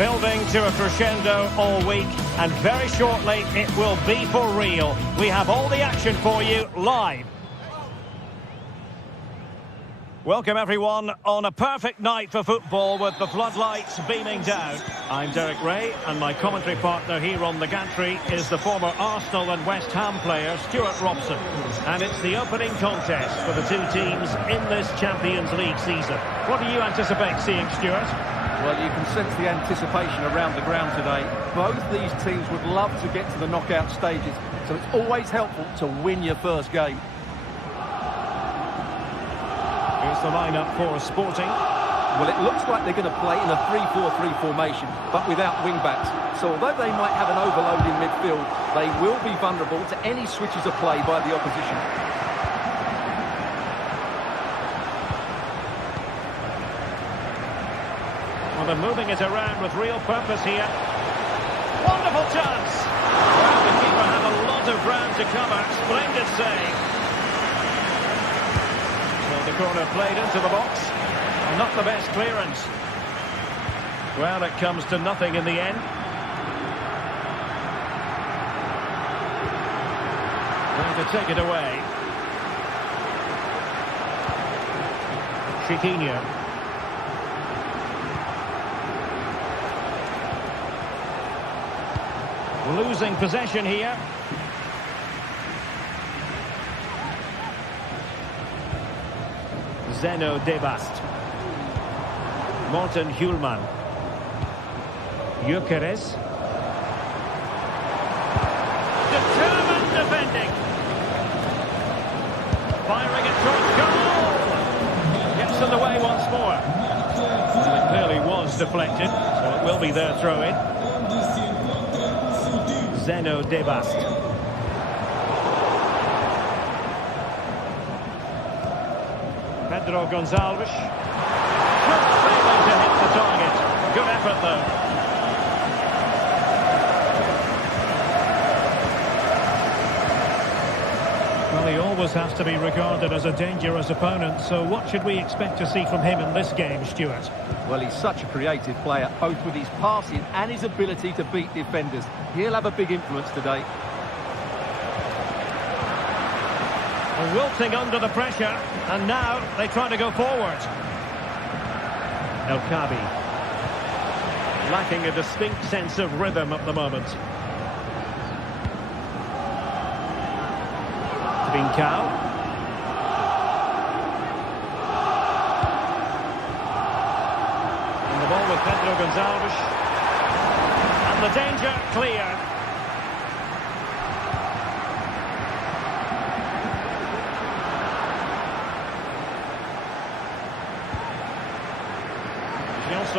Building to a crescendo all week, and very shortly it will be for real. We have all the action for you live. Welcome everyone on a perfect night for football with the floodlights beaming down. I'm Derek Ray, and my commentary partner here on the gantry is the former Arsenal and West Ham player Stuart Robson. And it's the opening contest for the two teams in this Champions League season. What do you anticipate seeing, Stuart? Well, you can sense the anticipation around the ground today. Both these teams would love to get to the knockout stages, so it's always helpful to win your first game. Here's the lineup for Sporting. Well, it looks like they're going to play in a 3-4-3 formation, but without wing-backs. So although they might have an overload in midfield, they will be vulnerable to any switches of play by the opposition. Well, they're moving it around with real purpose here. Wonderful chance! Well, the keeper had a lot of ground to cover. Splendid save. The corner played into the box. Not the best clearance. Well, it comes to nothing in the end. Going to take it away. Chiquinho. Losing possession here. Zeno Debast. Morten Hjulman. Gyökeres. Determined defending. Firing it towards goal. Gets in the way once more. Well, it clearly was deflected, so it will be their throw-in. Zeno Debast. Pedro Gonçalves. Just failing to hit the target. Good effort, though. Well, he always has to be regarded as a dangerous opponent, so what should we expect to see from him in this game, Stuart? Well, he's such a creative player, both with his passing and his ability to beat defenders. He'll have a big influence today. Wilting under the pressure, and now they try to go forward. El Khabi. Lacking a distinct sense of rhythm at the moment. Trincao. And the ball with Pedro Gonçalves. And the danger clear.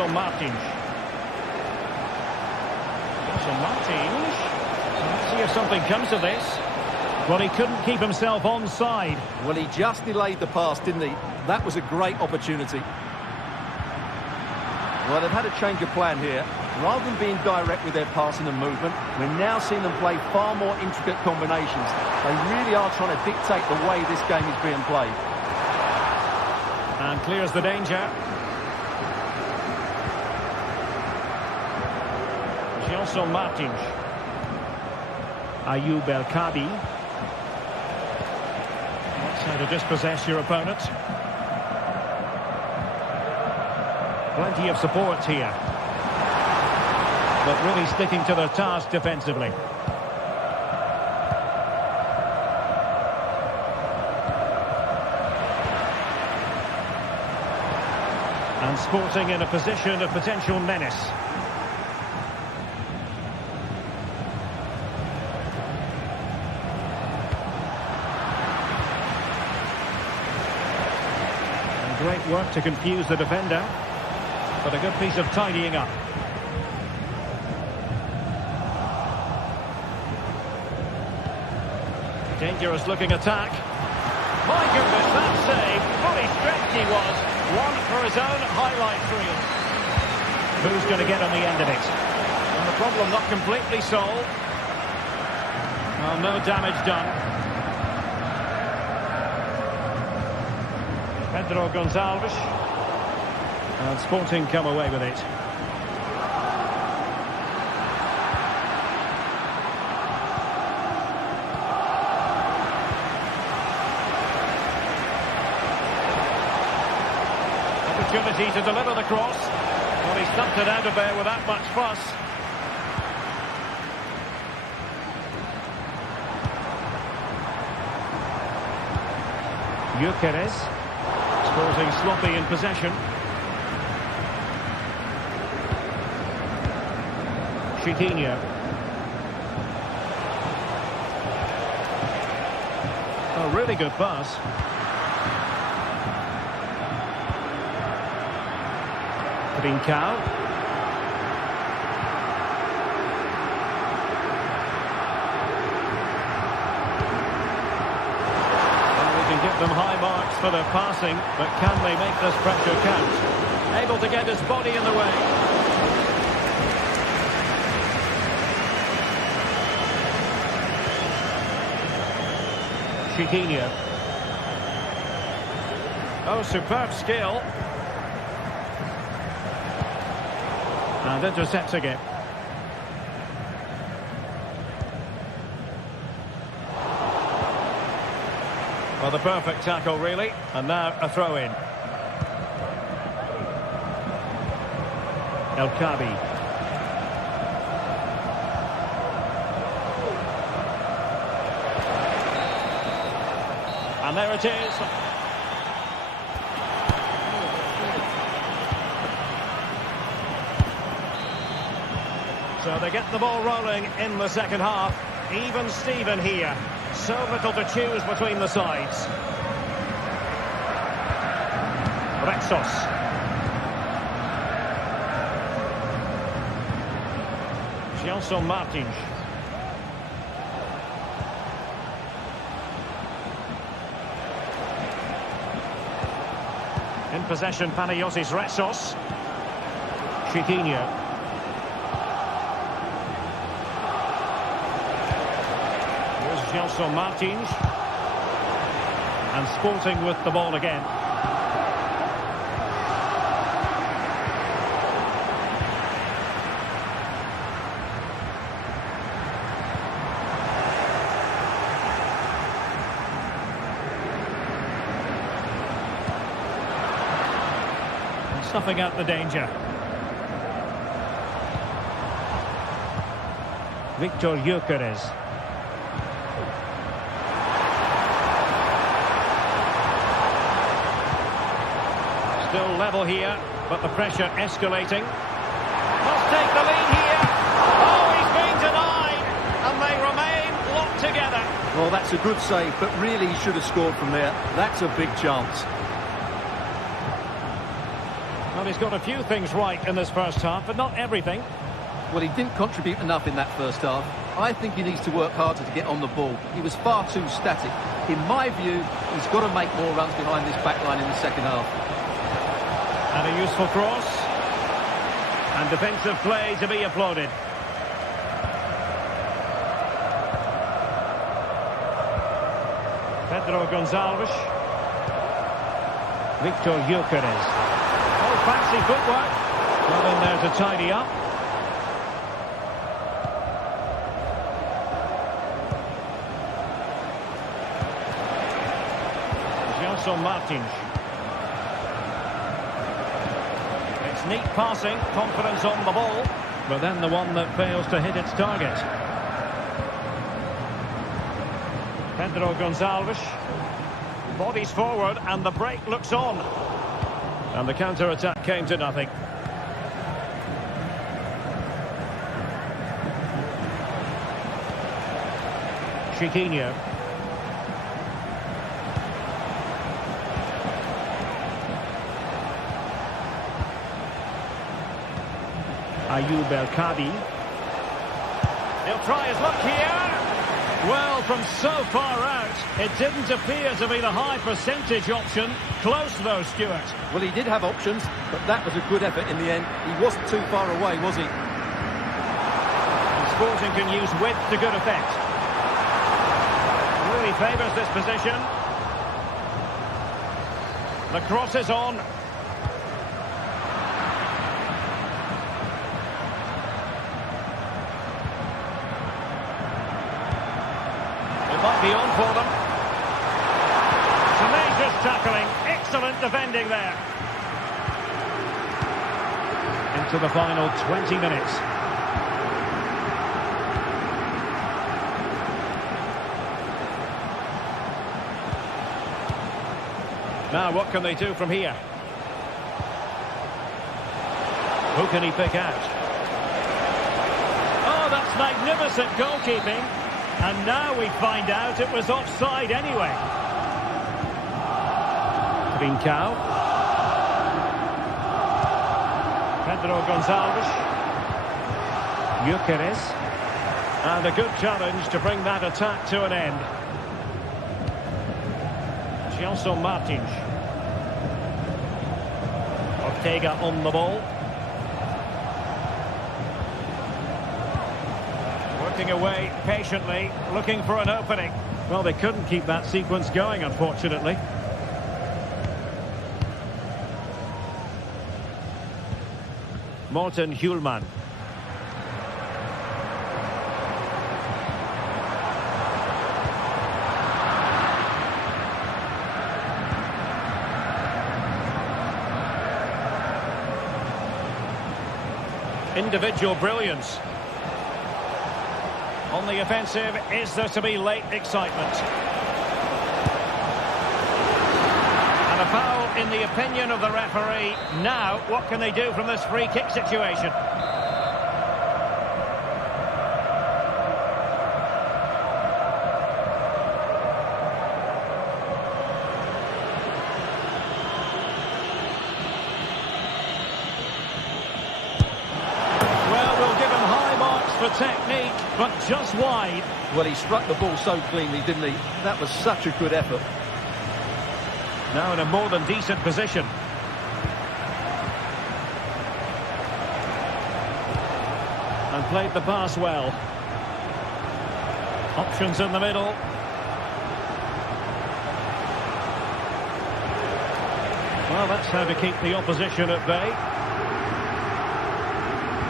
Martins. Let's see if something comes of this. Well, he couldn't keep himself onside. Well, he just delayed the pass, didn't he? That was a great opportunity. Well, they've had a change of plan here. Rather than being direct with their passing and movement, we're now seeing them play far more intricate combinations. They really are trying to dictate the way this game is being played. And clears the danger. Also Martins. Ayoub El Khabi. That's how to dispossess your opponent. Plenty of support here. But really sticking to their task defensively. And Sporting in a position of potential menace. Great work to confuse the defender, but a good piece of tidying up. Dangerous looking attack. My goodness, that save. Fully stretched he was. One for his own highlight reel. Who's going to get on the end of it? And the problem not completely solved. Well, no damage done. Pedro Gonçalves. And Sporting come away with it. opportunity to deliver the cross. Well, he stumped it out of there without much fuss. Gyökeres, causing sloppy in possession. Chiquinho. A really good pass. Trincao. Give them high marks for their passing, but can they make this pressure count? Able to get his body in the way. Chiquinho. Oh, superb skill. And intercepting it. Well, the perfect tackle, really. And now a throw-in. El Khabi. And there it is. So they get the ball rolling in the second half. Even Steven here. So little to choose between the sides. Rexos. Gelson Martins. In possession, Panagiotis Rexos. Chiquinho. Gelson Martins. And Sporting with the ball again. And snuffing out the danger. Victor Gyökeres. Still level here, but the pressure escalating. Must take the lead here. Oh, he's been denied, and they remain locked together. Well, that's a good save, but really he should have scored from there. That's a big chance. Well, he's got a few things right in this first half, but not everything. Well, he didn't contribute enough in that first half. I think he needs to work harder to get on the ball. He was far too static. In my view, he's got to make more runs behind this back line in the second half. And a useful cross. And defensive play to be applauded. Pedro Gonçalves. Victor Gyökeres. Oh, fancy footwork. Well in there to tidy up. Gelson Martins. Neat passing, confidence on the ball, but then the one that fails to hit its target. Pedro Gonçalves. Bodies forward and the break looks on. And the counter-attack came to nothing. Chiquinho. Ayoub El Khabi. He'll try his luck here. Well, from so far out, it didn't appear to be the high percentage option. Close though, Stuart. Well, he did have options, but that was a good effort in the end. He wasn't too far away, was he? And Sporting can use width to good effect. Really favours this position. The cross is on. Might be on for them. Tenacious tackling, excellent defending there. to the final 20 minutes. Now, what can they do from here? Who can he pick out? Oh, that's magnificent goalkeeping. And now we find out it was offside anyway. Trincao. Pedro Gonçalves. Gyökeres. And a good challenge to bring that attack to an end. Gelson Martins. Ortega on the ball. Working away patiently, looking for an opening. Well, they couldn't keep that sequence going, unfortunately. Morten Hjulman. Individual brilliance. On the offensive, is there to be late excitement? And a foul in the opinion of the referee. Now, what can they do from this free kick situation? Technique, but just wide. Well, he struck the ball so cleanly, didn't he? That was such a good effort. Now in a more than decent position. And played the pass well. Options in the middle. Well, that's how to keep the opposition at bay.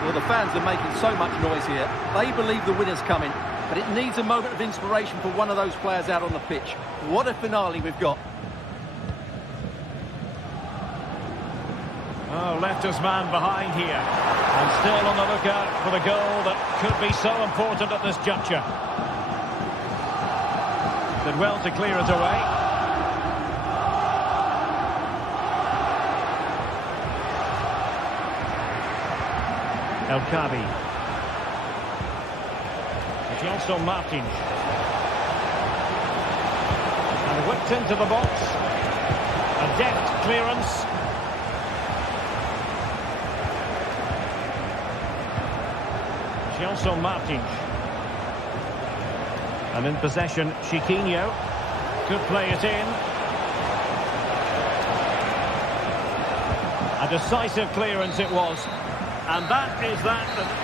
Well, the fans are making so much noise here. They believe the winner's coming, but it needs a moment of inspiration for one of those players out on the pitch. What a finale we've got. Oh, left his man behind here. And still on the lookout for the goal that could be so important at this juncture. Did well to clear it away. El Kabi. Gelson Martins. And whipped into the box. A deft clearance. Gelson Martins. And in possession, Chiquinho. Could play it in. A decisive clearance it was. And that is that.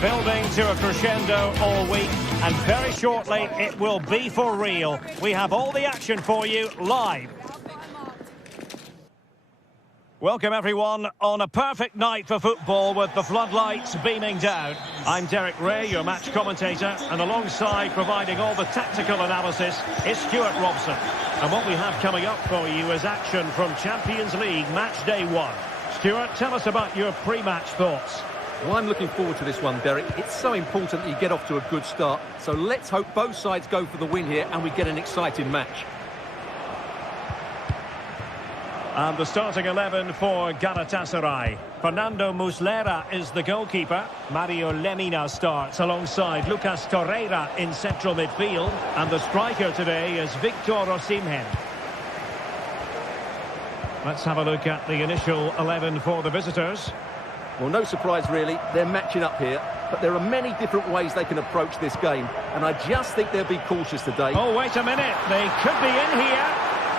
Building to a crescendo all week, and very shortly it will be for real. We have all the action for you live. Welcome everyone on a perfect night for football with the floodlights beaming down. I'm Derek Ray, your match commentator, and alongside providing all the tactical analysis is Stuart Robson. And what we have coming up for you is action from Champions League match day 1. Stuart, tell us about your pre-match thoughts. Well, I'm looking forward to this one, Derek. It's so important that you get off to a good start. So let's hope both sides go for the win here and we get an exciting match. And the starting 11 for Galatasaray. Fernando Muslera is the goalkeeper. Mario Lemina starts alongside Lucas Torreira in central midfield. And the striker today is Victor Osimhen. Let's have a look at the initial 11 for the visitors. Well, no surprise really. They're matching up here. But there are many different ways they can approach this game. And I just think they'll be cautious today. Oh, wait a minute. They could be in here.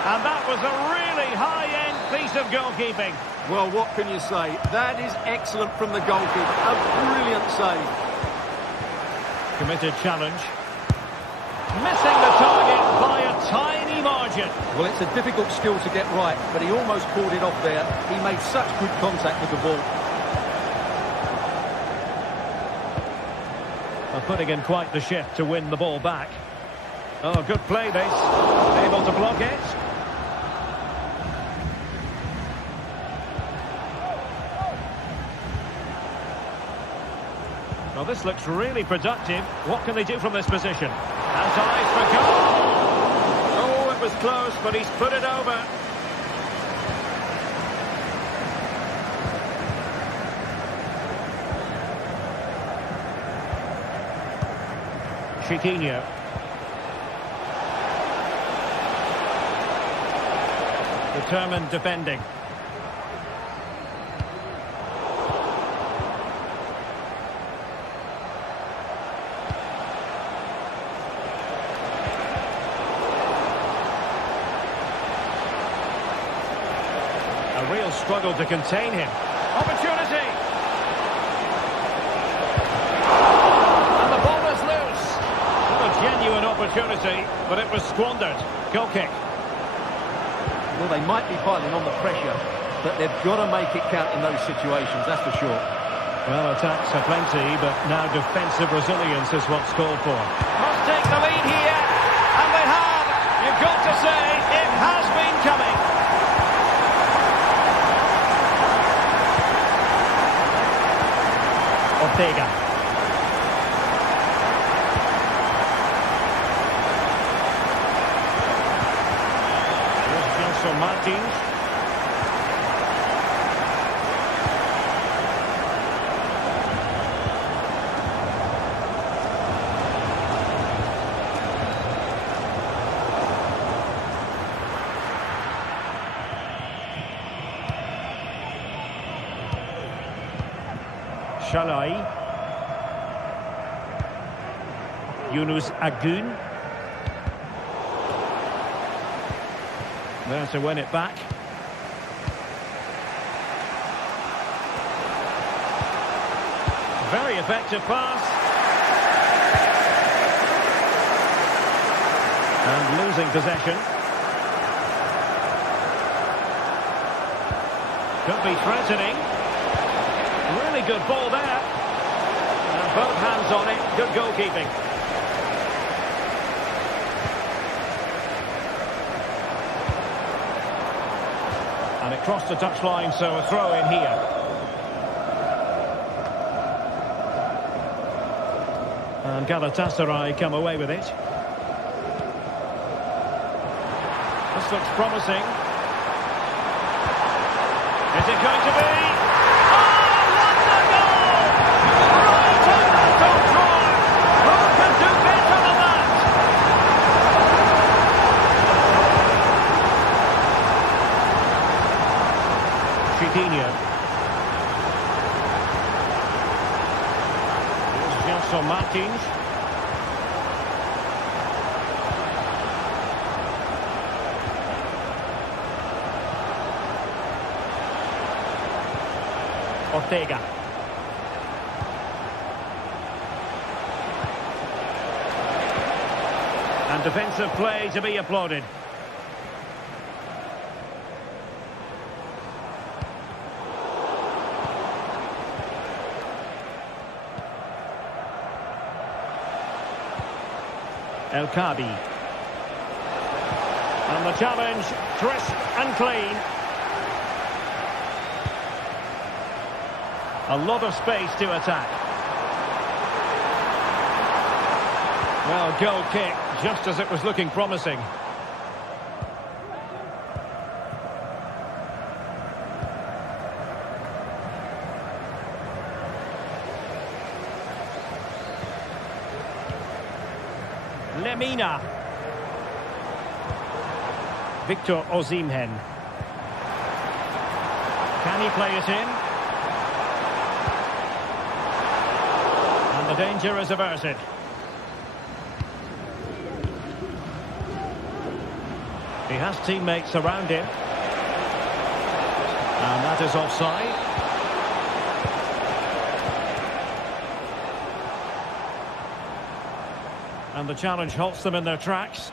And that was a really high-end piece of goalkeeping. Well, what can you say? That is excellent from the goalkeeper. A brilliant save. Committed challenge. Missing the target by a tiny margin. Well, it's a difficult skill to get right, but he almost pulled it off there. He made such good contact with the ball. Well, putting in quite the shift to win the ball back. Oh, good play this. Able to block it. Well, this looks really productive. What can they do from this position? And eyes for goal! Oh, it was close, but he's put it over. Chiquinho. Determined defending. A real struggle to contain him. Opportunity! And the ball is loose. Well, a genuine opportunity, but it was squandered. Goal kick. Well, they might be piling on the pressure, but they've got to make it count in those situations, that's for sure. Well, attacks are plenty, but now defensive resilience is what's called for. Must take the lead here, and they have. You've got to say, it has been coming. Ortega. Here's Martins. Shalai. Yunus Agun. There to win it back. Very effective pass. And losing possession. Could be threatening. Really good ball there. And both hands on it. Good goalkeeping. And it crossed the touchline, so a throw in here. And Galatasaray come away with it. This looks promising. Is it going to be? Oh, what a goal! Right on the top corner! Who can do better than that? Chiquinho. Here's Gelson Martins. Ortega. And defensive play to be applauded. El Kabi. And the challenge, crisp and clean. A lot of space to attack. Well, goal kick, just as it was looking promising. Lemina. Victor Osimhen. Can he play it in? And the danger is averted. He has teammates around him. And that is offside. And the challenge halts them in their tracks.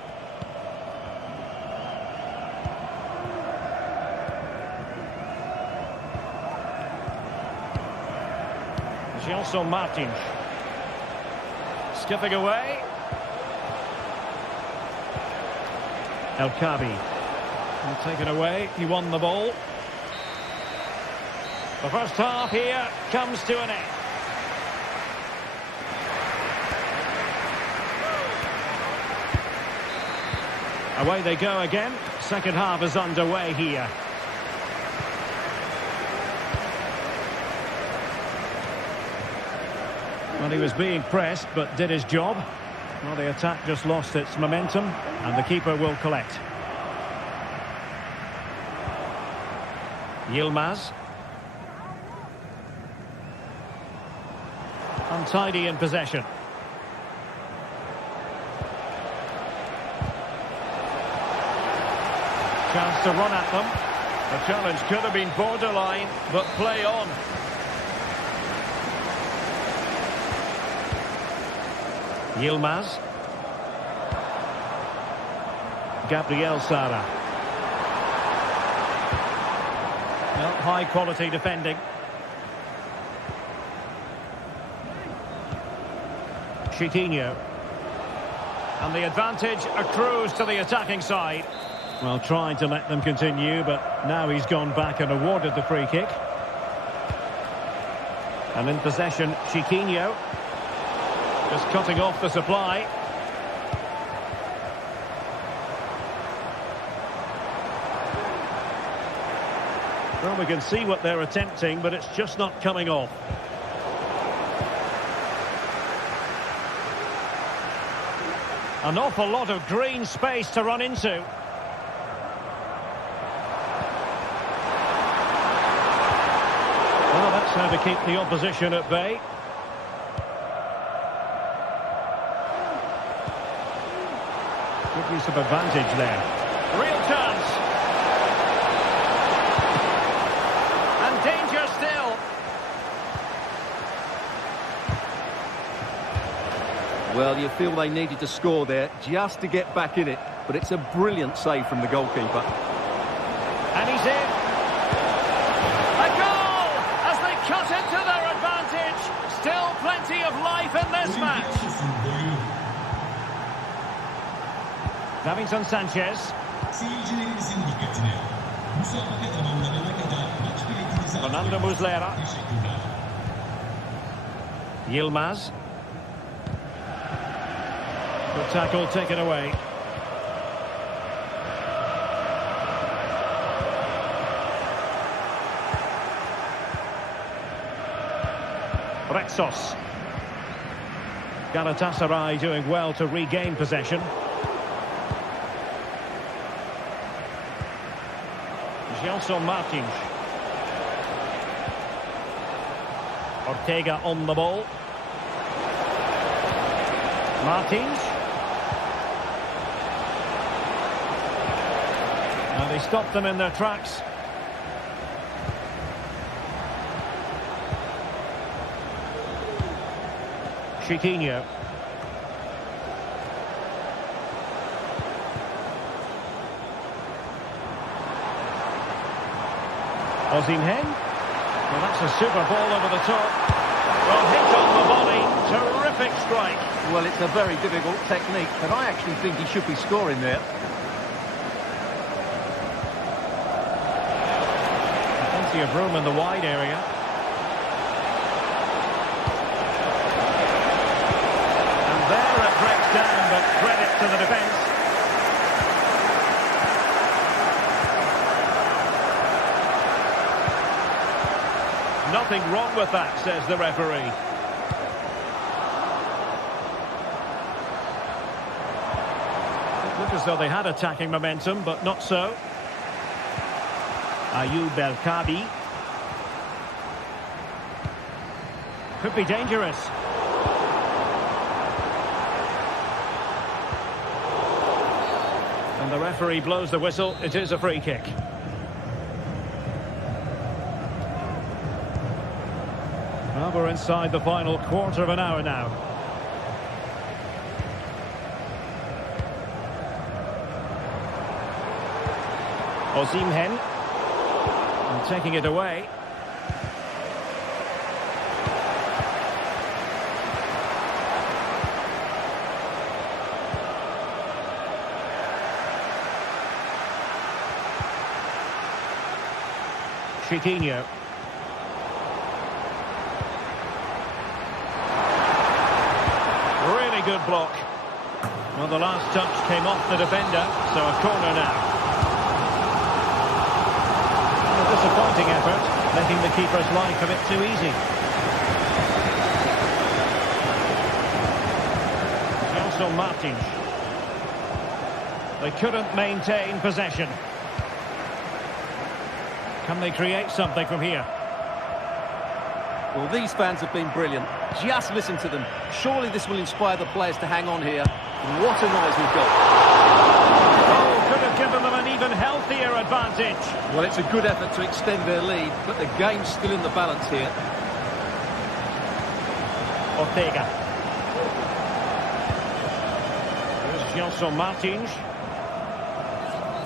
Gelson Martins. Skipping away. El Kabi. Taken away. He won the ball. The first half here comes to an end. Away they go again. Second half is underway here. Well, he was being pressed, but did his job. Well, the attack just lost its momentum, and the keeper will collect. Yilmaz. Untidy in possession. Chance to run at them. The challenge could have been borderline, but play on. Yilmaz. Gabriel Sara. Well, high quality defending. Chiquinho. And the advantage accrues to the attacking side. Well, trying to let them continue, but now he's gone back and awarded the free kick. And in possession, Chiquinho. Just cutting off the supply. Well, we can see what they're attempting, but it's just not coming off. An awful lot of green space to run into. Well, that's how to keep the opposition at bay. Good use of advantage there. Real chance. And danger still. Well, you feel they needed to score there just to get back in it. But it's a brilliant save from the goalkeeper. And he's in. A goal as they cut into their advantage. Still plenty of life in this match. Davinson Sanchez. Fernando Muslera. Yilmaz. Good tackle taken away. Rexos. Galatasaray doing well to regain possession. Gelson Martins. Ortega on the ball. Martins. And they stopped them in their tracks. Chiquinho. Osimhen. Well, that's a super ball over the top. Well, hit on the volley. Terrific perfect strike. Well, it's a very difficult technique, but I actually think he should be scoring there. Plenty of room in the wide area. And there it breaks down, but credit to the defence. Nothing wrong with that, says the referee. It looked as though they had attacking momentum, but not so. Ayoub El-Kabi. Could be dangerous. And the referee blows the whistle. It is a free kick. Well, we're inside the final quarter of an hour now. Osimhen. And taking it away. Chiquinho. Really good block. Well, the last touch came off the defender, so a corner now. A disappointing effort, making the keeper's life a bit too easy. Gelson Martins. They couldn't maintain possession. Can they create something from here? Well, these fans have been brilliant. Just listen to them. Surely this will inspire the players to hang on here. What a noise we've got. Oh, could have given them an even healthier advantage. Well, it's a good effort to extend their lead, but the game's still in the balance here. Ortega. Here's Gelson Martins.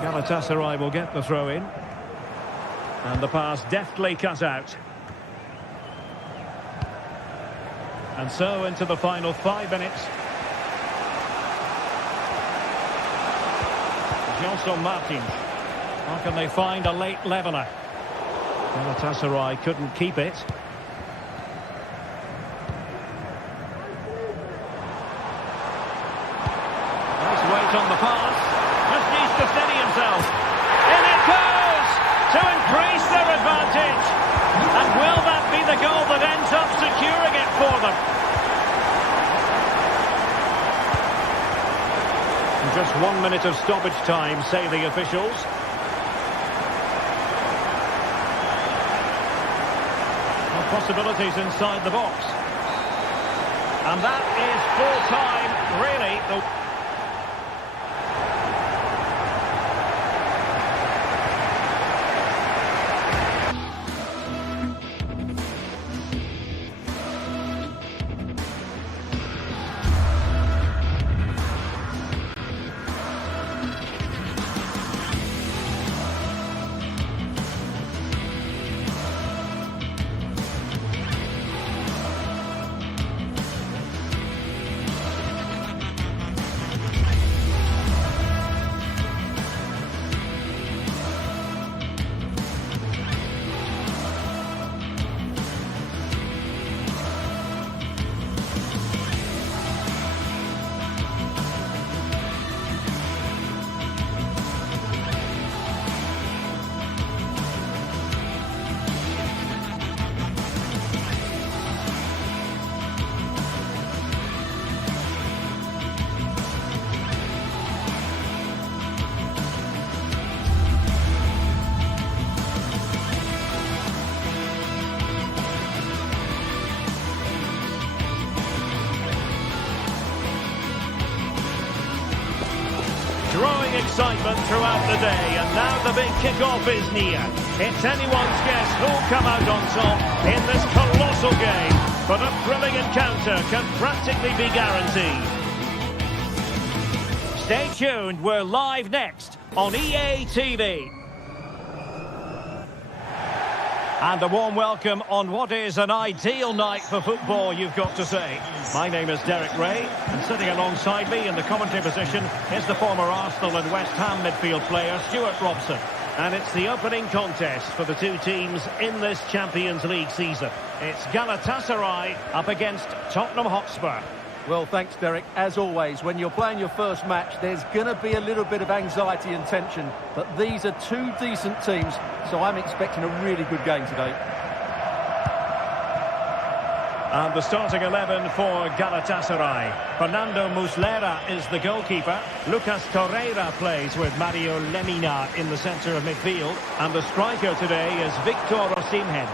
Galatasaray will get the throw in. And the pass deftly cut out. And so into the final 5 minutes. Gelson Martins. How can they find a late leveller? Galatasaray couldn't keep it. Nice weight on the pass. Just needs to steady himself. In it goes! To increase their advantage. And will that be the goal that ends up securing it for them? Just 1 minute of stoppage time, say the officials. Well, possibilities inside the box. And that is full time, really. Growing excitement throughout the day, and now the big kick-off is near. It's anyone's guess who'll come out on top in this colossal game, but a thrilling encounter can practically be guaranteed. Stay tuned, we're live next on EA TV. And a warm welcome on what is an ideal night for football, you've got to say. My name is Derek Ray, and sitting alongside me in the commentary position is the former Arsenal and West Ham midfield player, Stuart Robson. And it's the opening contest for the two teams in this Champions League season. It's Galatasaray up against Tottenham Hotspur. Well, thanks, Derek. As always, when you're playing your first match, there's going to be a little bit of anxiety and tension. But these are two decent teams, so I'm expecting a really good game today. And the starting 11 for Galatasaray. Fernando Muslera is the goalkeeper. Lucas Torreira plays with Mario Lemina in the centre of midfield. And the striker today is Victor Osimhen.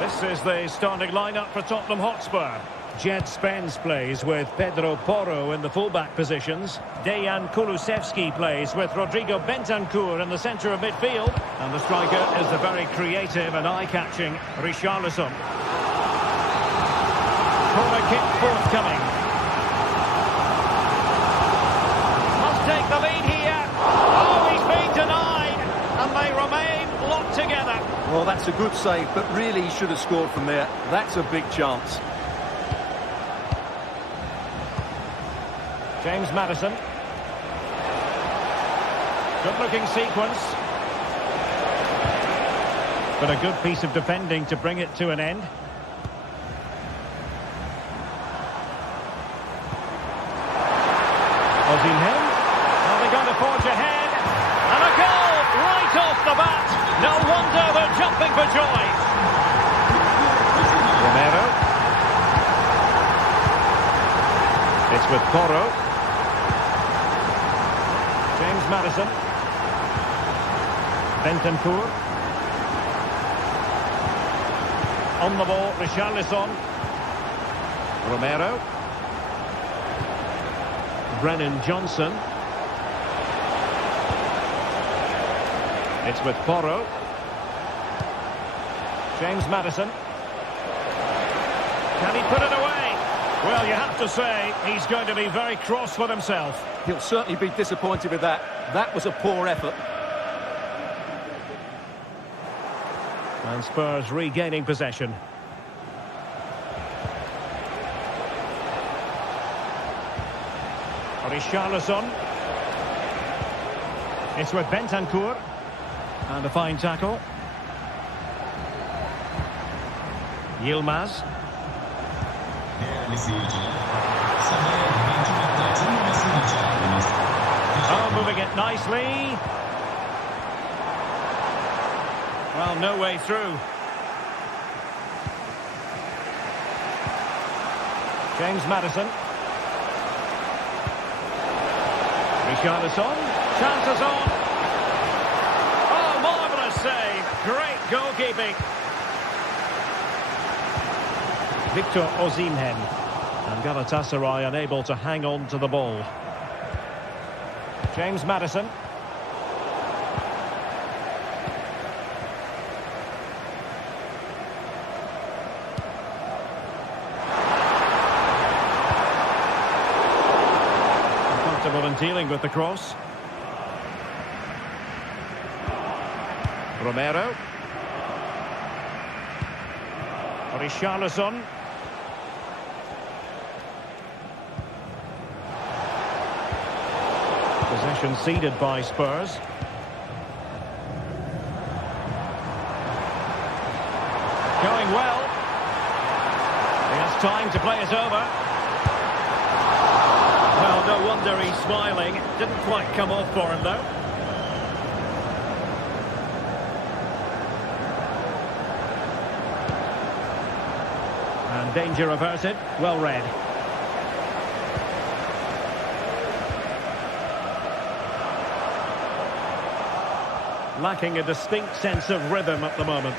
This is the starting lineup for Tottenham Hotspur. Jed Spence plays with Pedro Porro in the fullback positions. Dejan Kulusevski plays with Rodrigo Bentancur in the centre of midfield. And the striker is the very creative and eye-catching Richarlison. Corner kick forthcoming. Must take the lead here. Oh, he's been denied. And they remain locked together. Well, that's a good save, but really he should have scored from there. That's a big chance. James Maddison. Good-looking sequence. But a good piece of defending to bring it to an end. Osimhen. Are they going to forge ahead? And a goal right off the bat. No wonder they're jumping for joy. Romero. It's with Porro. James Maddison. Bentancur. On the ball, Richarlison. Romero. Brennan Johnson. It's with Porro. James Maddison. Can he put it away? Well, you have to say, he's going to be very cross with himself. He'll certainly be disappointed with that. That was a poor effort. And Spurs regaining possession. Richarlison. It's with Bentancur. And a fine tackle. Yilmaz. Oh, moving it nicely. Well, no way through. James Maddison. Richarlison. Chances on. Oh, marvellous save. Great goalkeeping. Victor Osimhen. And Galatasaray unable to hang on to the ball. James Maddison. Comfortable in dealing with the cross. Romero. Richarlison. Possession ceded by Spurs. Going well. He has time to play it over. Well, no wonder he's smiling. Didn't quite come off for him, though. And danger averted. Well read. Lacking a distinct sense of rhythm at the moment.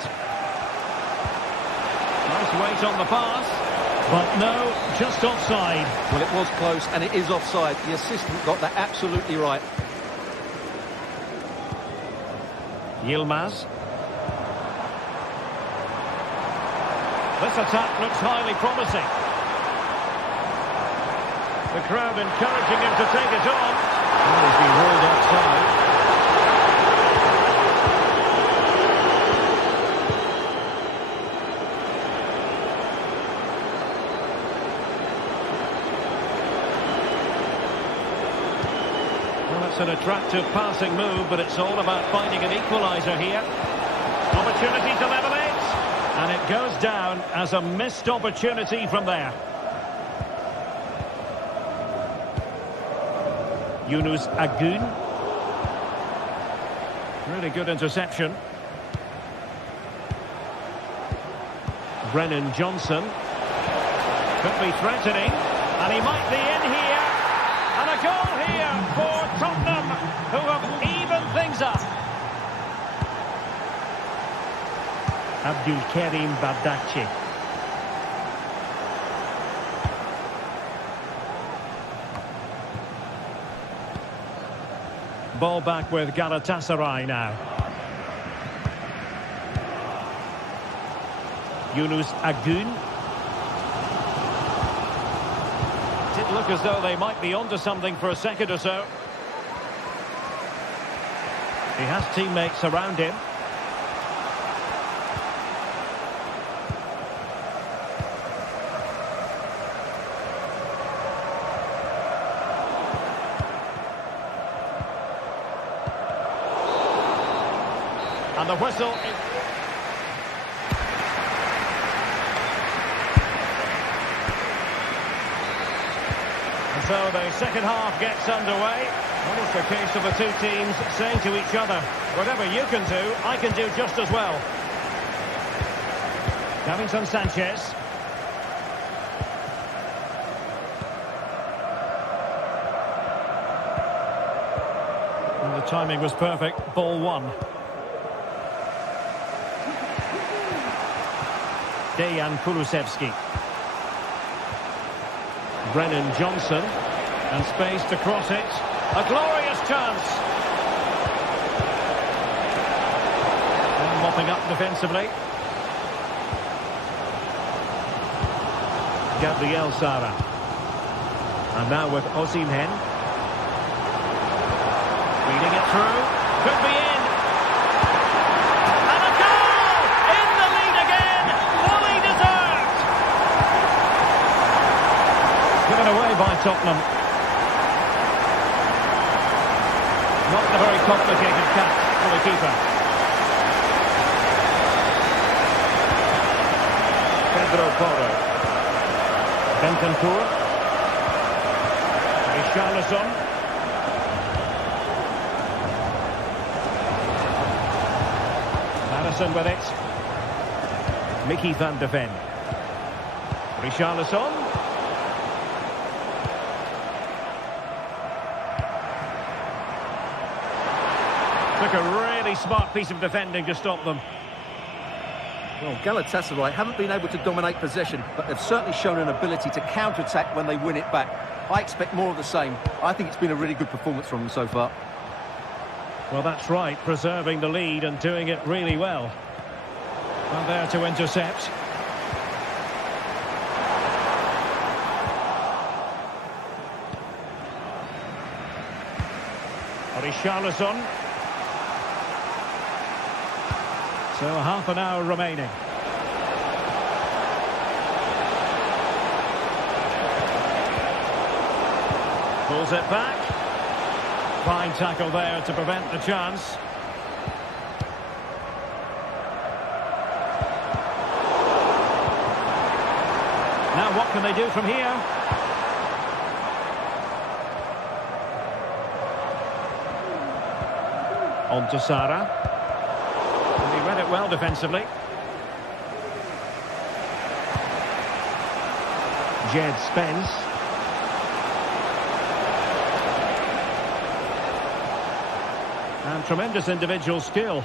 Nice weight on the pass. But no, just offside. Well, it was close and it is offside. The assistant got that absolutely right. Yilmaz. This attack looks highly promising. The crowd encouraging him to take it on. Well, he's been ruled offside. It's an attractive passing move, but it's all about finding an equaliser here. Opportunity to level it. And it goes down as a missed opportunity from there. Yunus Agun. Really good interception. Brennan Johnson. Could be threatening. And he might be in here. And a goal here for Tottenham, who have evened things up. Abdulkarim Bardakci. Ball back with Galatasaray now. Yunus Agun. Did look as though they might be onto something for a second or so. He has teammates around him. And the whistle is... And so the second half gets underway. Almost a case of the two teams saying to each other, whatever you can do, I can do just as well. Davinson Sanchez. And the timing was perfect. Ball one. Dejan Kulusevski. Brennan Johnson. And space to cross it. A glorious chance. And mopping up defensively. Gabriel Sara. And now with Osimhen. Reading it through. Could be in. And a goal! In the lead again! Fully deserved! Given away by Tottenham. Not a very complicated catch for the keeper. Pedro Porro. Bentancur. Richarlison. Madison with it. Mickey van de Ven. Richarlison. Took a really smart piece of defending to stop them. Well, Galatasaray haven't been able to dominate possession, but they've certainly shown an ability to counter-attack when they win it back. I expect more of the same. I think it's been a really good performance from them so far. Well, that's right, preserving the lead and doing it really well. And there to intercept. Richarlison. So half an hour remaining. Pulls it back. Fine tackle there to prevent the chance. Now what can they do from here? On to Sara. And he read it well defensively. Jed Spence. And tremendous individual skill.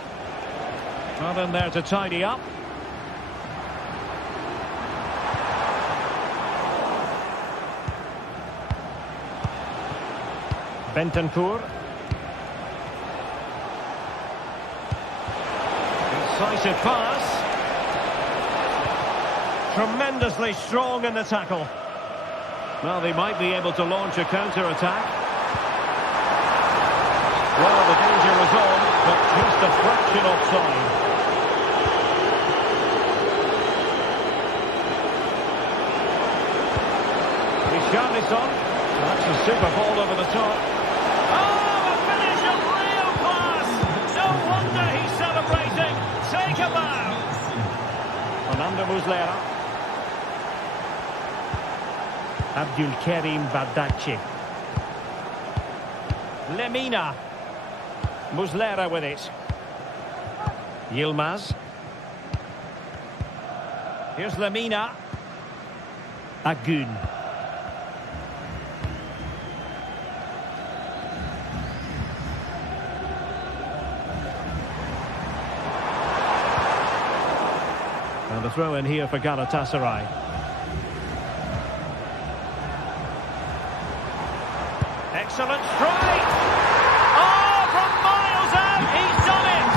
Well, in there to tidy up. Bentancur. Decisive pass. Tremendously strong in the tackle. Well, they might be able to launch a counter-attack. Well, the danger was on, but just a fraction offside. Richarlison. That's a super ball over the top. Oh, a Muslera. Abdulkarim Bardakci. Lemina. Muslera with it. Yilmaz. Here's Lemina. Agun. And the throw in here for Galatasaray. Excellent strike! Oh, from miles out, he's done it!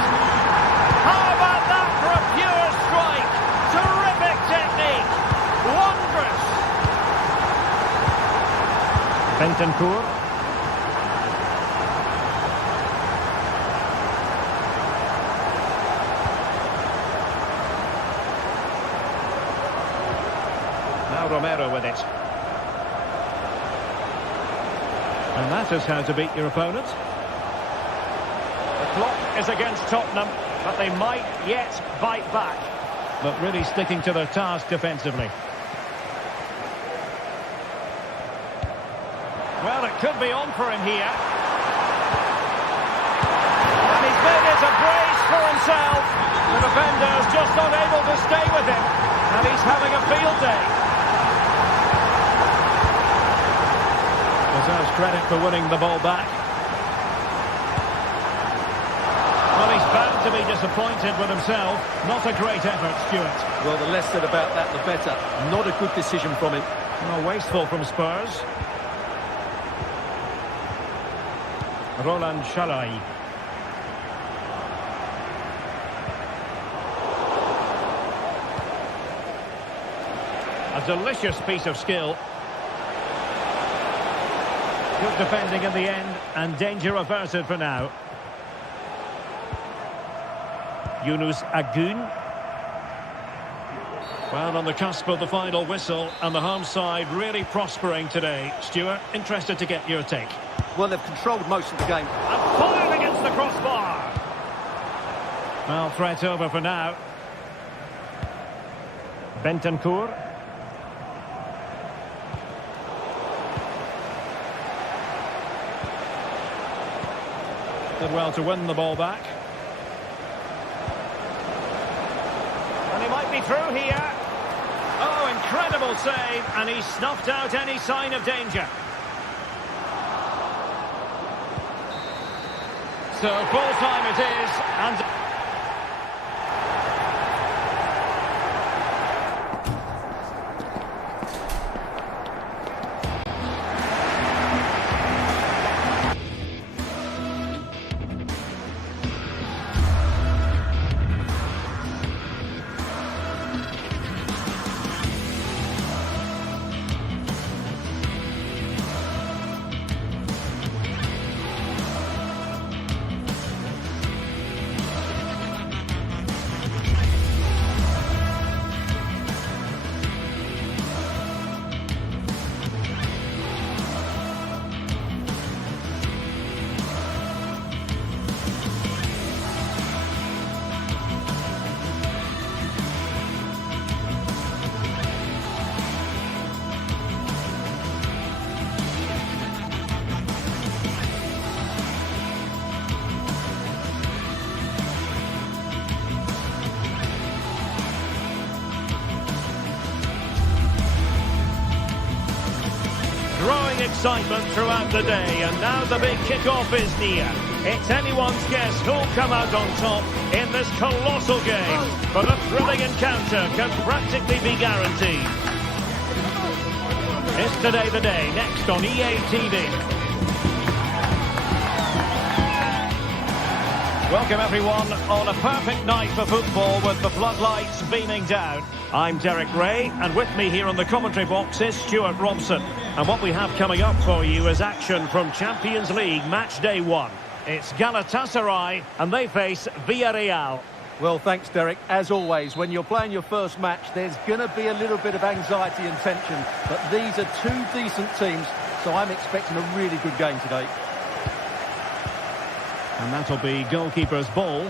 How about that for a pure strike? Terrific technique! Wondrous! Bentancur. Now Romero with it. And that is how to beat your opponent. The clock is against Tottenham, but they might yet bite back. But really sticking to their task defensively. Well, it could be on for him here. And he's made it a brace for himself. The defender is just not able to stay with him. And he's having a field day. Deserves credit for winning the ball back. Well, he's bound to be disappointed with himself. Not a great effort, Stuart. Well, the less said about that, the better. Not a good decision from him. Well, wasteful from Spurs. Roland Shalai. A delicious piece of skill. Good defending in the end, and danger averted for now. Yunus Agun. Well, on the cusp of the final whistle, and the home side really prospering today. Stuart, interested to get your take. Well, they've controlled most of the game. And fired against the crossbar. Well, threat over for now. Bentancur. Did well to win the ball back. And he might be through here. Oh, incredible save, and he snuffed out any sign of danger. So full time it is, and growing excitement throughout the day, and now the big kick-off is near. It's anyone's guess who'll come out on top in this colossal game, but a thrilling encounter can practically be guaranteed. It's Today the Day, next on EA TV. Welcome everyone on a perfect night for football with the floodlights beaming down. I'm Derek Ray, and with me here on the commentary box is Stuart Robson. And what we have coming up for you is action from Champions League match day 1. It's Galatasaray, and they face Villarreal. Well, thanks, Derek. As always, when you're playing your first match, there's going to be a little bit of anxiety and tension. But these are two decent teams, so I'm expecting a really good game today. And that'll be goalkeeper's ball.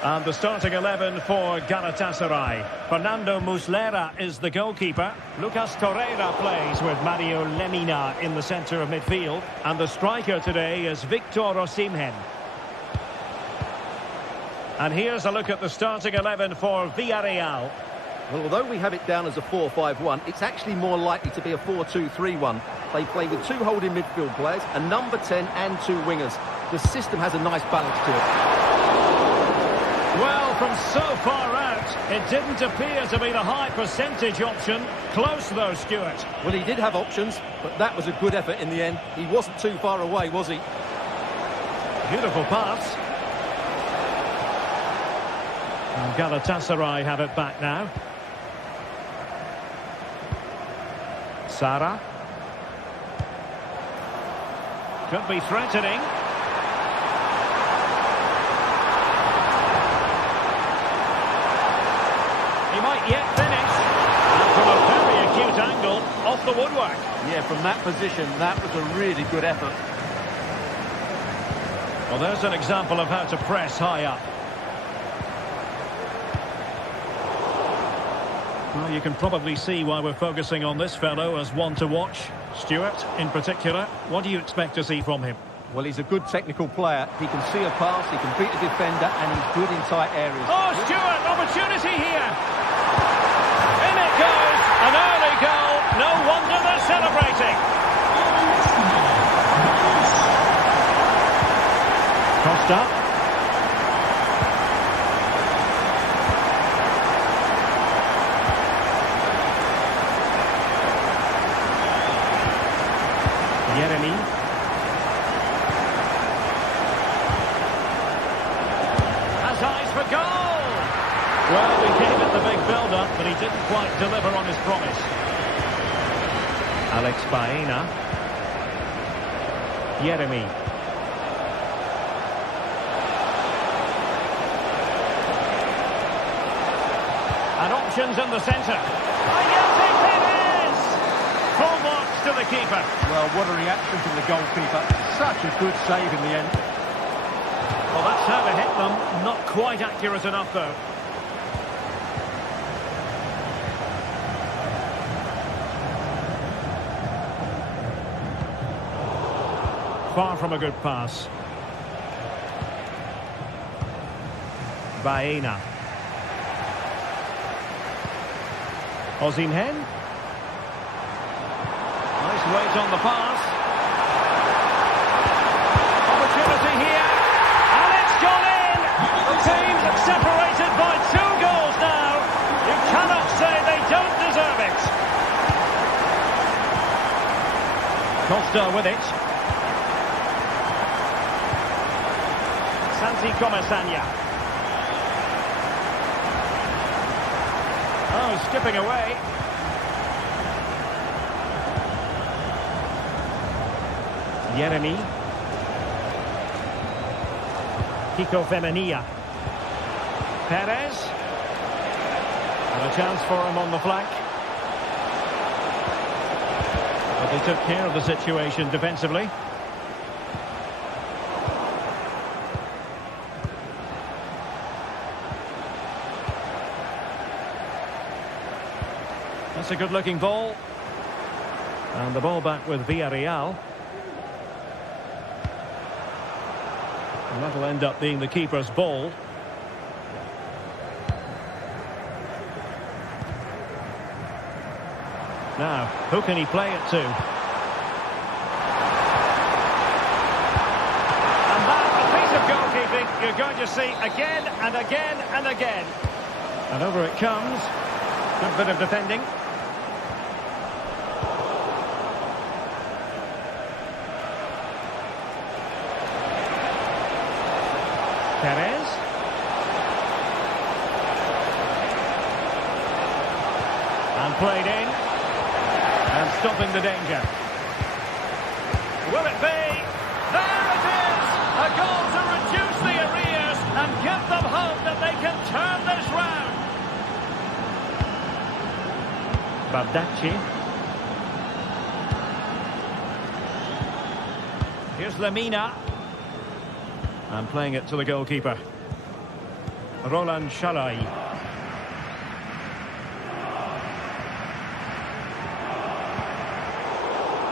And the starting 11 for Galatasaray. Fernando Muslera is the goalkeeper. Lucas Torreira plays with Mario Lemina in the centre of midfield. And the striker today is Victor Osimhen. And here's a look at the starting 11 for Villarreal. Well, although we have it down as a 4-5-1, it's actually more likely to be a 4-2-3-1. They play with 2 holding midfield players, a number 10 and 2 wingers. The system has a nice balance to it. Well, from so far out, it didn't appear to be the high percentage option. Close though, Stuart. Well, he did have options, but that was a good effort in the end. He wasn't too far away, was he? Beautiful pass. And Galatasaray have it back now. Sara. Could be threatening. He might yet finish. And from a very acute angle, off the woodwork. Yeah, from that position, that was a really good effort. Well, there's an example of how to press high up. Well, you can probably see why we're focusing on this fellow as one to watch. Stuart, in particular, what do you expect to see from him? Well, he's a good technical player. He can see a pass, he can beat a defender, and he's good in tight areas. Oh, Stuart, opportunity here. In it goes, an early goal. No wonder they're celebrating. Costa. Jeremy. Has eyes for goal. Well, we gave it the big build-up, but he didn't quite deliver on his promise. Alex Baena. Jeremy. And options in the centre. Full marks to the keeper. Well, what a reaction from the goalkeeper. Such a good save in the end. Well, that's how to hit them. Not quite accurate enough, though. Far from a good pass. Baena. Osimhen. Nice weight on the pass. Opportunity here. And it's gone in. The teams are separated by 2 goals now. You cannot say they don't deserve it. Costa with it. Santi Comesaña. Oh, skipping away. Jeremy. Kiko Femenia. Perez. And a chance for him on the flank. But they took care of the situation defensively. That's a good-looking ball. And the ball back with Villarreal. And that'll end up being the keeper's ball. Now, who can he play it to? And that's a piece of goalkeeping you're going to see again and again and again. And over it comes. Good bit of defending. Perez. And played in. And stopping the danger. Will it be? There it is! A goal to reduce the arrears and give them hope that they can turn this round. Bardacci. Here's Lemina. And playing it to the goalkeeper. Roland Shalai.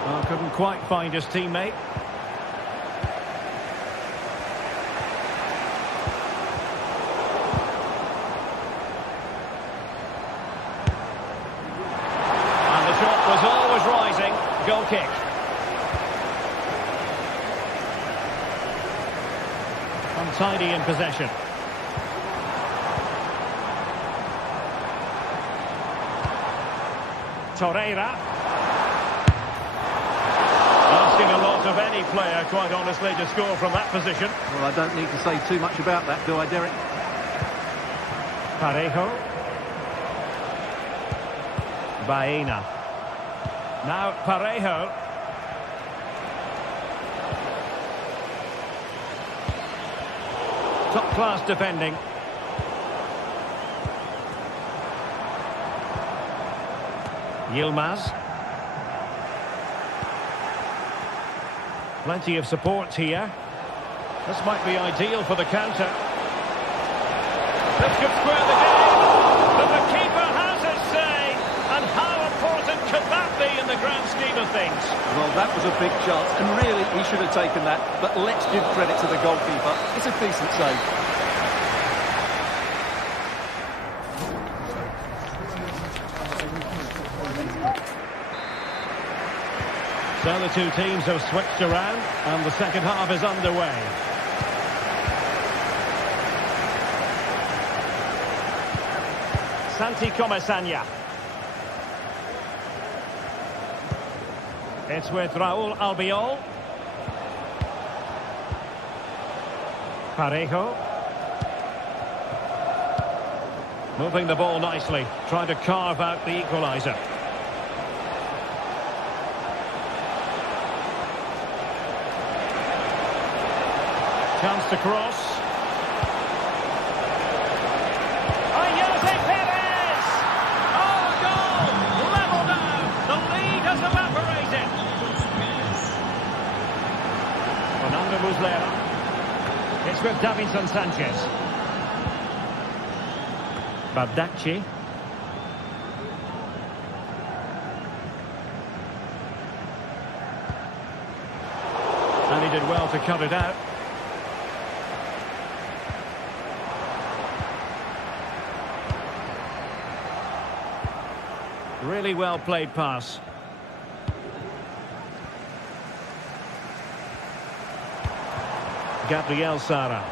Oh, couldn't quite find his teammate. And the shot was always rising. Goal kick. Untidy in possession. Torreira. Asking a lot of any player, quite honestly, to score from that position. Well, I don't need to say too much about that, do I, Derek? Parejo. Baena. Now Parejo. Top-class defending. Yilmaz. Plenty of support here. This might be ideal for the counter. This could square the game. But the keeper has his say. And how important could that be in the grand scheme of things? Well, that was a big chance, and really he should have taken that. But let's give credit to the goalkeeper. It's a decent save. So the two teams have switched around, and the second half is underway. Santi Comesaña. It's with Raúl Albiol. Parejo. Moving the ball nicely, trying to carve out the equaliser. Chance to cross. Jose Perez! Oh, goal! Level now! The lead has evaporated. Fernando Muslera. It's with Davinson Sanchez. Bardacci. And he did well to cut it out. Really well played pass. Gabriel Sara.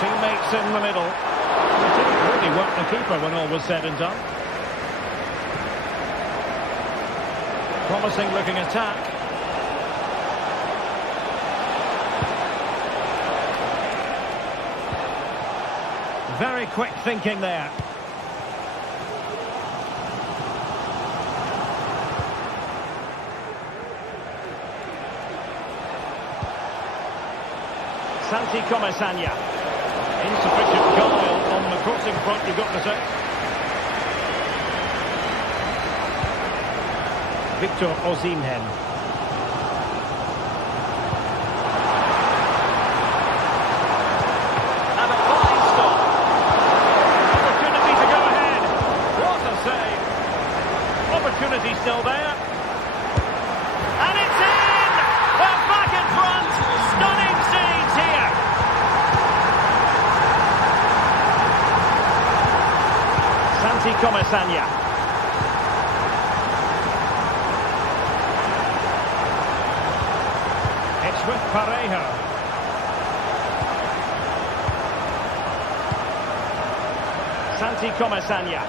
Teammates in the middle. It didn't really work the keeper when all was said and done. Promising looking attack. Very quick thinking there. Santi Comesaña. Insufficient guile on the crossing front, you've got to say. Victor Osimhen. Opportunity still there. And it's in! Well, back in front. Stunning scenes here. Santi Comesaña. It's with Parejo. Santi Comesaña.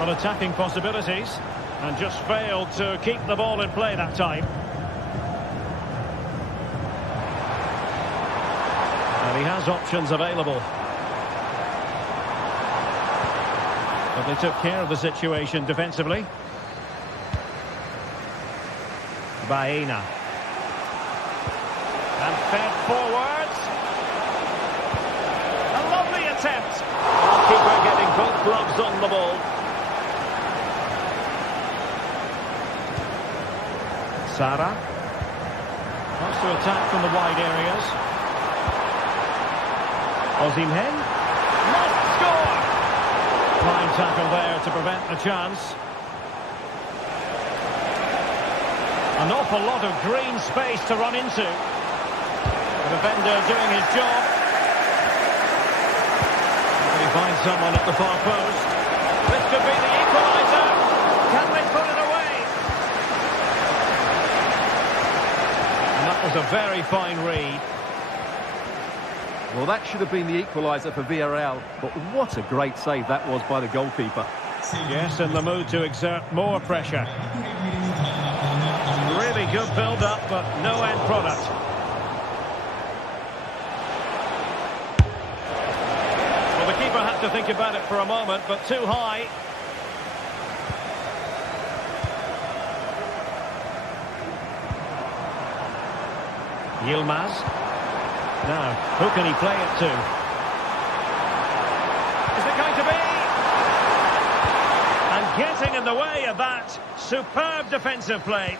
On attacking possibilities, and just failed to keep the ball in play that time. And he has options available. But they took care of the situation defensively. Baena. And fed forwards. A lovely attempt. Keeper getting both gloves on the ball. Sara. Wants to attack from the wide areas. Osimhen. Must score! Fine tackle there to prevent the chance. An awful lot of green space to run into. The defender doing his job. Can he find someone at the far post? This could be the equaliser. Can they put it away? And that was a very fine read. Well, that should have been the equaliser for Villarreal, but what a great save that was by the goalkeeper. Yes, in the mood to exert more pressure. Really good build-up, but no end product. Well, the keeper had to think about it for a moment, but too high. Yilmaz. Now, who can he play it to? Is it going to be? And getting in the way of that superb defensive play.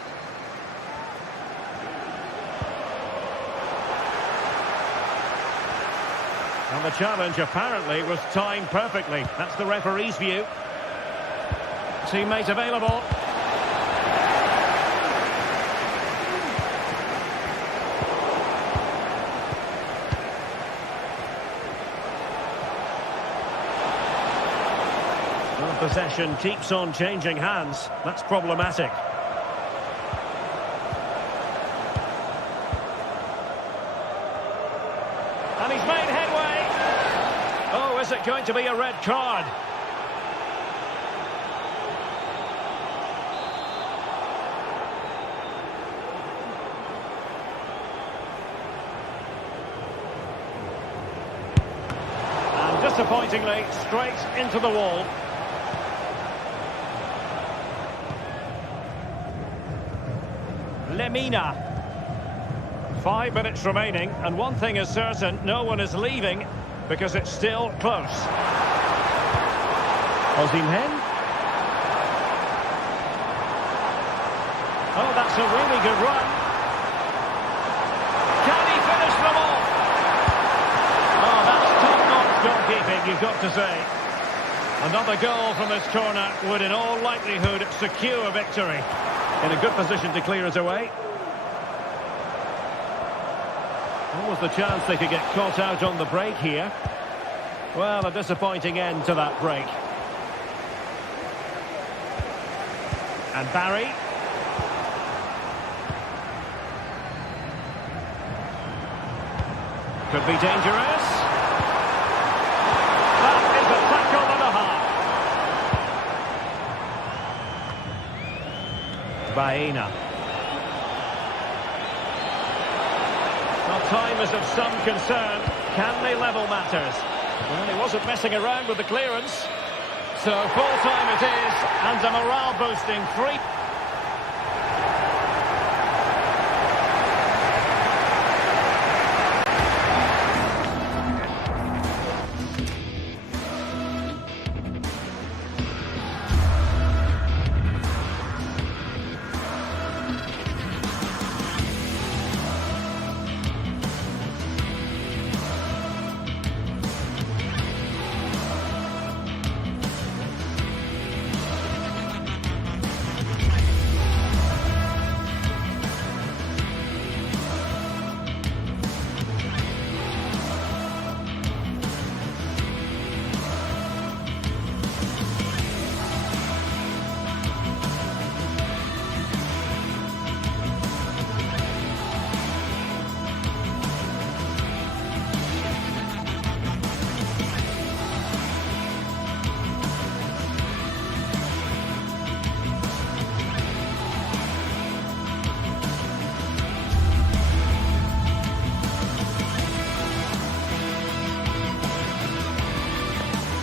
And the challenge apparently was timed perfectly. That's the referee's view. Teammate available. Well, possession keeps on changing hands. That's problematic. And he's made headway. Oh, is it going to be a red card? And disappointingly, straight into the wall. Lemina. 5 minutes remaining, and one thing is certain, no one is leaving because it's still close. Osimhen. Oh, that's a really good run. Can he finish them off? Oh, that's top-notch goalkeeping, you've got to say. Another goal from this corner would in all likelihood secure victory. In a good position to clear it away. What was the chance they could get caught out on the break here? Well, a disappointing end to that break. And Barry. Could be dangerous. That is a tackle and a half. Baena. Well, time is of some concern. Can they level matters? Well, he wasn't messing around with the clearance. So full time it is, and a morale-boosting free.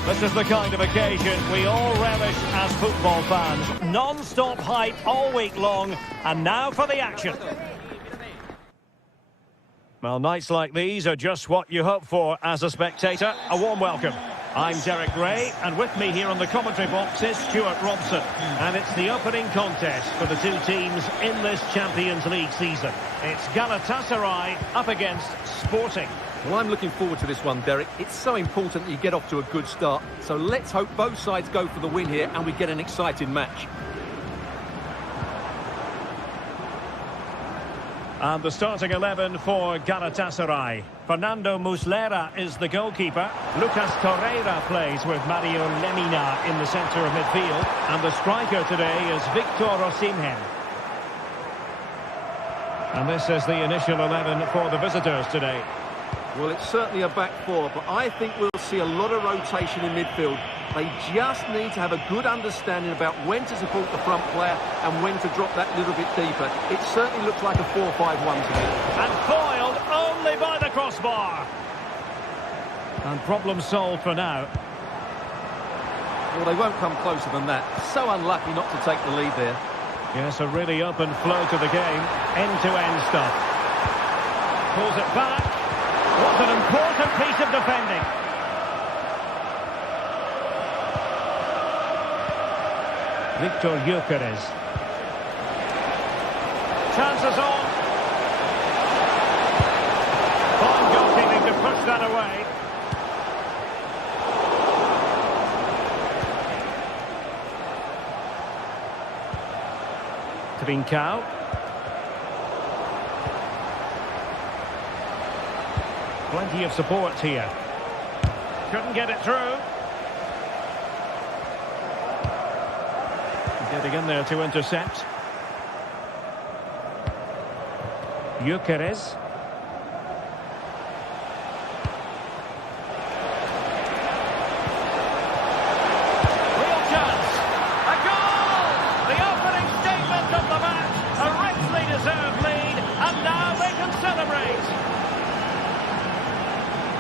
This is the kind of occasion we all relish as football fans. Non-stop hype all week long, and now for the action. Well, nights like these are just what you hope for as a spectator. A warm welcome. I'm Derek Ray, and with me here on the commentary box is Stuart Robson. And it's the opening contest for the two teams in this Champions League season. It's Galatasaray up against Sporting. Well, I'm looking forward to this one, Derek. It's so important that you get off to a good start. So let's hope both sides go for the win here and we get an exciting match. And the starting 11 for Galatasaray. Fernando Muslera is the goalkeeper. Lucas Torreira plays with Mario Lemina in the centre of midfield. And the striker today is Victor Osimhen. And this is the initial 11 for the visitors today. Well, it's certainly a back four, but I think we'll see a lot of rotation in midfield. They just need to have a good understanding about when to support the front player and when to drop that little bit deeper. It certainly looks like a 4-5-1 to me. And foiled only by the crossbar. And problem solved for now. Well, they won't come closer than that. So unlucky not to take the lead there. Yes, a really open flow to the game. End-to-end stuff. Pulls it back. What an important piece of defending. Victor Gyökeres. Chances on. Fine goalkeeping to push that away. Trincao. Plenty of support here. Couldn't get it through. Getting in there to intercept. Gyökeres. Real chance. A goal! The opening statement of the match. A richly deserved lead. And now they can celebrate.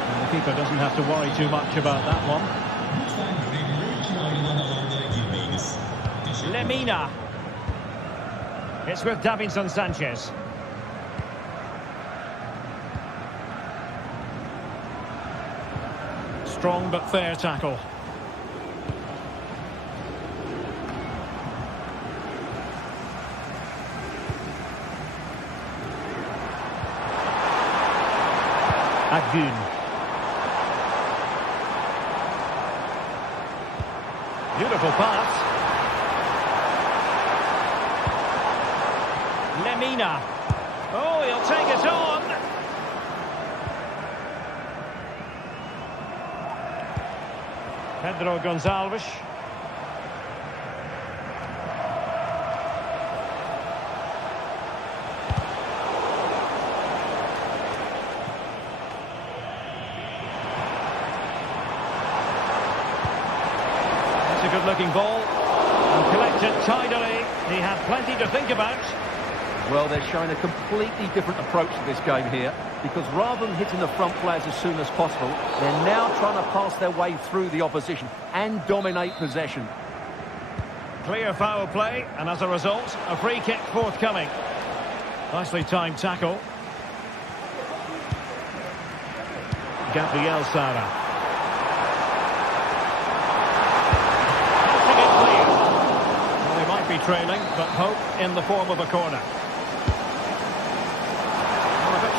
And the keeper doesn't have to worry too much about that one. Lemina. It's with Davinson Sanchez. Strong but fair tackle. Agun. Beautiful pass. Lemina. Oh, he'll take it on. Pedro Gonçalves. That's a good-looking ball. And collected tidily. He had plenty to think about. Well, they're showing a completely different approach to this game here, because rather than hitting the front players as soon as possible, they're now trying to pass their way through the opposition and dominate possession. Clear foul play, and as a result, a free kick forthcoming. Nicely timed tackle. Gabriel Sara. Passing it clear. Well, they might be trailing, but hope in the form of a corner.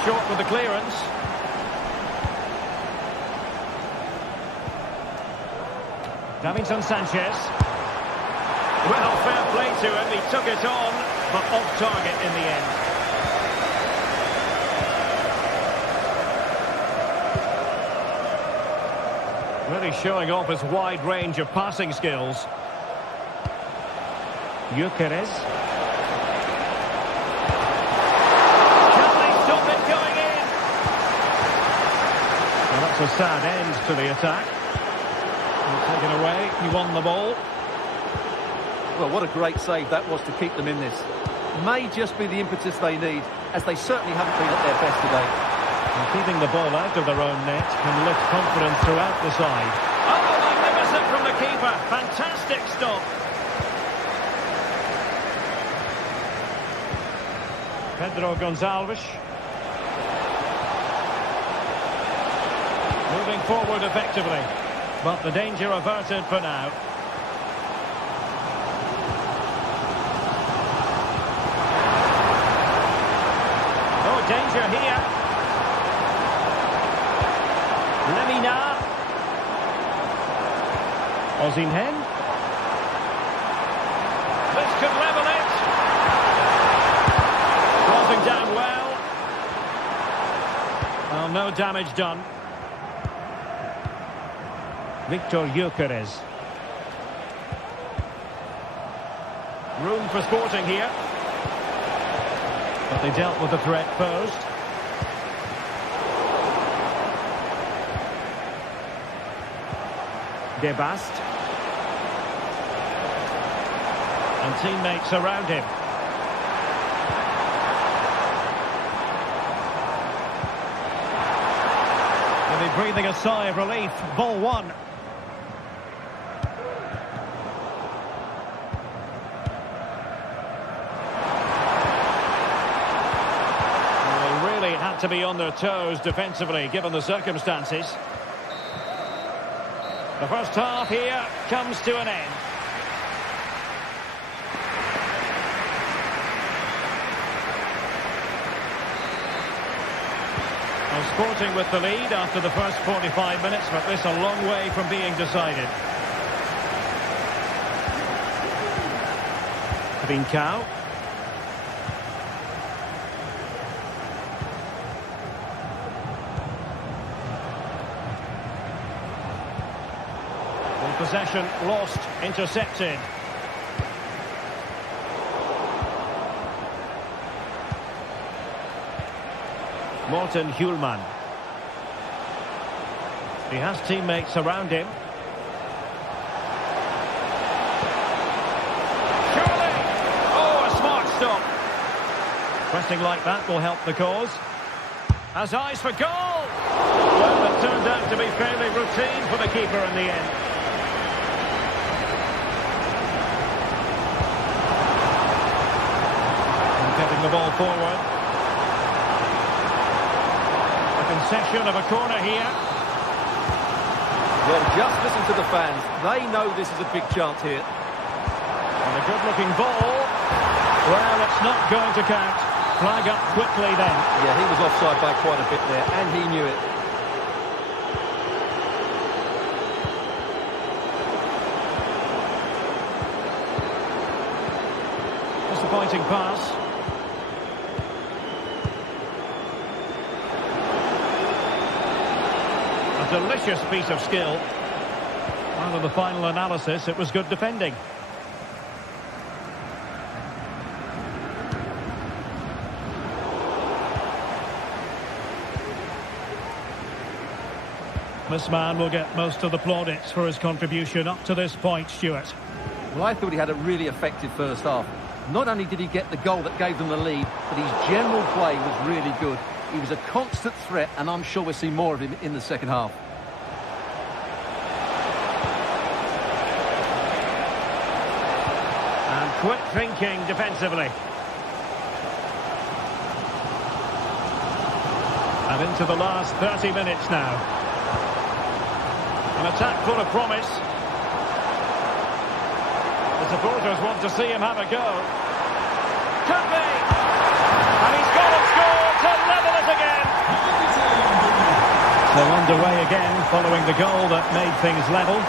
Short with the clearance. Davinson Sanchez. Well, fair play to him. He took it on, but off target in the end. Really showing off his wide range of passing skills. Gyökeres. A sad end to the attack. Taken away, he won the ball. Well, what a great save that was to keep them in this. May just be the impetus they need, as they certainly haven't been at their best today. And keeping the ball out of their own net can lift confidence throughout the side. Oh, magnificent from the keeper. Fantastic stop. Pedro Gonçalves. Moving forward effectively. But the danger averted for now. Oh, danger here. Lemina. Osimhen. This could level it. Crossing down well. Well, no damage done. Victor Gyökeres. Room for Sporting here. But they dealt with the threat posed. De Bast. And teammates around him. They'll be breathing a sigh of relief. Ball one. They really had to be on their toes defensively, given the circumstances. The first half here comes to an end. Sporting with the lead after the first 45 minutes, but this a long way from being decided. Trincao. Possession lost, intercepted. Morten Hjulman. He has teammates around him. Surely! Oh, a smart stop. Pressing like that will help the cause. Has eyes for goal! Well, it turned out to be fairly routine for the keeper in the end. And getting the ball forward. Concession of a corner here. Well, just listen to the fans. They know this is a big chance here. And a good-looking ball. Well, it's not going to count. Flag up quickly then. Yeah, he was offside by quite a bit there, and he knew it. Disappointing pass. Delicious piece of skill. Out of the final analysis, it was good defending. This man will get most of the plaudits for his contribution up to this point, Stuart. Well, I thought he had a really effective first half. Not only did he get the goal that gave them the lead, but his general play was really good. He was a constant threat, and I'm sure we'll see more of him in the second half. And quick thinking defensively. And into the last 30 minutes now. An attack full of promise. The supporters want to see him have a go. Could be! And he's got and scored to level it again. So underway again following the goal that made things level.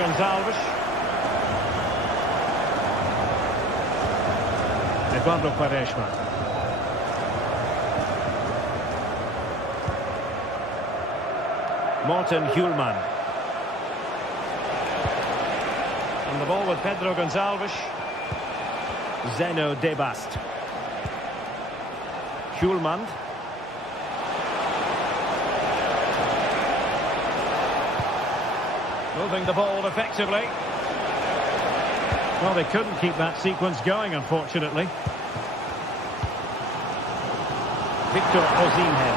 Gonzalez. Eduardo Quaresma. Morten Hjulman. And the ball with Pedro Gonçalves. Zeno De Bast. Hjulman. Moving the ball effectively. Well, they couldn't keep that sequence going, unfortunately. Victor Osimhen.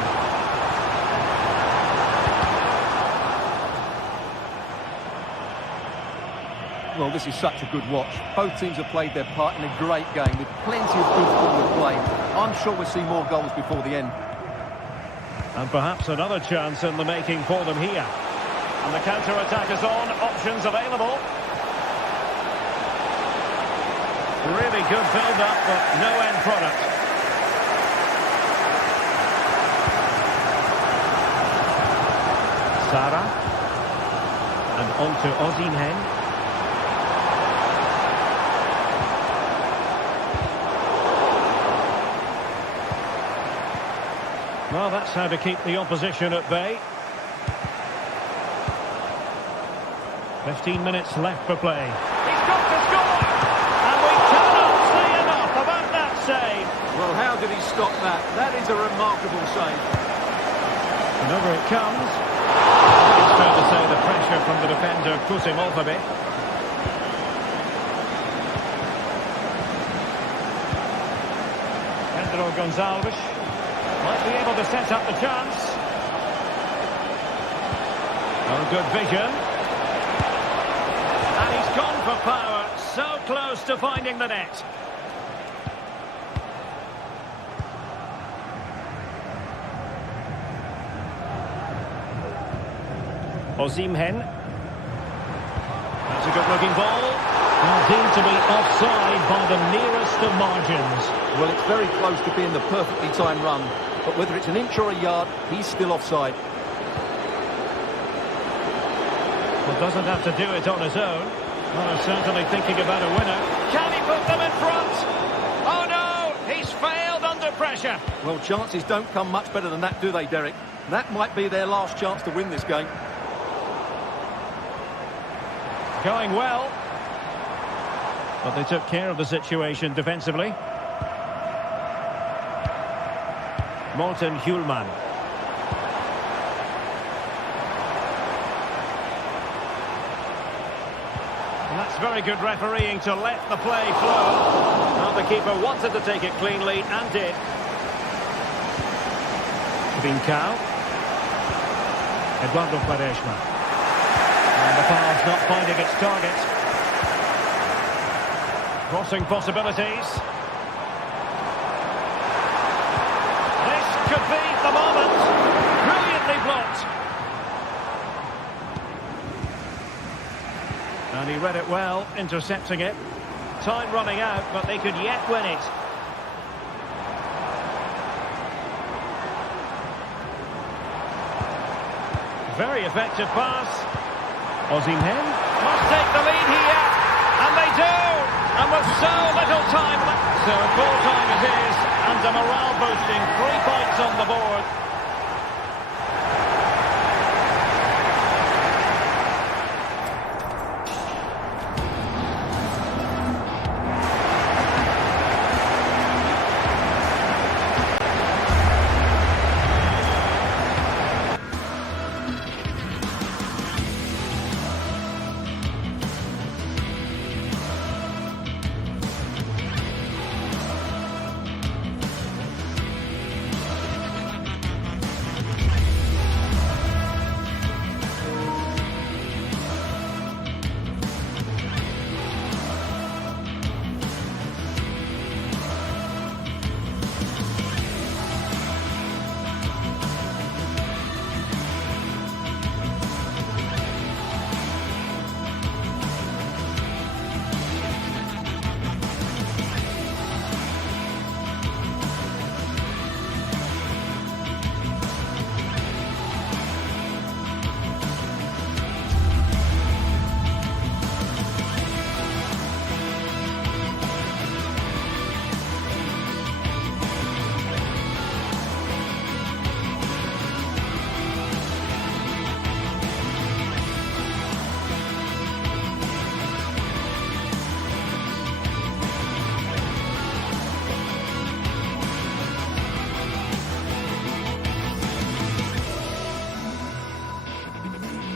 Well, this is such a good watch. Both teams have played their part in a great game with plenty of good forward play. I'm sure we'll see more goals before the end. And perhaps another chance in the making for them here. And the counter-attack is on, options available. Really good build-up, but no end product. Sara. And on to Osimhen. Well, that's how to keep the opposition at bay. 15 minutes left for play. He's got to score! And we cannot say enough about that save. Well, how did he stop that? That is a remarkable save. And over it comes. It's fair to say the pressure from the defender put him off a bit. Pedro Gonçalves might be able to set up the chance. Oh, good vision. And he's gone for power. So close to finding the net. Osimhen. That's a good-looking ball. And deemed to be offside by the nearest of margins. Well, it's very close to being the perfectly timed run. But whether it's an inch or a yard, he's still offside. Well, doesn't have to do it on his own. Well, certainly thinking about a winner. Can he put them in front? Oh, no! He's failed under pressure. Well, chances don't come much better than that, do they, Derek? That might be their last chance to win this game. Going well. But they took care of the situation defensively. Morten Hjulman. And that's very good refereeing to let the play flow. Well, the keeper wanted to take it cleanly and did. Trincao. Eduardo Quaresma. And the foul's not finding its target. Crossing possibilities. This could be the moment. Brilliantly blocked. And he read it well, intercepting it. Time running out, but they could yet win it. Very effective pass. Osimhen must take the lead here. And they do. And with so little time left. So full time it is. And a morale boosting 3 points on the board.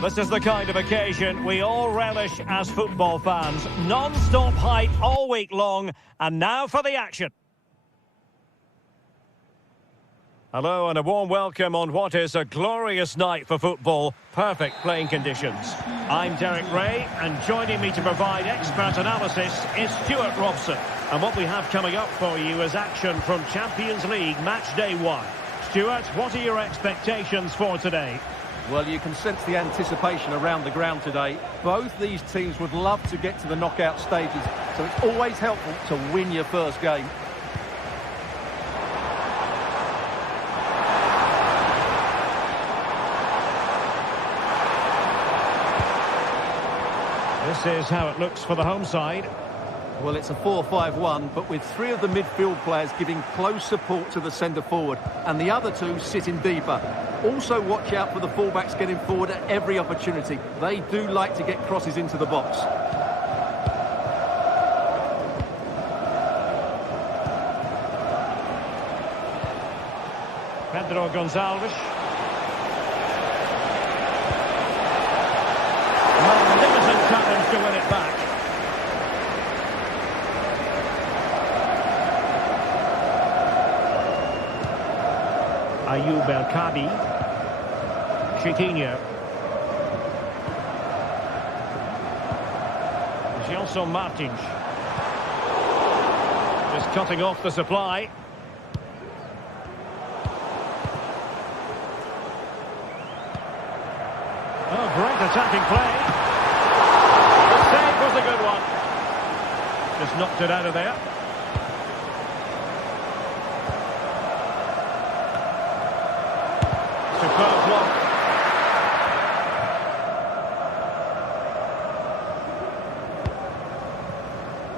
This is the kind of occasion we all relish as football fans. Non-stop hype all week long, and now for the action. Hello and a warm welcome on what is a glorious night for football. Perfect playing conditions. I'm Derek Ray, and joining me to provide expert analysis is Stuart Robson. And what we have coming up for you is action from Champions League Match Day 1. Stuart, what are your expectations for today? Well, you can sense the anticipation around the ground today. Both these teams would love to get to the knockout stages, so it's always helpful to win your first game. This is how it looks for the home side. Well, it's a 4-5-1, but with three of the midfield players giving close support to the centre forward, and the other two sitting deeper. Also watch out for the fullbacks getting forward at every opportunity. They do like to get crosses into the box. Pedro Gonçalves. Magnificent challenge to win it back. Ayoub El-Kabi. Chiquinho. Gelson Martins. Just cutting off the supply. Oh, great attacking play. The save was a good one. Just knocked it out of there. Superb block.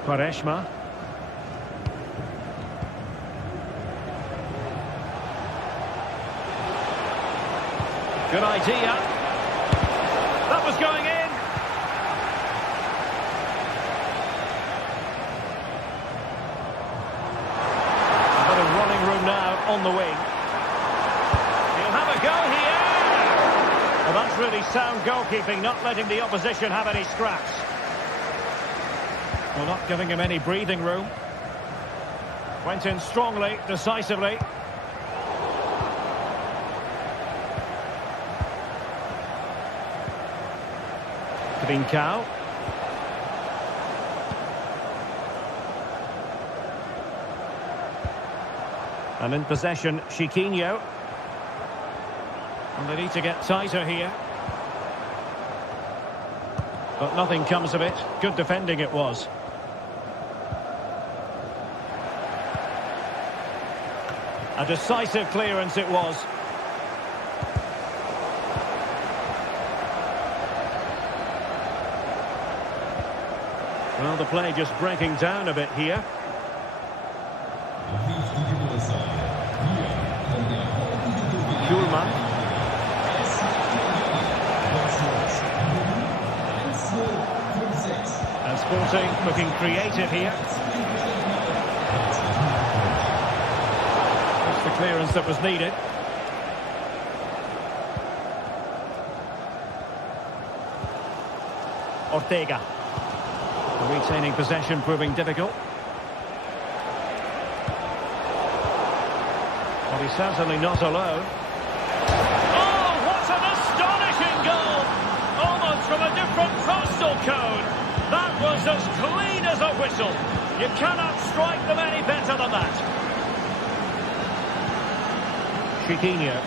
Quaresma. Good idea. That was going in. A bit of running room now on the wing. He'll have a go here. Well, that's really sound goalkeeping, not letting the opposition have any scraps. Well, not giving him any breathing room. Went in strongly, decisively. Trincao. And in possession, Chiquinho. And they need to get tighter here. But nothing comes of it. Good defending it was. A decisive clearance it was. Well, the play just breaking down a bit here. Schulman. And Sporting looking creative here. That's the clearance that was needed. Ortega. Retaining possession proving difficult. Well, he's certainly not alone. Oh, what an astonishing goal! Almost from a different postal code. That was as clean as a whistle. You cannot strike them any better than that. Chiquinho.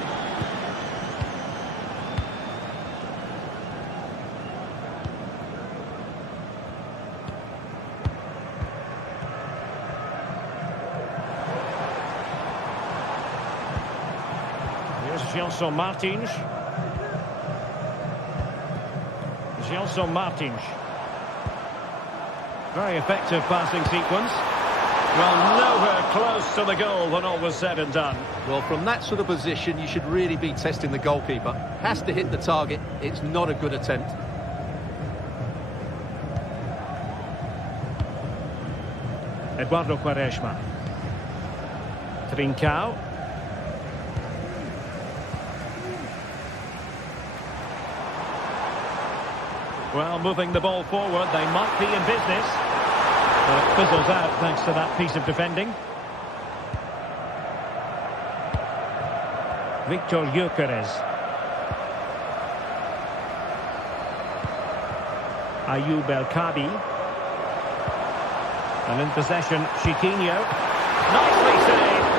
Gelson Martins. Gelson Martins. Very effective passing sequence. Well, nowhere close to the goal when all was said and done. Well, from that sort of position, you should really be testing the goalkeeper. Has to hit the target. It's not a good attempt. Eduardo Quaresma. Trincao. Well, moving the ball forward, they might be in business. But it fizzles out thanks to that piece of defending. Victor Gyökeres. Ayoub El Kabi. And in possession, Chiquinho. Nicely saved.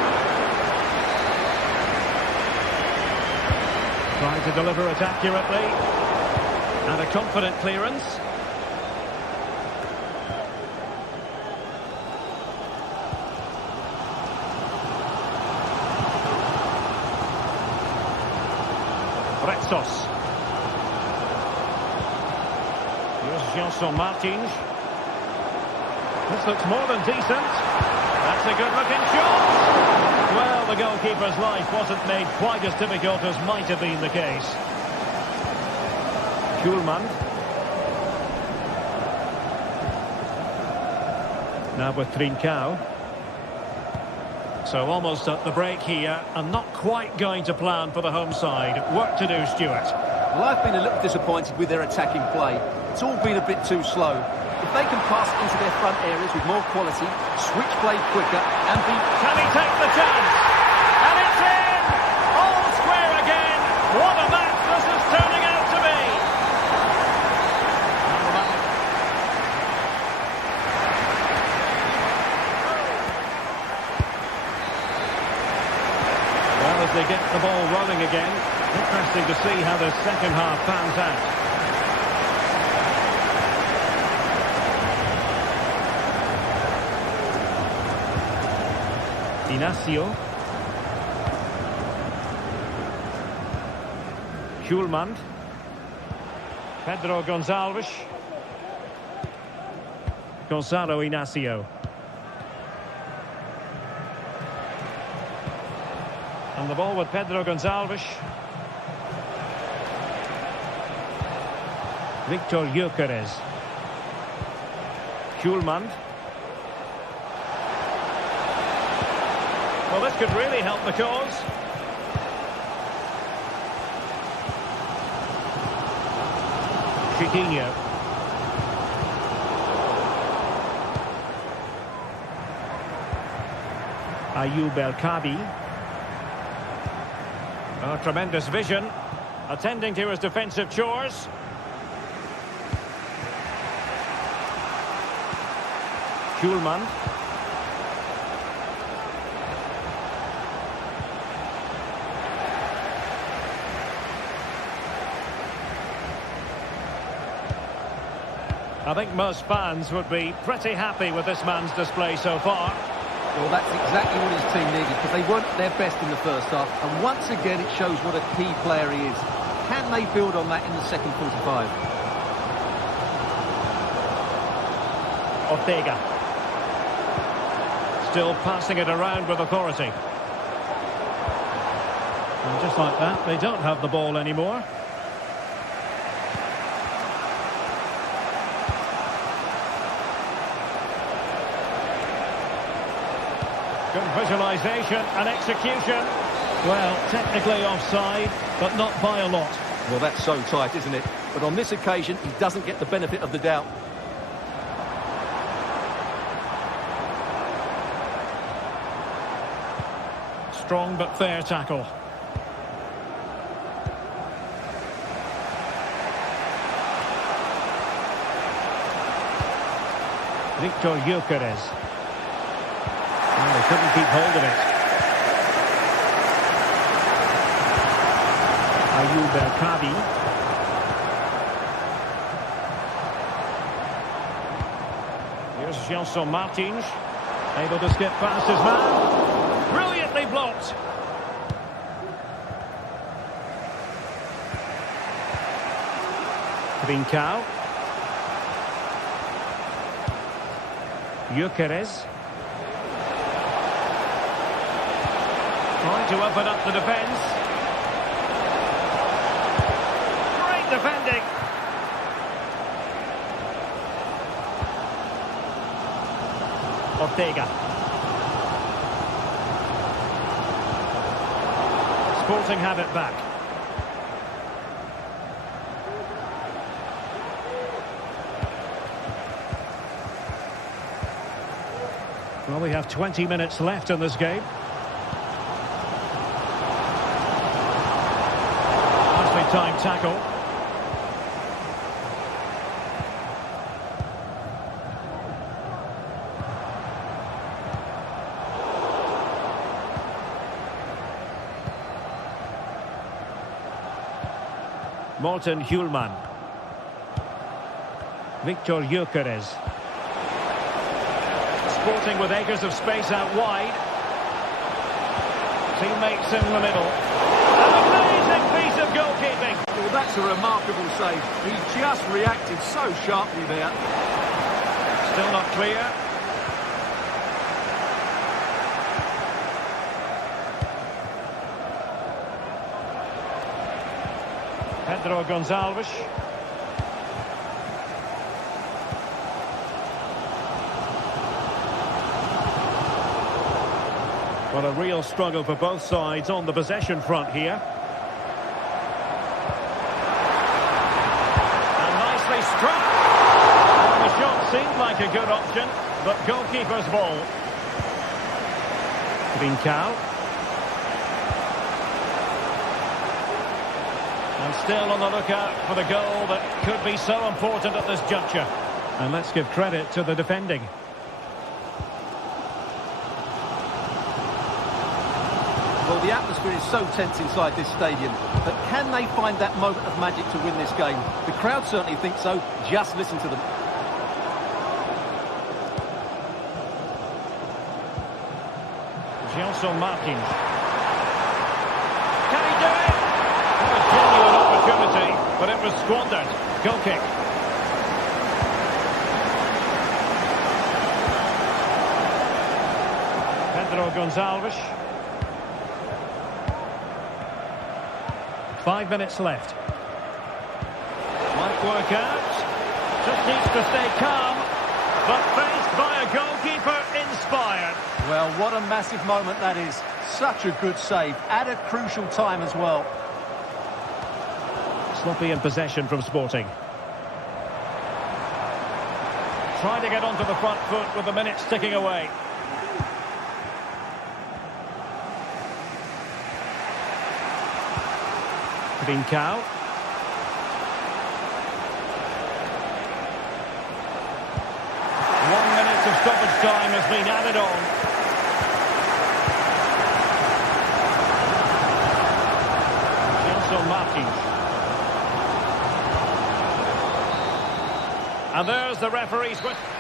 Trying to deliver it accurately. And a confident clearance. Retsos. Here's Gelson Martins. This looks more than decent. That's a good-looking shot. Well, the goalkeeper's life wasn't made quite as difficult as might have been the case. Schulman. Now with Trincao. So almost at the break here, and not quite going to plan for the home side. Work to do, Stuart. Well, I've been a little disappointed with their attacking play. It's all been a bit too slow. If they can pass it into their front areas with more quality, switch play quicker, and be... Can he take the chance? And it's in! All square again. What a match this is turning out to be. Well, as they get the ball rolling again, interesting to see how the second half pans out. Inacio. Schulman. Pedro Gonçalves. Gonzalo Inacio. And the ball with Pedro Gonçalves. Victor Gyökeres. Schulman. Well, this could really help the cause. Chiquinho. Ayoub El Kabi. Oh, tremendous vision. Attending to his defensive chores. Schulman. I think most fans would be pretty happy with this man's display so far. Well, that's exactly what his team needed, because they weren't at their best in the first half. And once again, it shows what a key player he is. Can they build on that in the second 45? Ortega. Still passing it around with authority. And just like that, they don't have the ball anymore. Good visualisation and execution. Well, technically offside, but not by a lot. Well, that's so tight, isn't it? But on this occasion, he doesn't get the benefit of the doubt. Strong but fair tackle. Victor Gyökeres. Well, they couldn't keep hold of it. Ayoub El Kabi. Here's Gelson Martins. Able to skip past his man. Brilliantly blocked. Trincao. Gyökeres. Trying to open up the defence. Great defending. Ortega. Sporting have it back. Well, we have 20 minutes left in this game. time tackle. Morten Hjulman. Victor Gyökeres. Sporting with acres of space out wide. Teammates in the middle. An amazing piece of goalkeeping. Well, that's a remarkable save. He just reacted so sharply there. Still not clear. Pedro Gonçalves. What a real struggle for both sides on the possession front here. And nicely struck. Well, the shot seemed like a good option, but goalkeeper's ball. Trincao. And still on the lookout for the goal that could be so important at this juncture. And let's give credit to the defending. Well, the atmosphere is so tense inside this stadium, but can they find that moment of magic to win this game? The crowd certainly think so. Just listen to them. Gelson Martins. Can he do it? What a genuine opportunity, but it was squandered. Goal kick. Pedro Gonçalves. 5 minutes left. Might work out. Just needs to stay calm. But faced by a goalkeeper inspired. Well, what a massive moment that is. Such a good save. At a crucial time as well. Sloppy in possession from Sporting. Trying to get onto the front foot with the minutes ticking away. Trincao. One minute of stoppage time has been added on. Gelson Martins. And there's the referee's whistle.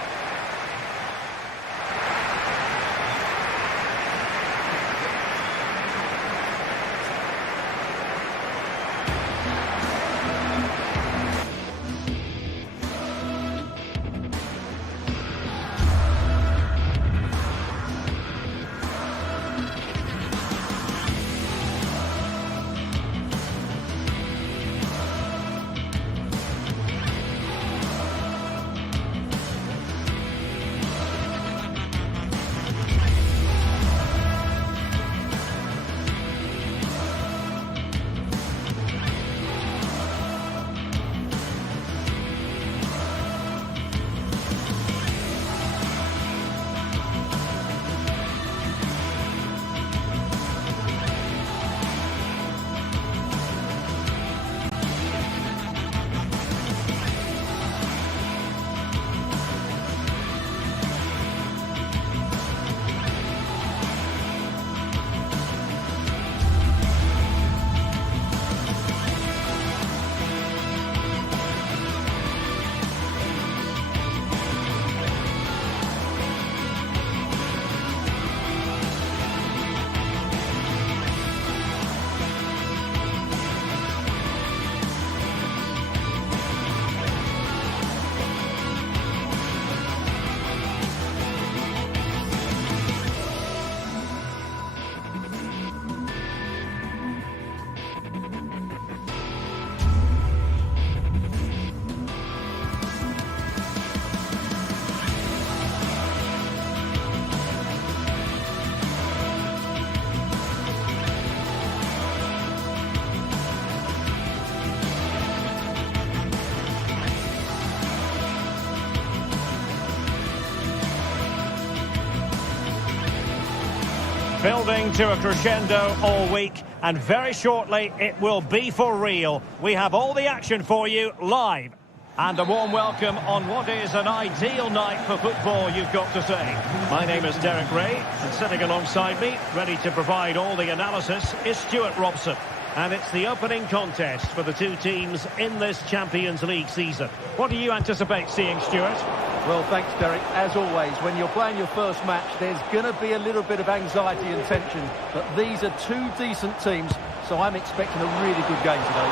Building to a crescendo all week, and very shortly it will be for real. We have all the action for you live. And a warm welcome on what is an ideal night for football, you've got to say. My name is Derek Ray, and sitting alongside me, ready to provide all the analysis, is Stuart Robson. And it's the opening contest for the two teams in this Champions League season. What do you anticipate seeing, Stuart? Well, thanks, Derek. As always, when you're playing your first match, there's going to be a little bit of anxiety and tension. But these are two decent teams, so I'm expecting a really good game today.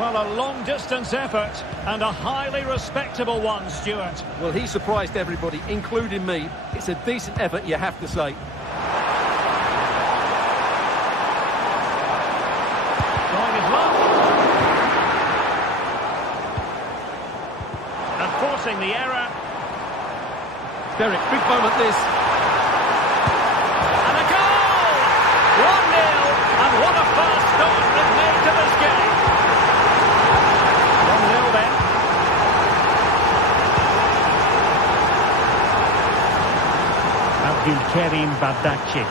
Well, a long-distance effort and a highly respectable one, Stuart. Well, he surprised everybody, including me. It's a decent effort, you have to say. Trying his luck. And forcing the error. Derek, big moment this. And a goal! 1-0, and what a fast start they've made to this game. 1-0 then. Abdulkarim Bardakci.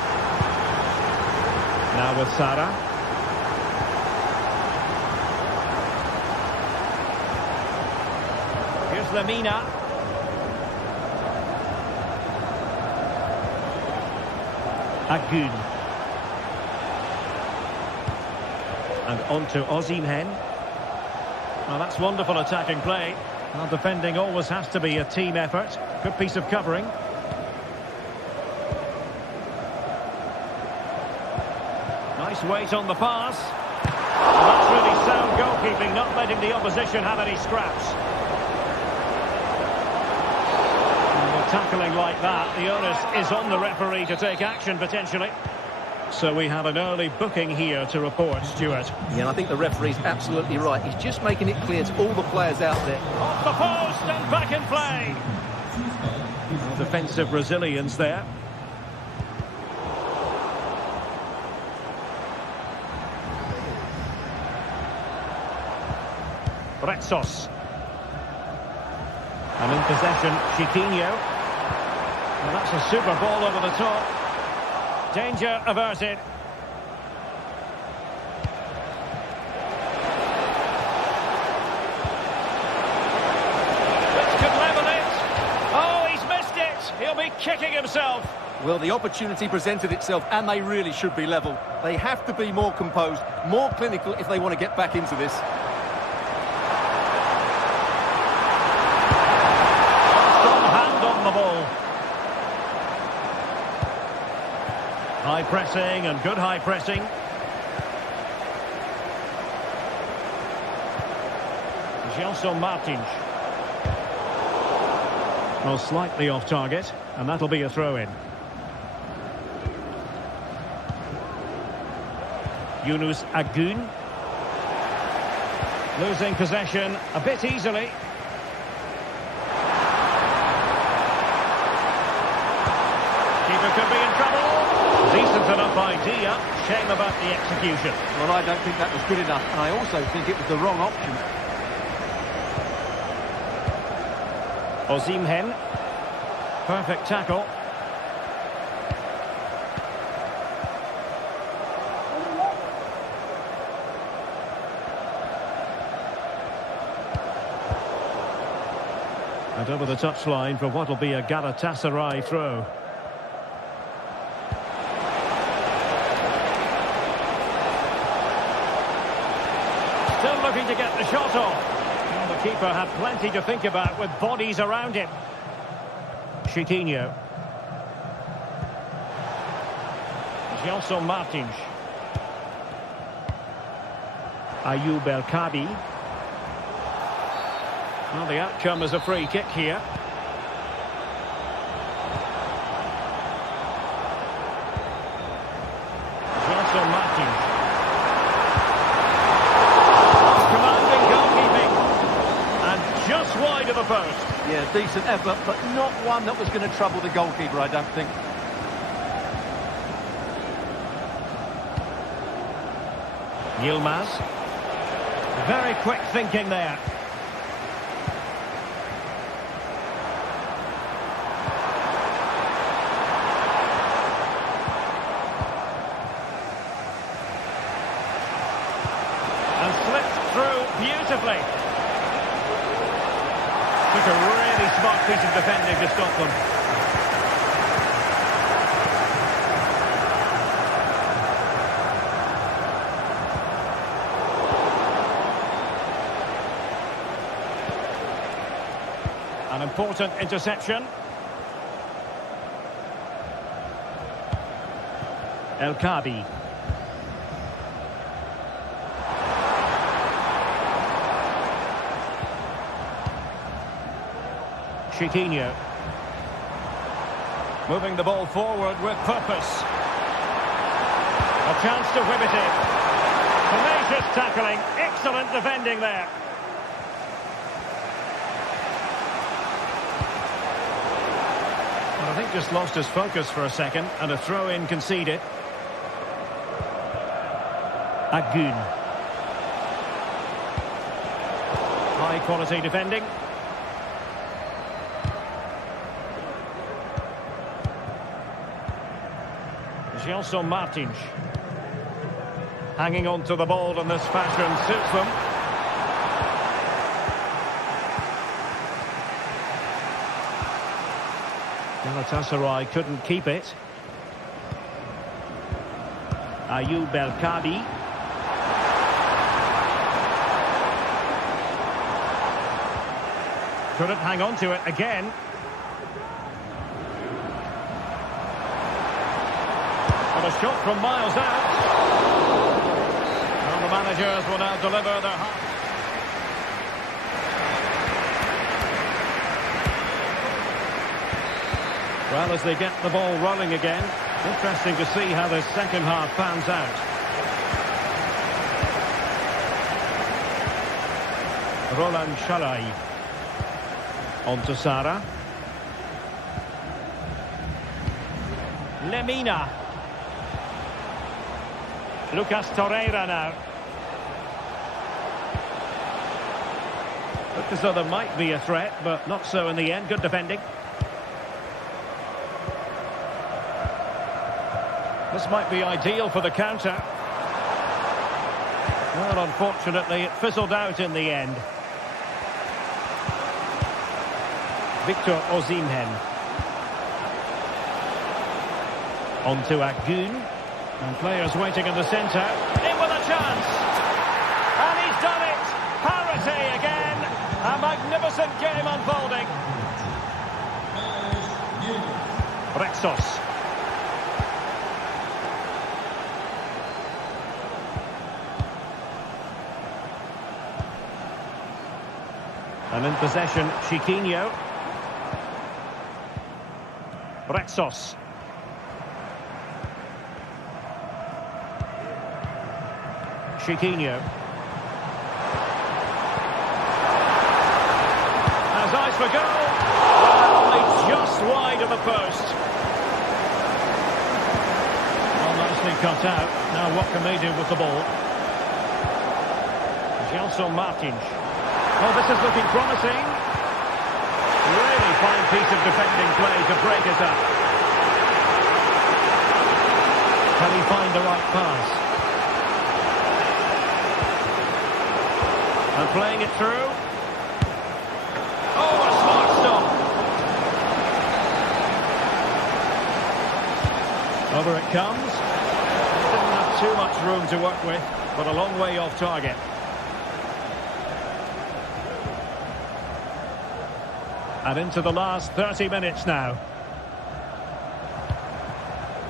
Now with Sara. Here's Lamina. Agun. And on to Osimhen. Well, that's wonderful attacking play. Well, defending always has to be a team effort. Good piece of covering. Nice weight on the pass. Well, that's really sound goalkeeping, not letting the opposition have any scraps. And with tackling like that, the onus is on the referee to take action potentially. So we have an early booking here to report, Stuart. Yeah, and I think the referee's absolutely right. He's just making it clear to all the players out there. Off the post and back in play. Well, defensive resilience there. Retsos. And in possession, Chiquinho. Well, that's a super ball over the top. Danger averted. This could level it. Oh, he's missed it. He'll be kicking himself. Well, the opportunity presented itself, and they really should be level. They have to be more composed, more clinical if they want to get back into this. Strong hand on the ball. High pressing and good high pressing. Gelson Martins. Well, slightly off target, and that'll be a throw-in. Yunus Agun. Losing possession a bit easily. Keeper could be in trouble. Decent enough idea. Shame about the execution. Well, I don't think that was good enough, and I also think it was the wrong option. Osimhen. Perfect tackle. And over the touchline for what will be a Galatasaray throw. Still looking to get the shot off. And the keeper had plenty to think about with bodies around him. Chiquinho. Gelson Martins. Ayoub El Kadi. Well, the outcome is a free kick here. Gelson Martins. Commanding goalkeeping. And just wide of the post. Yeah, decent effort, but not one that was going to trouble the goalkeeper, I don't think. Yilmaz. Very quick thinking there. brilliantly. Took a really smart piece of defending to stop them. An important interception. El Kabi. Chiquinho. Moving the ball forward with purpose. A chance to whip it in. Tenacious tackling. Excellent defending there. Well, I think just lost his focus for a second, and a throw-in conceded. Agun. High quality defending. Gelson Martins. Hanging on to the ball in this fashion suits them. Galatasaray couldn't keep it. Ayoub El Kabi. Couldn't hang on to it again. But a shot from miles out. And the managers will now deliver their half. Well, as they get the ball rolling again, interesting to see how the second half pans out. Roland Shalai. On to Sara. Lemina. Lucas Torreira now. Looked as though there might be a threat, but not so in the end. Good defending. This might be ideal for the counter. Well, unfortunately, it fizzled out in the end. Victor Osimhen. On to Agun. And players waiting in the centre. In with a chance. And he's done it. Parity again. A magnificent game unfolding. Rexos. And in possession, Chiquinho. Rexos. Chiquinho. Has eyes for goal. Only just wide of the post. Well, nicely cut out. Now what can they do with the ball? Gelson Martins. Oh, this is looking promising. Really fine piece of defending play to break it up. Can he find the right pass? And playing it through. Oh, a smart stop. Over it comes. Didn't have too much room to work with, but a long way off target. And into the last 30 minutes now.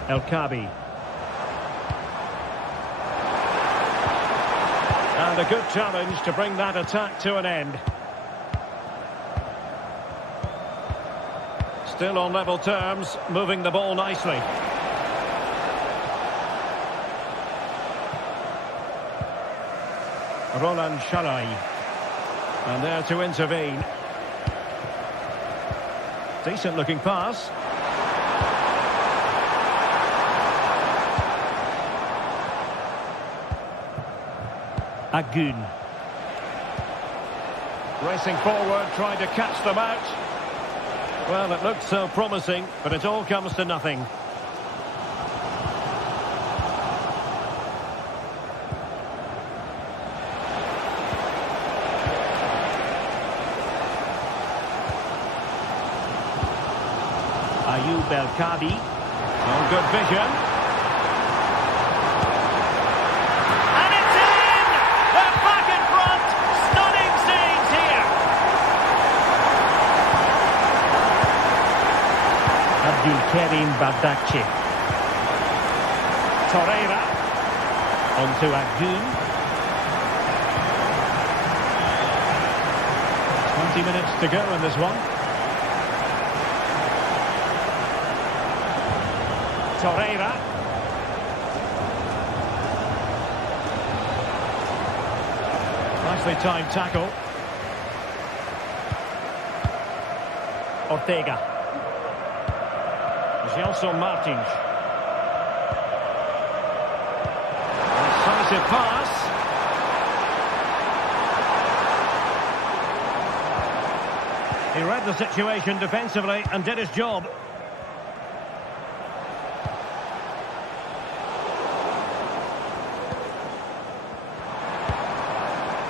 El Kabi. And a good challenge to bring that attack to an end. Still on level terms, moving the ball nicely. Roland Shalai. And there to intervene. Decent looking pass. Agun. Racing forward, trying to catch them out. Well, it looked so promising, but it all comes to nothing. Ayoub El-Kabi. Oh, good vision. And it's in! They're back in front! Stunning scenes here! Abdulkarim Bardakci. Torreira. On to Ayoub. 20 minutes to go in this one. Torreira. Nicely timed tackle. Ortega. Gelson Martins. Decisive pass. He read the situation defensively and did his job.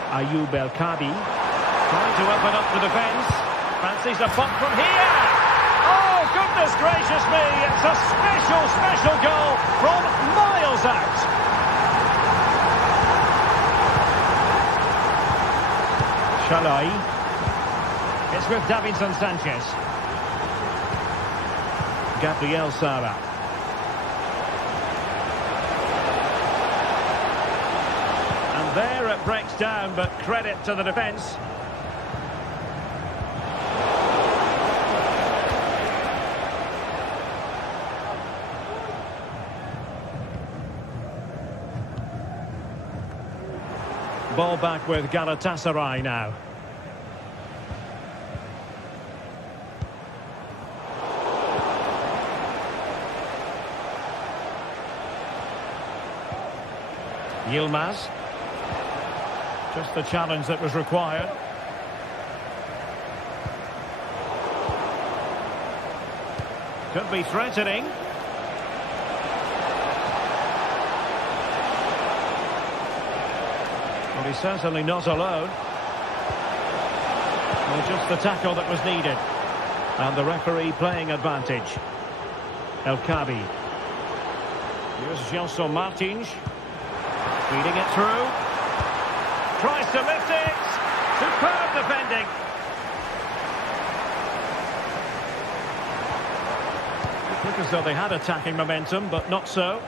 Ayoub El-Kabi trying to open up the defence. Fancies a bump from here. Oh, goodness gracious me. It's a special goal from miles out. Shalai. It's with Davinson Sanchez. Gabriel Sara. And there it breaks down, but credit to the defence. Ball back with Galatasaray now. Yilmaz. Just the challenge that was required. Could be threatening. Well, he's certainly not alone. Well, just the tackle that was needed. And the referee playing advantage. El-Kabi. Here's Gelson Martins. Feeding it through. Tries to lift it. Superb defending. It looked as though they had attacking momentum, but not so.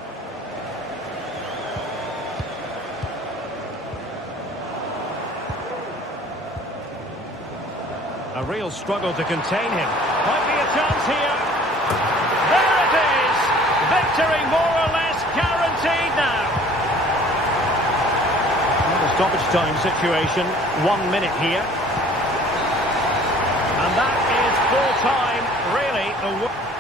A real struggle to contain him. Might be a chance here. There it is. Victory more or less guaranteed now. Well, the stoppage time situation. 1 minute here. And that is full time. Really, the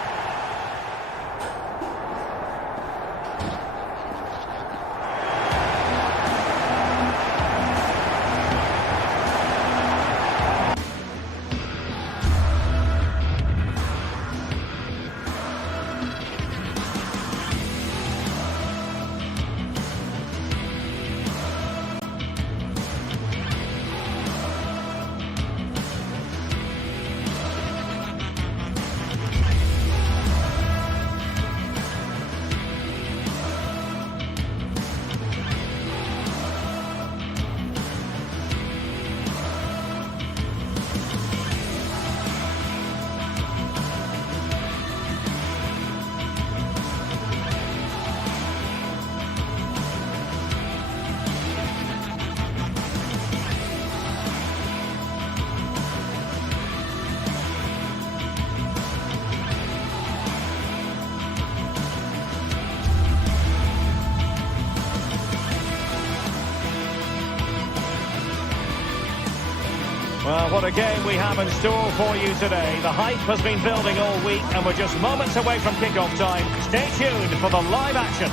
well, what a game we have in store for you today. The hype has been building all week and we're just moments away from kick-off time. Stay tuned for the live action.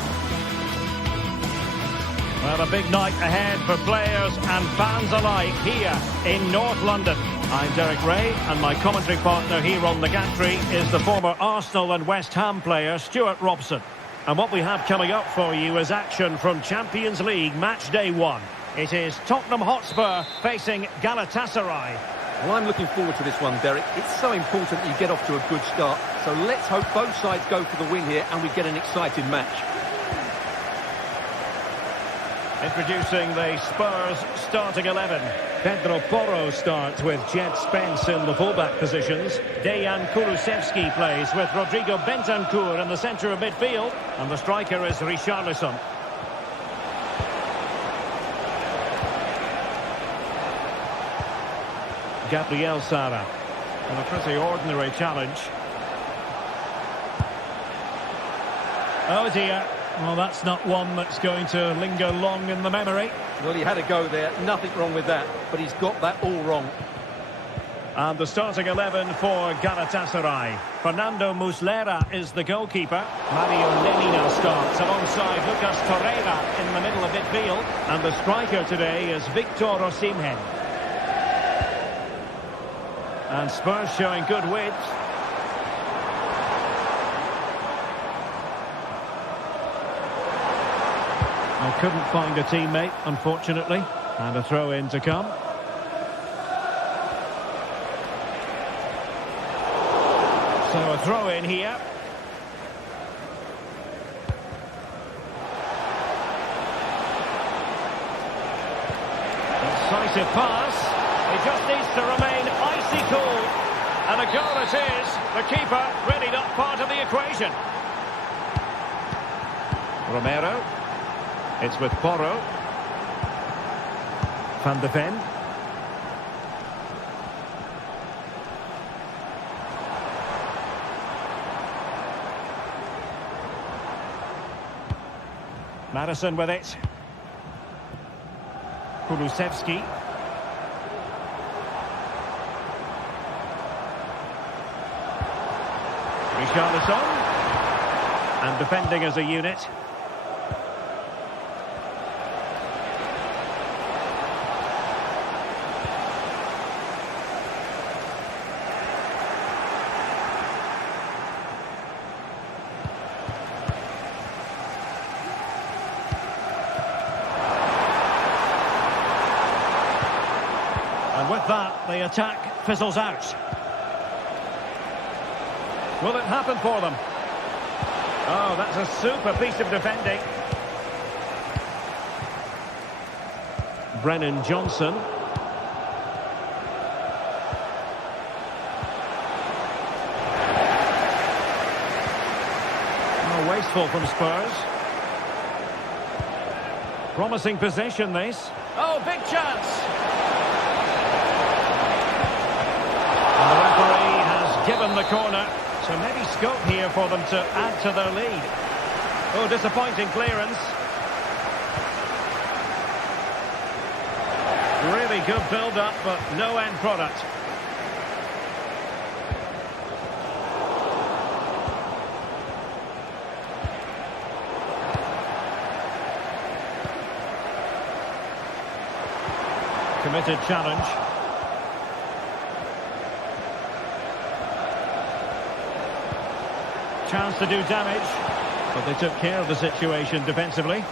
Well, a big night ahead for players and fans alike here in North London. I'm Derek Ray and my commentary partner here on the gantry is the former Arsenal and West Ham player Stuart Robson. And what we have coming up for you is action from Champions League match day 1. It is Tottenham Hotspur facing Galatasaray. Well, I'm looking forward to this one, Derek. It's so important you get off to a good start. So let's hope both sides go for the win here and we get an exciting match. Introducing the Spurs starting 11. Pedro Porro starts with Jet Spence in the fullback positions. Dejan Kulusevski plays with Rodrigo Bentancur in the centre of midfield. And the striker is Richarlison. Gabriel Sara. And a pretty ordinary challenge. Oh dear. Well, that's not one that's going to linger long in the memory. Well, he had a go there. Nothing wrong with that. But he's got that all wrong. And the starting 11 for Galatasaray. Fernando Muslera is the goalkeeper. Mario Lemina starts alongside Lucas Torreira in the middle of midfield. And the striker today is Victor Osimhen. And Spurs showing good width. Well, couldn't find a teammate, unfortunately. And a throw-in to come. So a throw-in here. Decisive pass. He just needs to remain icy cool. And a goal it is. The keeper really not part of the equation. Romero. It's with Porro. Van de Ven. Madison with it. Kulusevski. Richarlison. And defending as a unit. And with that, the attack fizzles out. Will it happen for them? Oh, that's a super piece of defending. Brennan Johnson. Oh, wasteful from Spurs. Promising possession, this. Oh, big chance. And the referee has given the corner. So maybe scope here for them to add to their lead. Oh, disappointing clearance. Really good build-up, but no end product. Committed challenge. Chance to do damage, but they took care of the situation defensively.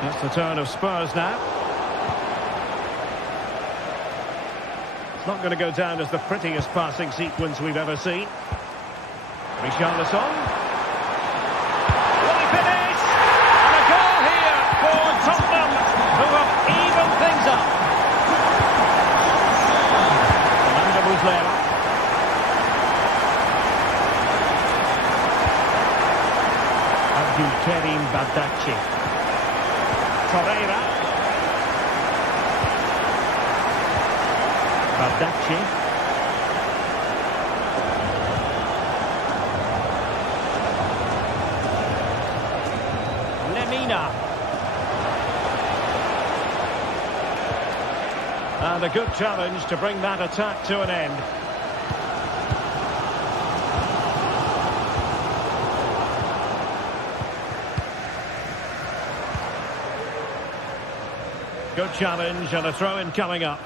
That's the turn of Spurs now. It's not going to go down as the prettiest passing sequence we've ever seen. Richarlison. Tottenham, who have evened things up. Fernando Muslera. Abdulkarim Badaci. Torreira. Badaci. Lemina. And a good challenge to bring that attack to an end. Good challenge and a throw-in coming up.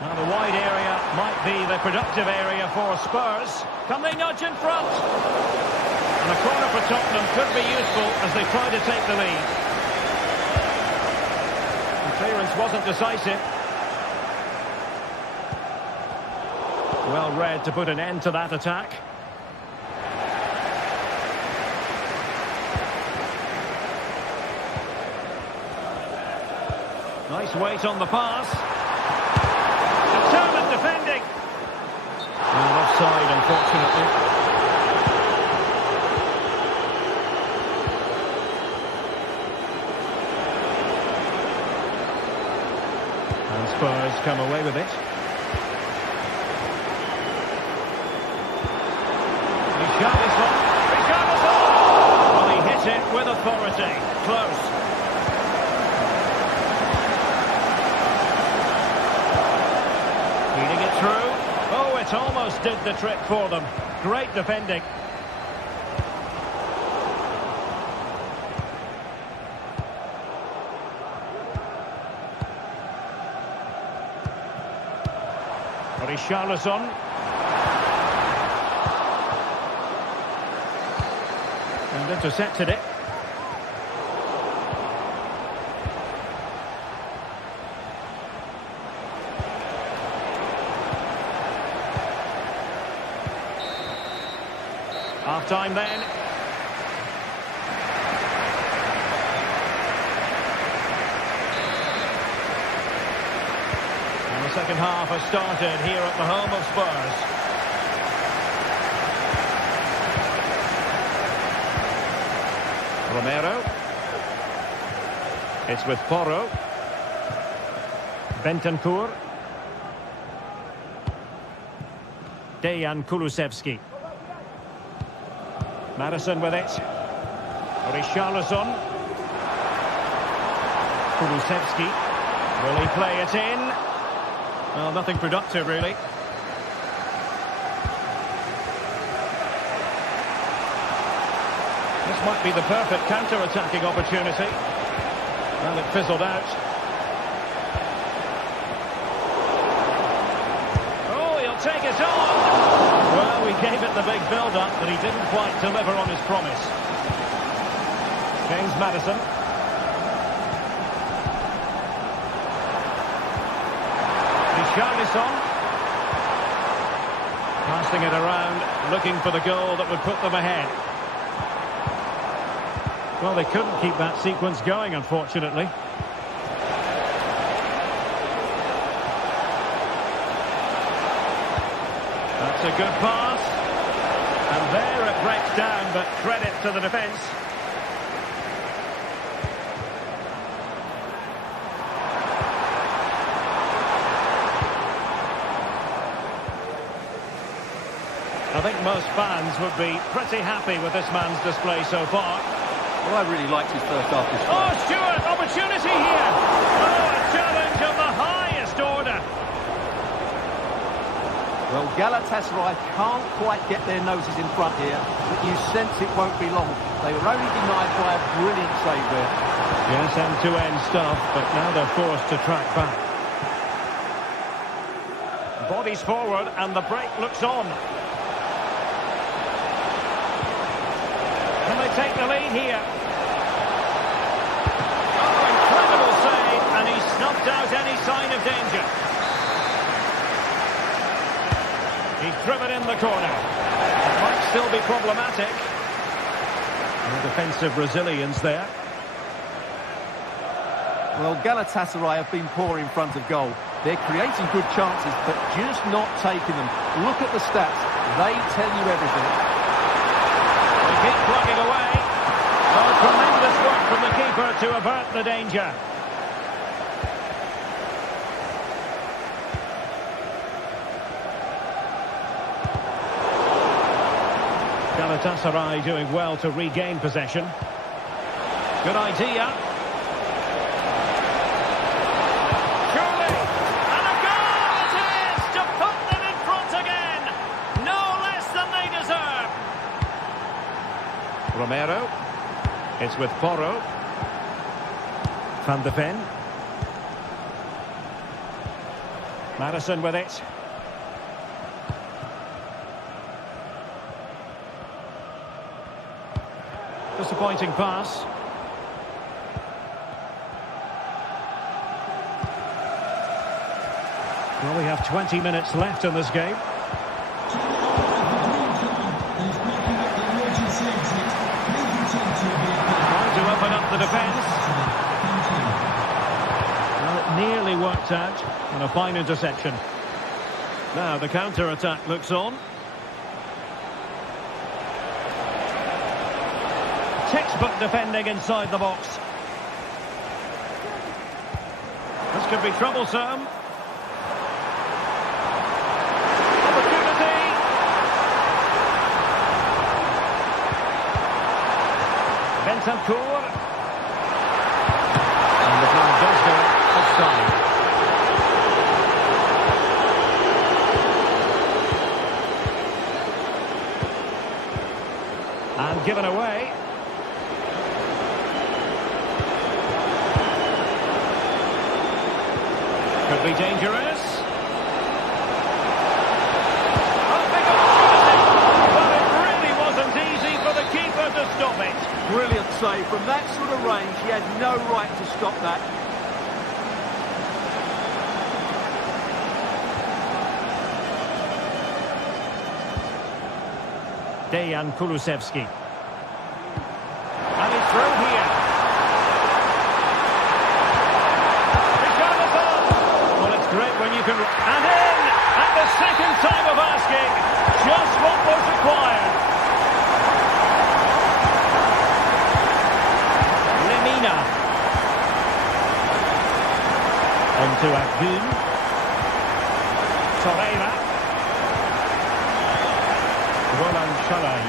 Now the wide area might be the productive area for Spurs. Can they nudge in front? And a corner for Tottenham could be useful as they try to take the lead. The clearance wasn't decisive. Well read to put an end to that attack. Nice weight on the pass. Determined defending. And offside, unfortunately. And Spurs come away with it. Richarlison. Well, he hit it with authority. Close. Feeding it through. Oh, it almost did the trick for them. Great defending. Richarlison. And intercepted it. Half time then. And the second half has started here at the home of Spurs. Romero. It's with Porro. Bentancur. Dejan Kulusevski. Madison with it. Richarlison. Kulusevski. Will he play it in? Well, nothing productive, really. This might be the perfect counter-attacking opportunity. Well, it fizzled out. Oh, he'll take it on! Well, we gave it the big build-up, but he didn't quite deliver on his promise. James Maddison. Richarlison. Passing it around, looking for the goal that would put them ahead. Well, they couldn't keep that sequence going, unfortunately. That's a good pass. And there it breaks down, but credit to the defence. I think most fans would be pretty happy with this man's display so far. Well, I really liked his first half display. Oh, Stewart, opportunity here. Oh, a challenge of the highest order. Well, Galatasaray can't quite get their noses in front here, but you sense it won't be long. They were only denied by a brilliant save there. Yes, end-to-end stuff, but now they're forced to track back. Bodies forward, and the break looks on. Can they take the lead here? Oh, incredible save, and he snuffed out any sign of danger. He's driven in the corner. It might still be problematic. And defensive resilience there. Well, Galatasaray have been poor in front of goal. They're creating good chances, but just not taking them. Look at the stats. They tell you everything. They keep plugging away. Oh, tremendous work from the keeper to avert the danger. Galatasaray doing well to regain possession. Good idea. Surely, and a goal it is to put them in front again. No less than they deserve. Romero. It's with Porro. Van de Ven. Madison with it. Disappointing pass. Well, we have 20 minutes left in this game. Trying to open up the defence. Well, it nearly worked out, and a fine interception. Now the counter-attack looks on. Textbook defending inside the box. This could be troublesome. Opportunity. Bentancur. And the flag does go offside. And given away. Could be dangerous. Oh, big opportunity. But it really wasn't easy for the keeper to stop it. Brilliant save. From that sort of range, he had no right to stop that. Dejan Kulusevski. And it's through here. It's Colossal. Well, it's great when you can... And in! At the second time of asking, just what was required. Lemina. Onto Akun. Torreira. Roland Shalai.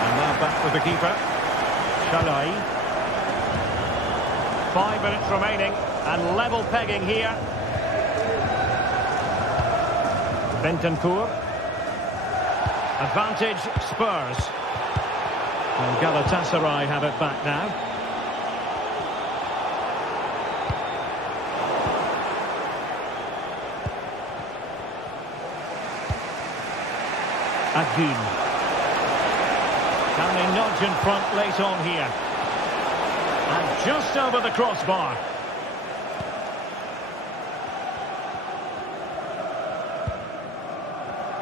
And now back with the keeper. Shalai. 5 minutes remaining and level pegging here. Bentancur. Advantage Spurs. And Galatasaray have it back now. Akun. Can they nudge in front late on here? And just over the crossbar.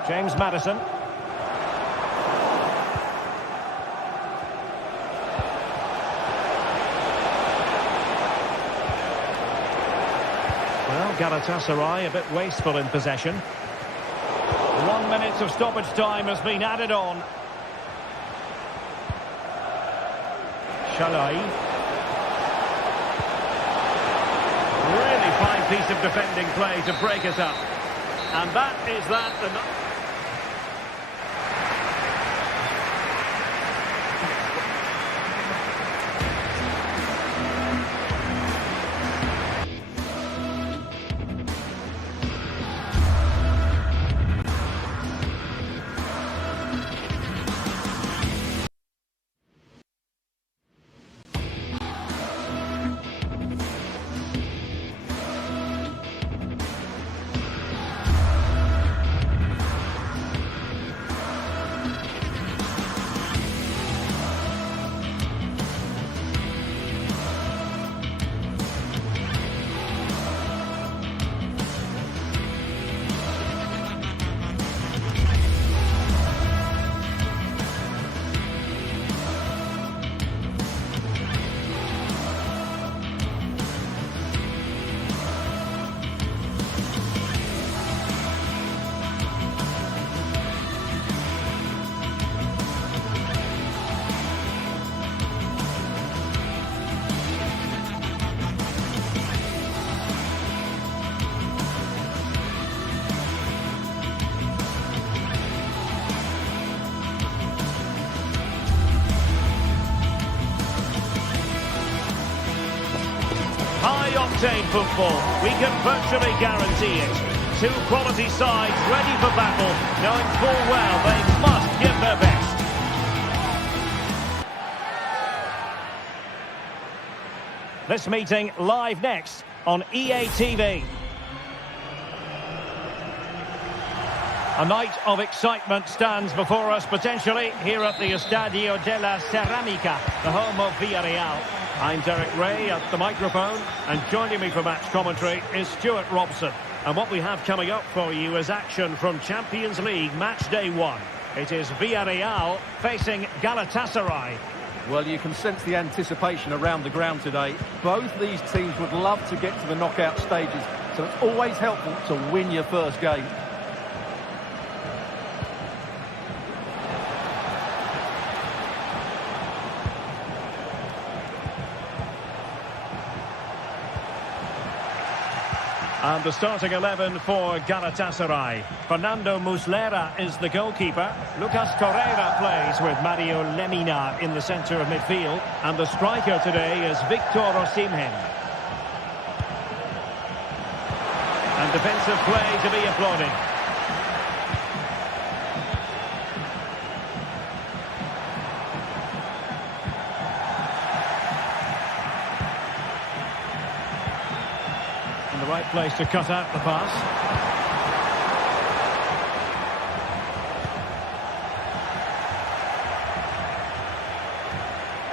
James Maddison. Well, Galatasaray a bit wasteful in possession. 1 minute of stoppage time has been added on. Shalai. Really fine piece of defending play to break it up. And that is that. High-octane football, we can virtually guarantee it. Two quality sides ready for battle, knowing full well they must give their best. This meeting live next on EA TV. A night of excitement stands before us potentially here at the Estadio de la Ceramica, the home of Villarreal. I'm Derek Ray at the microphone, and joining me for match commentary is Stuart Robson. And what we have coming up for you is action from Champions League match day 1. It is Villarreal facing Galatasaray. Well, you can sense the anticipation around the ground today. Both these teams would love to get to the knockout stages, so it's always helpful to win your first game. And the starting 11 for Galatasaray. Fernando Muslera is the goalkeeper. Lucas Torreira plays with Mario Lemina in the centre of midfield. And the striker today is Victor Osimhen. And defensive play to be applauded. The right place to cut out the pass.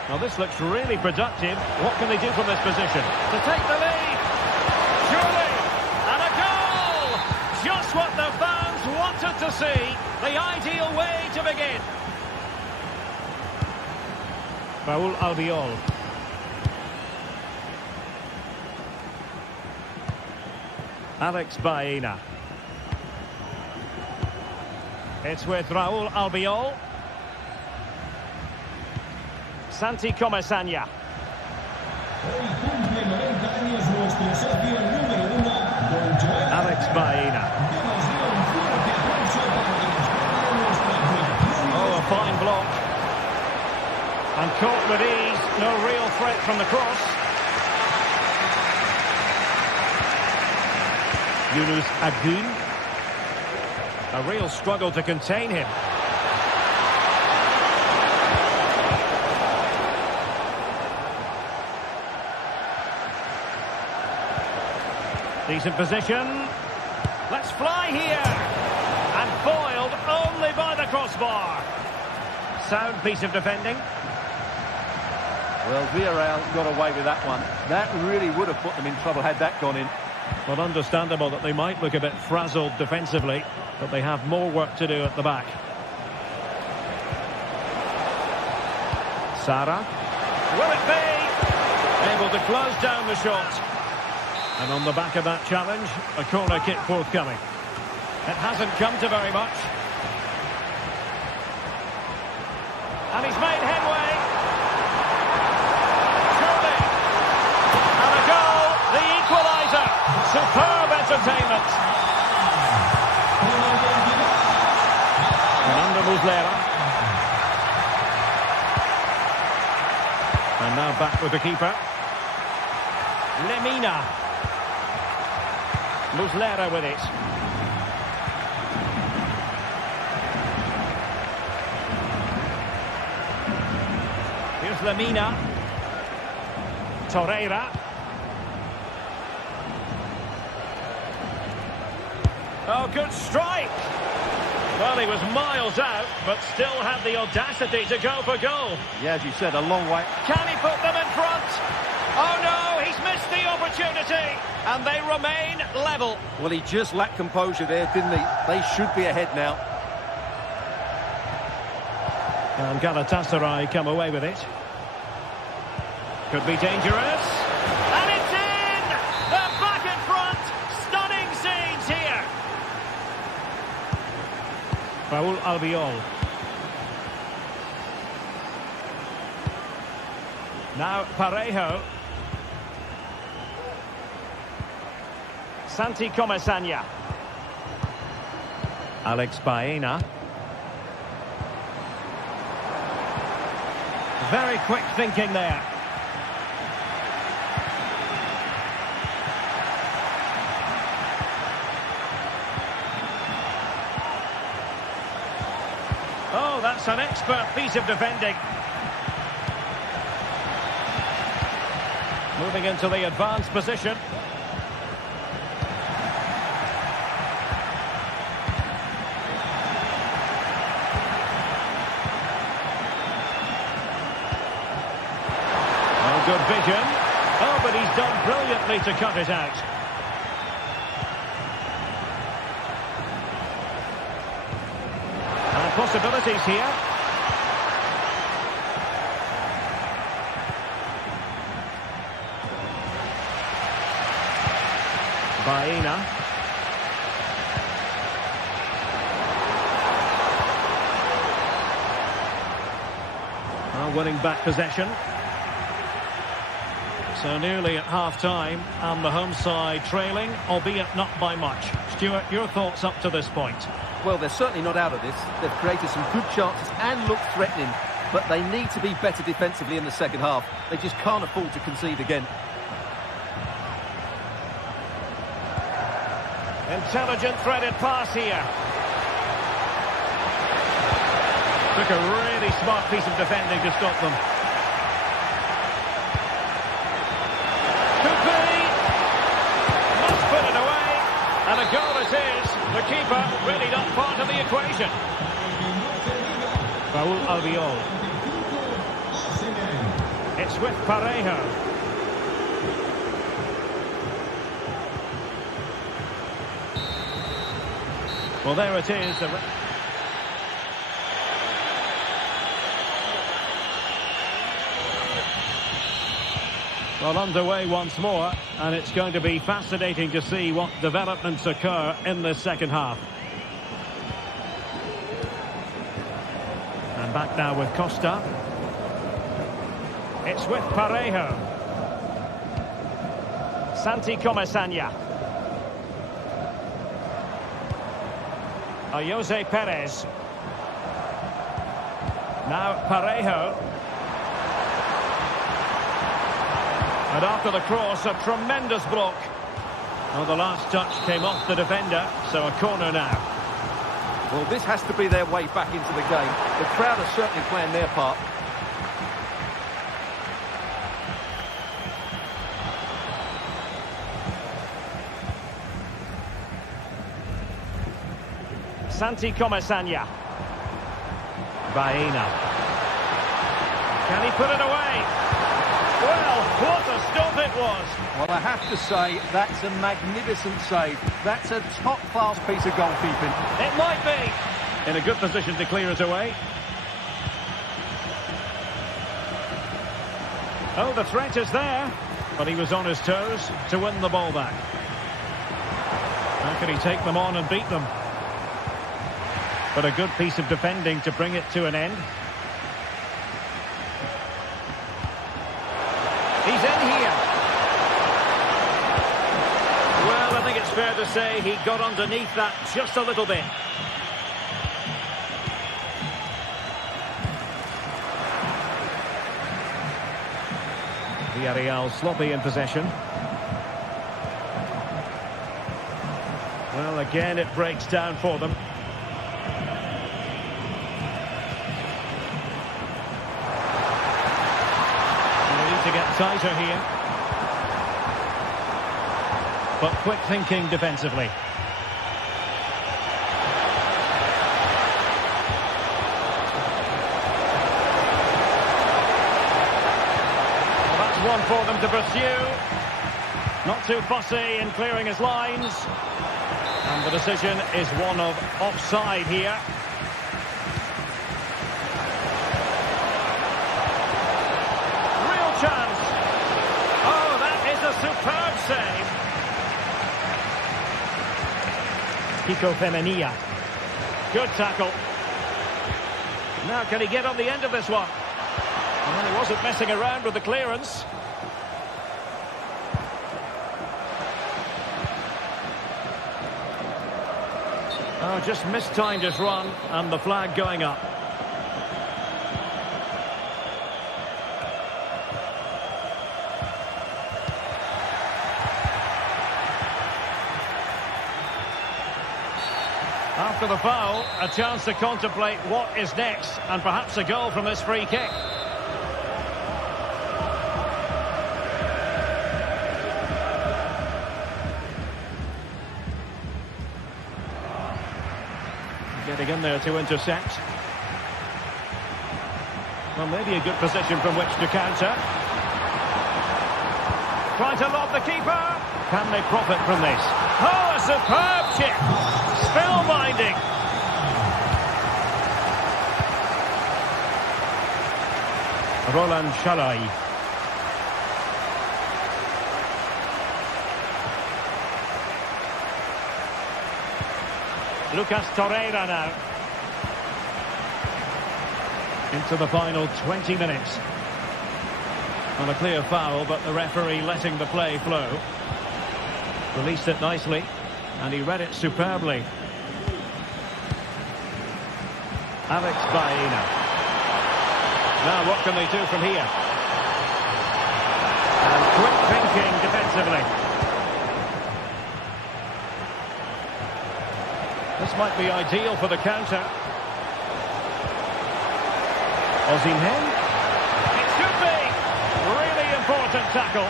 Now this looks really productive. What can they do from this position? To take the lead! Surely! And a goal! Just what the fans wanted to see. The ideal way to begin. Raul Albiol. Alex Baena. It's with Raul Albiol. Santi Comesaña. Alex Baena. Oh, a fine block. And caught with ease. No real threat from the cross. Yunus Agun. A real struggle to contain him. Decent position. Let's fly here. And foiled only by the crossbar. Sound piece of defending. Well, Villarreal got away with that one. That really would have put them in trouble had that gone in. Well, understandable that they might look a bit frazzled defensively, but they have more work to do at the back. Sara. Will it be? Able to close down the shot. And on the back of that challenge, a corner kick forthcoming. It hasn't come to very much. And he's made headway. Superb entertainment. Fernando Muslera. And now back with the keeper. Lemina. Muslera with it. Here's Lemina. Torreira. Oh, good strike. Well, he was miles out, but still had the audacity to go for goal. Yeah, as you said, a long way. Can he put them in front? Oh, no, he's missed the opportunity. And they remain level. Well, he just lacked composure there, didn't he? They should be ahead now. And Galatasaray come away with it. Could be dangerous. And it's in! They're back in front. Stunning scenes here. Raul Albiol. Now Parejo. Santi Comesaña. Alex Baena. Very quick thinking there. Oh, that's an expert piece of defending. Moving into the advanced position. Good vision. Oh, but he's done brilliantly to cut it out. And possibilities here. Bayern. Winning back possession. So nearly at half-time, and the home side trailing, albeit not by much. Stuart, your thoughts up to this point? Well, they're certainly not out of this. They've created some good chances and looked threatening, but they need to be better defensively in the second half. They just can't afford to concede again. Intelligent threaded pass here. Took a really smart piece of defending to stop them. Could be. Must put it away. And a goal it is. The keeper really not part of the equation. Raul Albiol. It's with Parejo. Well, there it is. Well, underway once more, and it's going to be fascinating to see what developments occur in the second half. And back now with Costa. It's with Parejo. Santi Comesaña. Jose Perez. Now Parejo. And after the cross, a tremendous block. Well, the last touch came off the defender, so a corner now. Well, this has to be their way back into the game. The crowd are certainly playing their part. Santi Comesaña. Bayern. Can he put it away? Well, what a stop it was. Well, I have to say, that's a magnificent save. That's a top-class piece of goalkeeping. It might be. In a good position to clear it away. Oh, the threat is there. But he was on his toes to win the ball back. How can he take them on and beat them? But a good piece of defending to bring it to an end. He's in here. Well, I think it's fair to say he got underneath that just a little bit. Villarreal sloppy in possession. Well, again, it breaks down for them. To get tighter here, but quick thinking defensively. Well, that's one for them to pursue. Not too fussy in clearing his lines, and the decision is one of offside here. Chance. Oh, that is a superb save. Kiko Femenia. Good tackle. Now, can he get on the end of this one? Well, he wasn't messing around with the clearance. Oh, just mistimed his run, and the flag going up. After the foul, a chance to contemplate what is next, and perhaps a goal from this free kick. Getting in there to intercept. Well, maybe a good position from which to counter. Trying to lob the keeper. Can they profit from this? Oh, a superb chip. Spellbinding. Roland Shalai. Lucas Torreira now. Into the final 20 minutes. On a clear foul, but the referee letting the play flow. Released it nicely, and he read it superbly. Alex Baena. Now what can they do from here? And quick thinking defensively. This might be ideal for the counter. Osimhen. It should be. Really important tackle.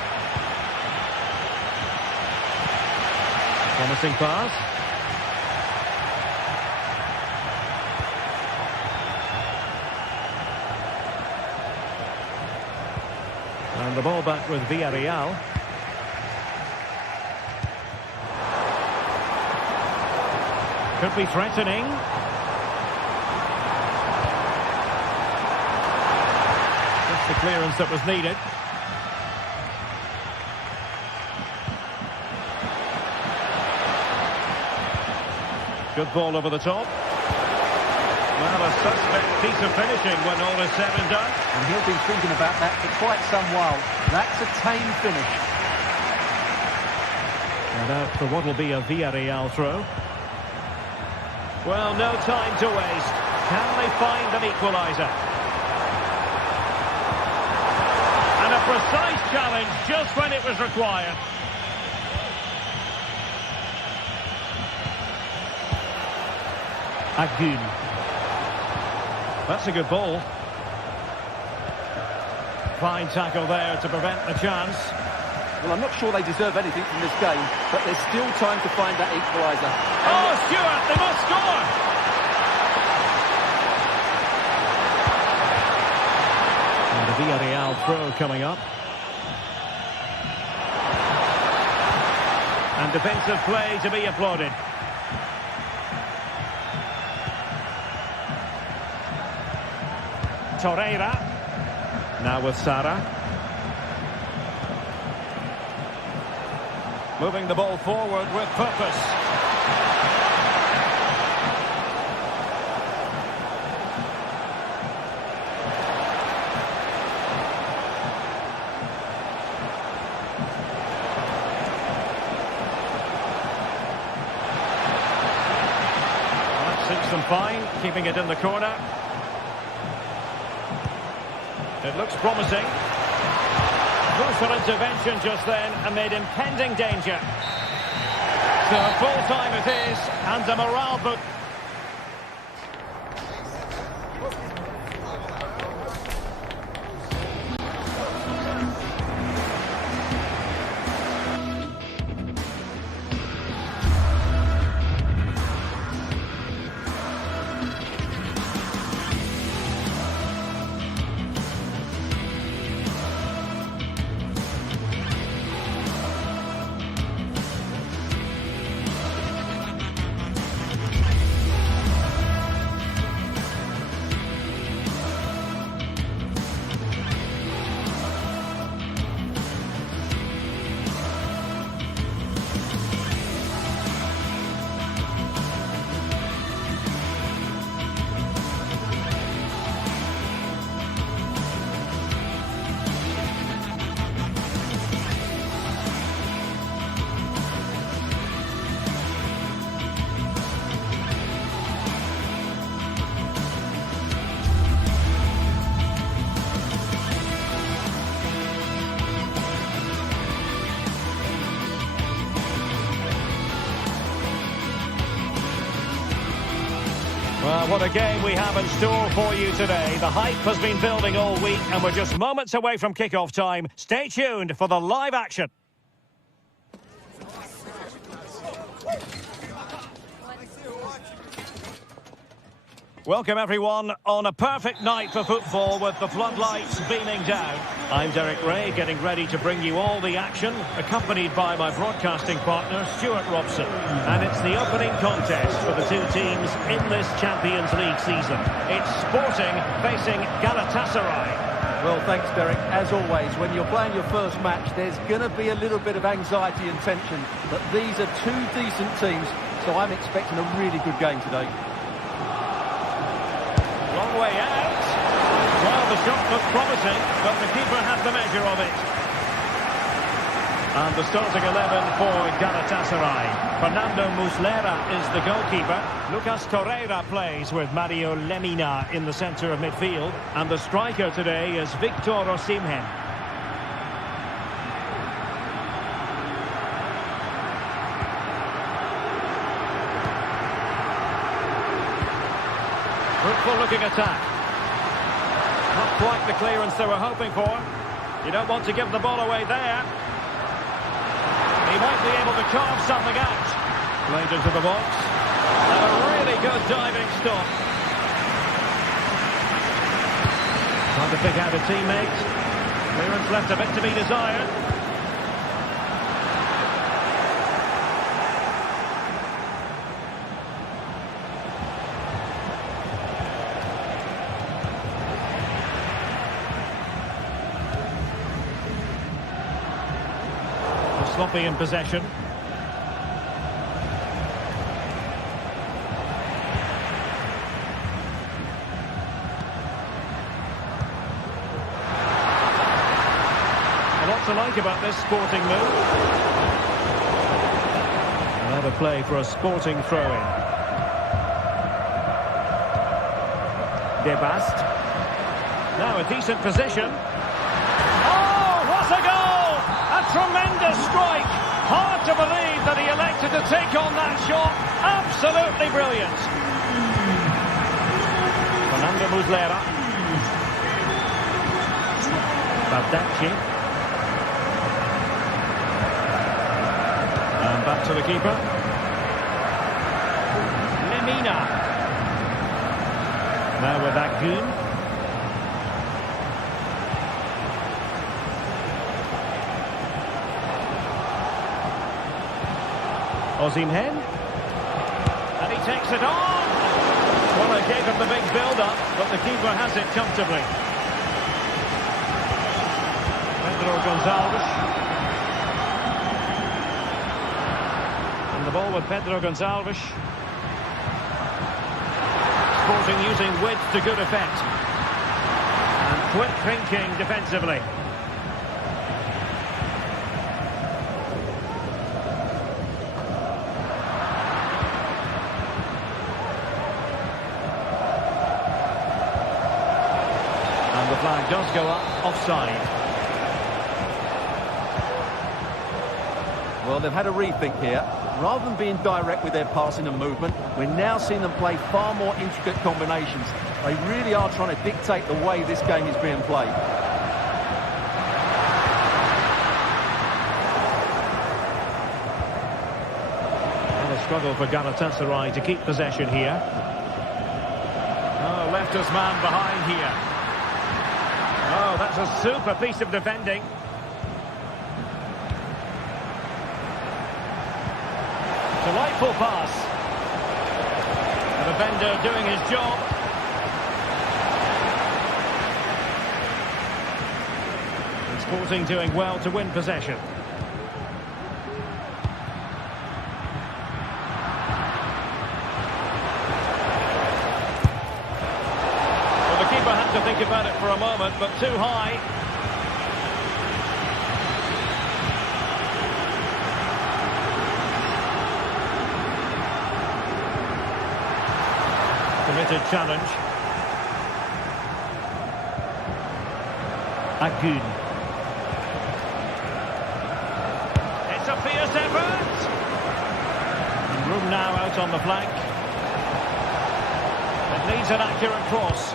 Promising pass. And the ball back with Villarreal. Could be threatening. Just the clearance that was needed. Good ball over the top. Well, a suspect piece of finishing when all is said and done. And he'll be thinking about that for quite some while. That's a tame finish. And out for what will be a Villarreal throw. Well, no time to waste. Can they find an equaliser? And a precise challenge just when it was required. Agun. That's a good ball. Fine tackle there to prevent the chance. Well, I'm not sure they deserve anything from this game, but there's still time to find that equaliser. Oh, Stewart, they must score! And the Villarreal throw coming up. And defensive play to be applauded. Torreira. Now with Sara. Moving the ball forward with purpose. That suits them fine, keeping it in the corner. It looks promising. Crucial intervention just then amid impending danger. So full time it is, and a morale book. Well, what a game we have in store for you today. The hype has been building all week and we're just moments away from kick-off time. Stay tuned for the live action. Welcome everyone on a perfect night for football with the floodlights beaming down. I'm Derek Ray, getting ready to bring you all the action, accompanied by my broadcasting partner Stuart Robson. And it's the opening contest for the two teams in this Champions League season. It's Sporting facing Galatasaray. Well, thanks, Derek. As always, when you're playing your first match, there's going to be a little bit of anxiety and tension. But these are two decent teams, so I'm expecting a really good game today. Long way out. Well, the shot looked promising, but the keeper had the measure of it. And the starting 11 for Galatasaray. Fernando Muslera is the goalkeeper. Lucas Torreira plays with Mario Lemina in the centre of midfield. And the striker today is Victor Osimhen. Fruitful looking attack. Not quite the clearance they were hoping for. You don't want to give the ball away there. He might be able to carve something out. Played into the box. And a really good diving stop. Trying to pick out a teammate. Clearance left a bit to be desired. Sloppy in possession. A lot to like about this Sporting move. Another play for a Sporting throw-in. De Bast. Now a decent position. Oh, what a goal! A tremendous strike. Hard to believe that he elected to take on that shot. Absolutely brilliant. Fernando Muslera. Baldacci. And back to the keeper. Lemina. Now with Agun. Osimhen. And he takes it on. Well, they gave him the big build-up, but the keeper has it comfortably. Pedro Gonçalves. And the ball with Pedro Gonçalves. Sporting using width to good effect. And quick thinking defensively. The flag does go up, offside. Well, they've had a rethink here. Rather than being direct with their passing and movement, we're now seeing them play far more intricate combinations. They really are trying to dictate the way this game is being played. Well, a struggle for Galatasaray to keep possession here. Oh, left his man behind here. Oh, that's a super piece of defending. Delightful pass. The defender doing his job. And Sporting doing well to win possession. To think about it for a moment, but too high. Committed challenge. Agun. It's a fierce effort. And room now out on the flank. It needs an accurate cross.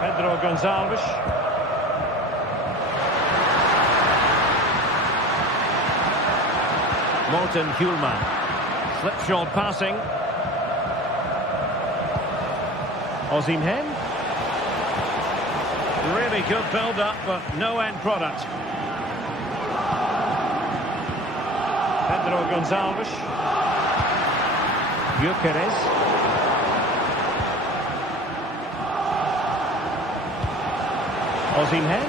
Pedro Gonçalves. Morten Hjulman. Slipshod passing. Osimhen. Really good build-up, but no end product. Pedro Gonçalves. Gyökeres. Osimhen.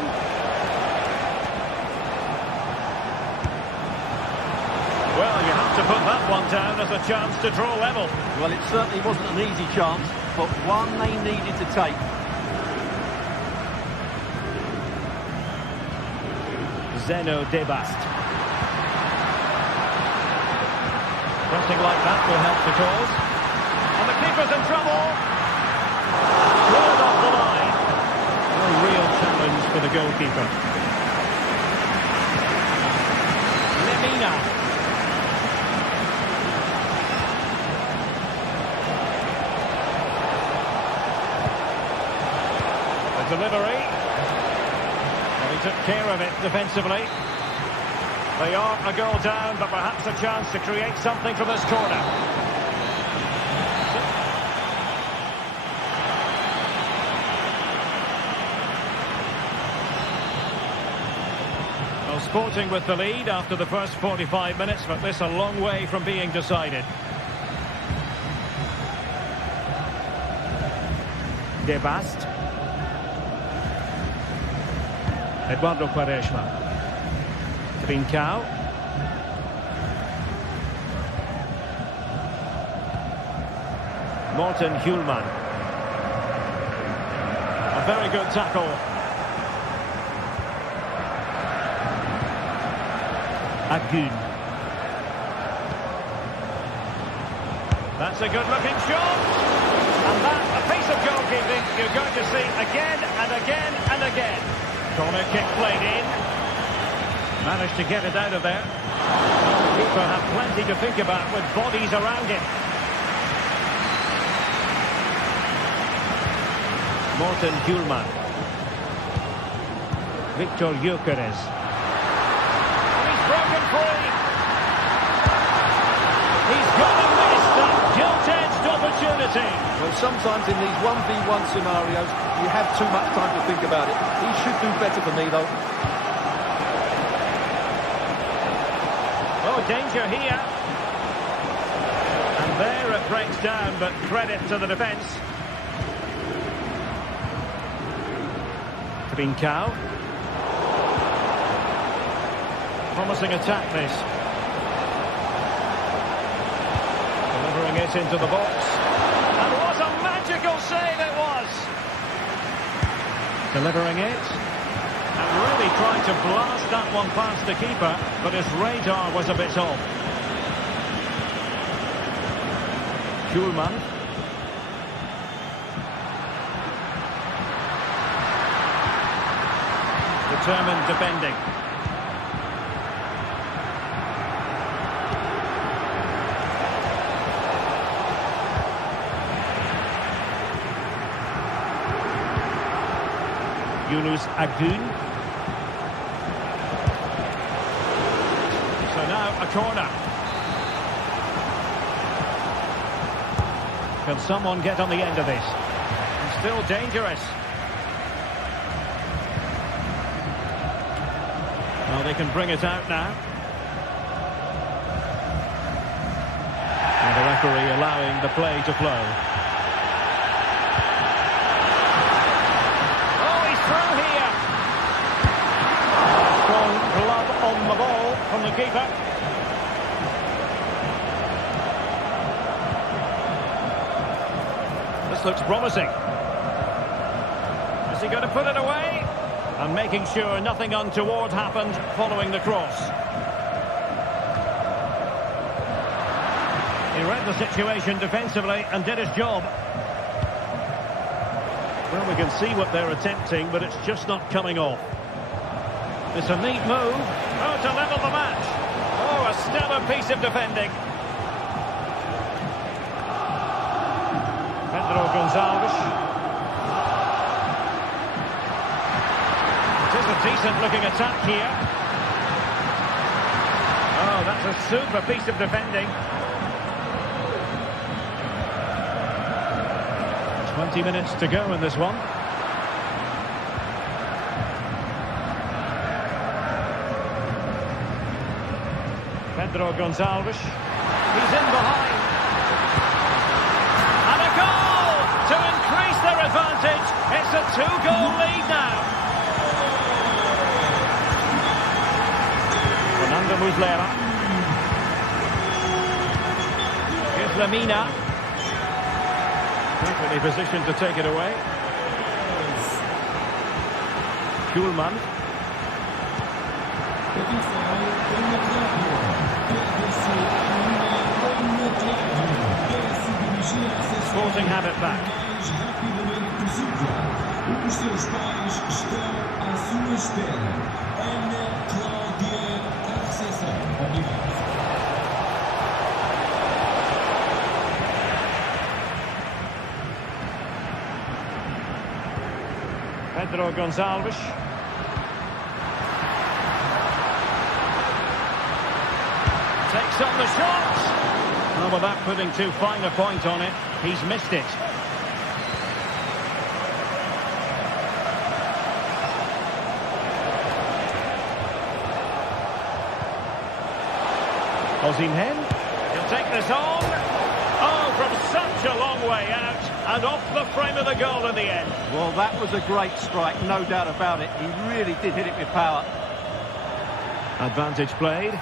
Well, you have to put that one down as a chance to draw level. Well, it certainly wasn't an easy chance, but one they needed to take. Zeno Debast. Pressing like that will help the cause. And the keeper's in trouble. Rolled off the line. A real challenge for the goalkeeper. Lemina. The delivery. Well, he took care of it defensively. They are a goal down, but perhaps a chance to create something from this corner. Well, Sporting with the lead after the first 45 minutes, but this a long way from being decided. Debast. Eduardo Quaresma. Trincao. Morten Hjulman. A very good tackle. Agun. That's a good-looking shot. And that, a piece of goalkeeping you're going to see again and again and again. Corner kick played in. Managed to get it out of there. The keeper had plenty to think about with bodies around him. Morten Hjulman. Victor Gyökeres. He's broken free. He's going to miss that gilt-edged opportunity. Well, sometimes in these 1v1 scenarios, you have too much time to think about it. He should do better for me, though. Oh, danger here. And there it breaks down, but credit to the defence. Trincao. Promising attack, this. Delivering it into the box. And what a magical save it was! Delivering it. And really trying to blast that one past the keeper, but his radar was a bit off. Hjulman. Determined defending. Yunus Agun. So now a corner. Can someone get on the end of this? And still dangerous. Well, they can bring it out now. And the referee allowing the play to flow. Oh, he's through here. Strong glove on the ball from the keeper. This looks promising. Is he going to put it away? And making sure nothing untoward happened following the cross. He read the situation defensively and did his job. Well, we can see what they're attempting, but it's just not coming off. It's a neat move. Oh, to level the match. Oh, a stellar piece of defending. Pedro Gonçalves. It is a decent-looking attack here. Oh, That's a super piece of defending. 20 minutes to go in this one. Pedro Gonçalves. He's in behind. And a goal to increase their advantage. It's a 2-goal lead now. Fernando Muslera. Here's Lamina. Perfectly positioned to take it away. Kuhlmann. Sporting have it back. Pedro Gonçalves. Takes on the shot. Well, without putting too fine a point on it, he's missed it. Osimhen. He'll take this on. Oh, from such a long way out. And off the frame of the goal in the end. Well, that was a great strike, no doubt about it. He really did hit it with power. Advantage played.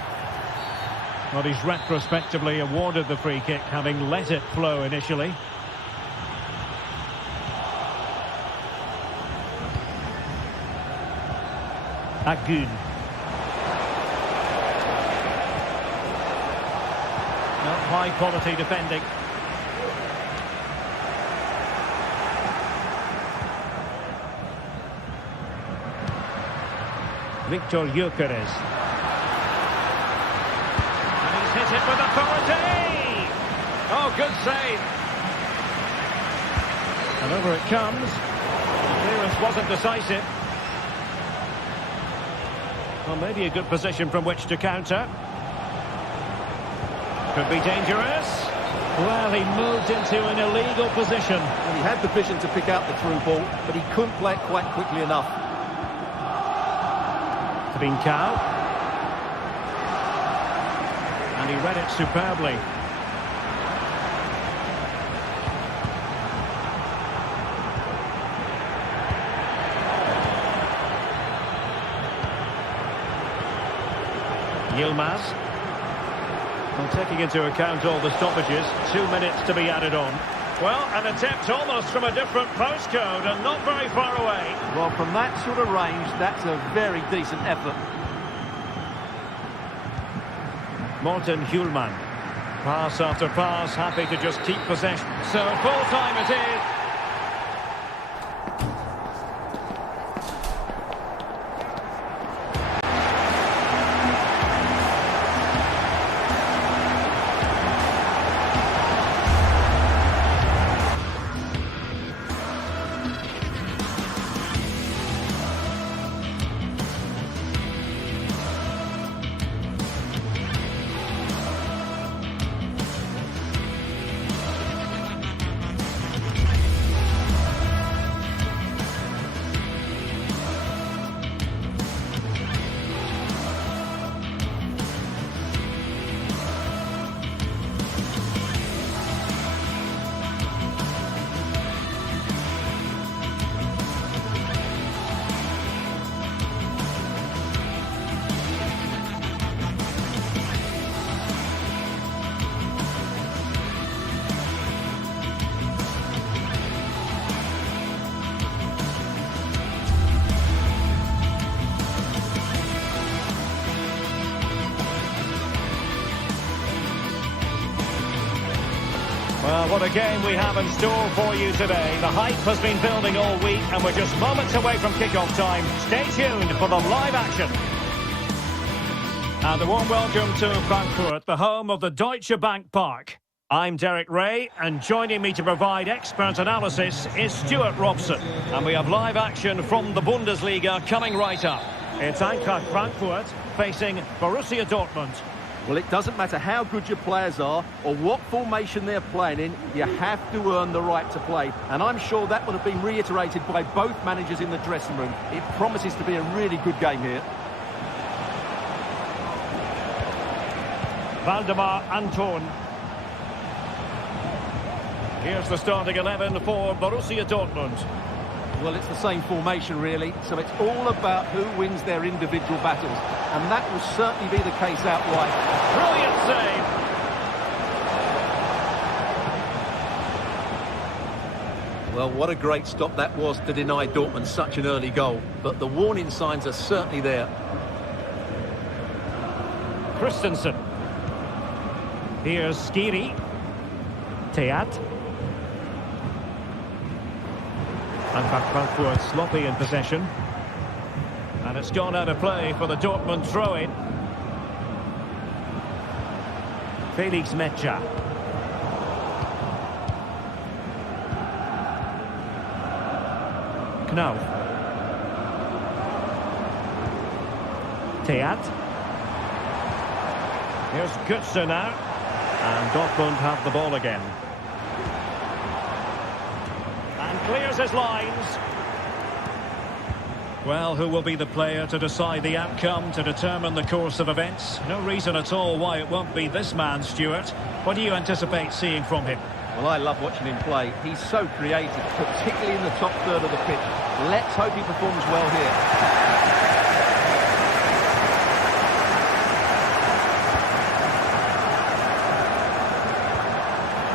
Well, he's retrospectively awarded the free kick, having let it flow initially. Agun. Not high quality defending. Victor Gyökeres. And he's hit it with authority! Oh, good save. And over it comes. The clearance wasn't decisive. Well, maybe a good position from which to counter. Could be dangerous. Well, he moved into an illegal position. And he had the vision to pick out the through ball, but he couldn't play it quite quickly enough. Trincao. And he read it superbly. Yilmaz. Well, taking into account all the stoppages, 2 minutes to be added on. Well, an attempt almost from a different postcode and not very far away. Well, from that sort of range, that's a very decent effort. Morten Hjulman. Pass after pass, happy to just keep possession. So full time it is. Well, what a game we have in store for you today. The hype has been building all week and we're just moments away from kick-off time. Stay tuned for the live action. And a warm welcome to Frankfurt, the home of the Deutsche Bank Park. I'm Derek Ray, and joining me to provide expert analysis is Stuart Robson. And we have live action from the Bundesliga coming right up. It's Eintracht Frankfurt facing Borussia Dortmund. Well, it doesn't matter how good your players are or what formation they're playing in, you have to earn the right to play. And I'm sure that would have been reiterated by both managers in the dressing room. It promises to be a really good game here. Valdemar Anton. Here's the starting 11 for Borussia Dortmund. Well, it's the same formation, really, so it's all about who wins their individual battles, and that will certainly be the case out wide. Brilliant save! Well, what a great stop that was to deny Dortmund such an early goal, but the warning signs are certainly there. Christensen. Here's Skiri. Teat. And Frankfurt sloppy in possession. And it's gone out of play for the Dortmund throw-in. Felix Mecha. Knauf. Teat. Here's Götze now. And Dortmund have the ball again. Clears his lines. Well, who will be the player to decide the outcome, to determine the course of events? No reason at all why it won't be this man, Stuart. What do you anticipate seeing from him? Well, I love watching him play. He's so creative, particularly in the top third of the pitch. Let's hope he performs well here.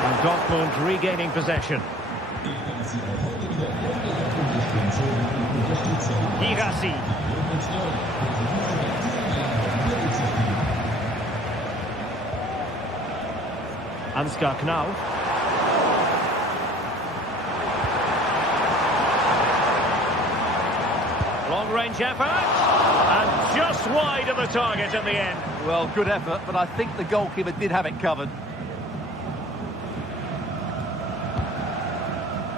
And Dortmund regaining possession. Girassi. Ansgar Knauf. Long-range effort. And just wide of the target in the end. Well, good effort, but I think the goalkeeper did have it covered.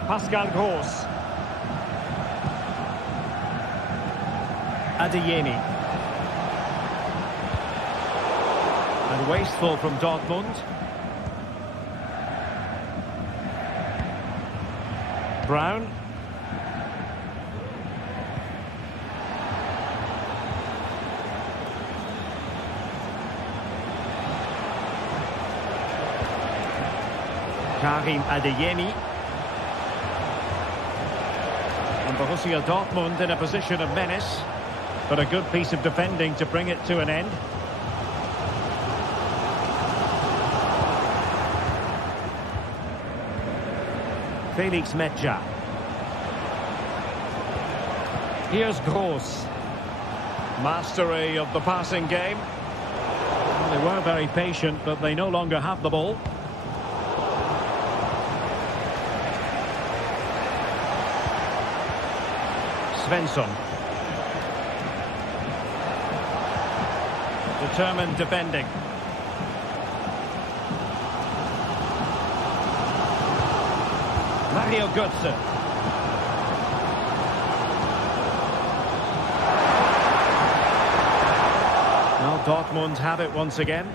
Pascal Gross. Adeyemi. And wasteful from Dortmund. Brown. Karim Adeyemi. And Borussia Dortmund in a position of menace, but a good piece of defending to bring it to an end. Felix Mecha. Here's Gross. Mastery of the passing game. Well, they were very patient, but they no longer have the ball. Svensson. Determined defending. Mario Götze. Now Dortmund have it once again.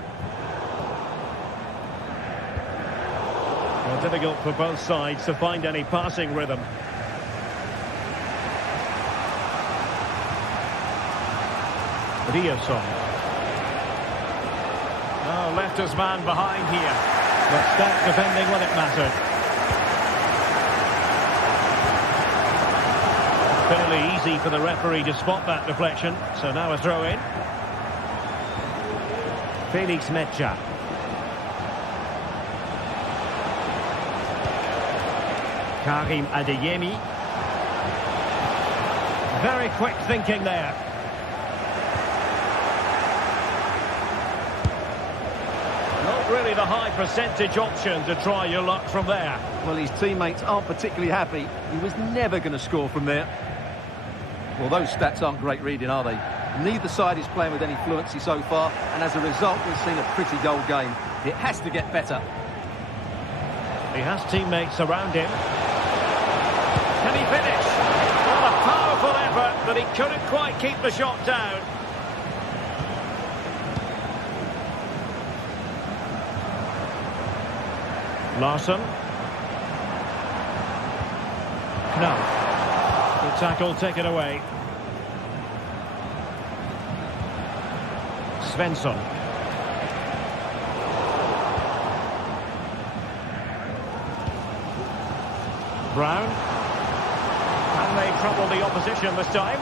Well, difficult for both sides to find any passing rhythm. Riasson. Oh, left his man behind here. But stopped defending when it mattered. Fairly easy for the referee to spot that deflection. So now a throw in. Felix Mecha. Karim Adeyemi. Very quick thinking there. Not really the high percentage option to try your luck from there. Well, his teammates aren't particularly happy. He was never going to score from there. Well, those stats aren't great reading, are they? Neither side is playing with any fluency so far, and as a result, we've seen a pretty dull game. It has to get better. He has teammates around him. Can he finish? Well, a powerful effort, but he couldn't quite keep the shot down. Larsson. Knauff. The tackle taken away. Svensson. Brown. And they trouble the opposition this time.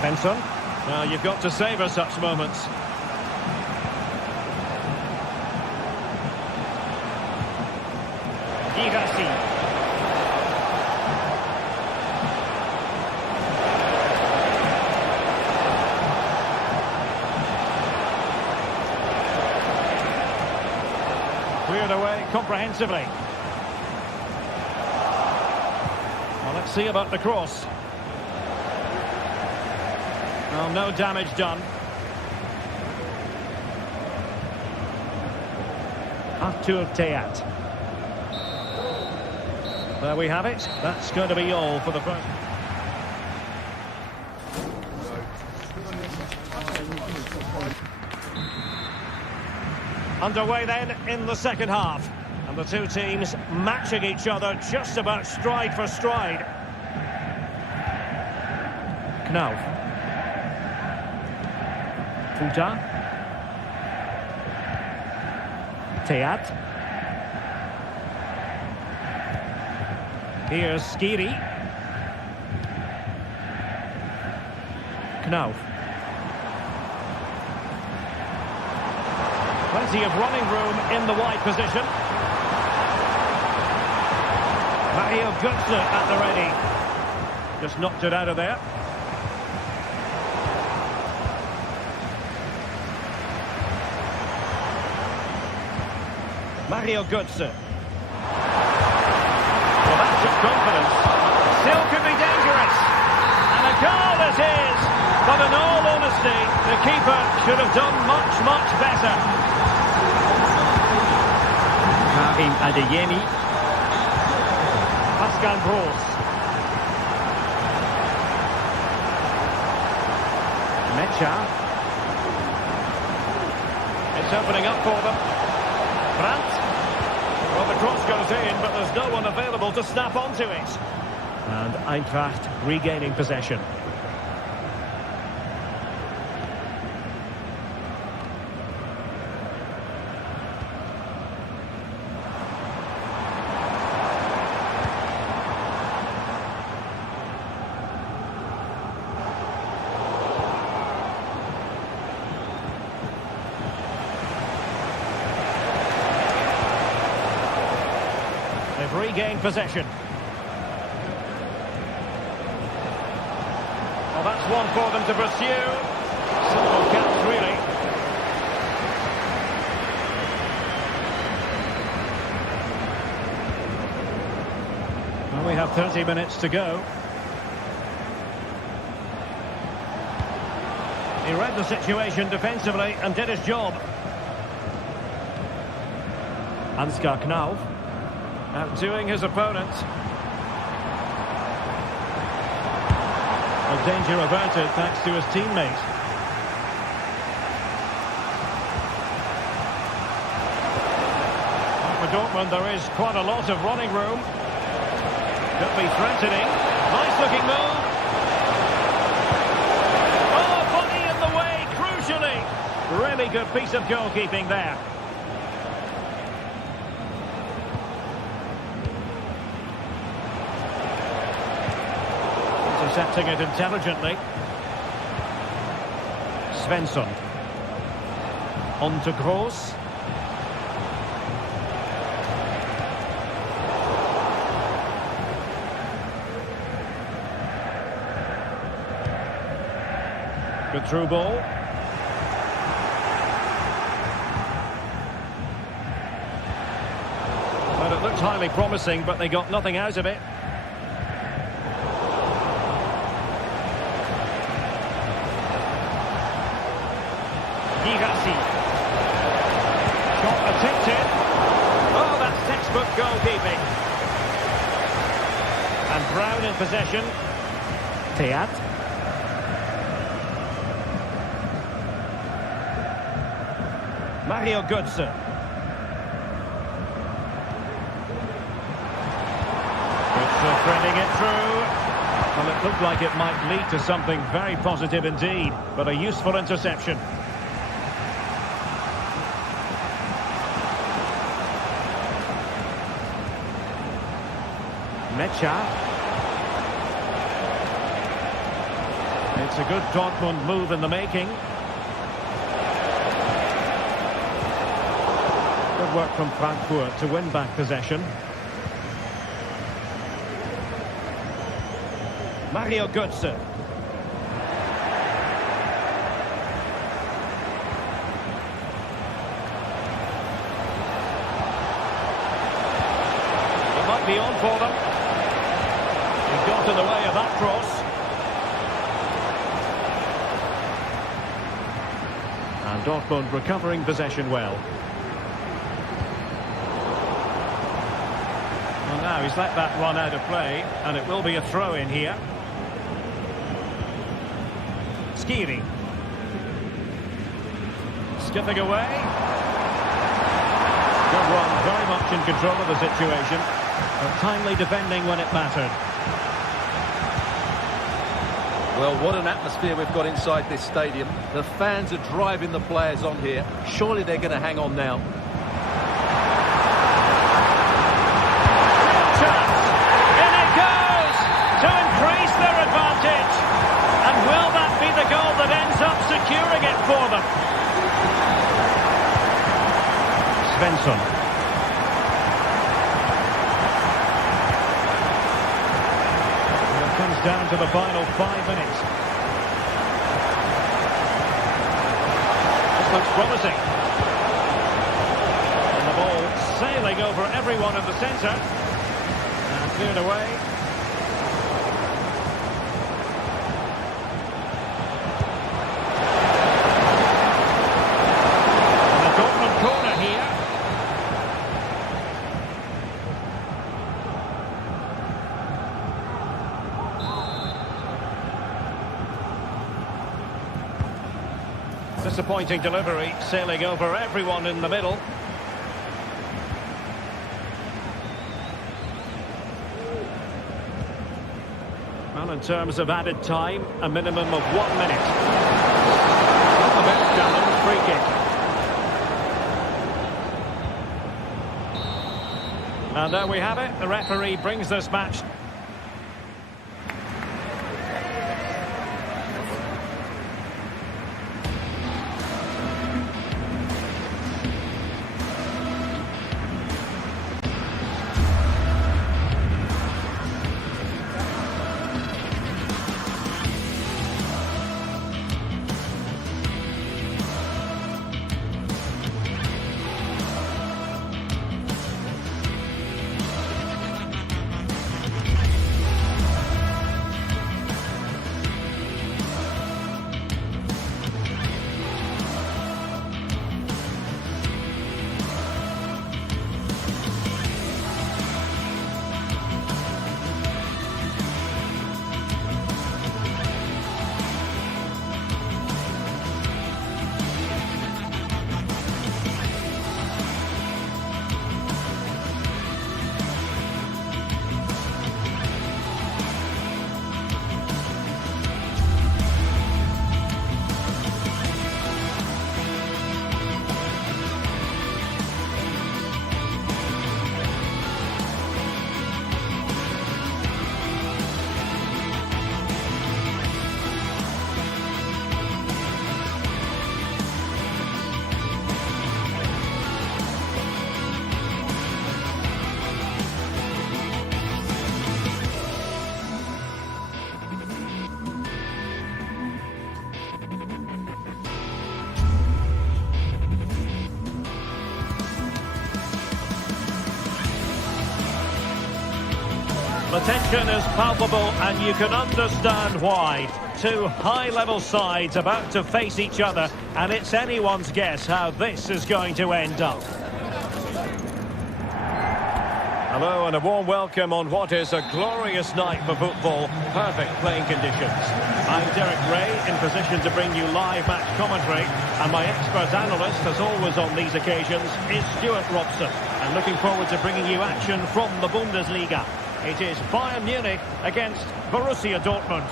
Svensson. Well, you've got to savour such moments. Decisive. Cleared away comprehensively. Well, let's see about the cross. Well, no damage done. Artur Teat. There we have it. That's going to be all for the first. Underway then in the second half. And the two teams matching each other just about stride for stride. Knauff. Futa. Teat. Here's Skiri. Knauff. Plenty of running room in the wide position. Mario Götze at the ready. Just knocked it out of there. Mario Götze. Well, that's just confidence. Still could be dangerous. And a goal it is. But in all honesty, the keeper should have done much, much better. Karim Adeyemi. Pascal Gross. Mecha. It's opening up for them. Brandt. Well, the cross goes in, but there's no one available to snap onto it. And Eintracht regaining possession. Regained possession. Well, that's one for them to pursue. Simple catch, really. Well, we have 30 minutes to go. He read the situation defensively and did his job. Ansgar Knauff. Outdoing his opponent. A danger averted thanks to his teammate. For Dortmund there is quite a lot of running room. Could be threatening. Nice looking move. Oh, body in the way, crucially. Really good piece of goalkeeping there. Intercepting it intelligently. Svensson. On to Gross. Good through ball. Well, it looked highly promising, but they got nothing out of it. Shot attempted. Oh, that's textbook goalkeeping. And Brown in possession. Teat. Mario Götze. Götze threading it through. Well, it looked like it might lead to something very positive indeed, but a useful interception. Mecha. It's a good Dortmund move in the making. Good work from Frankfurt to win back possession. Mario Götze. It might be on for them. He got in the way of that cross. And Dortmund recovering possession well. Well, now he's let that run out of play, and it will be a throw in here. Skiri. Skipping away. Good run, very much in control of the situation, but timely defending when it mattered. Well, what an atmosphere we've got inside this stadium. The fans are driving the players on here. Surely they're going to hang on now. Chance. In it goes to increase their advantage. And will that be the goal that ends up securing it for them? Svensson. Comes down to the final 5 minutes. This looks promising. And the ball sailing over everyone in the centre. And cleared away. And a Dortmund corner here. Disappointing delivery, sailing over everyone in the middle. Well, in terms of added time, a minimum of 1 minute. A bit down, free kick. And there we have it. The referee brings this match. The tension is palpable, and you can understand why. Two high-level sides about to face each other, and it's anyone's guess how this is going to end up. A Hello and a warm welcome on what is a glorious night for football. Perfect playing conditions. I'm Derek Ray, in position to bring you live match commentary. And my expert analyst, as always on these occasions, is Stuart Robson. I'm looking forward to bringing you action from the Bundesliga. It is Bayern Munich against Borussia Dortmund.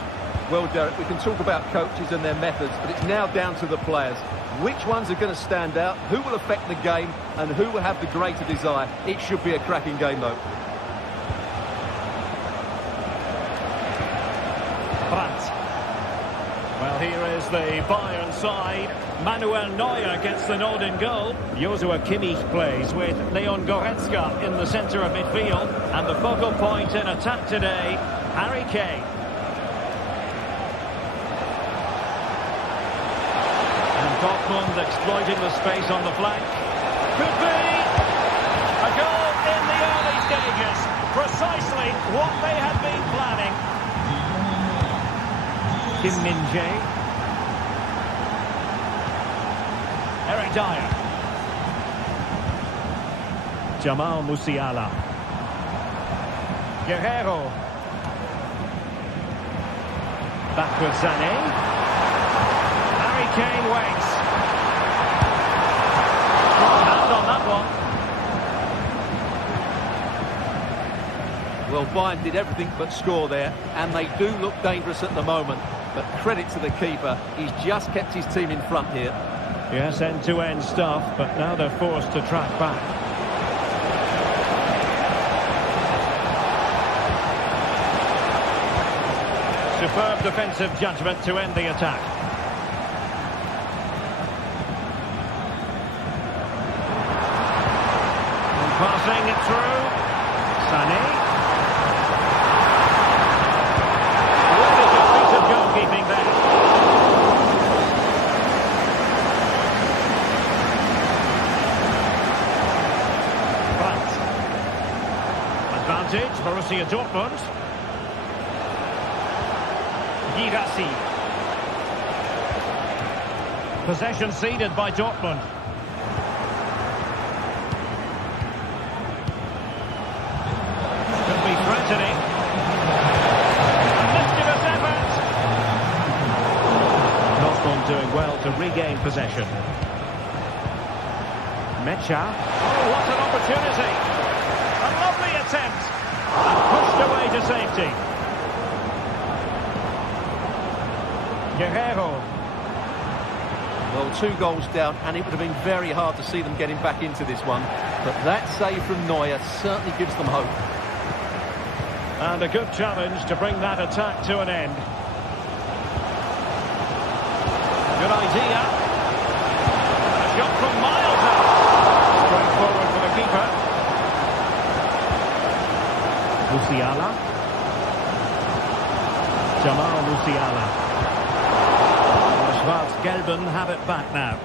Well, Derek, we can talk about coaches and their methods, but it's now down to the players. Which ones are going to stand out, who will affect the game, and who will have the greater desire? It should be a cracking game, though. Brandt. Well, here is the Bayern side. Manuel Neuer gets the nod in goal. Joshua Kimmich plays with Leon Goretzka in the centre of midfield. And the focal point in attack today, Harry Kane. Dortmund exploiting the space on the flank. Could be a goal in the early stages. Precisely what they had been planning. Kim Min-jae. Eric Dyer. Jamal Musiala. Guerrero. Back with Sané. Kane waits. Hand on that one. Well, Bayern did everything but score there, and they do look dangerous at the moment. But credit to the keeper, he's just kept his team in front here. Yes, end-to-end stuff, but now they're forced to track back. Superb defensive judgment to end the attack. Passing it through. Sané. What a good piece of goalkeeping there. Brandt. Advantage, Borussia Dortmund. Decisive. Possession ceded by Dortmund. Doing well to regain possession. Mecha. Oh, what an opportunity. A lovely attempt. And pushed away to safety. Guerrero. Well, 2 goals down, and it would have been very hard to see them getting back into this one. But that save from Neuer certainly gives them hope. And a good challenge to bring that attack to an end. Good idea. A shot from miles out. Straight forward for the keeper. Musiala. Jamal Musiala. The Schwarz-Gelben have it back now.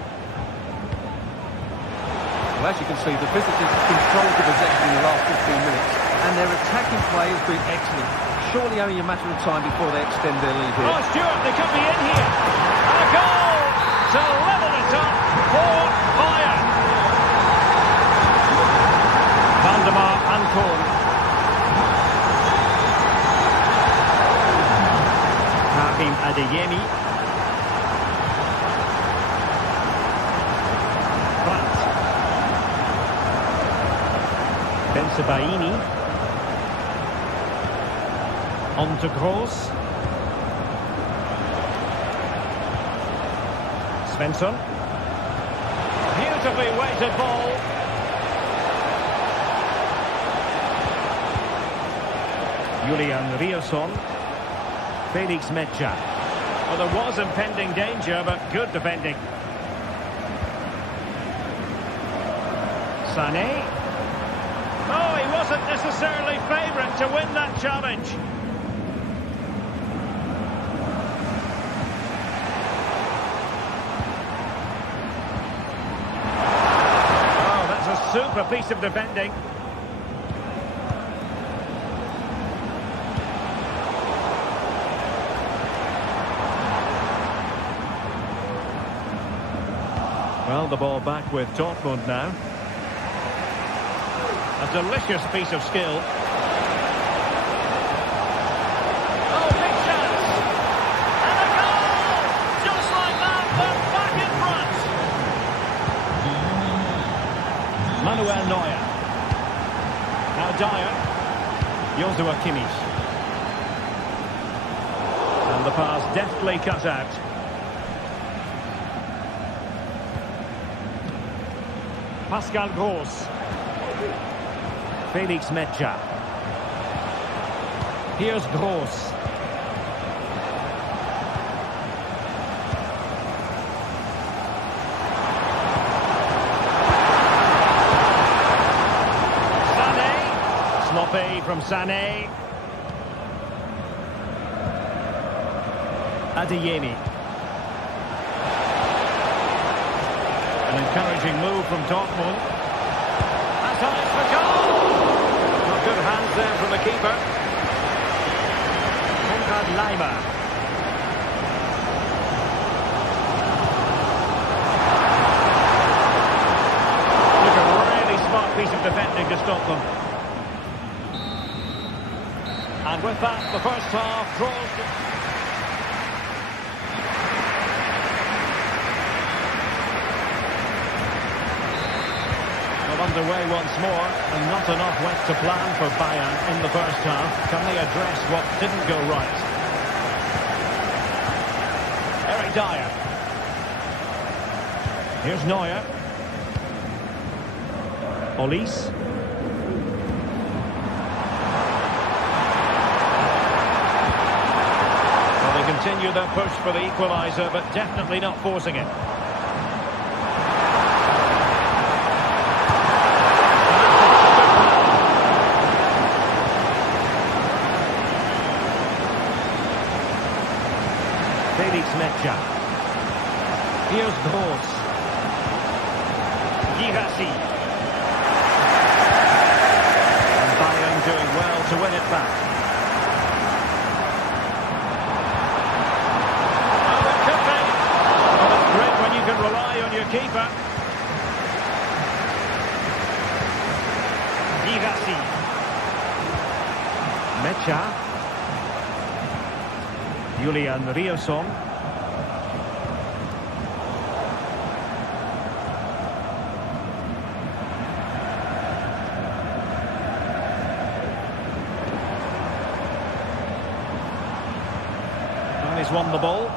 Well, as you can see, the visitors controlled the possession in the last 15 minutes, and their attacking play has been excellent. Surely only a matter of time before they extend their lead here. Oh, Stuart, they could be in here. And a goal to level it up for Bayern. Van der Mar and Korn. Hakim Adeyemi. Brandt. Bensebaini. On to Gross. Svensson. Beautifully weighted ball. Julian Rierson. Felix Mecha. Well, there was impending danger, but good defending. Sané. Oh, he wasn't necessarily favourite to win that challenge. Super piece of defending. Well, the ball back with Dortmund now. A delicious piece of skill. Oh, big chance. And a goal! Just like that, but back in front. Manuel Neuer. Now Dyer. Joshua Kimmich. And the pass deftly cut out. Pascal Gross. Felix Metscher. Here's Gross. Sané. Sloppy from Sané. Adeyemi. An encouraging move from Dortmund. That's eyes for goal! Not good hands there from the keeper. Konrad Laimer. Look, a really smart piece of defending to stop them. And with that, the first half draws. Underway once more, and not enough left to plan for Bayern in the first half. Can they address what didn't go right? Eric Dyer. Here's Neuer. Olise. Well, they continue their push for the equaliser, but definitely not forcing it. Felix Metscher. Here's Gross. Girassi. And Bayern doing well to win it back. Oh, it could be. Oh, it's great when you can rely on your keeper. Girassi. Metscher. Julian Riosson. And he's won the ball.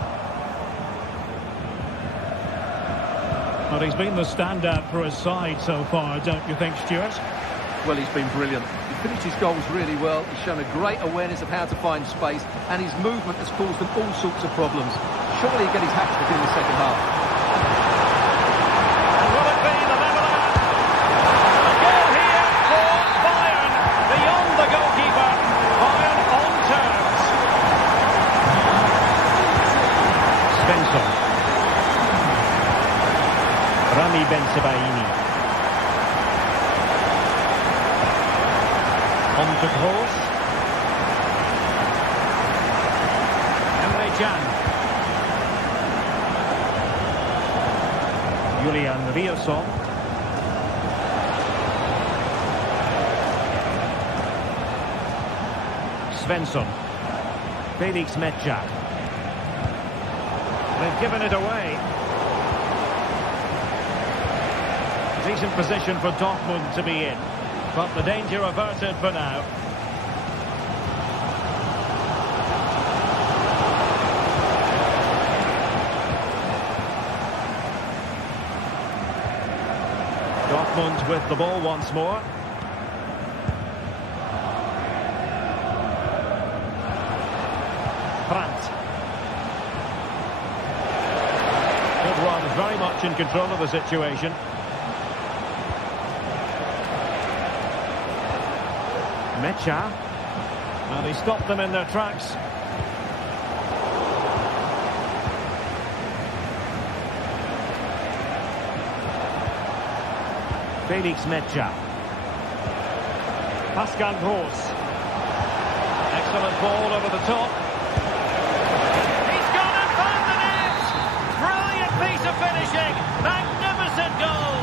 Well, he's been the standout for his side so far, don't you think, Stuart? Well, he's been brilliant. He finished his goals really well. He's shown a great awareness of how to find space, and his movement has caused them all sorts of problems. Surely he'll get his hat-trick in the second half. And will it be the leveller? A goal here for Bayern, beyond the goalkeeper. Bayern on terms. Svensson. Rami Bensebaini. On to Gross. Emre Can. Julian Riosson. Svensson. Felix Metscher. They've given it away. Decent position for Dortmund to be in. But the danger averted for now. Dortmund with the ball once more. Brandt. Good run, very much in control of the situation. Metscher. Well, he stopped them in their tracks. Felix Metscher. Pascal Gross. Excellent ball over the top. He's gone and found the net! Brilliant piece of finishing! Magnificent goal!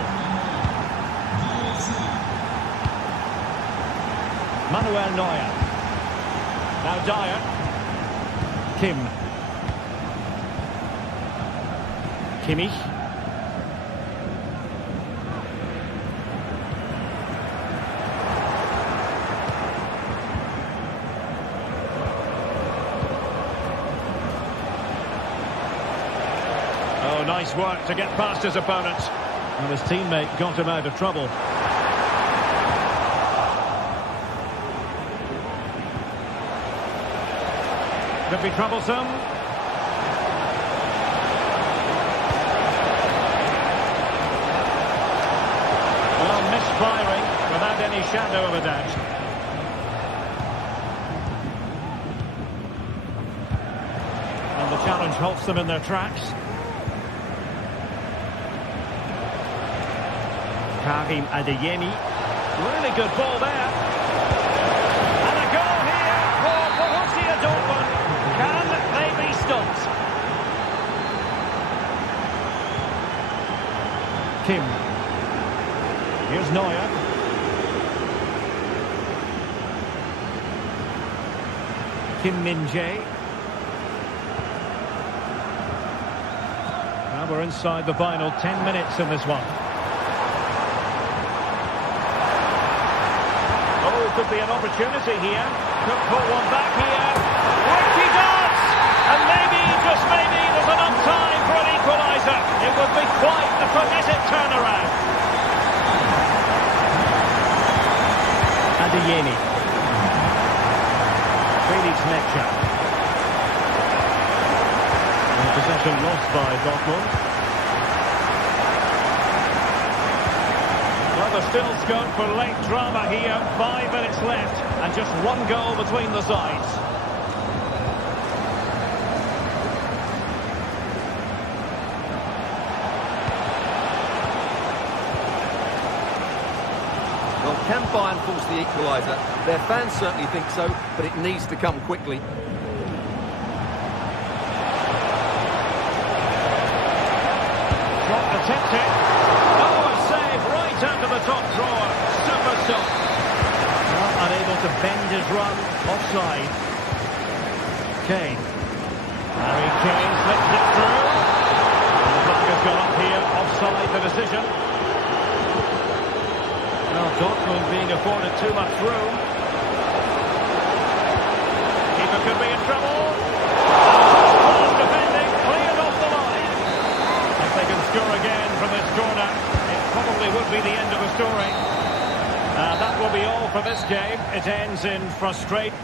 Neuer. Now Dyer. Kim. Kimmich. Oh, nice work to get past his opponents. And his teammate got him out of trouble. Could be troublesome. Well, misfiring without any shadow of a doubt. And the challenge halts them in their tracks. Karim Adeyemi. Really good ball there. And a goal here for Borussia Dortmund. Can they be stopped? Kim. Here's Neuer. Kim Min-jae. Now we're inside the final 10 minutes in this one. Could be an opportunity here. Could pull one back here. Which he does! And maybe, just maybe, there's enough time for an equaliser. It would be quite a frenetic turnaround. Adeyemi. Felix Netscher. Possession lost by Dortmund. There's still scope for late drama here. 5 minutes left and just one goal between the sides. Well, can Bayern force the equaliser? Their fans certainly think so, but it needs to come quickly. Drop attempts it. Under the top drawer, super stop. Not unable to bend his run, offside. Kane. Harry Kane slips it through. And the flag has gone up here, offside the decision. Well, Dortmund being afforded too much room. Keeper could be in trouble. Cross defending, cleared off the line. If they can score again from this corner, probably would be the end of the story. That will be all for this game. It ends in frustration.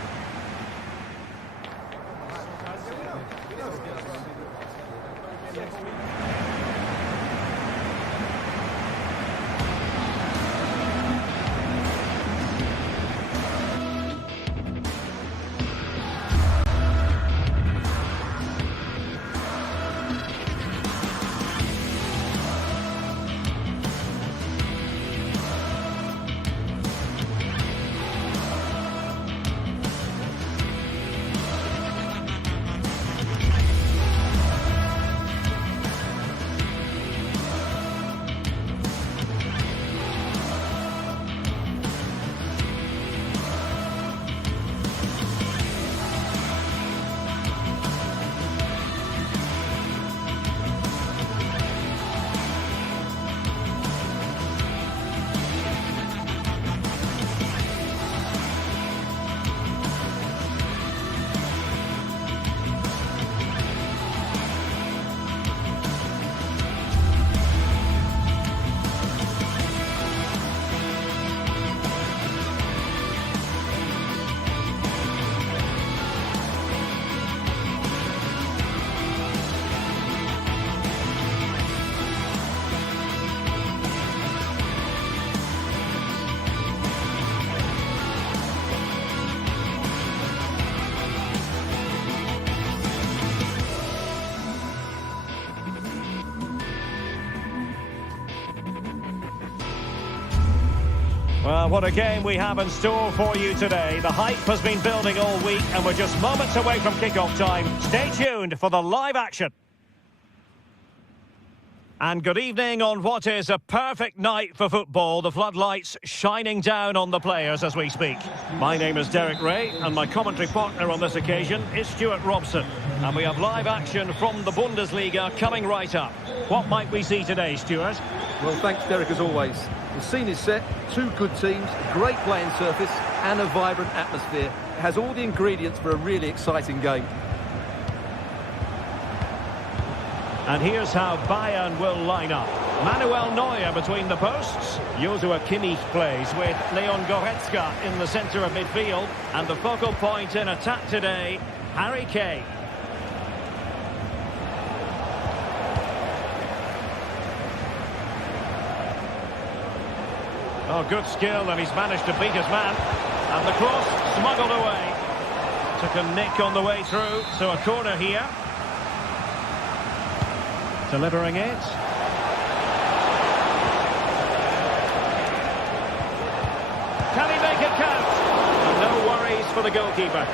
Well, what a game we have in store for you today. The hype has been building all week and we're just moments away from kick-off time. Stay tuned for the live action. And good evening on what is a perfect night for football. The floodlights shining down on the players as we speak. My name is Derek Ray, and my commentary partner on this occasion is Stuart Robson. And we have live action from the Bundesliga coming right up. What might we see today, Stuart? Well, thanks, Derek, as always. The scene is set, two good teams, a great playing surface, and a vibrant atmosphere. It has all the ingredients for a really exciting game. And here's how Bayern will line up. Manuel Neuer between the posts. Joshua Kimmich plays with Leon Goretzka in the centre of midfield. And the focal point in attack today, Harry Kane. Oh, good skill, and he's managed to beat his man. And the cross smuggled away. Took a nick on the way through, so a corner here. Delivering it. Can he make it count? And no worries for the goalkeeper.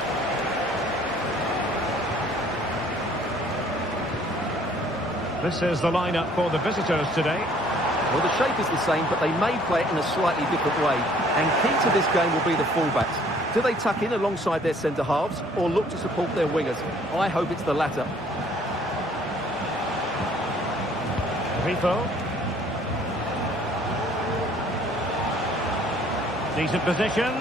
This is the lineup for the visitors today. Well, the shape is the same, but they may play it in a slightly different way. And key to this game will be the fullbacks. Do they tuck in alongside their centre-halves or look to support their wingers? I hope it's the latter. Grifo. Decent position.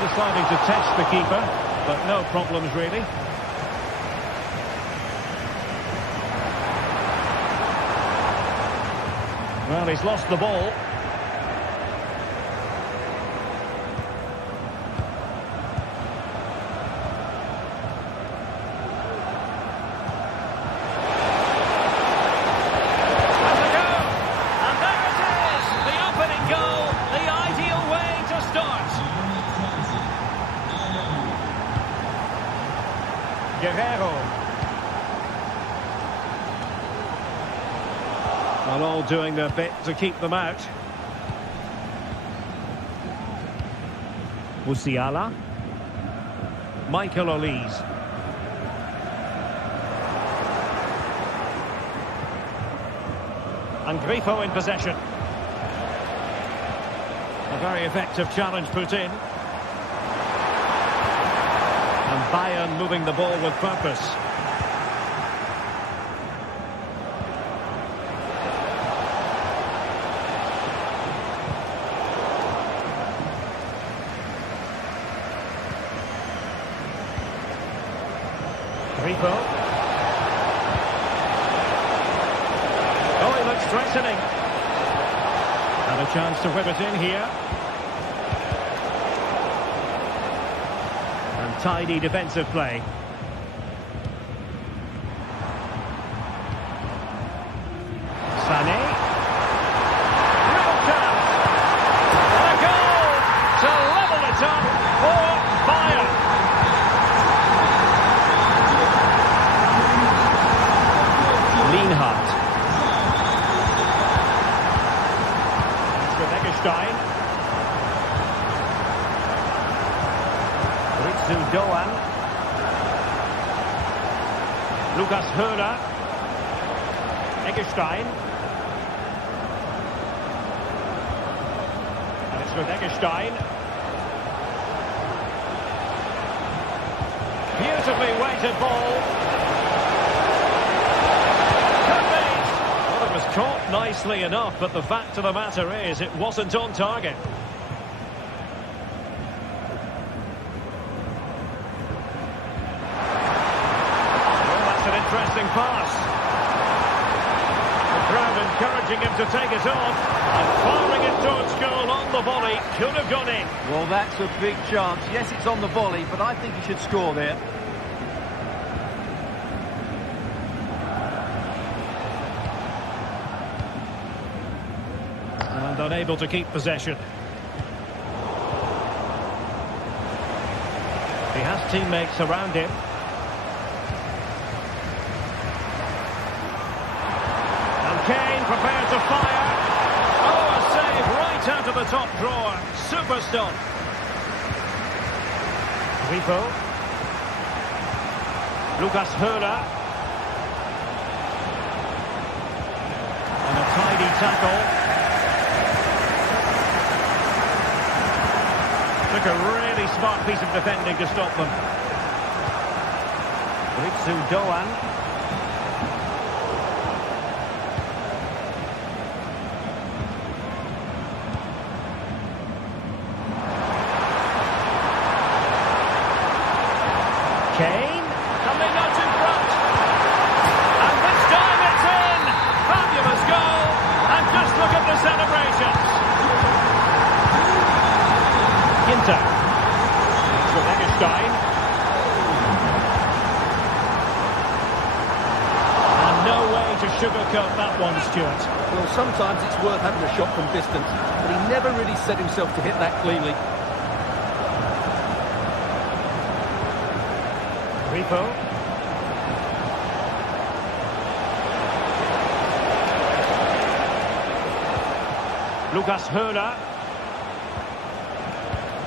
Deciding to test the keeper, but no problems really. Well, he's lost the ball. Well, all doing their bit to keep them out. Musiala. Michael Olise. And Grifo in possession. A very effective challenge put in. And Bayern moving the ball with purpose. Grifo. Oh, he looks threatening. And a chance to whip it in here. And tidy defensive play. Sané. Real chance. And a goal to level it up for Bayern. Lienhardt. It's with Eggestein. Ritsu Doan. Lukas Höhler. Eggestein. And it's with Eggestein. Beautifully weighted ball. Caught nicely enough, but the fact of the matter is it wasn't on target. Well, that's an interesting pass. The crowd encouraging him to take it on, and firing it towards goal on the volley. Could have gone in. Well, that's a big chance. Yes, it's on the volley, but I think he should score there. Unable to keep possession. He has teammates around him. And Kane prepared to fire. Oh, a save right out of the top drawer. Super stop. Grifo. Lukas Höhler. tackle. Took a really smart piece of defending to stop them. Doan. Kane coming out in front. And this time it's in. Fabulous goal. And just look at the celebrations. Ginter. For Eggestein. And no way to sugarcoat that one, Stuart. Well, sometimes it's worth having a shot from distance, but he never really set himself to hit that cleanly. Ripo. Lucas Höhler.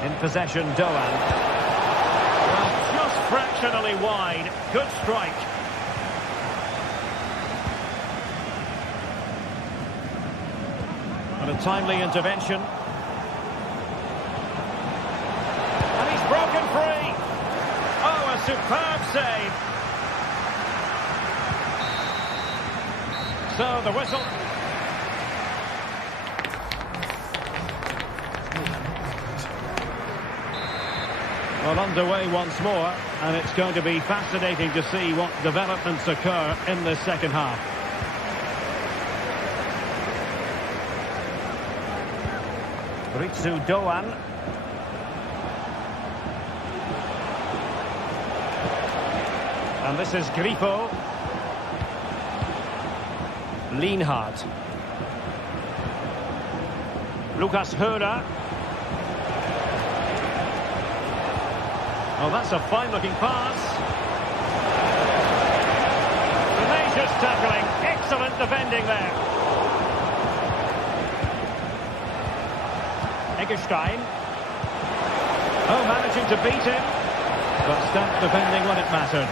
In possession, Doan. Well, just fractionally wide. Good strike. And a timely intervention. And he's broken free. Oh, a superb save. So the whistle. Well, underway once more, and it's going to be fascinating to see what developments occur in the second half. Doan. And this is Grifo. Lienhard. Lucas Höhler. Oh, that's a fine-looking pass. Tenacious tackling. Excellent defending there. Eggestein. Oh, managing to beat him. But stout defending when it mattered.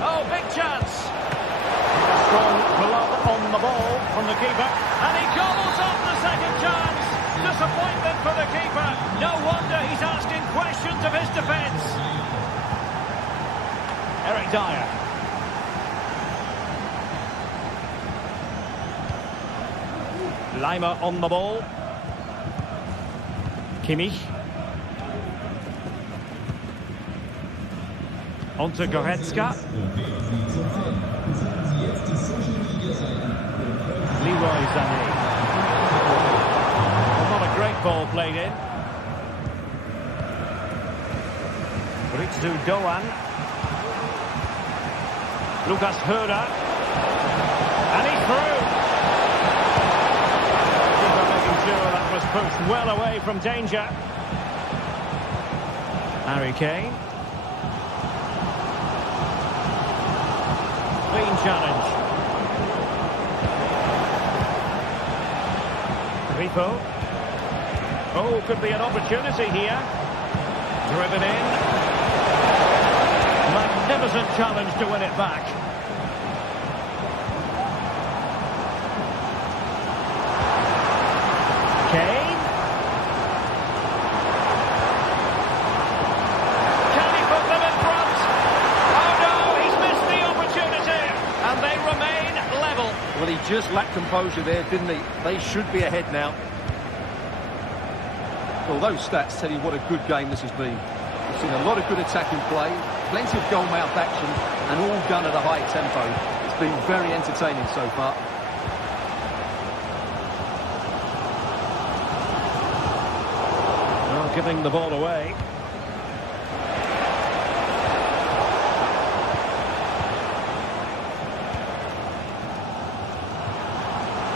Oh, big chance. Strong glove on the ball from the keeper. And he gobbles up the second chance. Disappointment for the keeper. No wonder he's asking questions of his defence. Eric Dyer. Lima on the ball. Kimmich. On to Goretzka. Leroy Sané. Not a great ball played in. Doan. Lucas Höhler. And he's through. Making sure that was pushed well away from danger. Harry Kane. Clean challenge. Ripo. Oh, could be an opportunity here. Driven in. Magnificent challenge to win it back. Kane. Can he put them in front? Oh no, he's missed the opportunity. And they remain level. Well, he just lacked composure there, didn't he? They should be ahead now. Well, those stats tell you what a good game this has been. We've seen a lot of good attacking play, plenty of goal-mouth action, and all done at a high tempo. It's been very entertaining so far. Well, giving the ball away.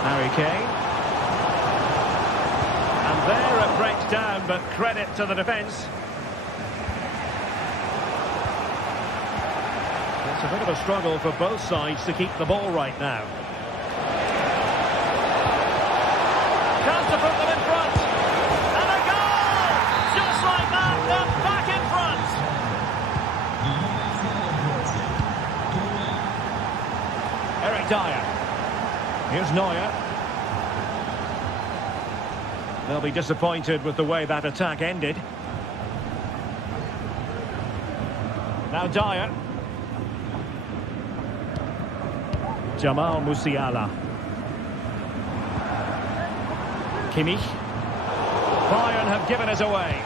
Harry Kane. And there it breaks down, but credit to the defence. It's a bit of a struggle for both sides to keep the ball right now. Chance to put them in front. And a goal! Just like that, they're back in front. Neuer. They'll be disappointed with the way that attack ended. Now Dyer. Jamal Musiala. Kimmich. Bayern have given us away.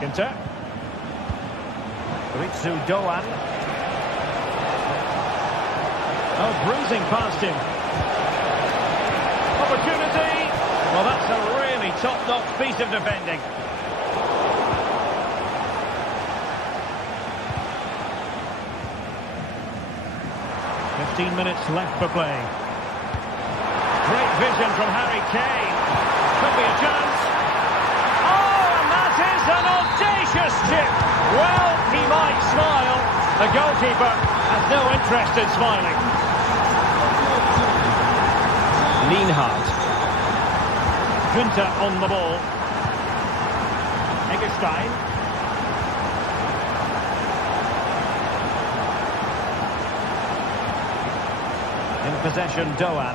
Ginter. Ritsu Doan. Oh, bruising past him. Opportunity. Well, that's a really top-notch piece of defending. Minutes left for play. Great vision from Harry Kane. Could be a chance. Oh, and that is an audacious chip. Well, he might smile. The goalkeeper has no interest in smiling. Lienhardt. Günther on the ball. Eggestein. In possession, Doan.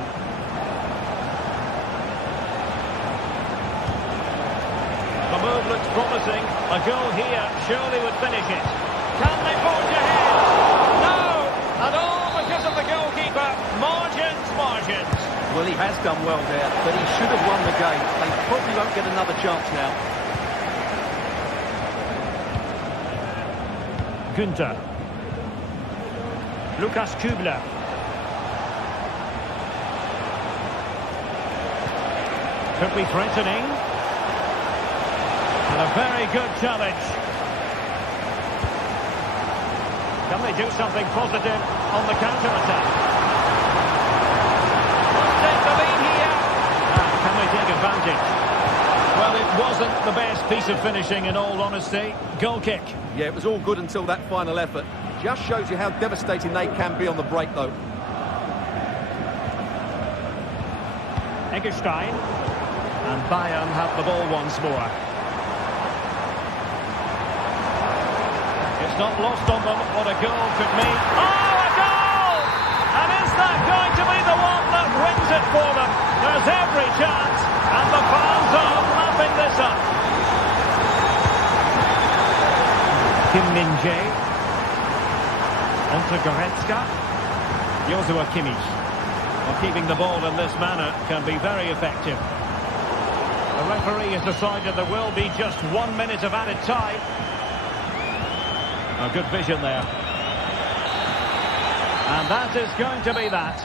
The move looks promising. A goal here surely would finish it. Can they forge ahead? No! And all because of the goalkeeper. Margins, margins. Well, he has done well there, but he should have won the game. They probably won't get another chance now. Günther. Lukas Kübler. Could be threatening. And a very good challenge. Can they do something positive on the counter-attack? Must take the lead here. Can they take advantage? Well, it wasn't the best piece of finishing, in all honesty. Goal kick. Yeah, it was all good until that final effort. Just shows you how devastating they can be on the break, though. Eggestein. And Bayern have the ball once more. It's not lost on them what a goal could mean. Oh, a goal! And is that going to be the one that wins it for them? There's every chance, and the fans are lapping this up. Kim Min-jae. On to Goretzka. Joshua Kimmich. Well, keeping the ball in this manner can be very effective. The referee has decided there will be just 1 minute of added time. A good vision there. And that is going to be that.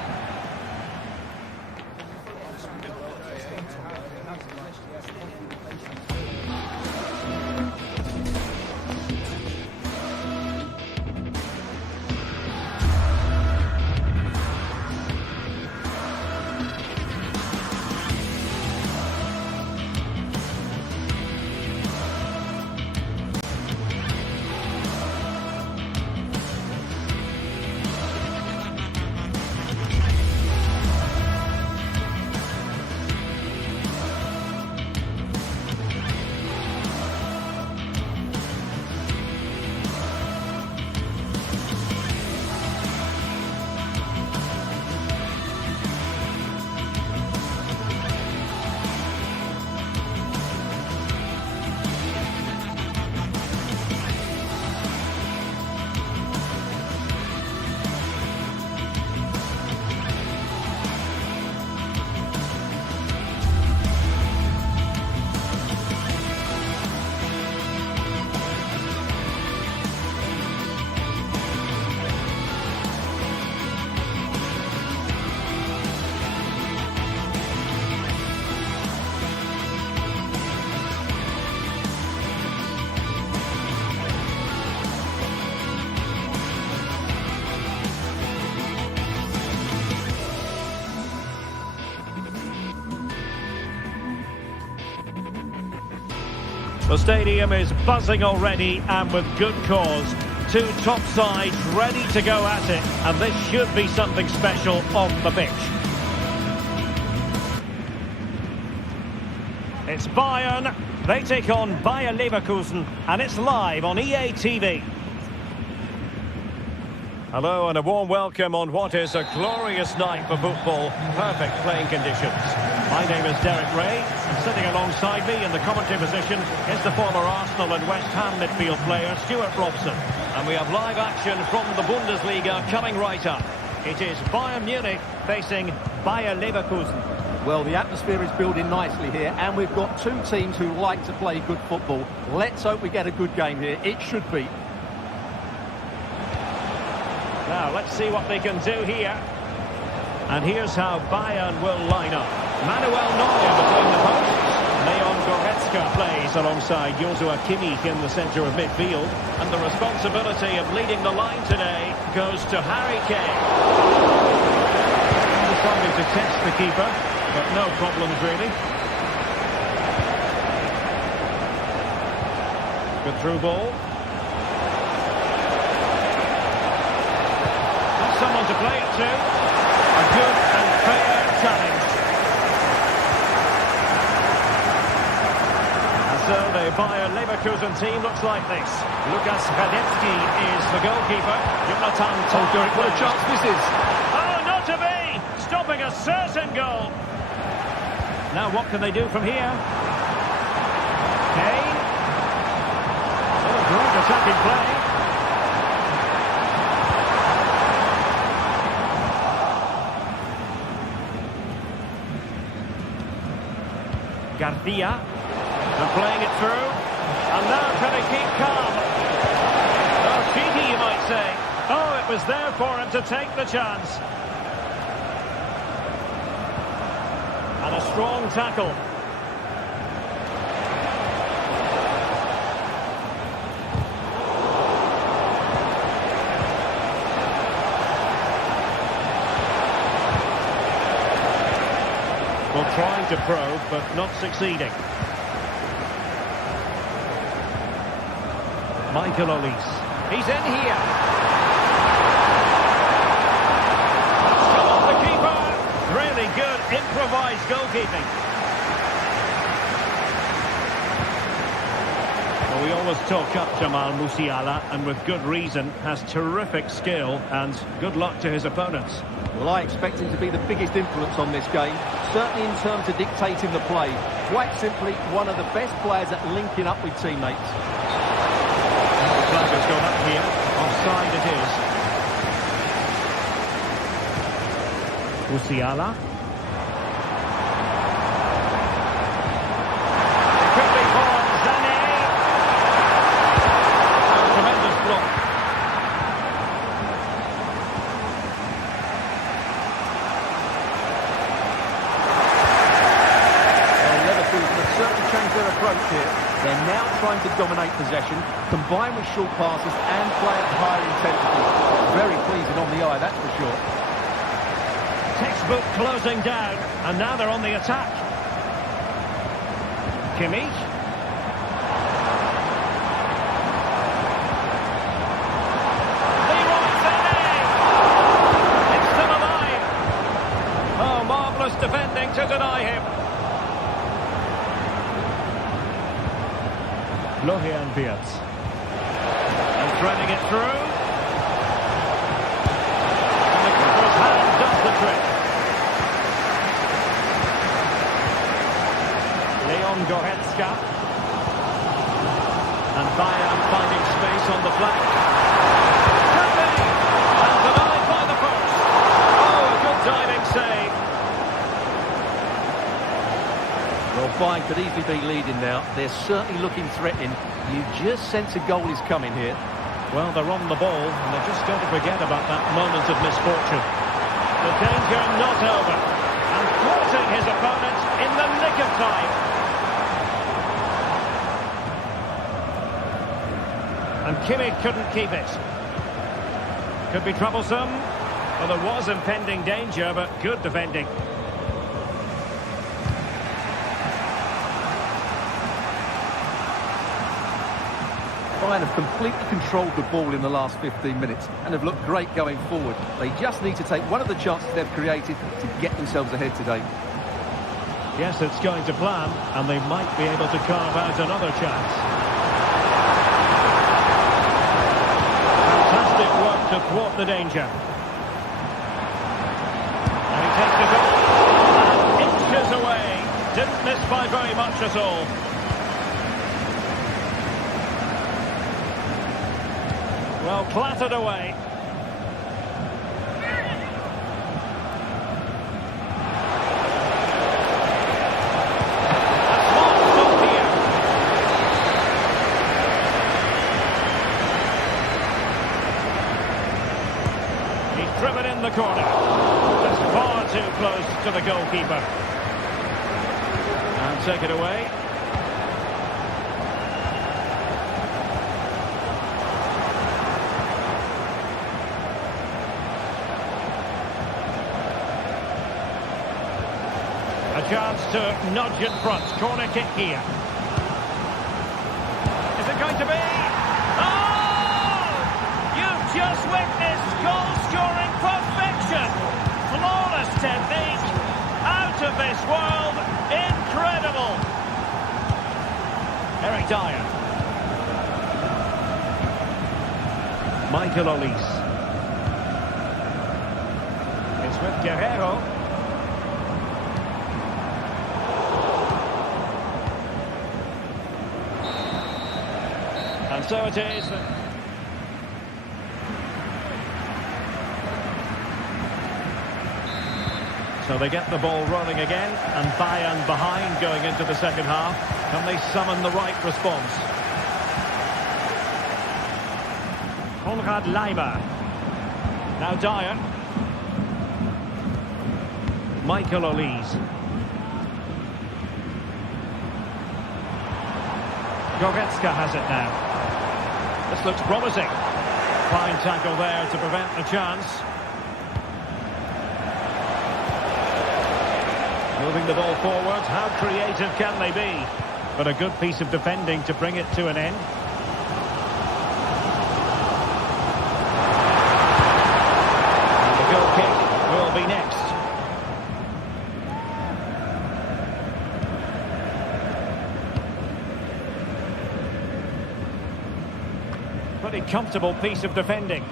The stadium is buzzing already, and with good cause. Two top sides ready to go at it, and this should be something special on the pitch. It's Bayern. They take on Bayer Leverkusen, and it's live on EA TV. Hello and a warm welcome on what is a glorious night for football. Perfect playing conditions. My name is Derek Ray, and sitting alongside me in the commentary position is the former Arsenal and West Ham midfield player Stuart Robson. And we have live action from the Bundesliga coming right up. It is Bayern Munich facing Bayern Leverkusen. Well, the atmosphere is building nicely here, and we've got two teams who like to play good football. Let's hope we get a good game here. It should be. Now, let's see what they can do here. And here's how Bayern will line up. Manuel Neuer between the posts. Leon Goretzka plays alongside Joshua Kimmich in the centre of midfield. And the responsibility of leading the line today goes to Harry Kane. Deciding to test the keeper, but no problems really. Good through ball. Someone to play it to. A good and fair challenge. And so the Bayern Leverkusen team looks like this. Lukas Radetsky is the goalkeeper. Jonathan Tottenham. What a chance this is. Oh, not to be! Stopping a certain goal. Now what can they do from here? Kane. Oh, great attacking play. Garcia, they're playing it through, and now can he keep calm? Oh, cheeky you might say. Oh, it was there for him to take the chance. And a strong tackle. Well, trying to probe, but not succeeding. Michael Olise. He's in here. Come on, the keeper. Really good improvised goalkeeping. Well, we always talk up Jamal Musiala, and with good reason, has terrific skill, and good luck to his opponents. Well, I expect him to be the biggest influence on this game, certainly in terms of dictating the play. Quite simply, one of the best players at linking up with teammates. The flag has gone up here. Offside it is. Musiala. It could be for Zane. A tremendous block. Approach here. They're now trying to dominate possession, combine with short passes and play at higher intensity. Very pleasing on the eye, that's for sure. Textbook closing down, and now they're on the attack. Kimmich. Leroy Sané. It's still alive. Oh, marvellous defending to deny him. Florian Wirtz. And threading it through. And the keeper's hand does the trick. Leon Goretzka. And Bayern finding space on the flank. Could be! And denied by the post. Oh, a good diving save. Well, Bayern could easily be leading now. They're certainly looking threatening. You just sense a goal is coming here. Well, they're on the ball, and they're just going to forget about that moment of misfortune. The danger not over. And thwarting his opponent in the nick of time. And Kimmich couldn't keep it. Could be troublesome. Well, there was impending danger, but good defending. Bayern have completely controlled the ball in the last 15 minutes and have looked great going forward. They just need to take one of the chances they've created to get themselves ahead today. Yes, it's going to plan, and they might be able to carve out another chance. Fantastic work to thwart the danger. And he takes it on. Inches away. Didn't miss by very much at all. Well, clattered away. A small stop here. He's driven in the corner. Just far too close to the goalkeeper. And take it away. A chance to nudge in front. Corner kick here. Is it going to be? Oh! You've just witnessed goal-scoring perfection. Flawless technique. Out of this world. Incredible. Eric Dyer. Michael Olise. It's with Guerrero. And so it is. So they get the ball rolling again, and Bayern behind going into the second half. Can they summon the right response? Konrad Leimer. Now Dyer. Michael Olise. Goretzka has it now. This looks promising. Fine tackle there to prevent the chance. Moving the ball forward. How creative can they be? But a good piece of defending to bring it to an end. And the goal kick will be next. Pretty comfortable piece of defending.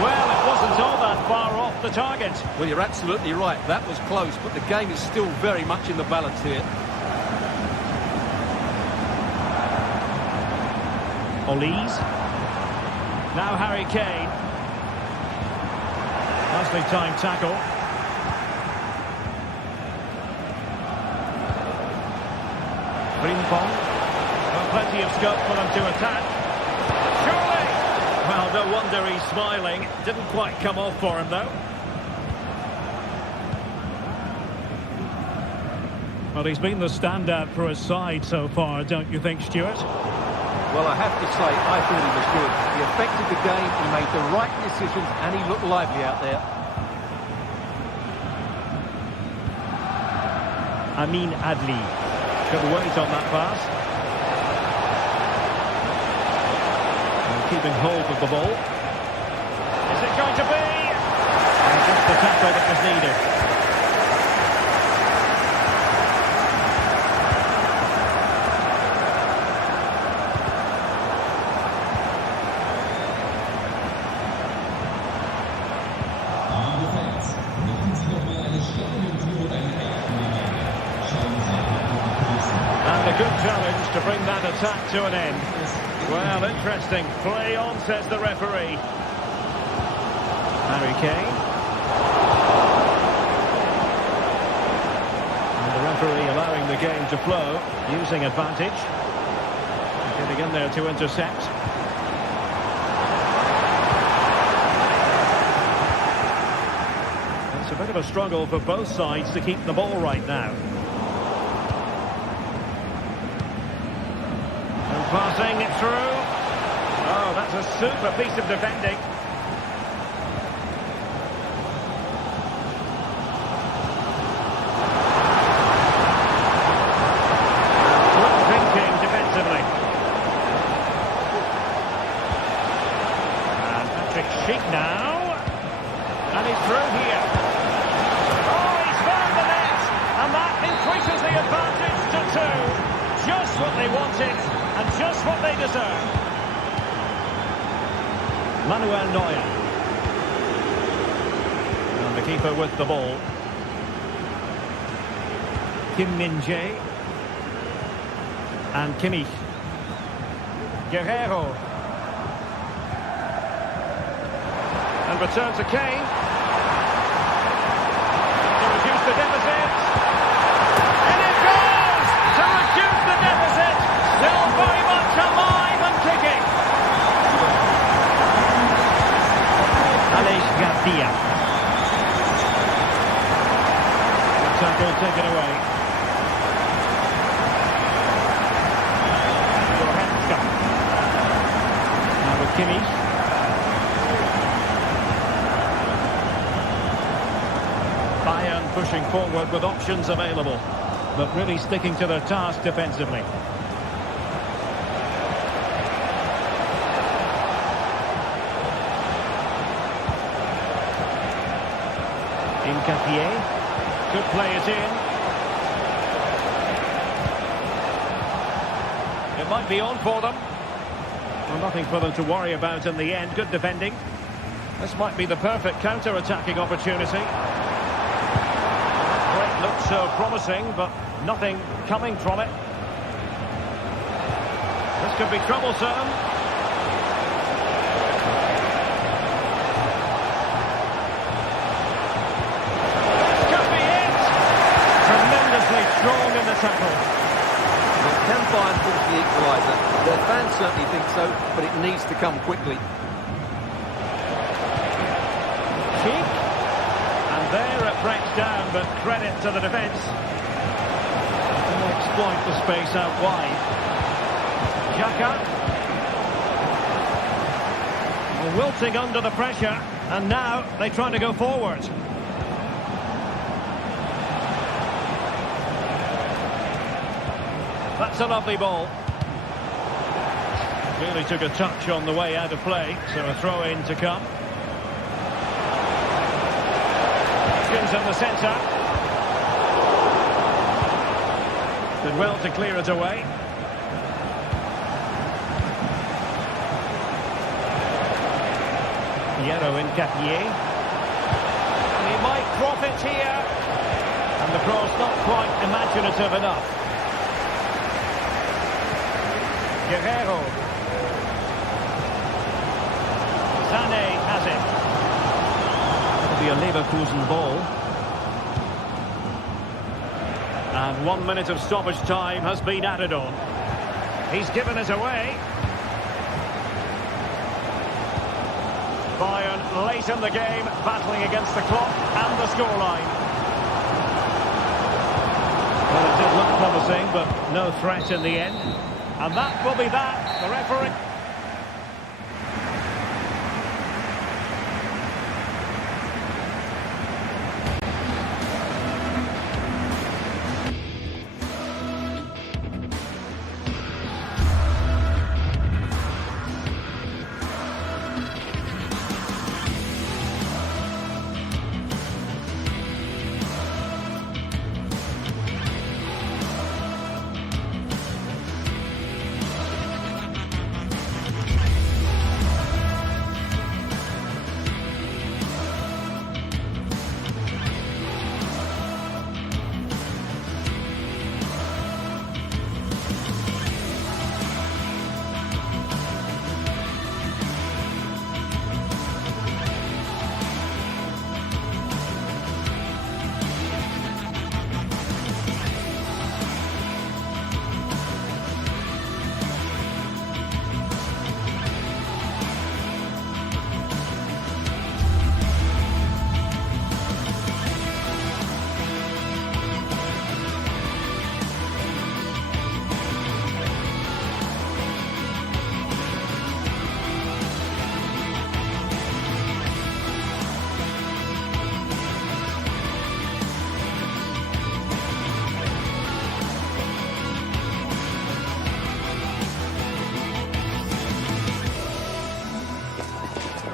Well, it wasn't all that far off the target. Well, you're absolutely right. That was close, but the game is still very much in the balance here. Olise. Now Harry Kane. Nicely timed tackle. Frimpong. Plenty of scope for them to attack. Surely! Well, no wonder he's smiling. Didn't quite come off for him, though. Well, he's been the standout for his side so far, don't you think, Stuart? Well, I have to say, I thought he was good. He affected the game, he made the right decisions, and he looked lively out there. Amin Adli. Good weight on that pass. Keeping hold of the ball. Is it going to be? And just the tackle that was needed. And a good challenge to bring that attack to an end. Well, interesting. Play on, says the referee. Harry Kane. And the referee allowing the game to flow, using advantage. Getting in there to intercept. It's a bit of a struggle for both sides to keep the ball right now. Passing it through. Oh, that's a super piece of defending. Quick thinking defensively. And Patrick Schick now. And he's through here. Oh, he's found the net. And that increases the advantage to 2. Just what they wanted. And just what they deserve. Manuel Neuer. And the keeper with the ball. Kim Min-jae. And Kimmich. Guerrero. And return to Kane. To reduce the deficit. And it goes! To reduce the deficit. Still very much alive and kicking. Aleix Garcia. The tackle taken away. Now with Kimmich. Bayern pushing forward with options available, but really sticking to their task defensively. Nketiah could play it in. It might be on for them. Well, nothing for them to worry about in the end. Good defending. This might be the perfect counter-attacking opportunity. It looked so promising, but nothing coming from it. This could be troublesome. This could be it! Tremendously strong in the tackle. Can Bayern force the equaliser? Their fans certainly think so, but it needs to come quickly. Cheek. And there it breaks down, but credit to the defence. They'll exploit the space out wide. Xhaka. Well, wilting under the pressure, and now they try to go forward. That's a lovely ball. Really took a touch on the way out of play, so a throw-in to come. Options in the centre. Did well to clear it away. Piero Nketiah. And he might profit here. And the cross not quite imaginative enough. Guerrero. Sané has it. It'll be a Leverkusen ball. And 1 minute of stoppage time has been added on. He's given it away. Bayern late in the game, battling against the clock and the scoreline. Well, it did look promising, but no threat in the end. And that will be that. The referee...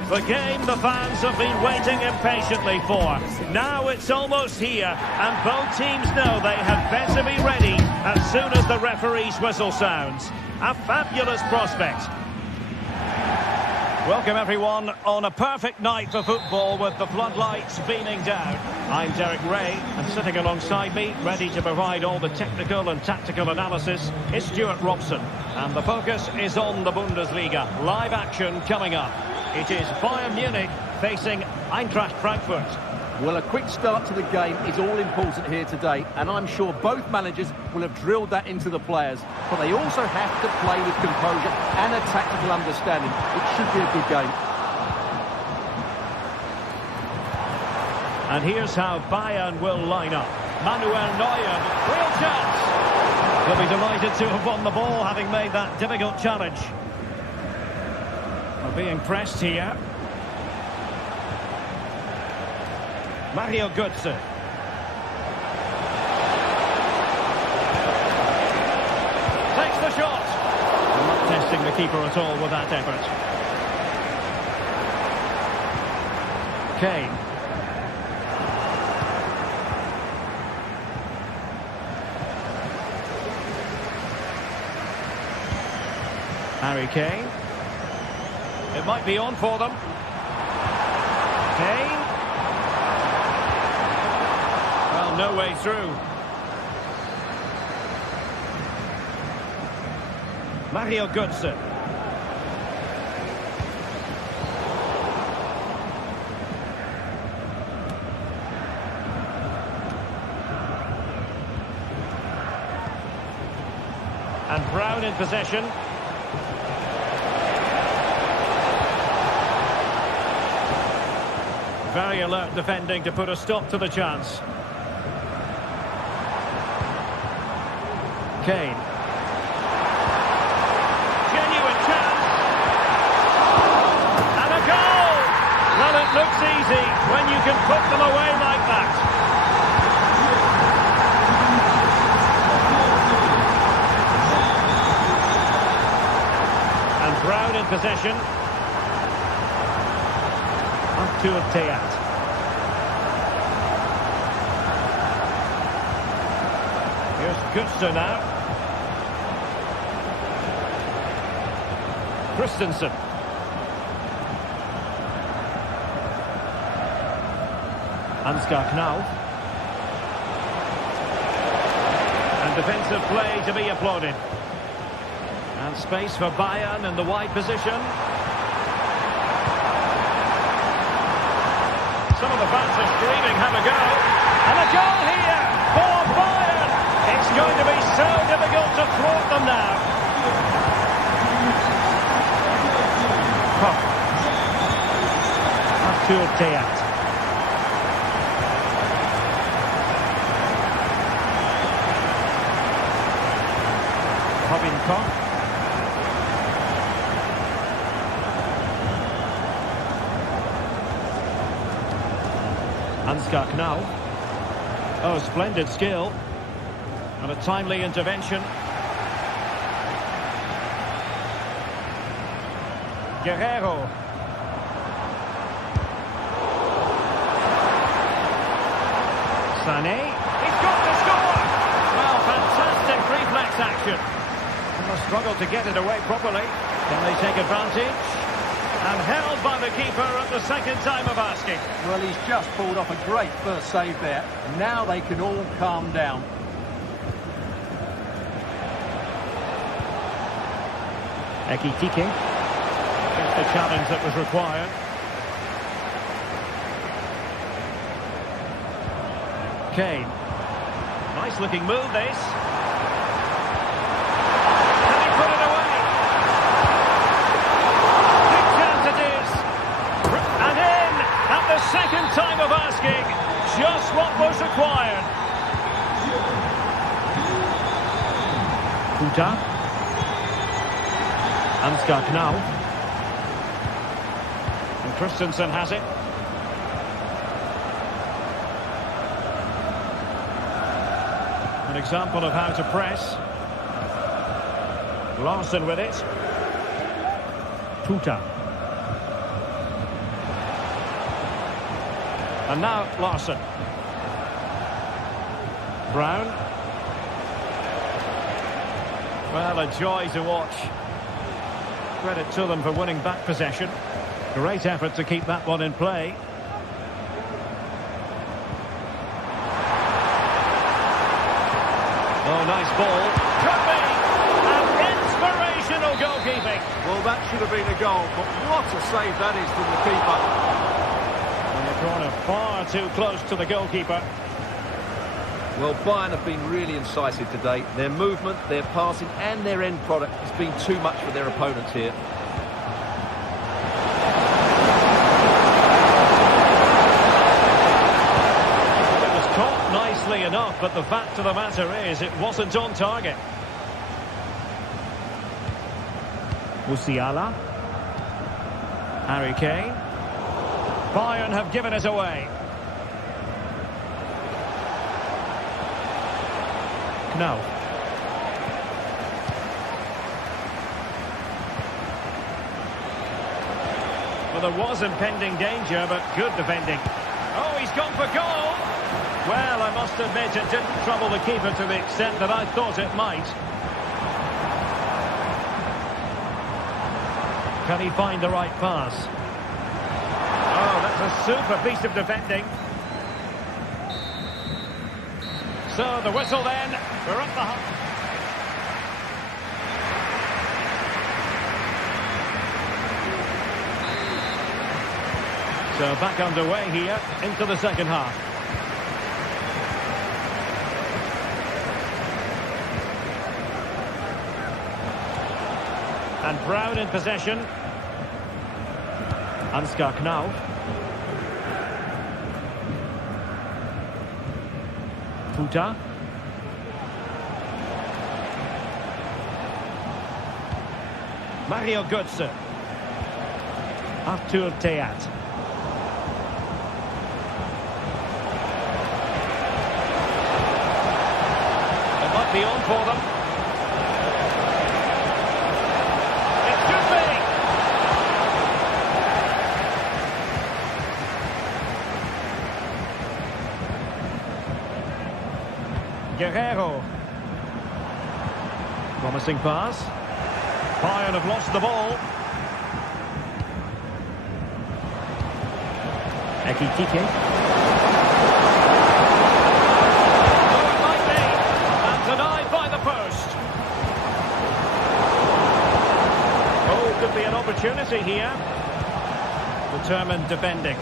The game the fans have been waiting impatiently for. Now it's almost here, and both teams know they had better be ready as soon as the referee's whistle sounds. A fabulous prospect. Welcome everyone on a perfect night for football with the floodlights beaming down. I'm Derek Ray, and sitting alongside me, ready to provide all the technical and tactical analysis, is Stuart Robson. And the focus is on the Bundesliga. Live action coming up. It is Bayern Munich facing Eintracht Frankfurt. Well, a quick start to the game is all important here today, and I'm sure both managers will have drilled that into the players. But they also have to play with composure and a tactical understanding. It should be a good game. And here's how Bayern will line up. Manuel Neuer, real chance. He'll be delighted to have won the ball, having made that difficult challenge. We're being pressed here. Mario Götze. Takes the shot. Not testing the keeper at all with that effort. Kane. Harry Kane. It might be on for them. Kane. Well, no way through. Mario Götze. And Brown in possession. Very alert defending to put a stop to the chance. Kane. Genuine chance. And a goal! Well, it looks easy when you can put them away like that. And Brown in possession. To Teat. Here's Götze now. Christensen. Ansgar Knauf. And defensive play to be applauded. And space for Bayern in the wide position. Some of the fans are screaming, have a go. And a goal here for Bayern. It's going to be so difficult to thwart them now. Arthur Teat. Robin Koch. Ansgar Knauf. Oh, splendid skill. And a timely intervention. Guerrero. Sané. He's got to score! Well, fantastic reflex action. And they'll struggle to get it away properly. Can they take advantage? And held by the keeper at the second time of asking. Well, he's just pulled off a great first save there. Now they can all calm down. Ekitike. That's the challenge that was required. Kane. Nice looking move, this. Can he put it away? Big chance it is. And in at the second time of asking. Just what was required. Kuta. Ansgar Knauf. And Christensen has it. An example of how to press. Larson with it. Tuta. And now Larson. Brown. Well, a joy to watch. Credit to them for winning back possession. Great effort to keep that one in play. Oh, nice ball. Could be an inspirational goalkeeping. Well, that should have been a goal, but what a save that is from the keeper. And the corner far too close to the goalkeeper. Well, Bayern have been really incisive today. Their movement, their passing and their end product has been too much for their opponents here. It was caught nicely enough, but the fact of the matter is it wasn't on target. Musiala. Harry Kane. Bayern have given it away. No. Well, there was impending danger, but good defending. Oh, he's gone for goal. Well, I must admit it didn't trouble the keeper to the extent that I thought it might. Can he find the right pass? Oh, that's a super piece of defending. So the whistle then. We're up the hunt. So back underway here into the second half. And Brown in possession. Ansgar Knauf. Puta. Mario Götze. Arthur Theat. It might be on for them. It should be. Guerrero. Promising pass. Bayern have lost the ball. Ekitike. Oh, it might be. And denied by the post. Oh, could be an opportunity here. Determined defending.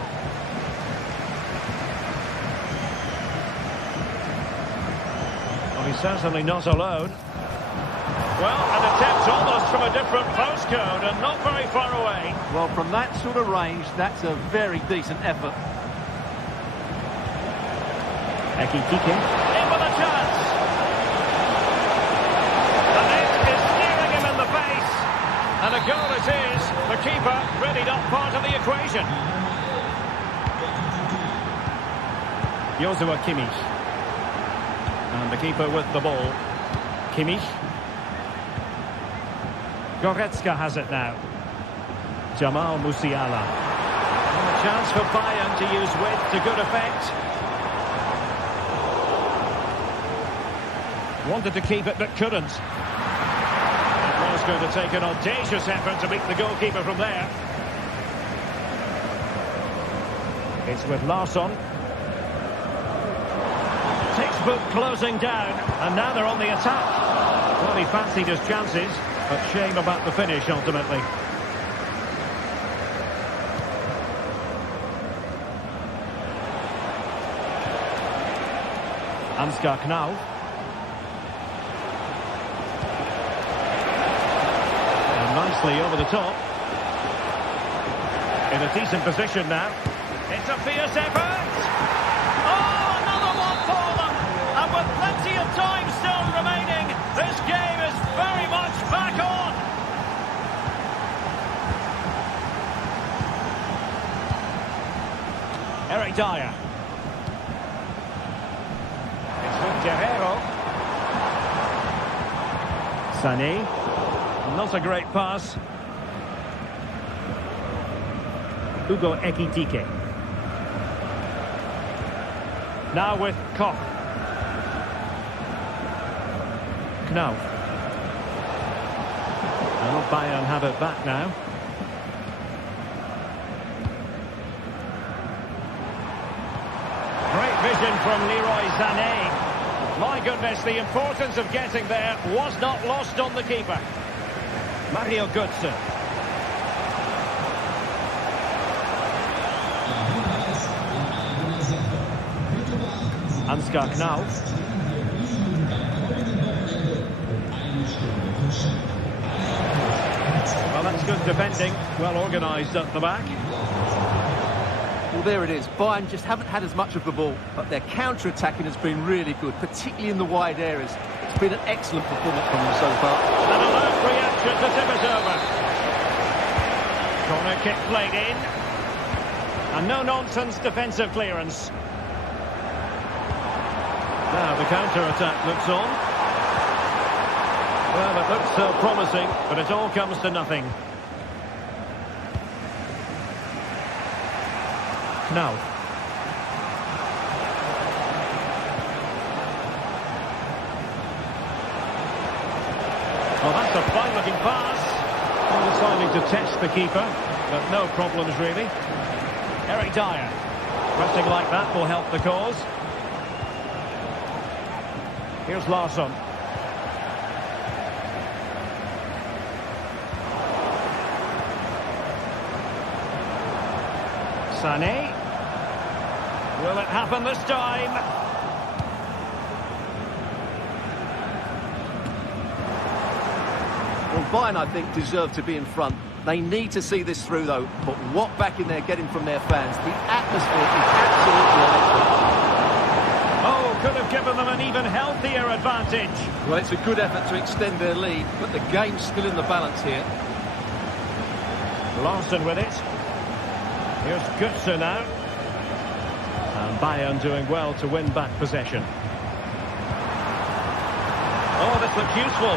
Well, he's certainly not alone. Well, an attempt almost from a different postcode and not very far away. Well, from that sort of range, that's a very decent effort. Ekitike. In with a chance. And it is steering him in the face. And a goal it is. The keeper really not part of the equation. Joshua Kimmich. And the keeper with the ball. Kimmich. Goretzka has it now. Jamal Musiala. And a chance for Bayern to use width to good effect. Wanted to keep it but couldn't. It was going to take an audacious effort to beat the goalkeeper from there. It's with Larsson. Textbook closing down, and now they're on the attack. Well, he fancied his chances, but shame about the finish ultimately. Ansgar Knauf. And nicely over the top. In a decent position now. It's a fierce effort. Oh, another one for them. And with plenty of time still remaining, this game is very much back on. Eric Dyer. It's with Guerrero. Sané. Not a great pass. Hugo Ekitike. Now with Koch. Knauf. And Will Bayern have it back now? Great vision from Leroy Sané. My goodness, the importance of getting there was not lost on the keeper. Mario Götze. Ansgar Knauf. Well, that's good defending. Well organised at the back. Well, there it is. Bayern just haven't had as much of the ball, but their counter-attacking has been really good, particularly in the wide areas. It's been an excellent performance from them so far. An alert reaction to tip it over. Corner kick played in. And no-nonsense defensive clearance. Now the counter-attack looks on. Well, it looks so promising, but it all comes to nothing. Now. Well, that's a fine-looking pass. Deciding to test the keeper, but no problems really. Eric Dyer. Pressing like that will help the cause. Here's Larsson. Sané. Will it happen this time? Well, Bayern, I think, deserve to be in front. They need to see this through, though. But what backing they're getting from their fans. The atmosphere is absolutely electric. Oh, could have given them an even healthier advantage. Well, it's a good effort to extend their lead, but the game's still in the balance here. Larsson with it. Here's Götze now. And Bayern doing well to win back possession. Oh, this looks useful.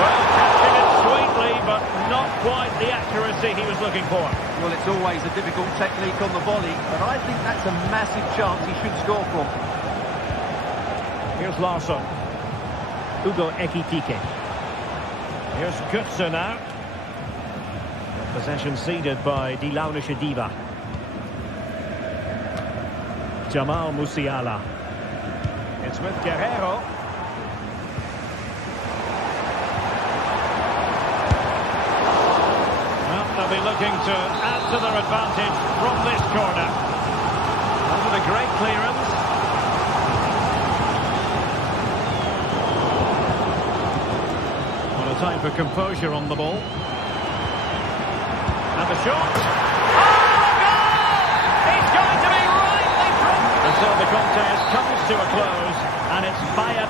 Well, catching it sweetly, but not quite the accuracy he was looking for. Well, it's always a difficult technique on the volley, but I think that's a massive chance he should score from. Here's Larsson. Hugo Ekitike. Here's Götze now. Possession ceded by Die Launische Diva. Jamal Musiala. It's with Guerrero. Well, they'll be looking to add to their advantage from this corner. Over the great clearance. What a time for composure on the ball. And the shot. Oh, the goal! He's going to be rightly dropped. And so the contest comes to a close, and it's Bayern.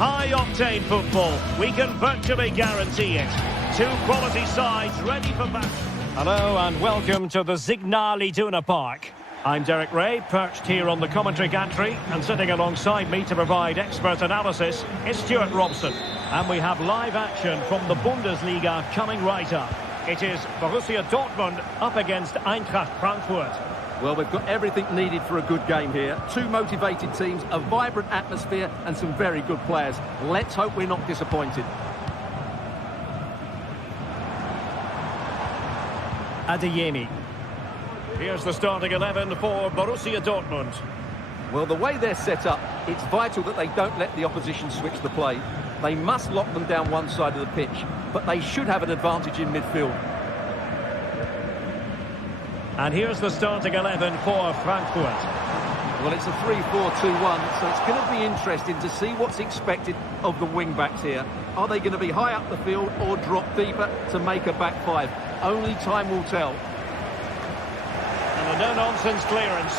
High-octane football. We can virtually guarantee it. Two quality sides ready for battle. Hello and welcome to the Signal Iduna Park. I'm Derek Ray, perched here on the commentary gantry, and sitting alongside me to provide expert analysis is Stuart Robson. And we have live action from the Bundesliga coming right up. It is Borussia Dortmund up against Eintracht Frankfurt. Well, we've got everything needed for a good game here. Two motivated teams, a vibrant atmosphere and some very good players. Let's hope we're not disappointed. Adeyemi. Here's the starting 11 for Borussia Dortmund. Well, the way they're set up, it's vital that they don't let the opposition switch the play. They must lock them down one side of the pitch, but they should have an advantage in midfield. And here's the starting 11 for Frankfurt. Well, it's a 3-4-2-1, so it's going to be interesting to see what's expected of the wing-backs here. Are they going to be high up the field or drop deeper to make a back five? Only time will tell. And a no-nonsense clearance.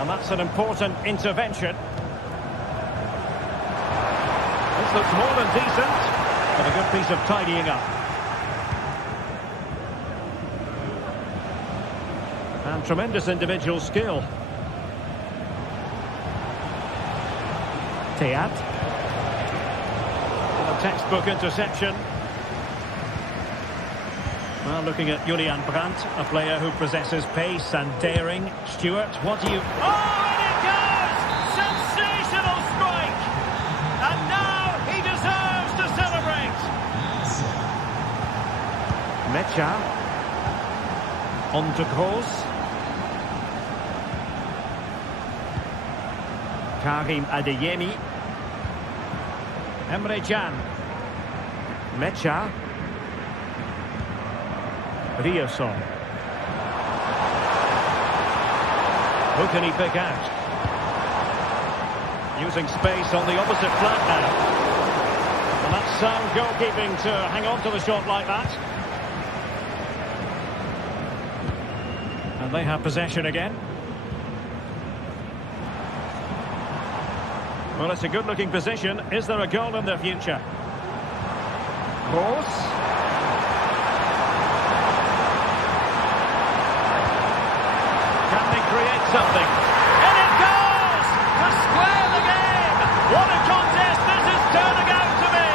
And that's an important intervention. This looks more than decent, but a good piece of tidying up. And tremendous individual skill. Teat. A textbook interception. Well, looking at Julian Brandt, a player who possesses pace and daring. Stuart, what do you... Oh, and it goes! Sensational strike! And now he deserves to celebrate! Mecha. On to Gross. Karim Adeyemi. Emre Can. Mecha. Rioson. Who can he pick out? Using space on the opposite flank now. And that's sound goalkeeping to hang on to the shot like that. And they have possession again. Well, it's a good-looking position. Is there a goal in the future? Gross. Can they create something? And it goes! To square the game! What a contest this is turning out to be!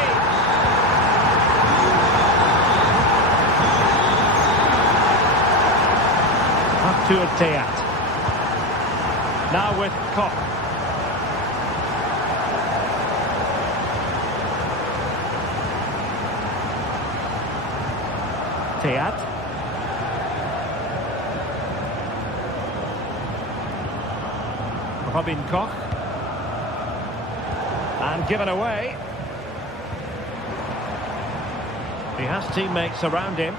Arthur Teat. Now with Koch. Teat. Robin Koch. And given away. He has teammates around him.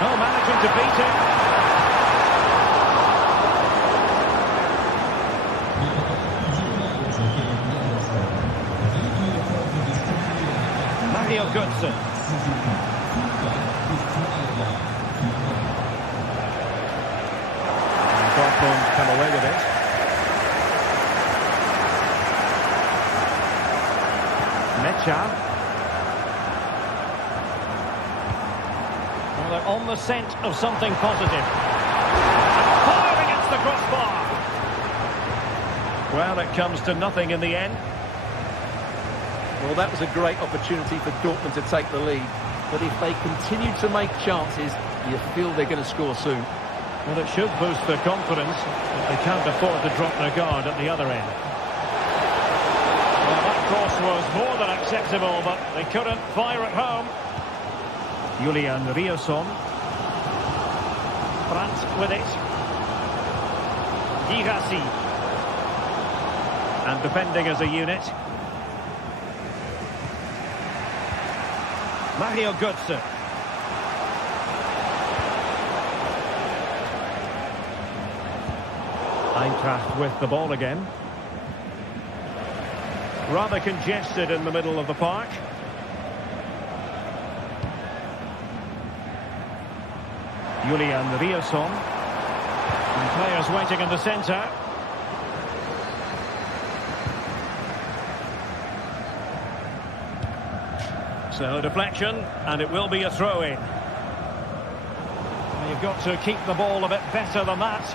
Oh, managing to beat him. Mario Götze. Dortmund come away with it. Mecha. Well, they're on the scent of something positive. And fired against the crossbar. Well, it comes to nothing in the end. Well, that was a great opportunity for Dortmund to take the lead. But if they continue to make chances, you feel they're going to score soon. Well, it should boost their confidence, but they can't afford to drop their guard at the other end. Well, that cross was more than acceptable, but they couldn't fire at home. Julian Rioson. Brandt with it. Girassi. And defending as a unit. Mario Götze. Eintracht with the ball again. Rather congested in the middle of the park. Julian Riasson. And players waiting in the centre. So deflection, and it will be a throw-in. You've got to keep the ball a bit better than that.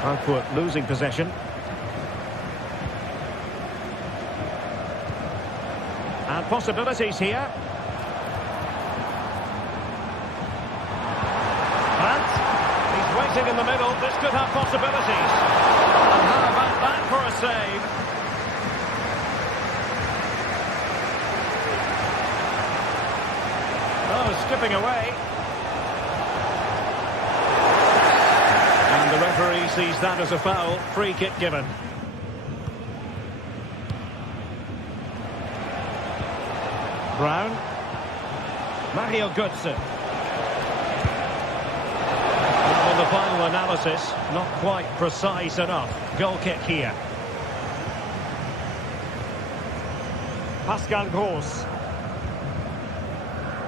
Frankfurt losing possession. And possibilities here. Waiting in the middle, this could have possibilities. And how about that for a save? Oh, skipping away. And the referee sees that as a foul. Free kick given. Brown. Mario Götze. The final analysis, not quite precise enough. Goal kick here. Pascal Gross.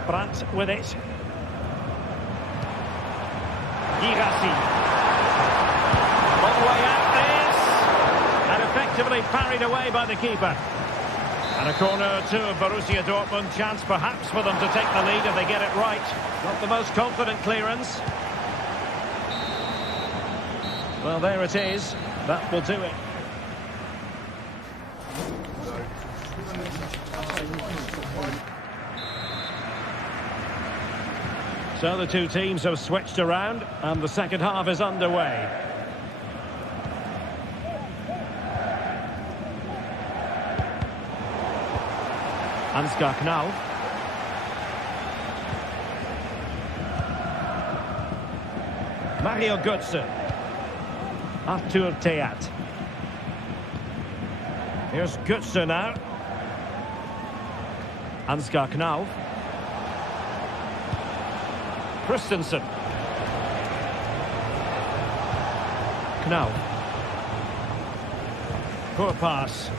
Brandt with it. Girassi. Long way out this. And effectively parried away by the keeper. And a corner to Borussia Dortmund. Chance perhaps for them to take the lead if they get it right. Not the most confident clearance. Well, there it is. That will do it. So the two teams have switched around, and the second half is underway. Ansgar Knau. Mario Götze. Arthur Theat. Here's Götze now. Ansgar Knau. Christensen. Knau. Poor pass.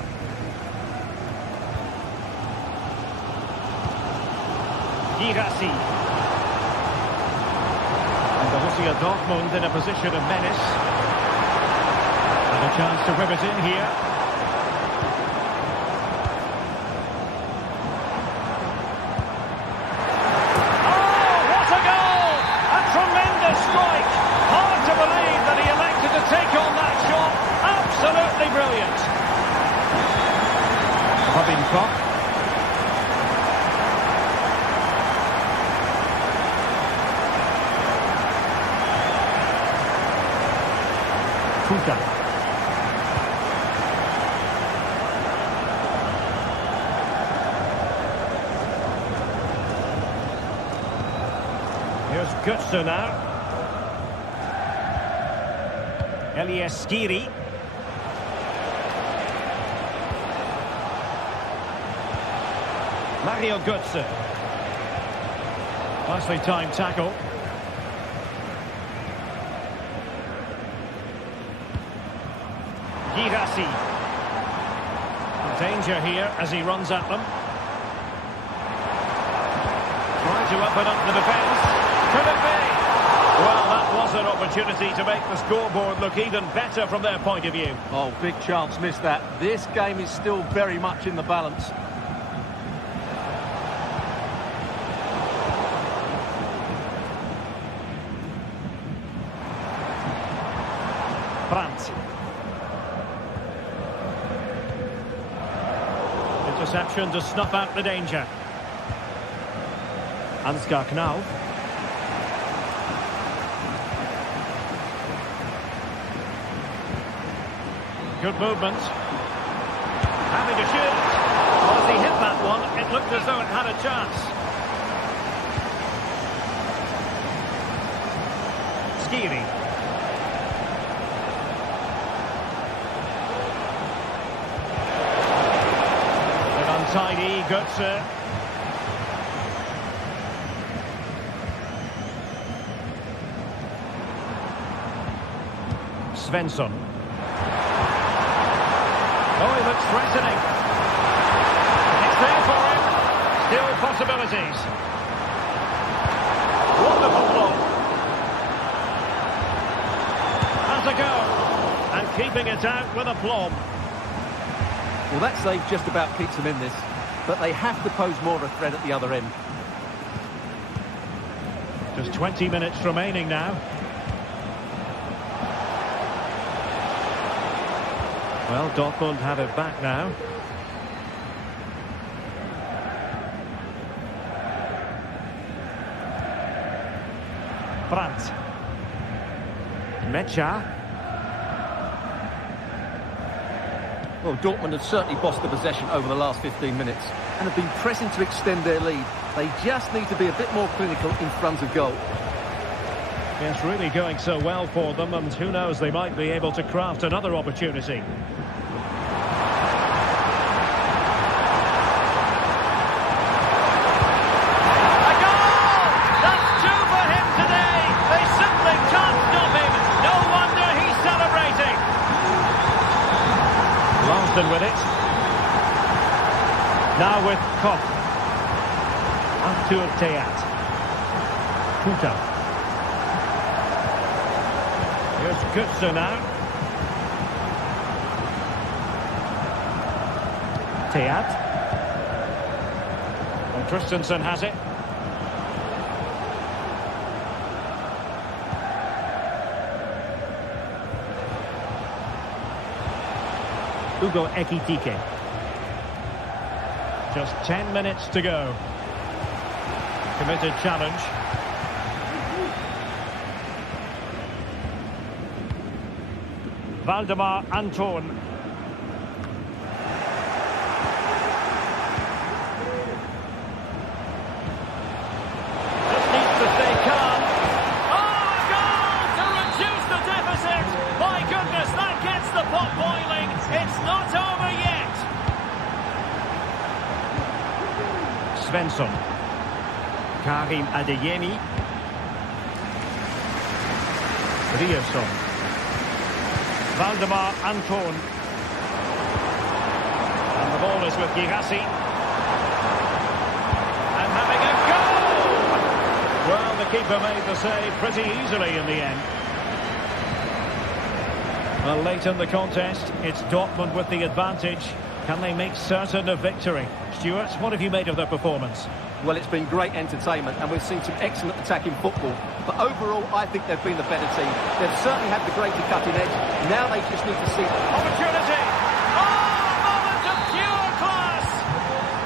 Girassi. And Borussia Dortmund in a position of menace. And a chance to whip it in here. Oh, what a goal! A tremendous strike. Hard to believe that he elected to take on that shot. Absolutely brilliant. Robin Koch. Kuta. Here's Götze now. Elias Skiri. Mario Götze. Nicely timed tackle. Girassi. Danger here as he runs at them. Trying to open up the defence. Could it be? Well, that was an opportunity to make the scoreboard look even better from their point of view. Oh, big chance, missed that. This game is still very much in the balance. Brandt. Interception to snuff out the danger. Ansgar Knau. Good movement. Having to shoot. Well, as he hit that one, it looked as though it had a chance. Skiri. An untidy Götze. Svensson. Oh, he looks threatening. It's there for him. Still possibilities. Wonderful block. Has a go. And keeping it out with aplomb. Well, that save just about keeps them in this, but they have to pose more of a threat at the other end. Just 20 minutes remaining now. Well, Dortmund have it back now. Brandt. Mecha. Well, Dortmund have certainly bossed the possession over the last 15 minutes and have been pressing to extend their lead. They just need to be a bit more clinical in front of goal. It's really going so well for them, and who knows, they might be able to craft another opportunity. A goal! That's two for him today. They simply can't stop him. No wonder he's celebrating. Larsson with it. Now with Koch. Arthur Teat. Kuta. Here's Kutzer now. Teat. And Christensen has it. Hugo Ekitike. Just 10 minutes to go. Committed challenge. Valdemar Anton. Just needs to stay calm. Oh, a goal to reduce the deficit. My goodness, that gets the pot boiling. It's not over yet. Svensson. Karim Adeyemi. Ryerson. Valdemar Anton. And the ball is with Girassi. And having a goal! Well, the keeper made the save pretty easily in the end. Well, late in the contest, it's Dortmund with the advantage. Can they make certain of victory? Stuart, what have you made of their performance? Well, it's been great entertainment and we've seen some excellent attacking football. But overall, I think they've been the better team. They've certainly had the greater cutting edge. Now they just need to see... Opportunity! Oh, a moment of pure class.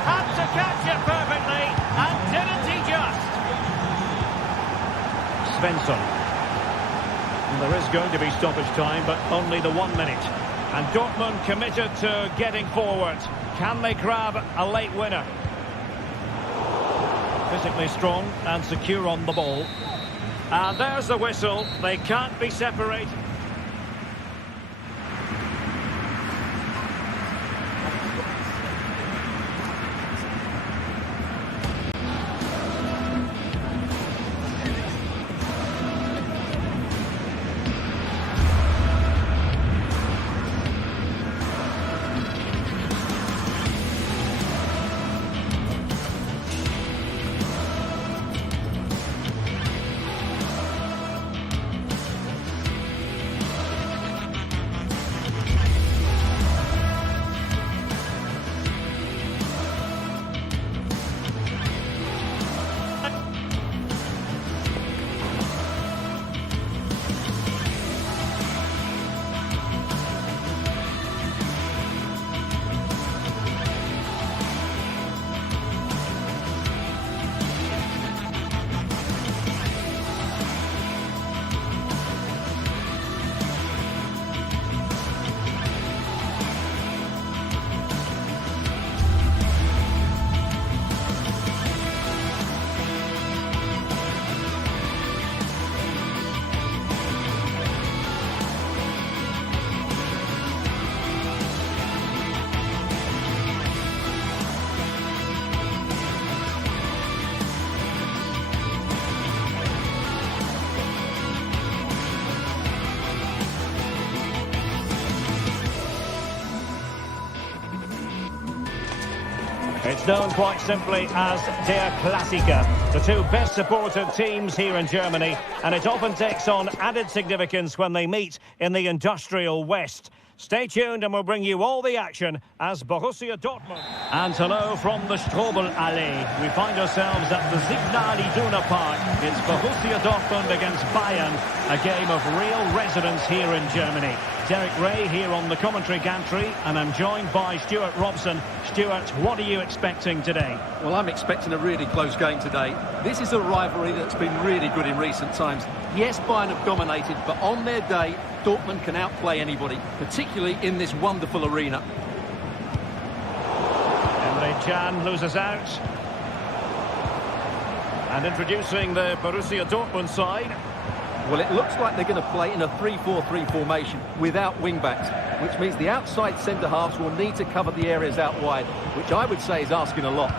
Had to catch it perfectly, and didn't he just? Svensson. And there is going to be stoppage time, but only the 1 minute. And Dortmund committed to getting forward. Can they grab a late winner? Physically strong and secure on the ball. And there's the whistle. They can't be separated. It's known quite simply as Der Klassiker, the two best supported teams here in Germany, and it often takes on added significance when they meet in the industrial West. Stay tuned and we'll bring you all the action as Borussia Dortmund. And hello from the Strobel-Allee. We find ourselves at the Signal Iduna Park. It's Borussia Dortmund against Bayern, a game of real resonance here in Germany. Derek Ray here on the commentary gantry, and I'm joined by Stuart Robson. Stuart, what are you expecting today? Well, I'm expecting a really close game today. This is a rivalry that's been really good in recent times. Yes, Bayern have dominated, but on their day, Dortmund can outplay anybody, particularly in this wonderful arena. Emre Can loses out. And introducing the Borussia Dortmund side. Well, it looks like they're going to play in a 3-4-3 formation without wing-backs, which means the outside centre-halves will need to cover the areas out wide, which I would say is asking a lot.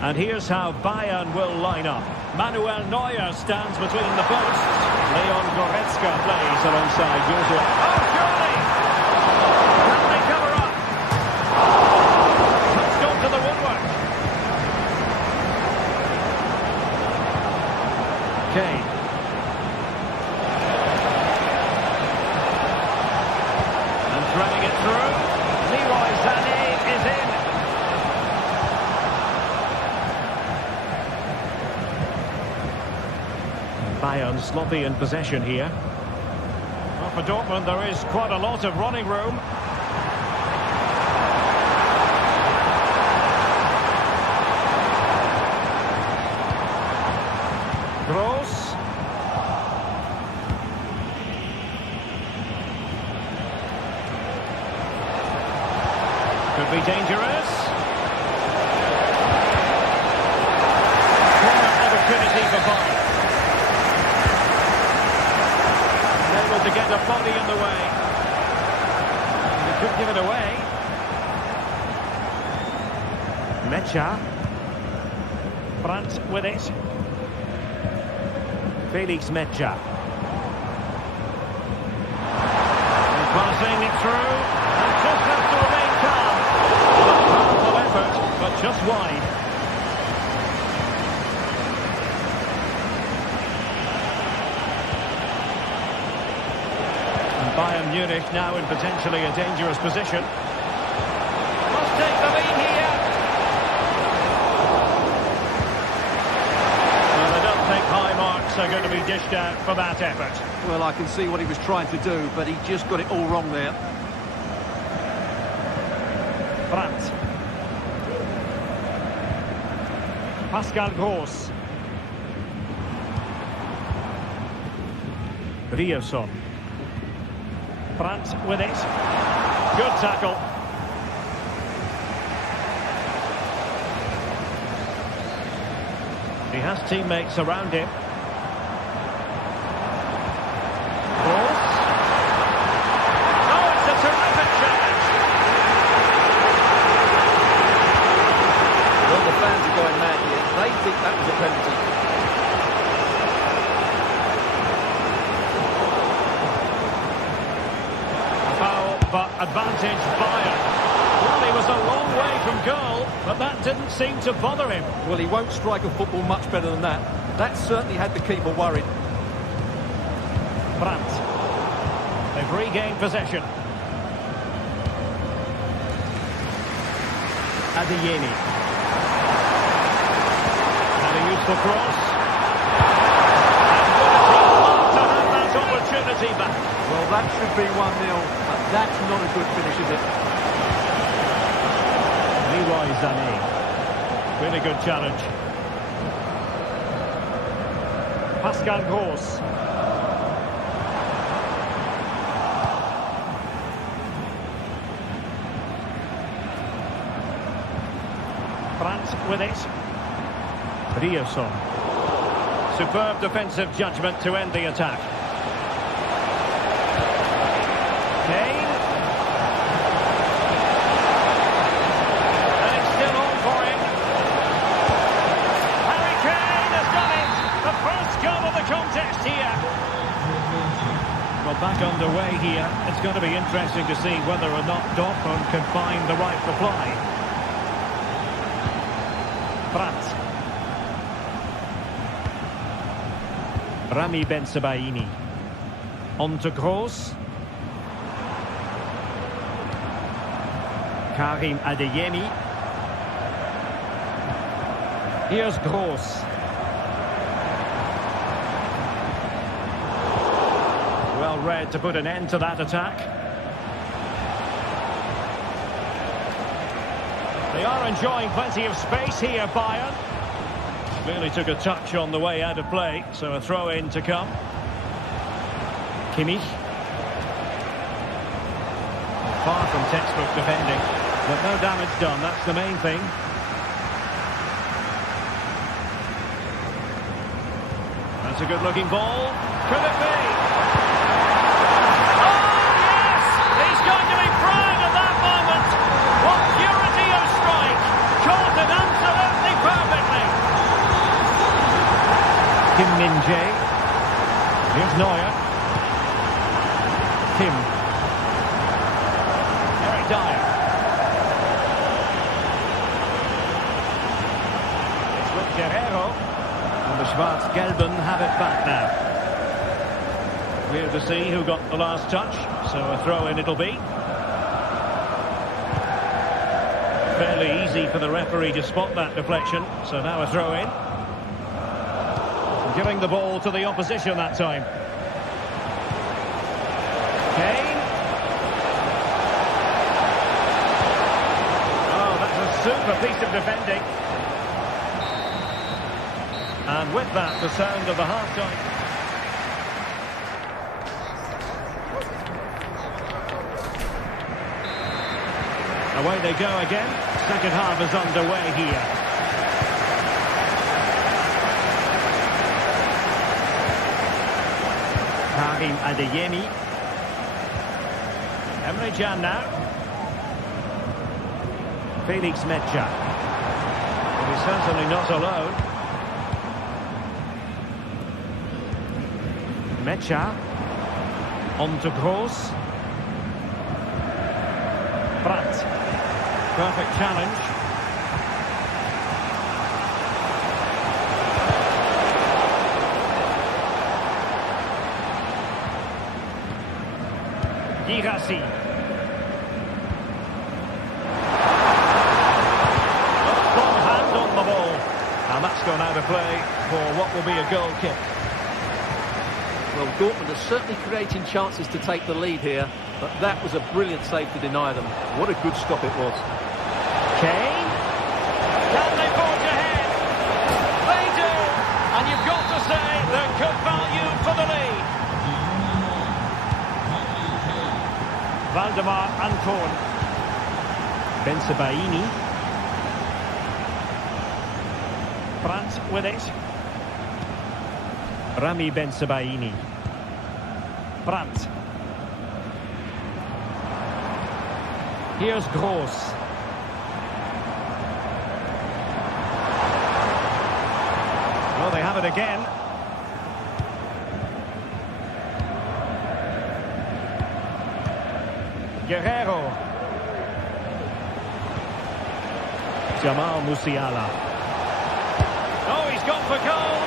And here's how Bayern will line up. Manuel Neuer stands between the posts. Leon Goretzka plays alongside Joshua. Oh, surely! Can they cover up? Let's go to the woodwork. Kane. And threading it through. Leroy Sané is in. Bayern sloppy in possession here. Well, for Dortmund there is quite a lot of running room. Gross. Could be dangerous. Corner opportunity for Bayern. Able to get a body in the way. He could give it away. Mecha. Brandt with it. Felix Mecha. And passing it through. And just has to remain calm. A powerful effort, but just wide. Bayern Munich now in potentially a dangerous position. Must take the lead here. Well, I don't think high marks are going to be dished out for that effort. Well, I can see what he was trying to do, but he just got it all wrong there. Brandt. Pascal Gross. Ryerson. Brandt with it. Good tackle. He has teammates around him. Gross. Oh, it's a terrific challenge. Well, the fans are going mad here. They think that was a penalty. But advantage Bayern. Well, he was a long way from goal, but that didn't seem to bother him. Well, he won't strike a football much better than that. That certainly had the keeper worried. Brandt. They've regained possession. Adeyemi. And a useful cross. And what a team to have that opportunity back. Well, that should be 1-0. That's not a good finish, is it? Leroy Sané. Really good challenge. Pascal Gross. Brandt with it. Ryerson. Superb defensive judgment to end the attack. Kane. And it's still on for him. Harry Kane has done it. The first goal of the contest here. Well, back attack underway here. It's going to be interesting to see whether or not Dortmund can find the right reply. Pratt. Rami Bensebaini. On to Gross. Karim Adeyemi. Here's Gross. Well read to put an end to that attack. They are enjoying plenty of space here, Bayern. Clearly took a touch on the way out of play, so a throw-in to come. Kimmich. Far from textbook defending, but no damage done, that's the main thing. That's a good-looking ball. Could it be? Oh, yes! He's going to be proud of that moment. What purity of strike. Caught it absolutely perfectly. Kim Min-jae. Here's Neuer. Kim. Eric Dyer. It's with Guerrero. And the Schwarz-Gelben have it back now. Clear to see who got the last touch, so a throw-in it'll be. Fairly easy for the referee to spot that deflection, so now a throw-in. Giving the ball to the opposition that time. Kane. Oh, that's a super piece of defending. And with that, the sound of the half-time. Away they go again. Second half is underway here. Karim Adeyemi. Emre Can now. Felix Mecha. Well, he's certainly not alone. Mecha. On to Gross. Pratt. Perfect challenge. Girassi. Strong hand on the ball. And that's gone out of play for what will be a goal kick. Well, Dortmund are certainly creating chances to take the lead here, but that was a brilliant save to deny them. What a good stop it was. Kane. Can they forge ahead? They do. And you've got to say they're good value for the lead. Valdemar Anton. Bensebaini. Pratt with it. Rami Bensebaini. Pratt. Here's Gross. Well, they have it again. Guerrero. Jamal Musiala. Oh, he's gone for goal.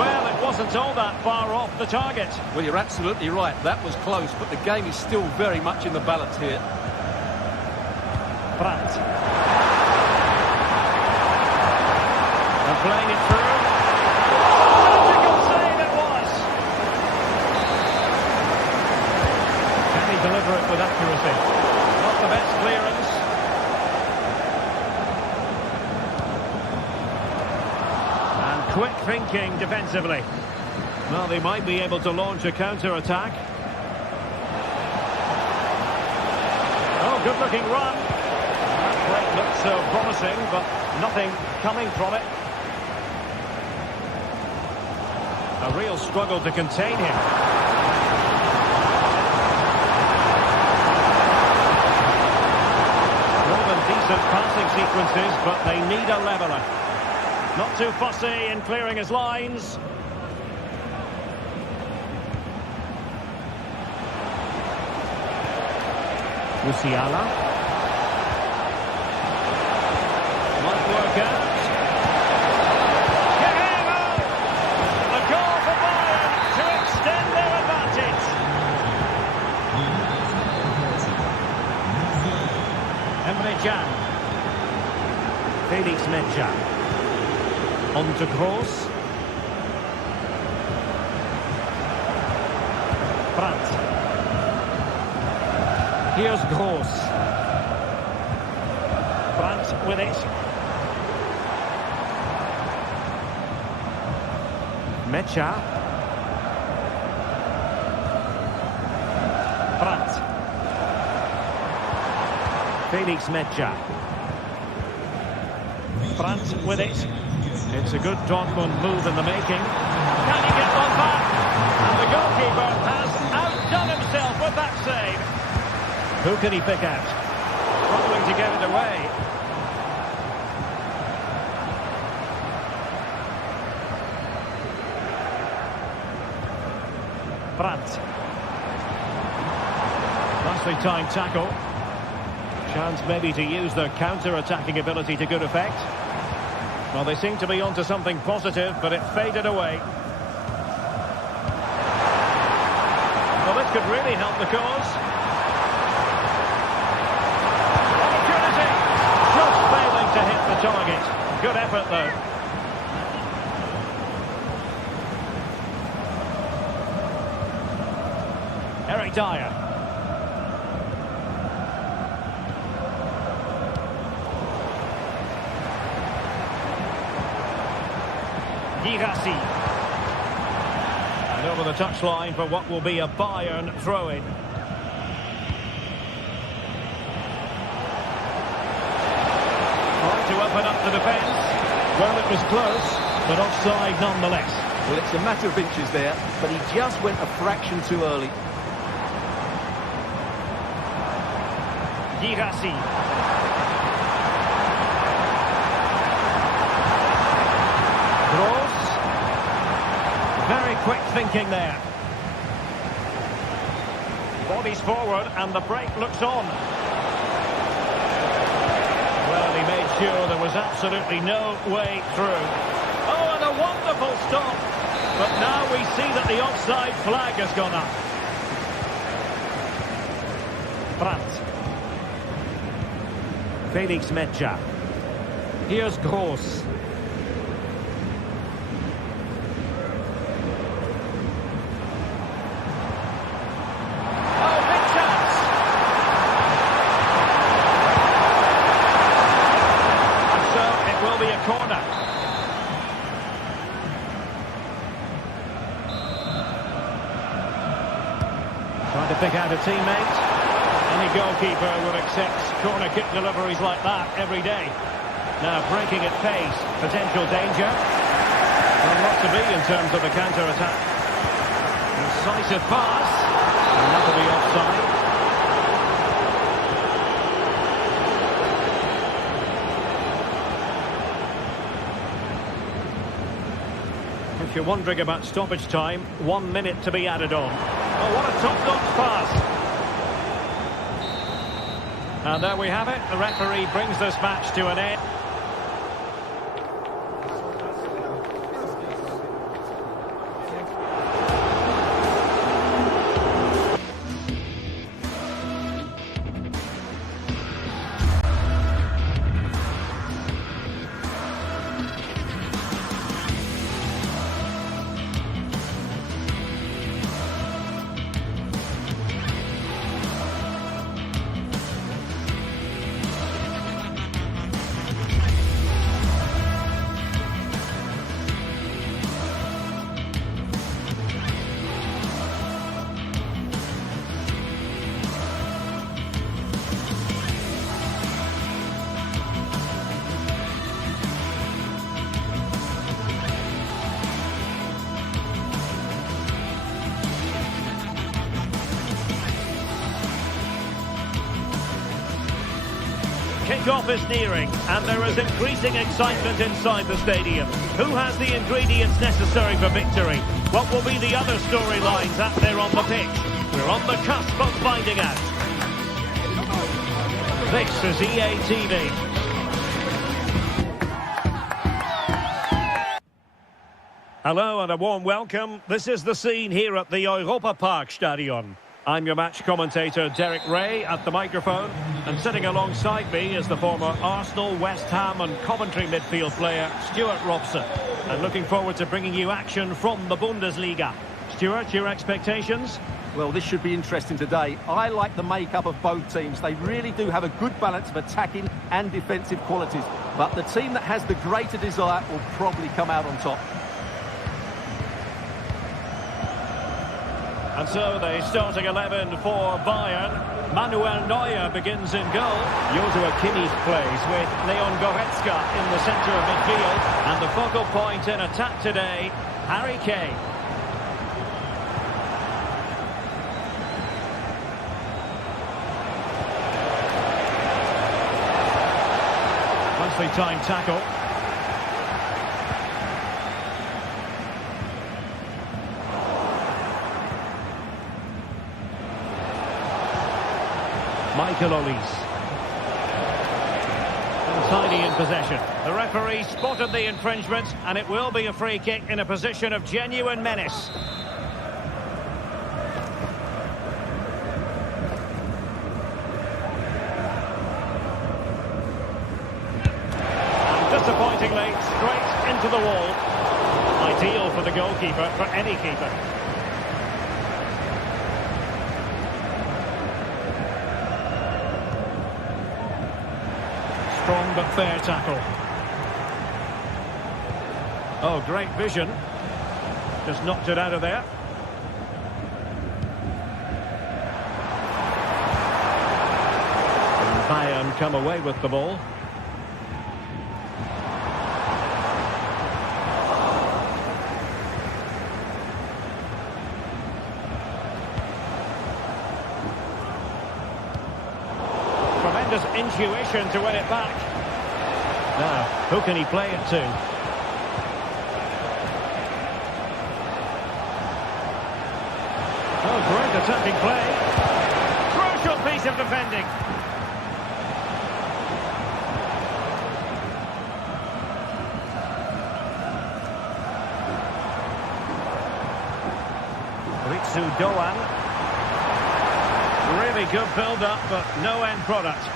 Well, it wasn't all that far off the target. Well, you're absolutely right. That was close, but the game is still very much in the balance here. Pratt. And playing it through. Magical save it was. Can he deliver it with accuracy? Not the best clearance. And quick thinking defensively. Well, they might be able to launch a counter-attack. Oh, good-looking run. That break looked so promising, but nothing coming from it. A real struggle to contain him. More than decent passing sequences, but they need a leveller. Not too fussy in clearing his lines. Musiala. Might work out. Guerrero! A goal for Bayern to extend their advantage. Emre Can. Felix Mejia. On to Kroos. Brandt. Here's Kroos. Brandt with it. Mejia. Brandt. Felix Mejia. Brandt with it. It's a good Dortmund move in the making. Can he get one back? And the goalkeeper has outdone himself with that save. Who can he pick out? Struggling to get it away. Brandt. Nicely timed tackle. Chance maybe to use their counter-attacking ability to good effect. Well, they seem to be onto something positive, but it faded away. Well, this could really help the cause. Opportunity! Just failing to hit the target. Good effort, though. Eric Dyer. Girassi. And over the touchline for what will be a Bayern throw-in. Trying to open up the defence. Well, it was close, but offside nonetheless. Well, it's a matter of inches there, but he just went a fraction too early. Girassi. Kroos. Very quick thinking there. Bodies forward and the break looks on. Well, he made sure there was absolutely no way through. Oh, and a wonderful stop. But now we see that the offside flag has gone up. Brandt. Felix Mejia. Here's Kroos. Corner. Trying to pick out a teammate. Any goalkeeper would accept corner kick deliveries like that every day. Now breaking at pace, potential danger. Well, not to be in terms of the counter-attack. Decisive pass. And that'll be offside. If you're wondering about stoppage time, 1 minute to be added on. Oh, what a top-notch pass. And there we have it. The referee brings this match to an end. Kick-off is nearing, and there is increasing excitement inside the stadium. Who has the ingredients necessary for victory? What will be the other storylines out there on the pitch? We're on the cusp of finding out. This is EA TV. Hello and a warm welcome. This is the scene here at the Europa Park Stadion. I'm your match commentator Derek Ray at the microphone, and sitting alongside me is the former Arsenal, West Ham and Coventry midfield player Stuart Robson. And looking forward to bringing you action from the Bundesliga. Stuart, your expectations? Well, this should be interesting today. I like the makeup of both teams. They really do have a good balance of attacking and defensive qualities. But the team that has the greater desire will probably come out on top. And so the starting 11 for Bayern. Manuel Neuer begins in goal. Joshua Kimmich plays with Leon Goretzka in the centre of midfield. And the focal point in attack today, Harry Kane. Nicely timed tackle. Michael Olise. Tidy in possession. The referee spotted the infringement, and it will be a free kick in a position of genuine menace. And disappointingly, straight into the wall. Ideal for the goalkeeper, for any keeper. Strong but fair tackle. Oh, great vision. Just knocked it out of there. And Bayern come away with the ball. Tremendous intuition to win it back. Now, who can he play it to? Oh, great attacking play. Crucial piece of defending. Ritsu Doan. Really good build-up, but no end product.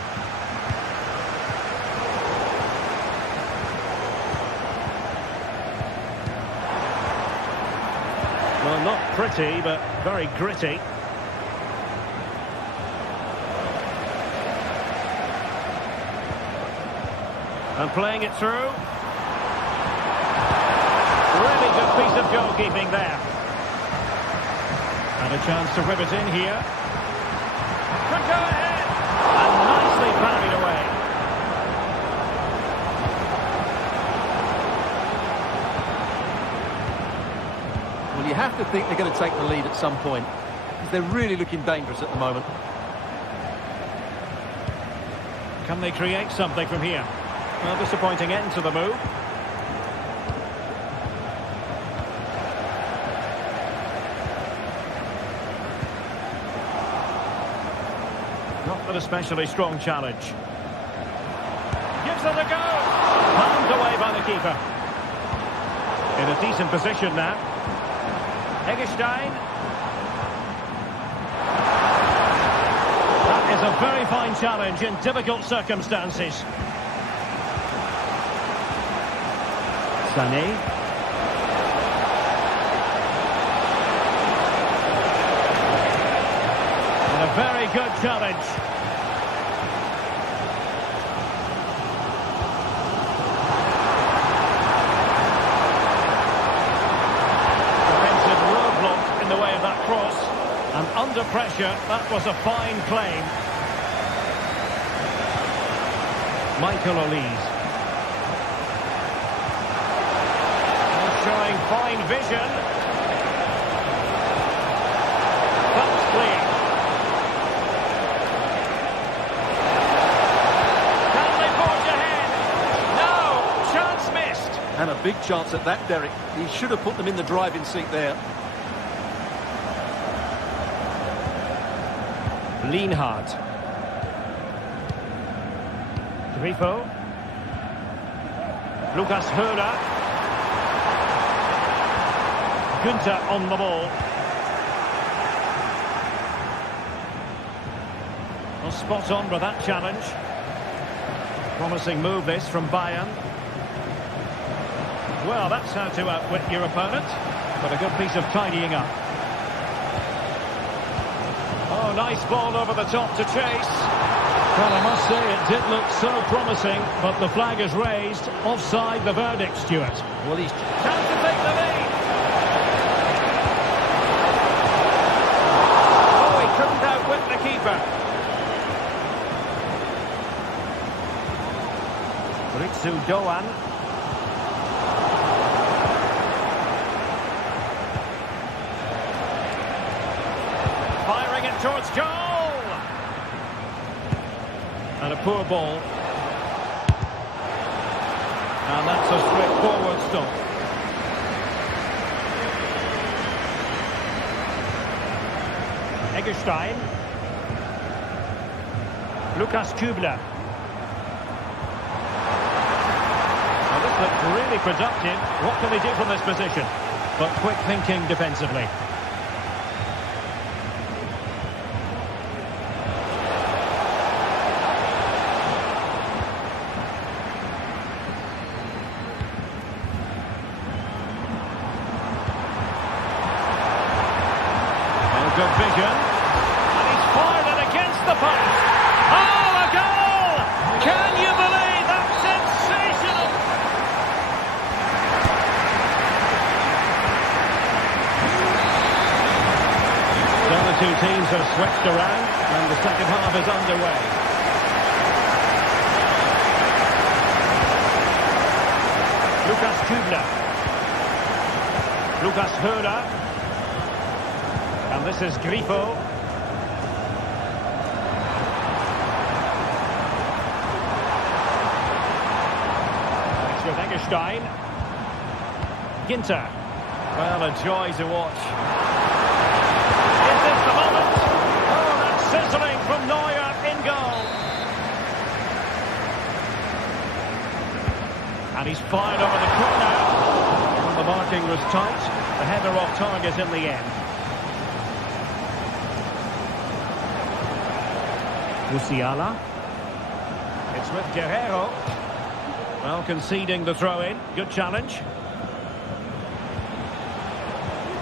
Well, not pretty, but very gritty. And playing it through. Really good piece of goalkeeping there. And a chance to rip it in here. Could go ahead. And nicely parried away. Well, you have to think they're going to take the lead at some point, because they're really looking dangerous at the moment. Can they create something from here? Well, disappointing end to the move. Not an especially strong challenge. Gives it a go. Palmed away by the keeper. In a decent position now. Eggestein. That is a very fine challenge in difficult circumstances. Sané. And a very good challenge. Defensive roadblock in the way of that cross. And under pressure, that was a fine claim. Michael Olise. Showing fine vision. That's clear. Can they forge ahead? No! Chance missed. And a big chance at that, Derek. He should have put them in the driving seat there. Grifo. Lucas Höhler. Günther on the ball. Well, spot on with that challenge. Promising move this from Bayern. Well, that's how to outwit your opponent. But a good piece of tidying up. Oh, nice ball over the top to chase. Well, I must say it did look so promising, but the flag is raised. Offside the verdict, Stuart. Well, he's Chance to take the lead. Oh, he couldn't outwit the keeper. Ritsu Doan. Firing it towards goal. And a poor ball. And that's a straightforward stop. Eggestein. Lukas Kübler. Now this looks really productive. What can they do from this position? But quick thinking defensively. Good vision. And he's fired it against the post. Oh, a goal! Can you believe that? Sensational! So the two teams have switched around and the second half is underway. Lukas Kübler. Lucas Höhler. And this is Grifo. It's with Eggestein. Ginter. Well, a joy to watch. Is this the moment? Oh, that's sizzling from Neuer in goal. And he's fired over the corner. Well, the marking was tight. The header off target in the end. Musiala. It's with Guerrero. Well, conceding the throw-in. Good challenge.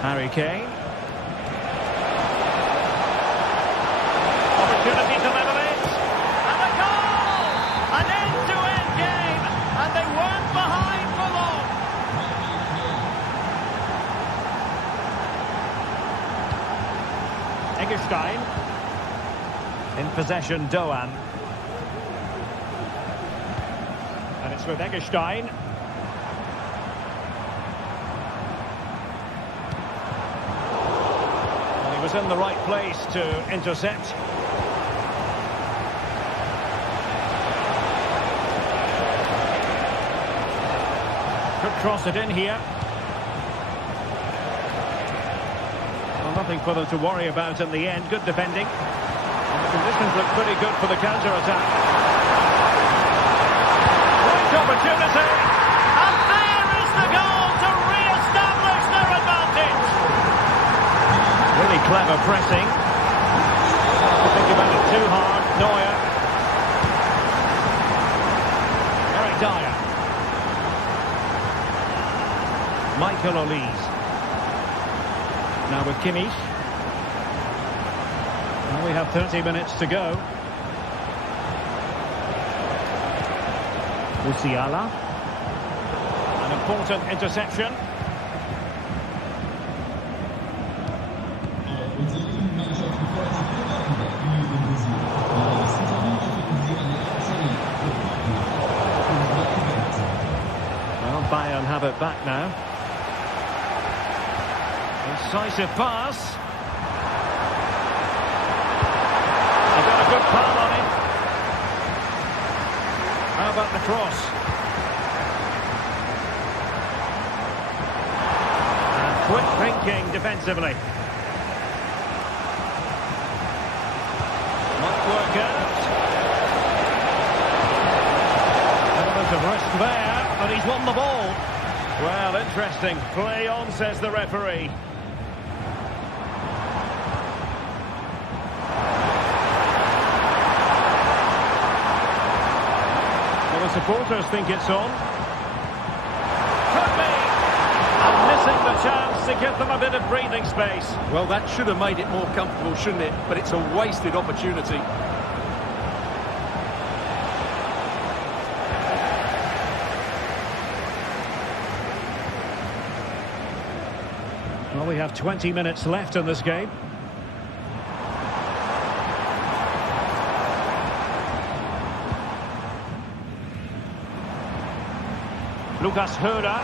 Harry Kane. Opportunity to level it. And a goal! An end-to-end game. And they weren't behind for long. Eggestein. In possession, Doan. And it's with Eggestein. Well, he was in the right place to intercept. Could cross it in here. Well, nothing for them to worry about in the end. Good defending. The conditions look pretty good for the counter-attack. Great opportunity. And there is the goal to re-establish their advantage. Really clever pressing. Not to think about it too hard. Neuer. Eric Dyer. Michael Olise. Now with Kimmich. Well, we have 30 minutes to go. Musiala. An important interception. Well, Bayern have it back now. Decisive pass. They've got a good pal on it. How about the cross? And quick thinking defensively. Might work out. there, but he's won the ball. Well, interesting. Play on, says the referee. Well, the supporters think it's on. Could be. And missing the chance to give them a bit of breathing space. Well, that should have made it more comfortable, shouldn't it? But it's a wasted opportunity. Well, we have 20 minutes left in this game. Lucas Höder.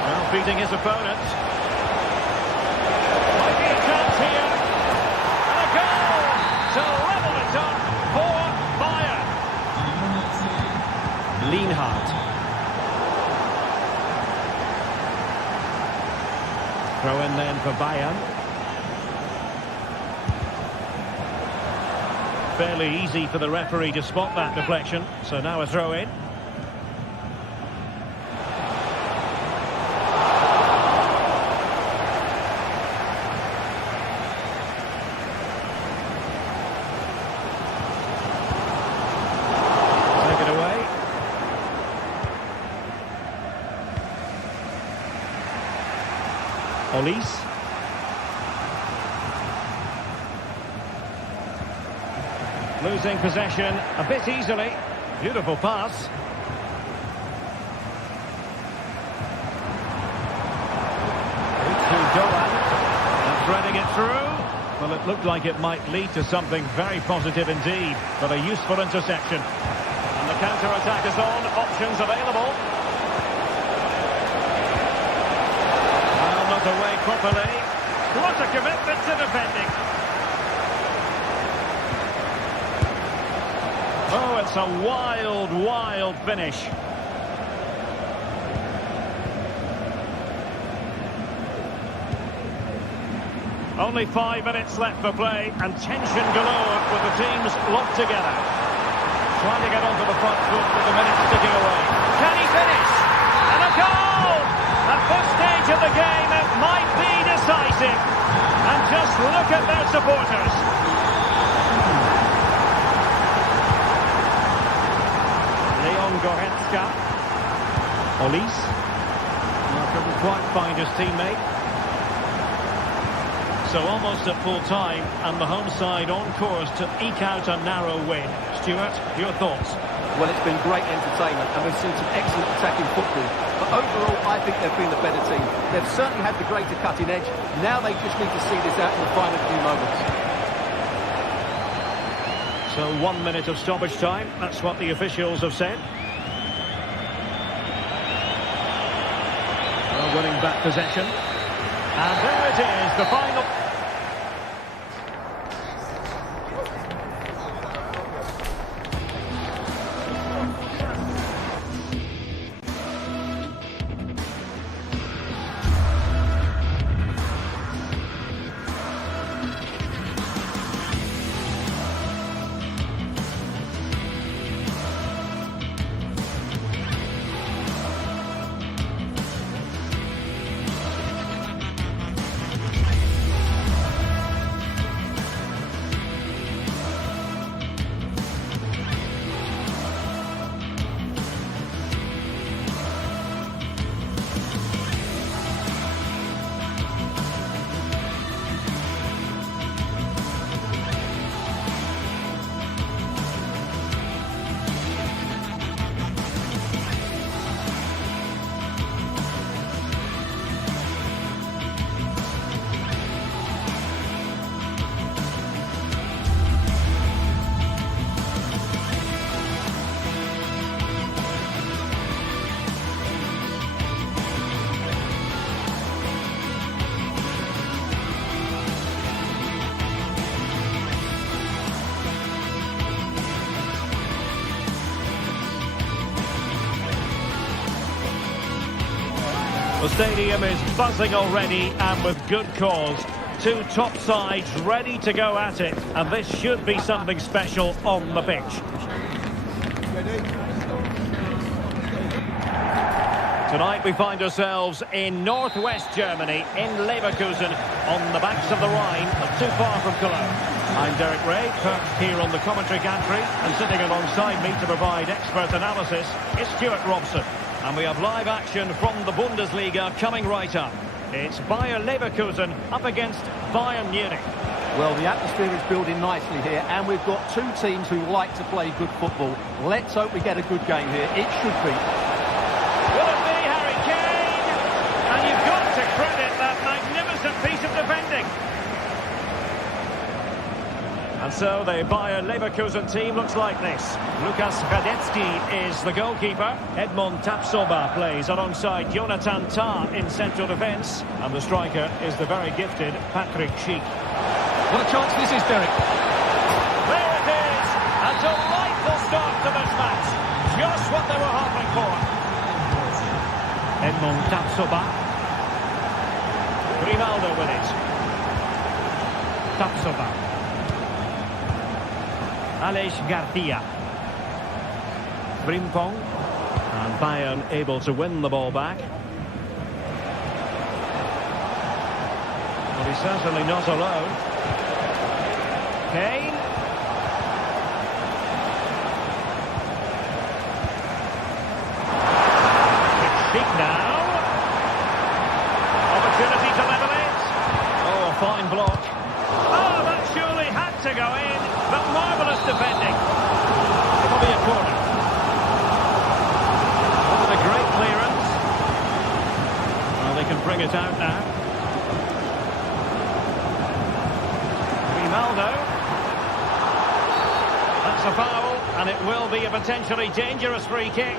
Well, beating his opponent. Might be a chance here. And a goal to level it up for Bayern. Lienhardt. Throw in then for Bayern. Fairly easy for the referee to spot that deflection. So now a throw in. Take it away. Olise. Losing possession a bit easily. Beautiful pass. To Dolan. And threading it through. Well, it looked like it might lead to something very positive indeed, but a useful interception. And the counter-attack is on. Options available. Well, not away properly. What a commitment to defending. Oh, it's a wild, wild finish. Only 5 minutes left for play, and tension galore with the teams locked together. Trying to get onto the front foot with the minutes ticking away. Can he finish? And a goal! At this stage of the game, it might be decisive. And just look at their supporters. Goretzka. Olise. Well, couldn't quite find his teammate. So almost at full time, and the home side on course to eke out a narrow win. Stuart, your thoughts? Well, it's been great entertainment, and we've seen some excellent attacking football. But overall, I think they've been the better team. They've certainly had the greater cutting edge. Now they just need to see this out in the final few moments. So 1 minute of stoppage time. That's what the officials have said. Winning back possession. And there it is, the final. The stadium is buzzing already, and with good cause. Two top sides ready to go at it, and this should be something special on the pitch. Tonight we find ourselves in northwest Germany, in Leverkusen, on the banks of the Rhine, not too far from Cologne. I'm Derek Ray, perched here on the commentary gantry, and sitting alongside me to provide expert analysis is Stuart Robson. And we have live action from the Bundesliga coming right up. It's Bayern Leverkusen up against Bayern Munich. Well, the atmosphere is building nicely here, and we've got two teams who like to play good football. Let's hope we get a good game here. It should be. Will it be Harry Kane? And you've got to credit that magnificent piece of defending. And so the Bayern Leverkusen team looks like this. Lukas Radetzky is the goalkeeper. Edmond Tapsoba plays alongside Jonathan Tah in central defence. And the striker is the very gifted Patrick Schick. What a chance this is, Derek. There it is! A delightful start to this match. Just what they were hoping for. Edmond Tapsoba. Grimaldo with it. Tapsoba. Aleix Garcia. Frimpong. And Bayern able to win the ball back. Well, he's certainly not alone. Kane. Big now. Opportunity to level it. Oh, a fine block. Oh, that surely had to go in. But marvellous defending. It'll be a corner. With a great clearance. Well, they can bring it out now. Grimaldo. That's a foul, and it will be a potentially dangerous free kick.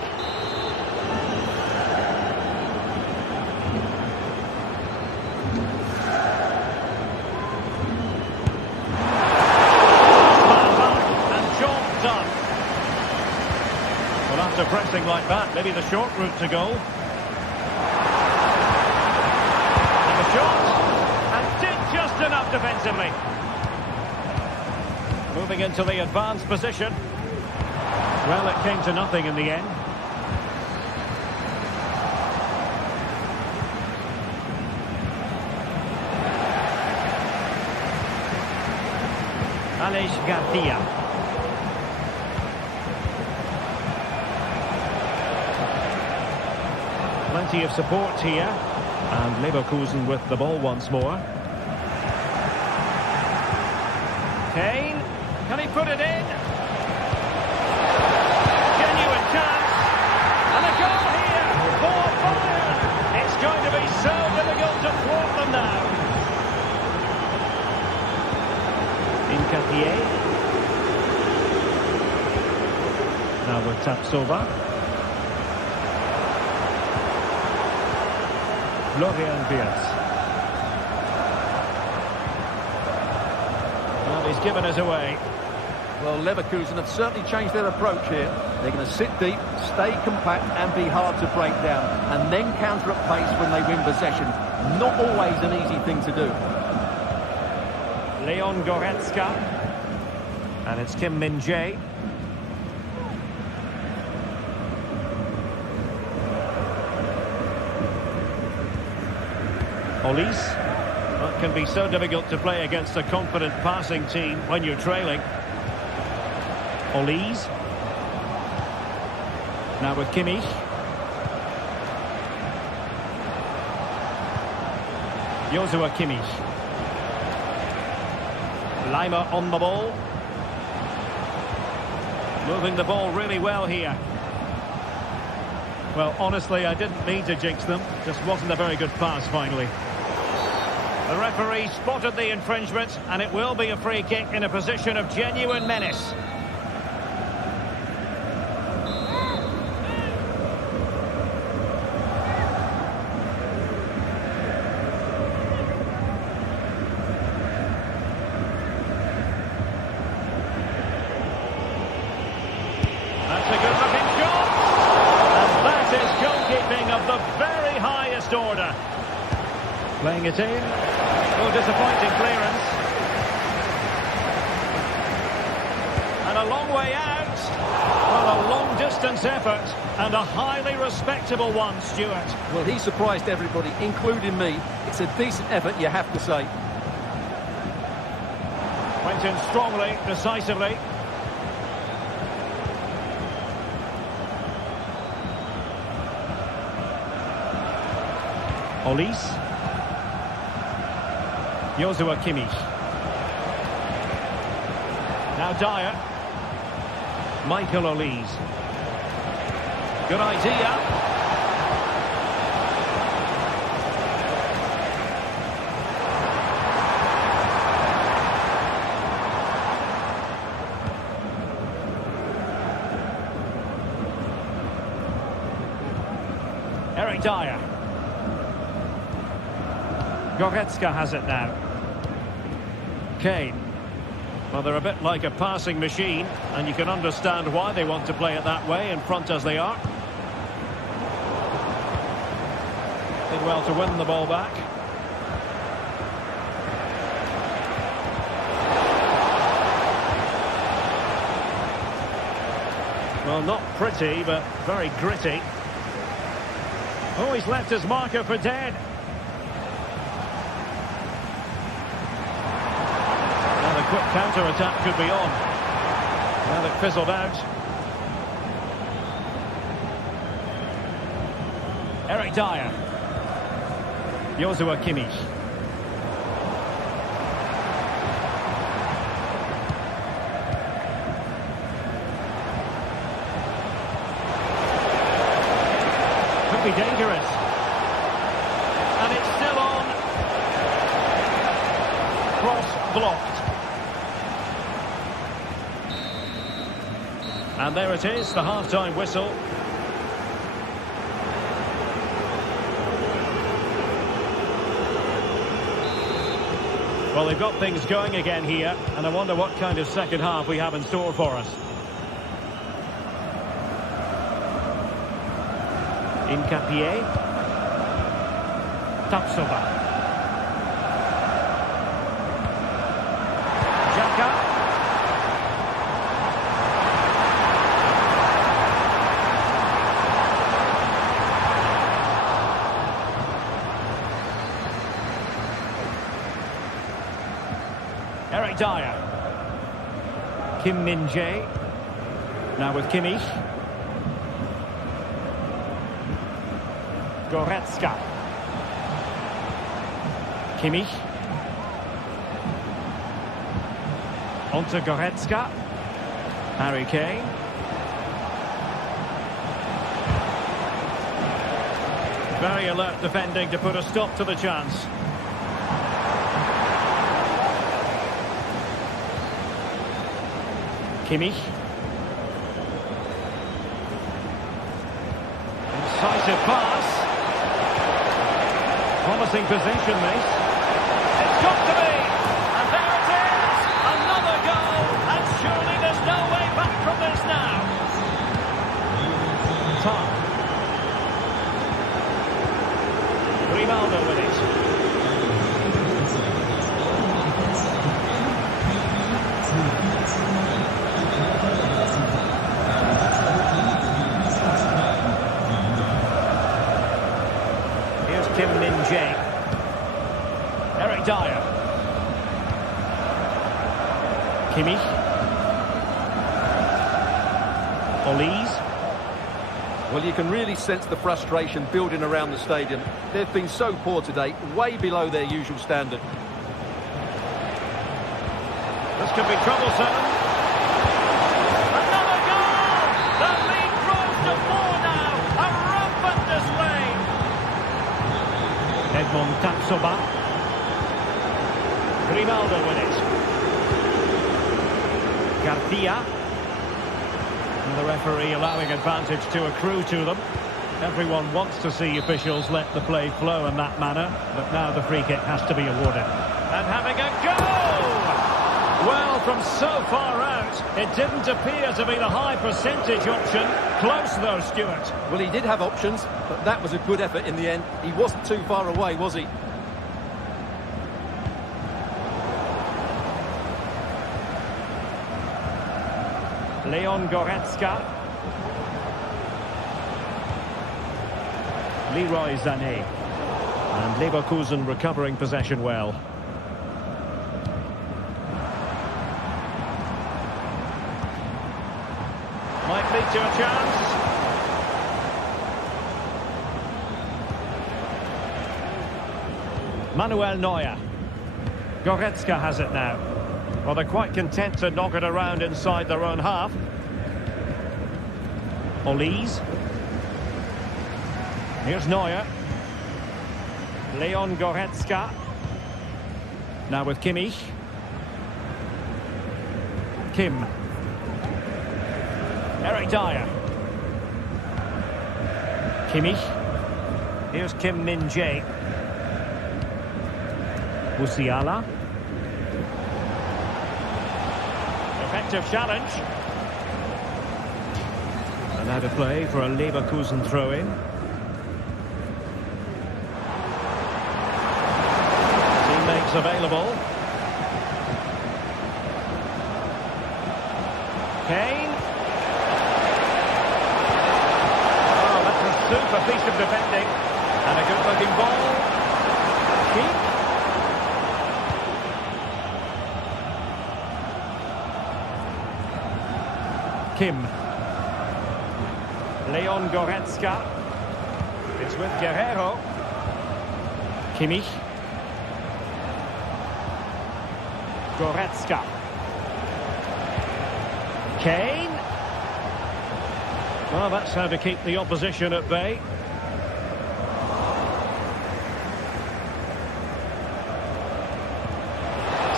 After pressing like that, maybe the short route to goal. And the shot, and did just enough defensively. Moving into the advanced position. Well, it came to nothing in the end. Aleix Garcia. Plenty of support here, and Leverkusen with the ball once more. Kane, can he put it in? Genuine chance, and a goal here for Bayern. It's going to be so difficult to thwart them now. Incapié. Now with Tapsoba. Florian Wirtz. Well, he's given us away. Well, Leverkusen have certainly changed their approach here. They're going to sit deep, stay compact and be hard to break down, and then counter at pace when they win possession. Not always an easy thing to do. Leon Goretzka. And it's Kim Min-jae. Olise. That can be so difficult to play against a confident passing team when you're trailing. Olise. Now with Kimmich. Joshua Kimmich. Lima on the ball. Moving the ball really well here. Well, honestly, I didn't mean to jinx them. Just wasn't a very good pass, finally. The referee spotted the infringement, and it will be a free kick in a position of genuine menace. That's a good-looking shot, and that is goalkeeping of the very highest order. Putting it in. Oh, disappointing clearance. And a long way out. Well, a long-distance effort, and a highly respectable one, Stuart. Well, he surprised everybody, including me. It's a decent effort, you have to say. Went in strongly, decisively. Olise. Joshua Kimmich. Now Dyer. Michael Olise. Good idea. Eric Dyer. Goretzka has it now. Kane. Well, they're a bit like a passing machine, and you can understand why they want to play it that way, in front as they are. Did well to win the ball back. Well, not pretty, but very gritty. Oh, he's left his marker for dead. Now the quick counter-attack could be on. Well, it fizzled out. Eric Dyer. Joshua Kimmich. Could be dangerous. And it's still on. Cross blocked. And there it is, the half-time whistle. Well, they've got things going again here, and I wonder what kind of second half we have in store for us. Incapié. Tapsoba. Xhaka. Eric Dyer. Kim Min-jae. Now with Kimmich. Goretzka. Kimmich. Onto Goretzka. Harry Kane. Very alert defending to put a stop to the chance. Kimmich. Decisive pass. Promising possession, this. It's got to be! And there it is! Another goal! And surely there's no way back from this now. Time. Grimaldo with it. Kim Min-jae. Eric Dyer. Kimmich. Olise. Well, you can really sense the frustration building around the stadium. They've been so poor today, way below their usual standard. This could be troublesome. Another goal! The lead grows to 4 now. A rampant display. Edmond Tapsoba. Grimaldo with it. Garcia. And the referee allowing advantage to accrue to them. Everyone wants to see officials let the play flow in that manner, but now the free kick has to be awarded. And having a go! Well, from so far out, it didn't appear to be the high percentage option. Close though, Stuart. Well, he did have options, but that was a good effort in the end. He wasn't too far away, was he? Leon Goretzka. Leroy Sané. And Leverkusen recovering possession well. Might lead to a chance. Manuel Neuer. Goretzka has it now. Well, they're quite content to knock it around inside their own half. Olise. Here's Neuer. Leon Goretzka. Now with Kimmich. Kim. Eric Dyer. Kimmich. Here's Kim Min-jae. Musiala. Effective challenge. And now to play for a Leverkusen throw-in. Teammates available. Kane. Oh, that's a super piece of defending. And a good-looking ball. Keep. Kim. Leon Goretzka. It's with Guerrero. Kimmich. Goretzka. Kane. Well, that's how to keep the opposition at bay.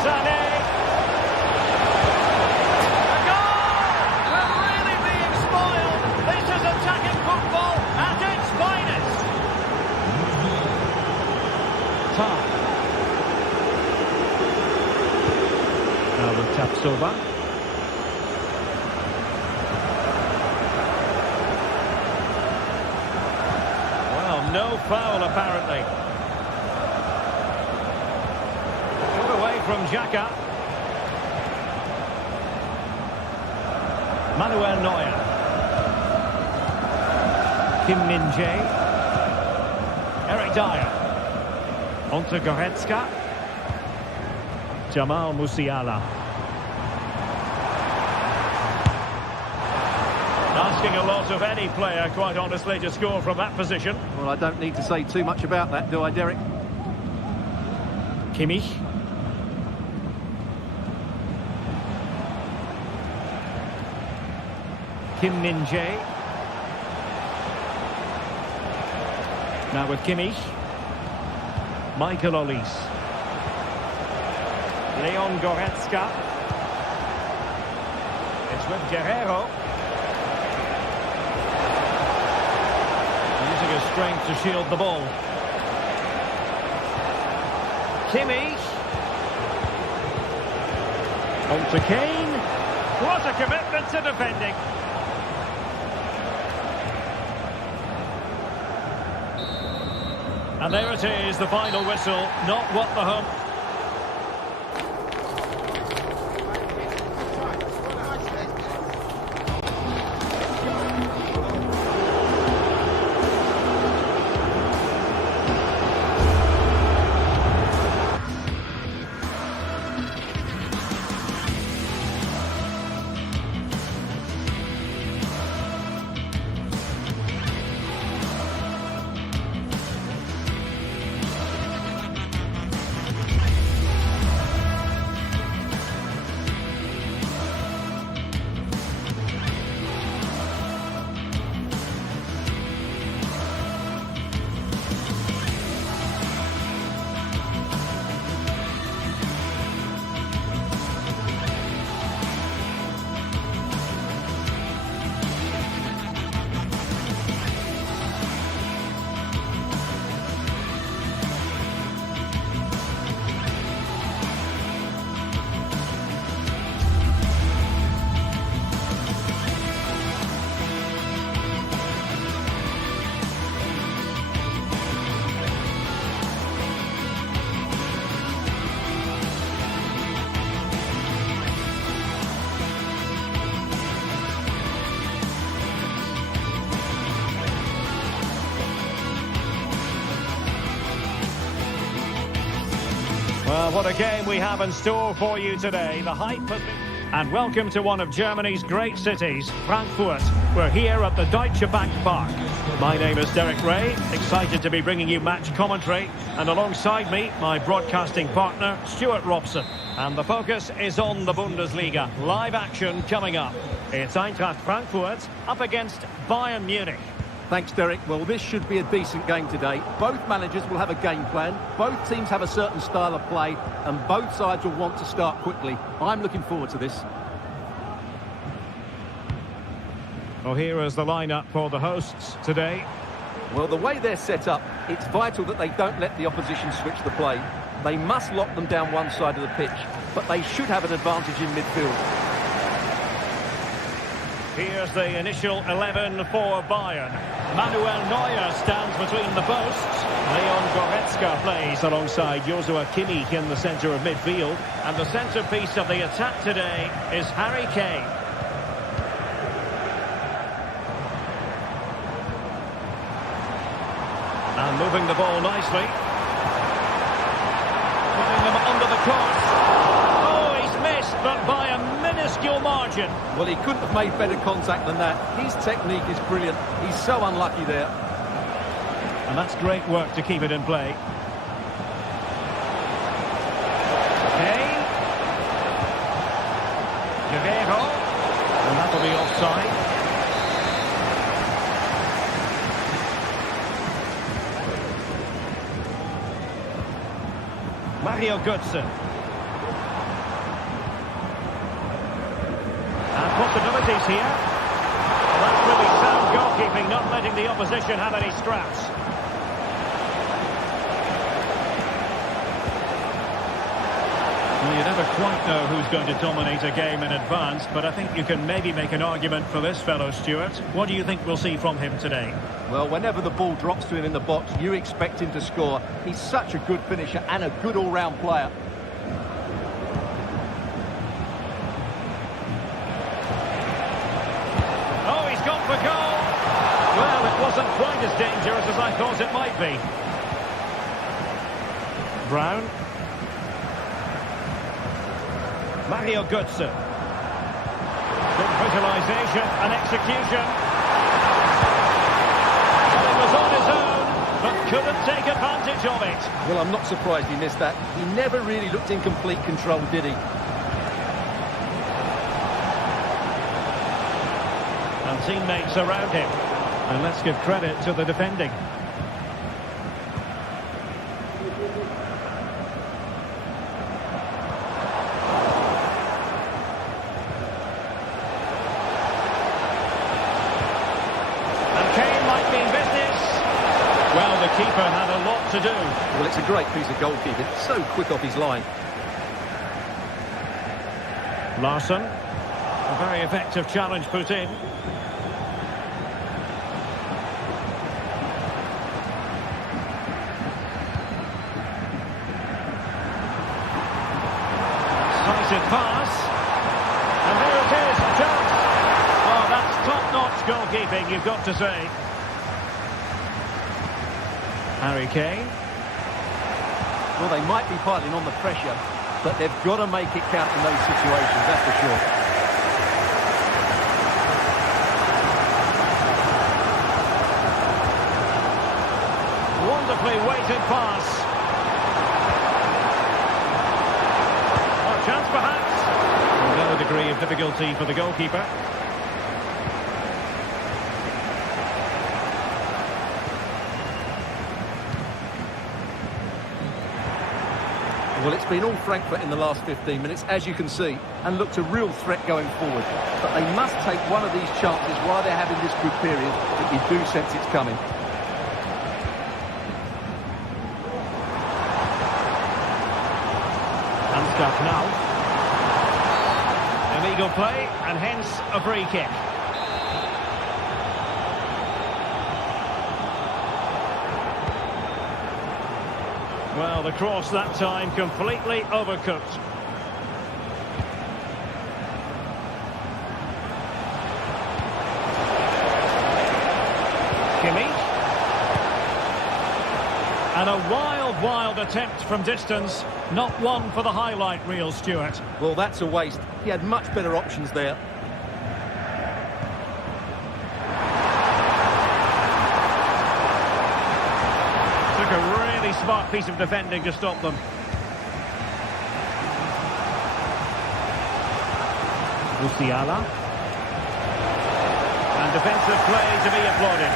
Sané. A goal! We're really being spoiled. This is attacking football at its finest. Time. Now with Tapsoba. No foul, apparently. Put away from Xhaka. Manuel Neuer. Kim Min-jae. Eric Dyer. Onto Goretzka. Jamal Musiala. Asking a lot of any player, quite honestly, to score from that position. Well, I don't need to say too much about that, do I, Derek? Kimmich. Kim Min-jae. Now with Kimmich. Michael Olise. Leon Goretzka. It's with Guerrero. Using his strength to shield the ball. Kimmich. On to Kane. What a commitment to defending. And there it is, the final whistle. Not what the home... Well, what a game we have in store for you today. The hype has been... And welcome to one of Germany's great cities, Frankfurt. We're here at the Deutsche Bank Park. My name is Derek Ray, excited to be bringing you match commentary. And alongside me, my broadcasting partner, Stuart Robson. And the focus is on the Bundesliga. Live action coming up. It's Eintracht Frankfurt up against Bayern Munich. Thanks, Derek. Well, this should be a decent game today. Both managers will have a game plan. Both teams have a certain style of play, and both sides will want to start quickly. I'm looking forward to this. Well, here is the lineup for the hosts today. Well, the way they're set up, it's vital that they don't let the opposition switch the play. They must lock them down one side of the pitch, but they should have an advantage in midfield. Here's the initial 11 for Bayern. Manuel Neuer stands between the posts. Leon Goretzka plays alongside Joshua Kimmich in the centre of midfield. And the centrepiece of the attack today is Harry Kane. And moving the ball nicely. Putting them under the course. Oh, he's missed, but by a minuscule margin. Well, he couldn't have made better contact than that. His technique is brilliant. He's so unlucky there. And that's great work to keep it in play. Kane. Guerrero. And that'll be offside. Mario Götze. And possibilities here. Well, that's really sound goalkeeping, not letting the opposition have any scraps. Well, you never quite know who's going to dominate a game in advance, but I think you can maybe make an argument for this fellow, Stuart. What do you think we'll see from him today? Well, whenever the ball drops to him in the box, you expect him to score. He's such a good finisher and a good all-round player. Oh, he's gone for goal! Well, it wasn't quite as dangerous as I thought it might be. Brown. Mario Götze. Good visualisation and execution. On his own, but couldn't take advantage of it. Well, I'm not surprised he missed that. He never really looked in complete control, did he? And teammates around him. And let's give credit to the defending. Well, the keeper had a lot to do. Well, it's a great piece of goalkeeping. So quick off his line. Larsson. A very effective challenge put in. Decisive pass. And there it is, a chance. Oh, that's top-notch goalkeeping, you've got to say. Harry Kane. Well, they might be piling on the pressure, but they've got to make it count in those situations, that's for sure. Wonderfully weighted pass. Oh, chance perhaps. No degree of difficulty for the goalkeeper. Well, it's been all Frankfurt in the last 15 minutes, as you can see, and looked a real threat going forward. But they must take one of these chances while they're having this good period, but you do sense it's coming. Handstuff now. Illegal play, and hence a free kick. Well, the cross that time completely overcooked. Kimmich. And a A wild, wild attempt from distance. Not one for the highlight reel, Stuart. Well, that's a waste. He had much better options there. Took a really smart piece of defending to stop them. Musiala. And defensive play to be applauded.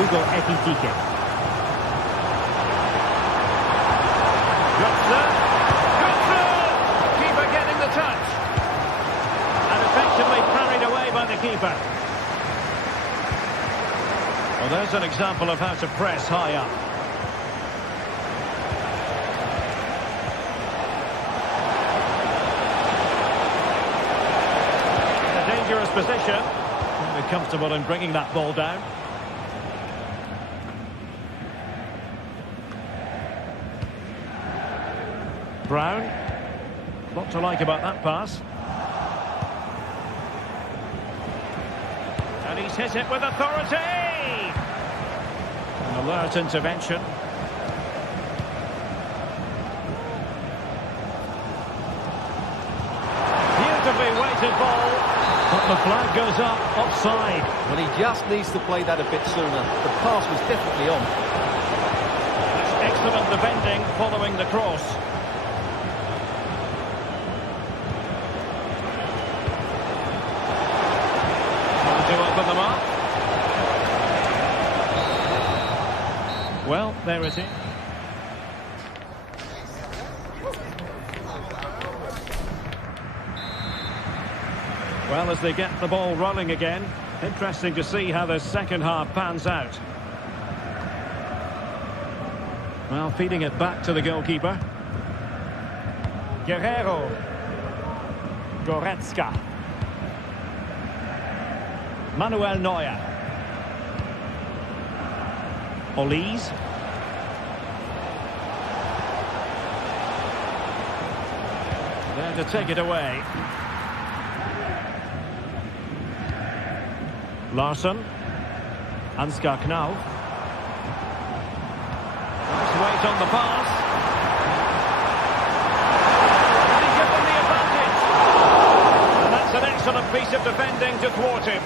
Hugo Ekitike. Good through! Keeper getting the touch. And effectively parried away by the keeper. Well, there's an example of how to press high up. A dangerous position. Very comfortable in bringing that ball down. Brown. Lot to like about that pass. And he's hit it with authority! An alert intervention. Beautifully weighted ball. But the flag goes up, offside. Well, he just needs to play that a bit sooner. The pass was definitely on. That's excellent defending following the cross. To open them up. Well, there it is. Well, as they get the ball rolling again, interesting to see how the second half pans out. Well, feeding it back to the goalkeeper. Guerrero. Goretzka. Manuel Neuer. Olise. There to take it away. Larsson. Ansgar Knauf. Nice weight on the pass. And he gives them the advantage. And that's an excellent piece of defending to thwart him.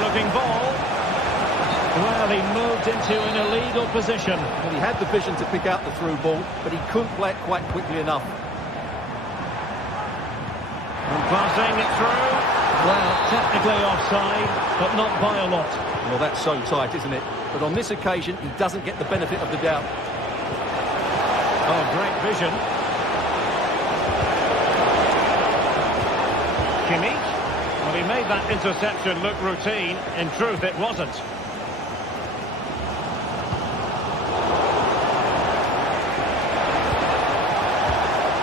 Looking ball. Well, he moved into an illegal position. Well, he had the vision to pick out the through ball, but he couldn't play it quite quickly enough. And passing it through. Well, technically offside, but not by a lot. Well, that's so tight, isn't it? But on this occasion, he doesn't get the benefit of the doubt. Oh, great vision. Kimmich. Well, he made that interception look routine. In truth, it wasn't.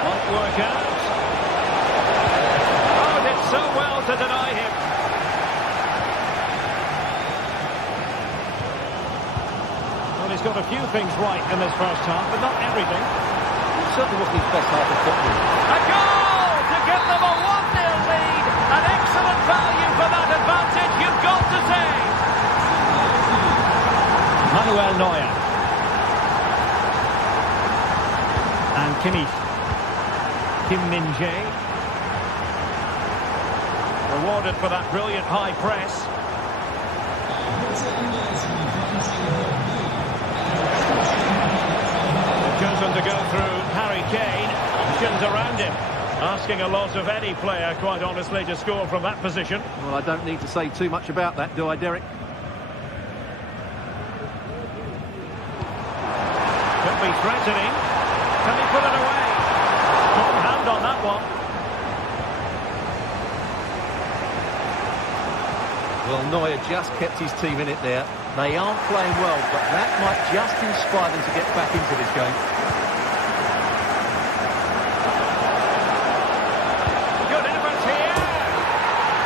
Won't work out. Oh, did so well to deny him. Well, he's got a few things right in this first half, but not everything. It certainly wasn't his best half of football. A goal to give them a 1-0 lead. An excellent value for that advantage, you've got to say. Manuel Neuer. And Kimmich. Kim Min-jae. Rewarded for that brilliant high press. They've chosen to go through Harry Kane. Options around him. Asking a lot of any player, quite honestly, to score from that position. Well, I don't need to say too much about that, do I, Derek? Could be threatening. Can he put it away? Strong hand on that one. Well, Neuer just kept his team in it there. They aren't playing well, but that might just inspire them to get back into this game. Good effort here.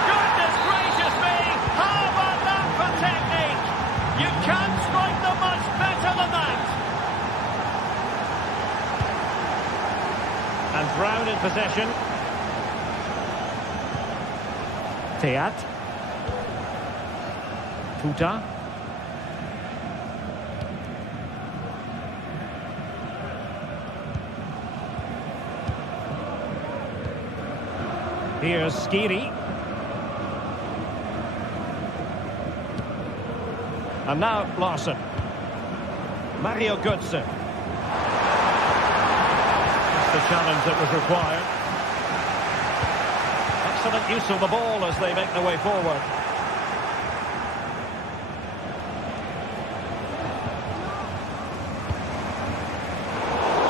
Goodness gracious me. How about that for technique? You can't strike them much better than that. And Brown in possession. Teat. Tuta. Here's Skiri. And now Larson. Mario Götze. That's the challenge that was required. Excellent use of the ball as they make their way forward.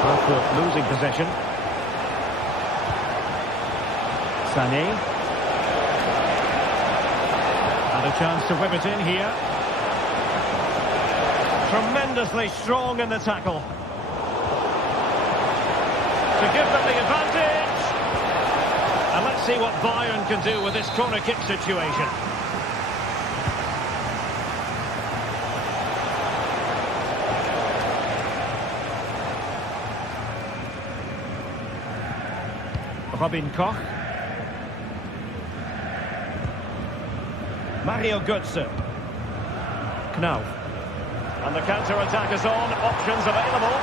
Frankfurt losing possession. Sané. And a chance to whip it in here. Tremendously strong in the tackle. To give them the advantage. And let's see what Bayern can do with this corner kick situation. Robin Koch. Mario Götze. Knauf. And the counter-attack is on. Options available.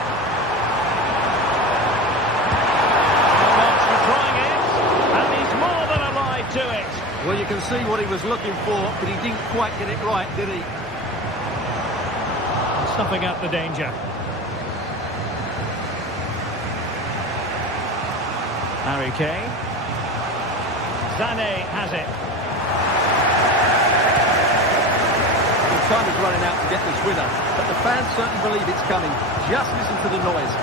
Much for trying it. And he's more than alive to it. Well, you can see what he was looking for, but he didn't quite get it right, did he? Snuffing out the danger. Harry Kane. Sané has it. Time is running out to get this winner, but the fans certainly believe it's coming. Just listen to the noise.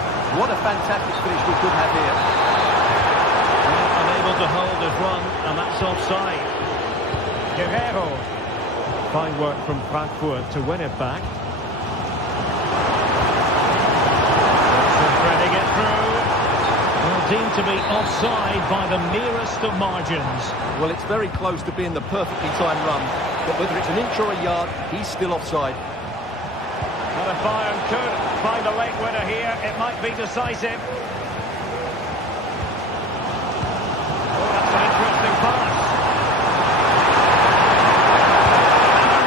What a fantastic finish we could have here. Well, unable to hold his run, and that's offside. Guerrero. Fine work from Frankfurt to win it back. Threading it through. Well, deemed to be offside by the merest of margins. Well, it's very close to being the perfectly timed run. But whether it's an inch or a yard, he's still offside. Well, if Bayern could find a late winner here, it might be decisive. Oh, that's an interesting pass.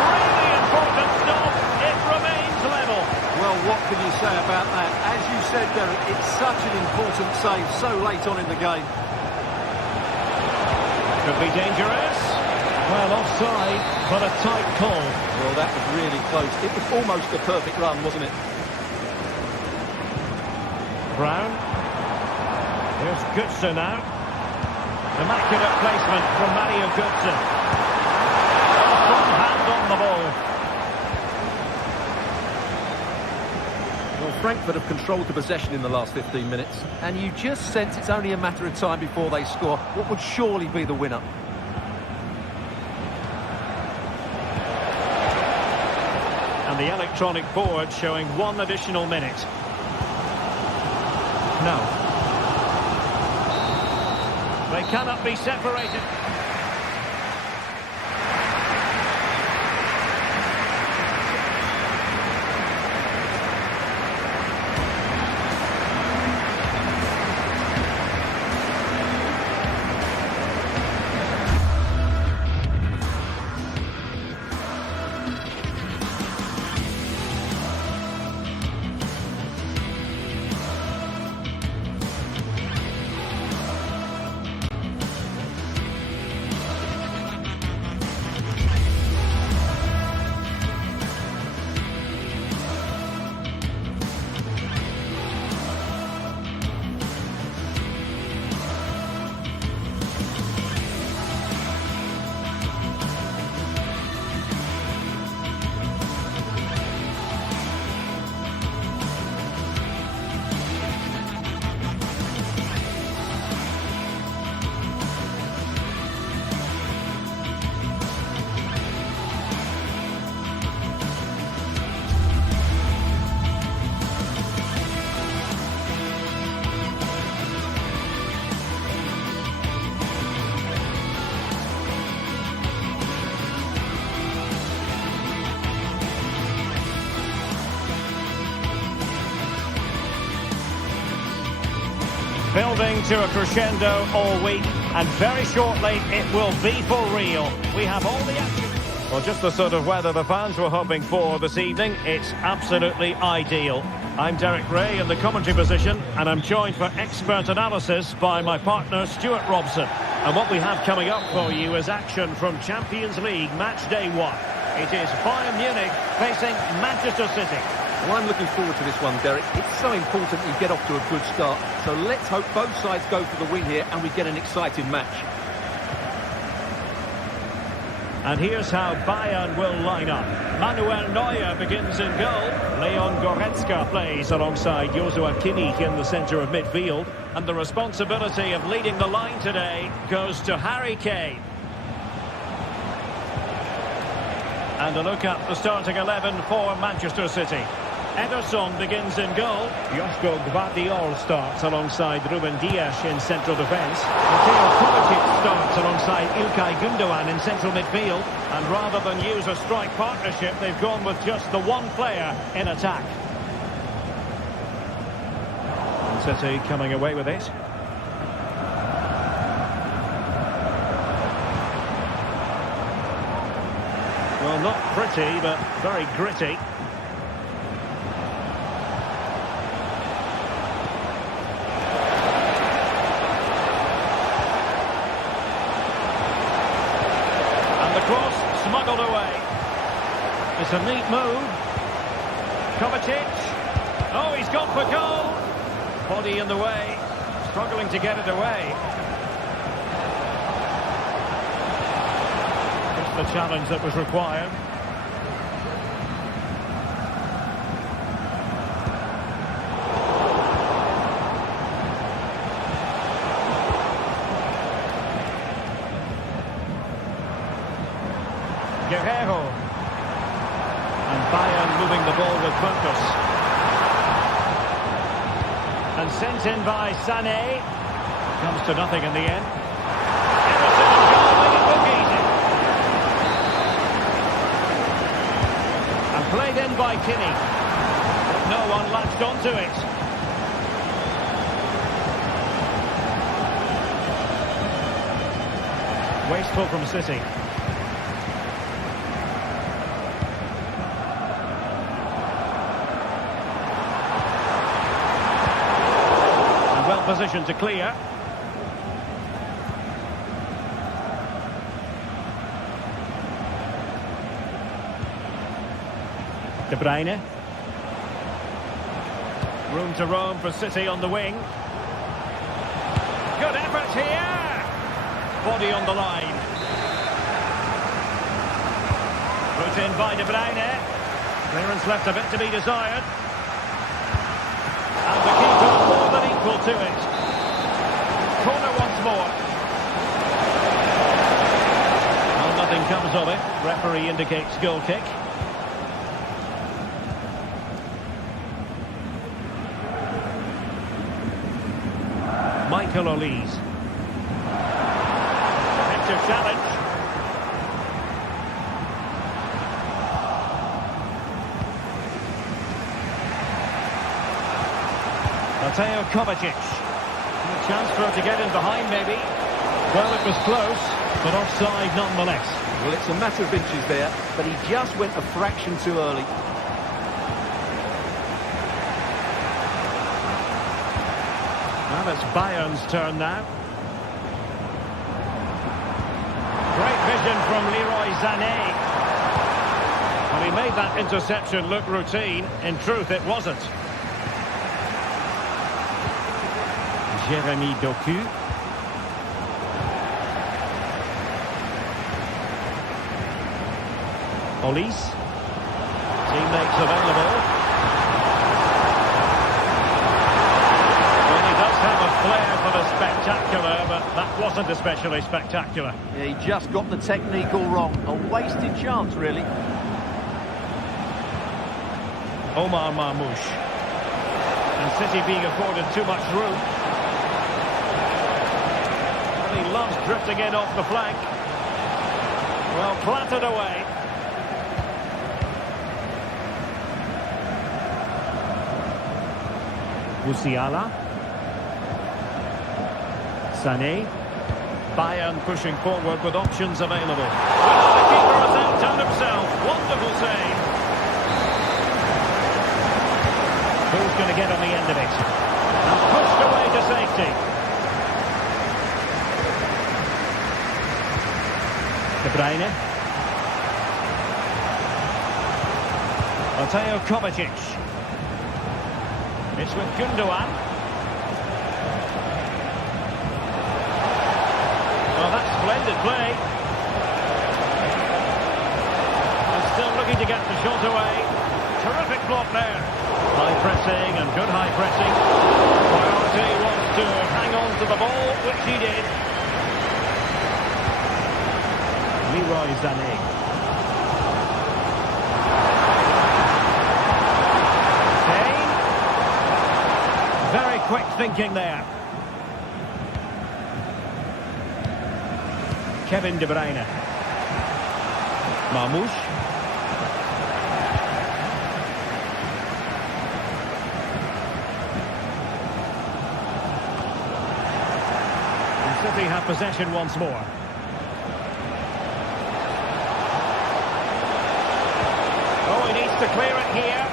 And a really important stop. It remains level. Well, what can you say about that? As you said, Derek, it's such an important save so late on in the game. Could be dangerous. Well, offside, but a tight call. Well, that was really close. It was almost a perfect run, wasn't it? Brown. Here's Götze now. Immaculate placement from Mario Götze. A strong hand on the ball. Well, Frankfurt have controlled the possession in the last 15 minutes, and you just sense it's only a matter of time before they score what would surely be the winner. And the electronic board showing 1 additional minute. No. They cannot be separated. Building to a crescendo all week. and very shortly it will be for real. We have all the action. Well, just the sort of weather the fans were hoping for this evening. It's absolutely ideal. I'm Derek Ray in the commentary position, and I'm joined for expert analysis by my partner Stuart Robson. And what we have coming up for you is action from Champions League match day 1. It is Bayern Munich facing Manchester City. Well, I'm looking forward to this one, Derek. It's so important you get off to a good start. So let's hope both sides go for the win here and we get an exciting match. And here's how Bayern will line up. Manuel Neuer begins in goal. Leon Goretzka plays alongside Joshua Kimmich in the centre of midfield. And the responsibility of leading the line today goes to Harry Kane. And a look at the starting 11 for Manchester City. Ederson begins in goal. Joško Gvardiol starts alongside Ruben Dias in central defence. Mateo Kovacic starts alongside İlkay Gündoğan in central midfield. And rather than use a strike partnership, they've gone with just the one player in attack. And City coming away with it. Well, not pretty, but very gritty. Cross smuggled away. It's a neat move. Kovacic. Oh, he's gone for goal. Body in the way. Struggling to get it away. Just the challenge that was required. Guerrero. And Bayern moving the ball with purpose. And sent in by Sané. Comes to nothing in the end. Ederson in goal, and it look easy. And played in by Kimmich. But no one latched onto it. Wasteful from City. Position to clear. De Bruyne. Room to roam for City on the wing. Good effort here. Body on the line. Put in by De Bruyne. Clearance left a bit to be desired. And the keeper more than equal to it. Corner once more. Well, nothing comes of it. Referee indicates goal kick. Michael Olise. Defensive challenge. Mateo Kovacic. A chance for her to get in behind, maybe. Well, it was close, but offside nonetheless. Well, it's a matter of inches there, but he just went a fraction too early. Well, it's Bayern's turn now. Great vision from Leroy Sané. Well, he made that interception look routine. In truth, it wasn't. Jeremy Doku. Olise. Teammates available. Well, he does have a flair for the spectacular, but that wasn't especially spectacular. Yeah, he just got the technique all wrong. A wasted chance, really. Omar Marmoush. And City being afforded too much room. He loves drifting in off the flank. Well, clattered away. Musiala. Sané. Bayern pushing forward with options available. Well, the keeper has outdone himself. Wonderful save. Who's going to get on the end of it? And pushed away to safety. De Bruyne. Mateo Kovacic. It's with Gundogan. Oh, that's splendid play. And still looking to get the shot away. Terrific block there. High pressing and good high pressing. Priority was to hang on to the ball, which he did. Leroy Sané. Kane. Very quick thinking there. Kevin De Bruyne. Marmoush. And City have possession once more. Oh, he needs to clear it here.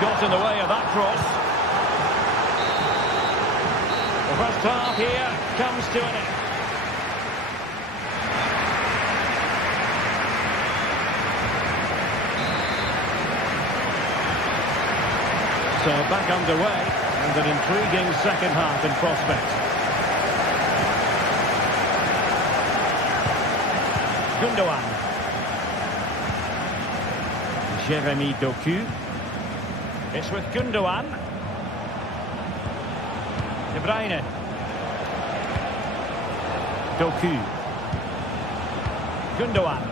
Got in the way of that cross. The first half here comes to an end. So back underway and an intriguing second half in prospect. Gundogan. Jeremy Doku. It's with Gundogan. De Bruyne. Doku. Gundogan.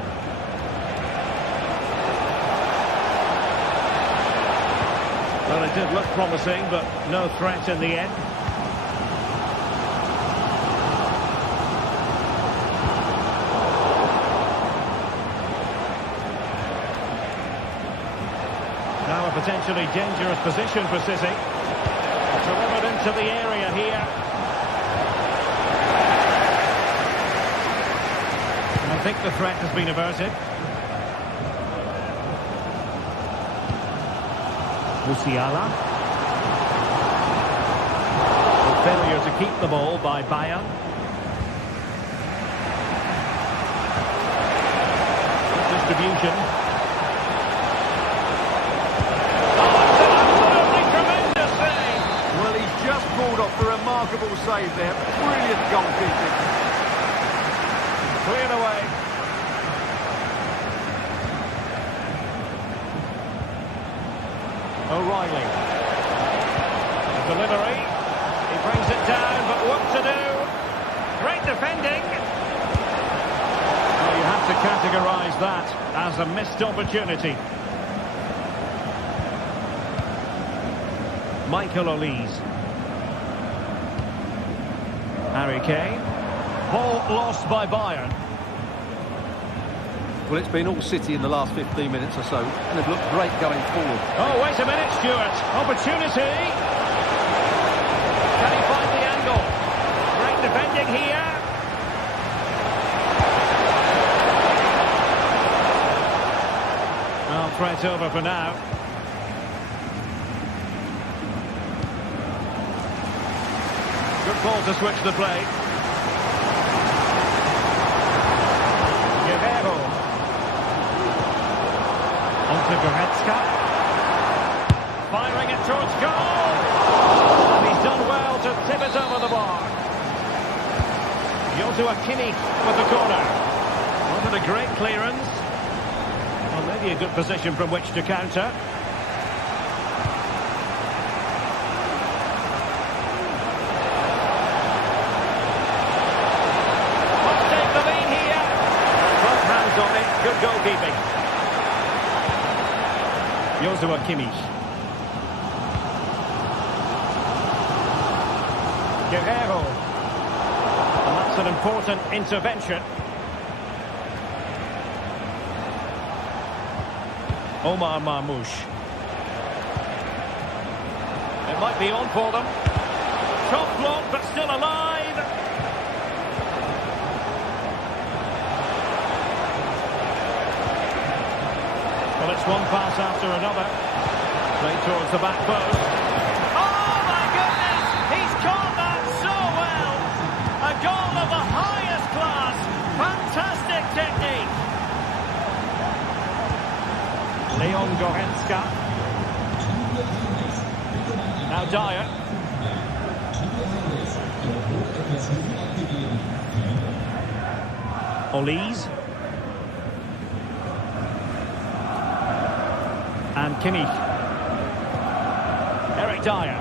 Well, it did look promising, but no threat in the end. Now a potentially dangerous position for City. Delivered into the area here. And I think the threat has been averted. Musiala. A failure to keep the ball by Bayern. Distribution. Pulled off a remarkable save there. Brilliant goalkeeping. Cleared away. O'Reilly. The delivery. He brings it down, but what to do? Great defending. Well, you have to categorise that as a missed opportunity. Michael Olise. Harry Kane. Ball lost by Bayern. Well, it's been all City in the last 15 minutes or so, and they've looked great going forward. Oh, wait a minute, Stuart. Opportunity. Can he find the angle? Great defending here. Well, threat over for now. Good ball to switch the play. Guerrero. On to Goretzka. Firing it towards goal. And he's done well to tip it over the bar. Joshua Kimmich with the corner. Wasn't a great clearance. Well, maybe a good position from which to counter. Good goalkeeping. Joshua Kimmich. Guerrero. And that's an important intervention. Omar Marmoush. It might be on for them. Top block, but still alive. Well, it's one pass after another. Played towards the back post. Oh, my goodness! He's caught that so well! A goal of the highest class. Fantastic technique. Leon Goretzka. Now Dyer. Olise. And Kimmich. Eric Dyer.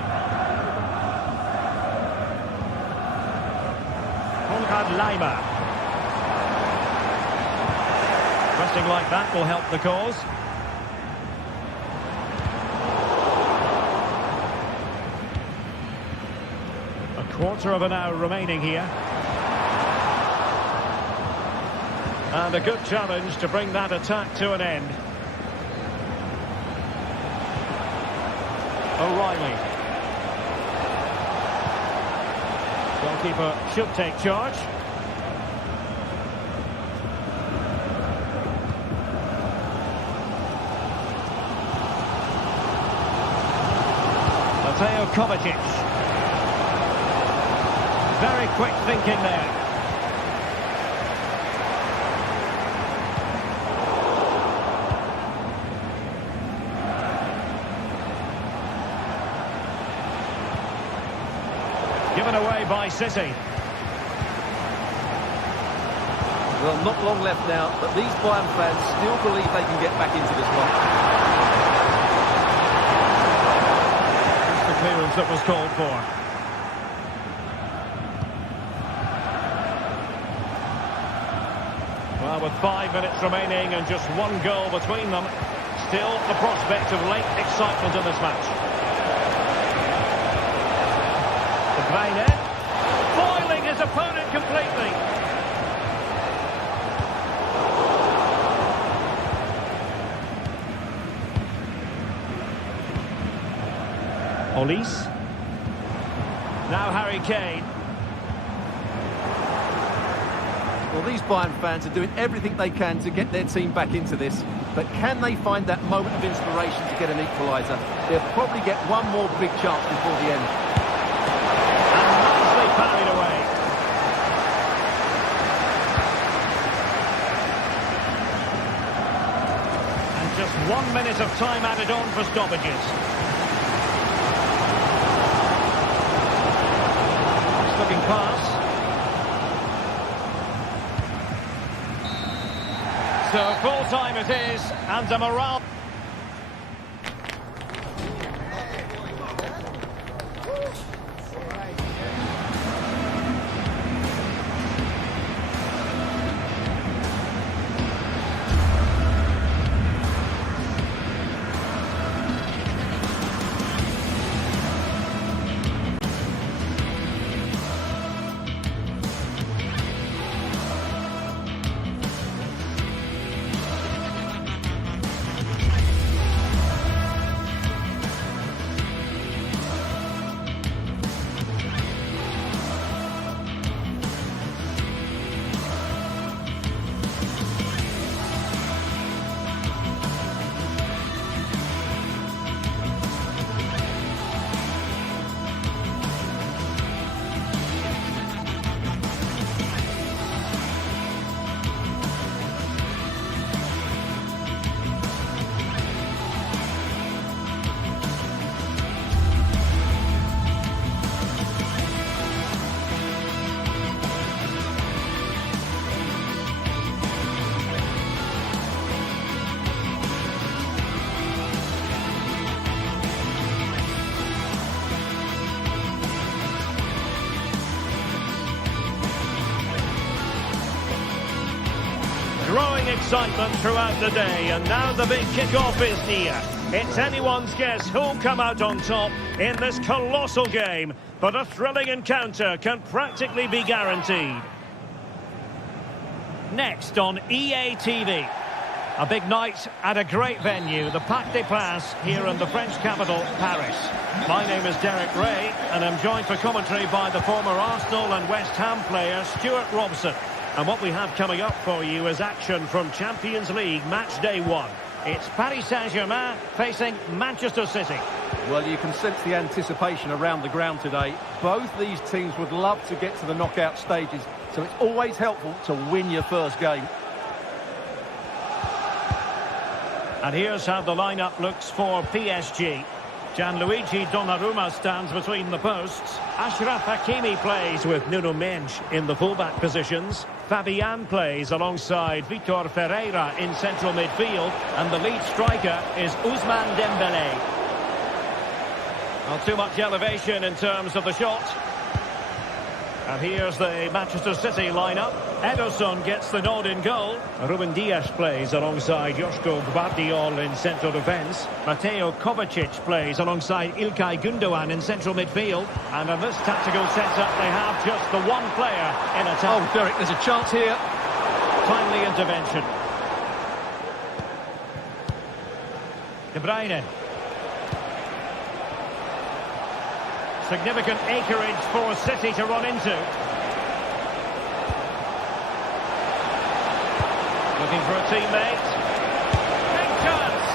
Konrad Laimer. Pressing like that will help the cause. A quarter of an hour remaining here. And a good challenge to bring that attack to an end. O'Reilly. Goalkeeper should take charge. Mateo Kovacic. Very quick thinking there. Given away by City. Well, not long left now, but these Bayern fans still believe they can get back into this one. That's the clearance that was called for. Well, with 5 minutes remaining and just one goal between them, still the prospect of late excitement in this match. Foiling his opponent completely. Olise. Now Harry Kane. Well, these Bayern fans are doing everything they can to get their team back into this. But can they find that moment of inspiration to get an equaliser? They'll probably get one more big chance before the end. Parried away. And just 1 minute of time added on for stoppages. Nice looking pass. So full time it is, and the morale. Growing excitement throughout the day, and now the big kick-off is near. It's anyone's guess who'll come out on top in this colossal game, but a thrilling encounter can practically be guaranteed. Next on EA TV. A big night at a great venue, the Parc des Princes, here in the French capital, Paris. My name is Derek Ray, and I'm joined for commentary by the former Arsenal and West Ham player, Stuart Robson. And what we have coming up for you is action from Champions League Match Day 1. It's Paris Saint-Germain facing Manchester City. Well, you can sense the anticipation around the ground today. Both these teams would love to get to the knockout stages, so it's always helpful to win your first game. And here's how the lineup looks for PSG. Gianluigi Donnarumma stands between the posts. Achraf Hakimi plays with Nuno Mendes in the fullback positions. Fabian plays alongside Vitor Ferreira in central midfield. And the lead striker is Ousmane Dembélé. Not too much elevation in terms of the shot. And here's the Manchester City lineup. Ederson gets the nod in goal. Ruben Dias plays alongside Joško Gvardiol in central defence. Mateo Kovacic plays alongside İlkay Gündoğan in central midfield. And in this tactical setup, they have just the one player in attack. Oh, Derek, there's a chance here. Timely intervention. De Bruyne. Significant acreage for City to run into. Looking for a teammate. Big chance.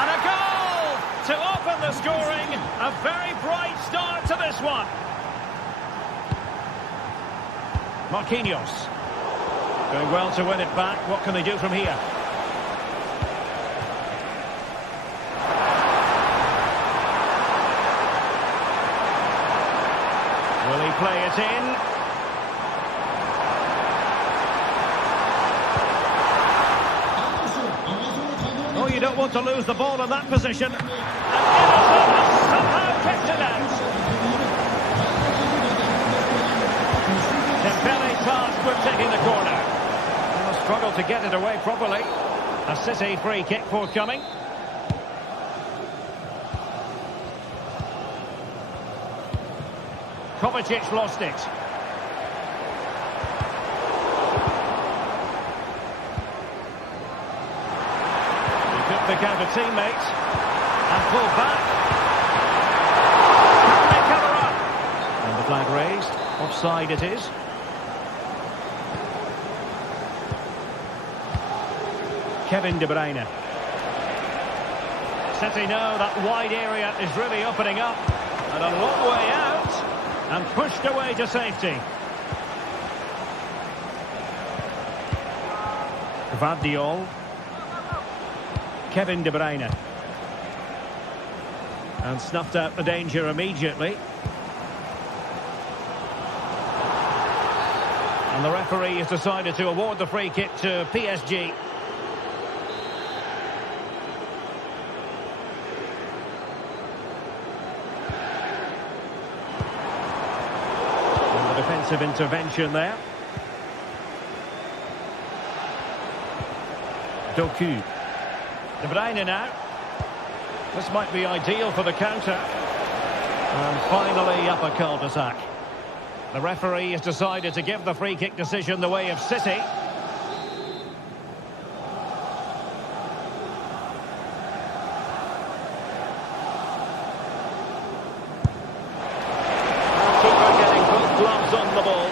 And a goal to open the scoring. A very bright start to this one. Marquinhos. Doing well to win it back. What can they do from here? Will he play it in? Oh, you don't want to lose the ball in that position. And Ederson has somehow kept it out. Dembele tasked with taking the corner. Will struggle to get it away properly. A City free kick forthcoming. Kovacic lost it. He took the counter teammate and pulled back. Can they cover up? And the flag raised. Offside it is. Kevin De Bruyne. City know that wide area is really opening up. And a long way out. And pushed away to safety. Gvardiol. Kevin De Bruyne. And snuffed out the danger immediately. And the referee has decided to award the free kick to PSG. Defensive intervention there. Doku. De Bruyne now. This might be ideal for the counter. And finally up a cul-de-sac. The referee has decided to give the free kick decision the way of City. Gloves on the ball.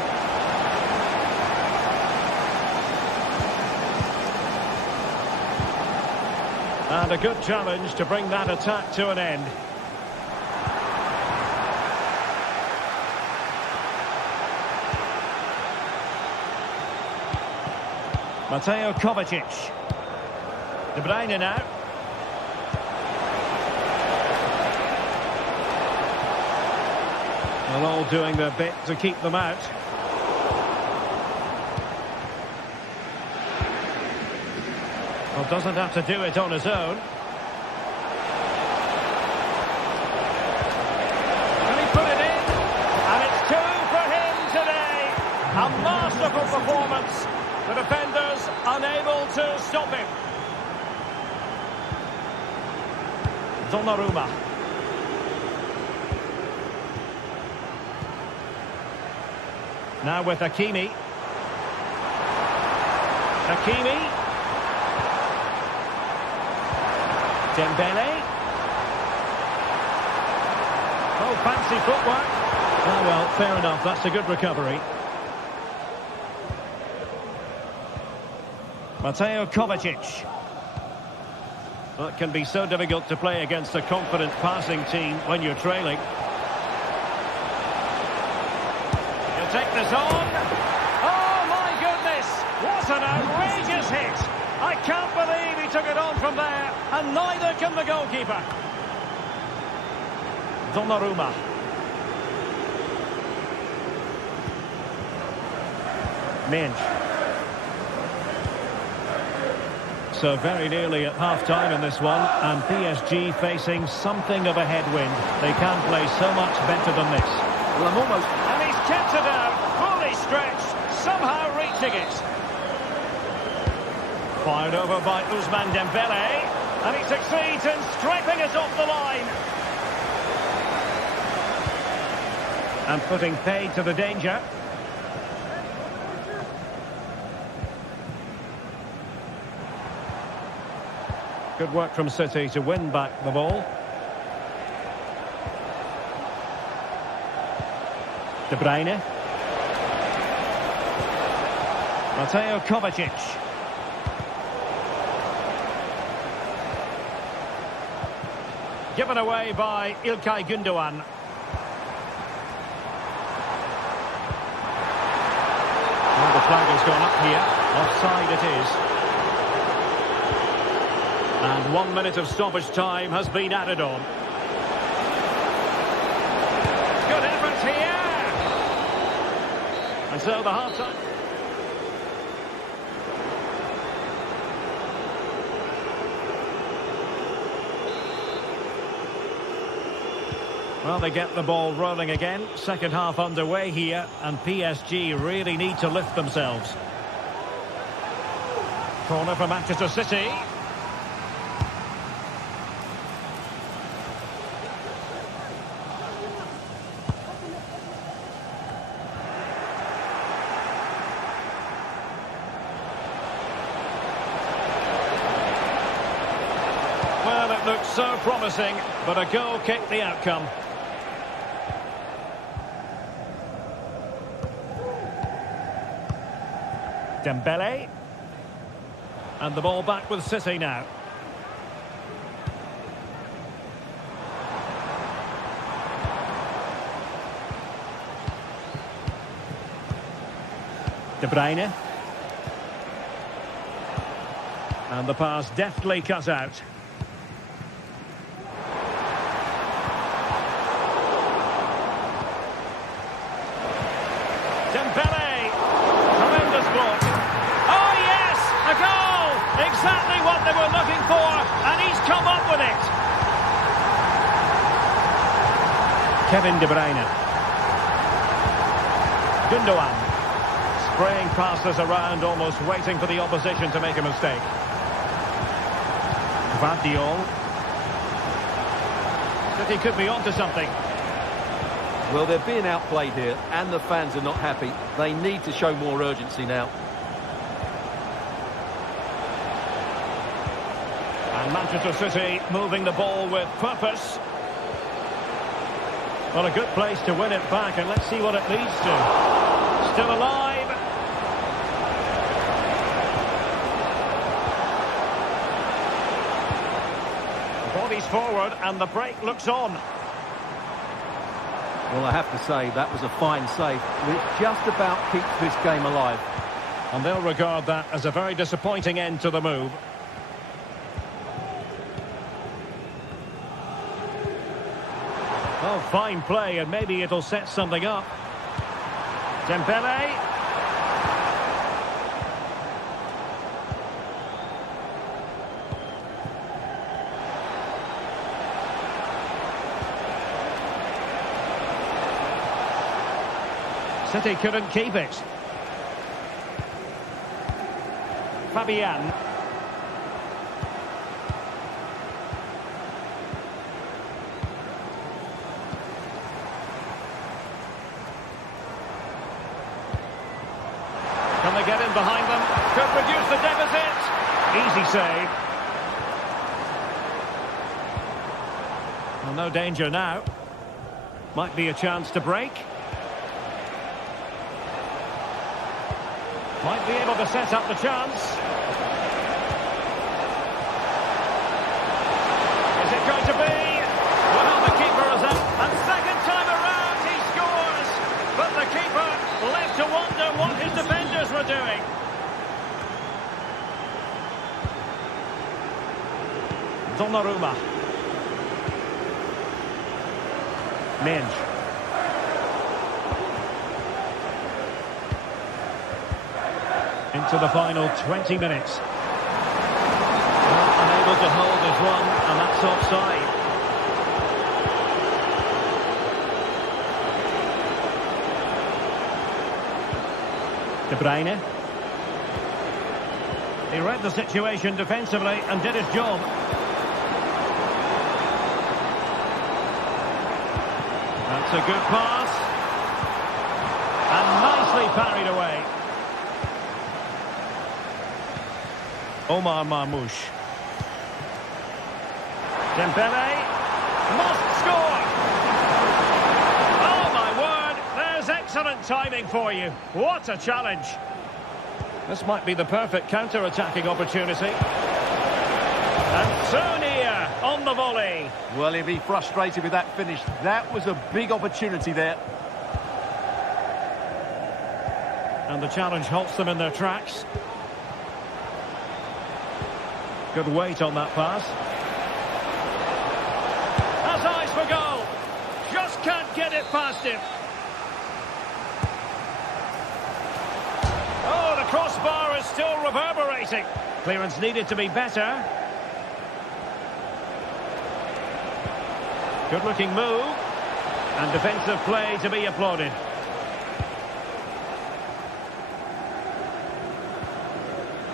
And a good challenge to bring that attack to an end. Mateo Kovacic. De Bruyne now. They're all doing their bit to keep them out. Well, doesn't have to do it on his own. Can he put it in? And it's 2 for him today. A masterful performance. The defenders unable to stop him. Donnarumma. Now with Hakimi. Hakimi. Dembele. Oh, fancy footwork. Oh, well, fair enough. That's a good recovery. Mateo Kovacic. Well, it can be so difficult to play against a confident passing team when you're trailing. He'll take this on. Oh, my goodness! What an outrageous hit! I can't believe he took it on from there, and neither can the goalkeeper. Donnarumma. Minch. So very nearly at half-time in this one, and PSG facing something of a headwind. They can play so much better than this. Well, I'm almost... And he's kept it out, fully stretched, somehow reaching it. Fired over by Ousmane Dembele, and he succeeds in striping it off the line. And putting paid to the danger. Good work from City to win back the ball. De Bruyne. Mateo Kovacic. Given away by İlkay Gündoğan. Well, the flag has gone up here. Offside it is. And 1 minute of stoppage time has been added on. Good effort here. And so the half-time... Well, they get the ball rolling again. Second half underway here, and PSG really need to lift themselves. Corner for Manchester City. Well, it looks so promising, but a goal kicked the outcome. Dembele. And the ball back with City now. De Bruyne. And the pass deftly cut out. Dembele. Tremendous block. Oh, yes! A goal! Exactly what they were looking for, and he's come up with it. Kevin De Bruyne. Gündoğan. Spraying passes around, almost waiting for the opposition to make a mistake. Gvardiol. City could be onto something. Well, they're being outplayed here, and the fans are not happy. They need to show more urgency now. And Manchester City moving the ball with purpose. Well, a good place to win it back, and let's see what it leads to. Still alive. Bodies forward, and the break looks on. Well, I have to say, that was a fine save. It just about keeps this game alive. And they'll regard that as a very disappointing end to the move. Oh, fine play, and maybe it'll set something up. Dembele. City couldn't keep it. Fabian. Can they get in behind them? Could reduce the deficit. Easy save. Well, no danger now. Might be a chance to break. Might be able to set up the chance. Is it going to be? Well, the keeper is up. And second time around, he scores. But the keeper left to wonder what his defenders were doing. Donnarumma. Minge. Into the final 20 minutes. Well, unable to hold his run, and that's offside. De Bruyne. He read the situation defensively and did his job. That's a good pass. And nicely parried away. Omar Marmoush. Dembele must score. Oh my word, there's excellent timing for you. What a challenge. This might be the perfect counter-attacking opportunity. And so near on the volley. Well, he'll be frustrated with that finish. That was a big opportunity there. And the challenge halts them in their tracks. Good weight on that pass. Has eyes for goal. Just can't get it past him. Oh, the crossbar is still reverberating. Clearance needed to be better. Good-looking move. And defensive play to be applauded.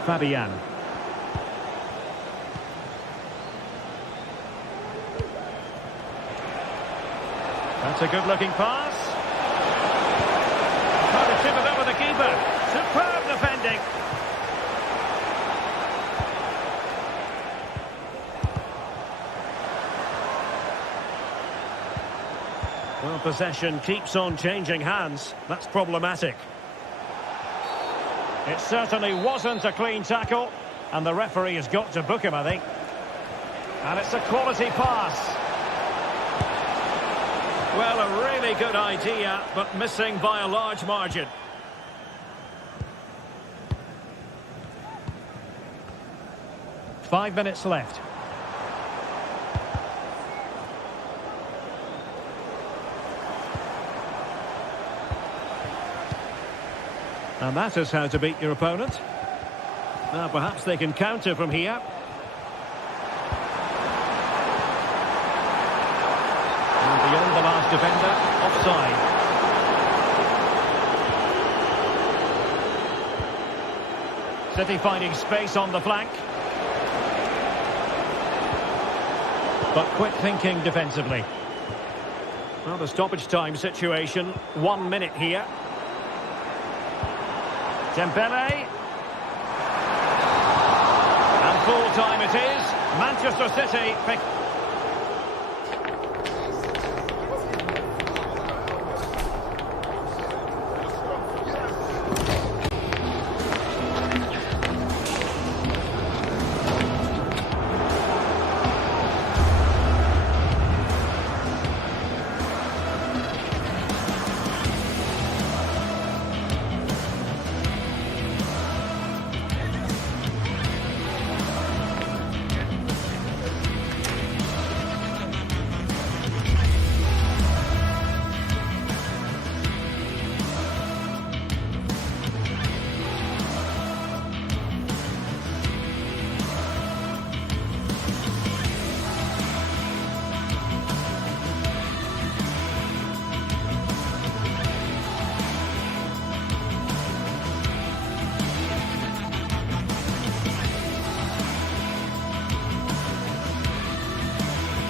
Fabian. That's a good-looking pass. Trying to chip it over the keeper. Superb defending. Well, possession keeps on changing hands. That's problematic. It certainly wasn't a clean tackle, and the referee has got to book him, I think. And it's a quality pass. Well, a really good idea, but missing by a large margin. Five minutes left. And that is how to beat your opponent. Now, perhaps they can counter from here. And beyond the last defender, offside. City finding space on the flank. But quick thinking defensively. Well, the stoppage time situation, 1 minute here. Dembele. And full time it is. Manchester City pick.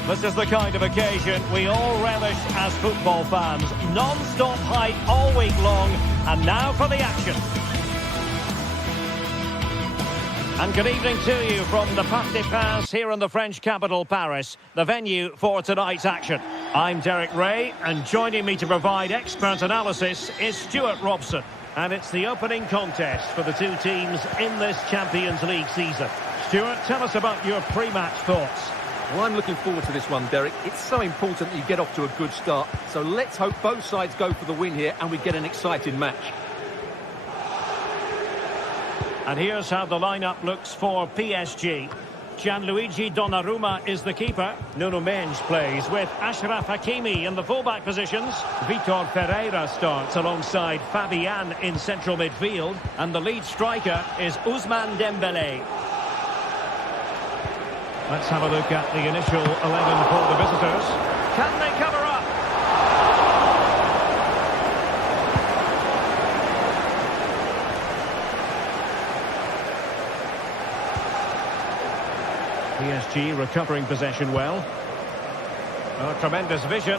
This is the kind of occasion we all relish as football fans. Non-stop hype all week long, and now for the action. And good evening to you from the Parc des Princes here in the French capital, Paris, the venue for tonight's action. I'm Derek Ray, and joining me to provide expert analysis is Stuart Robson. And it's the opening contest for the two teams in this Champions League season. Stuart, tell us about your pre-match thoughts. Well, I'm looking forward to this one, Derek. It's so important that you get off to a good start. So let's hope both sides go for the win here and we get an exciting match. And here's how the lineup looks for PSG. Gianluigi Donnarumma is the keeper. Nuno Mendes plays with Achraf Hakimi in the fullback positions. Vitor Ferreira starts alongside Fabian in central midfield. And the lead striker is Ousmane Dembélé. Let's have a look at the initial 11 for the visitors. Can they cover up? PSG recovering possession well. Oh, tremendous vision.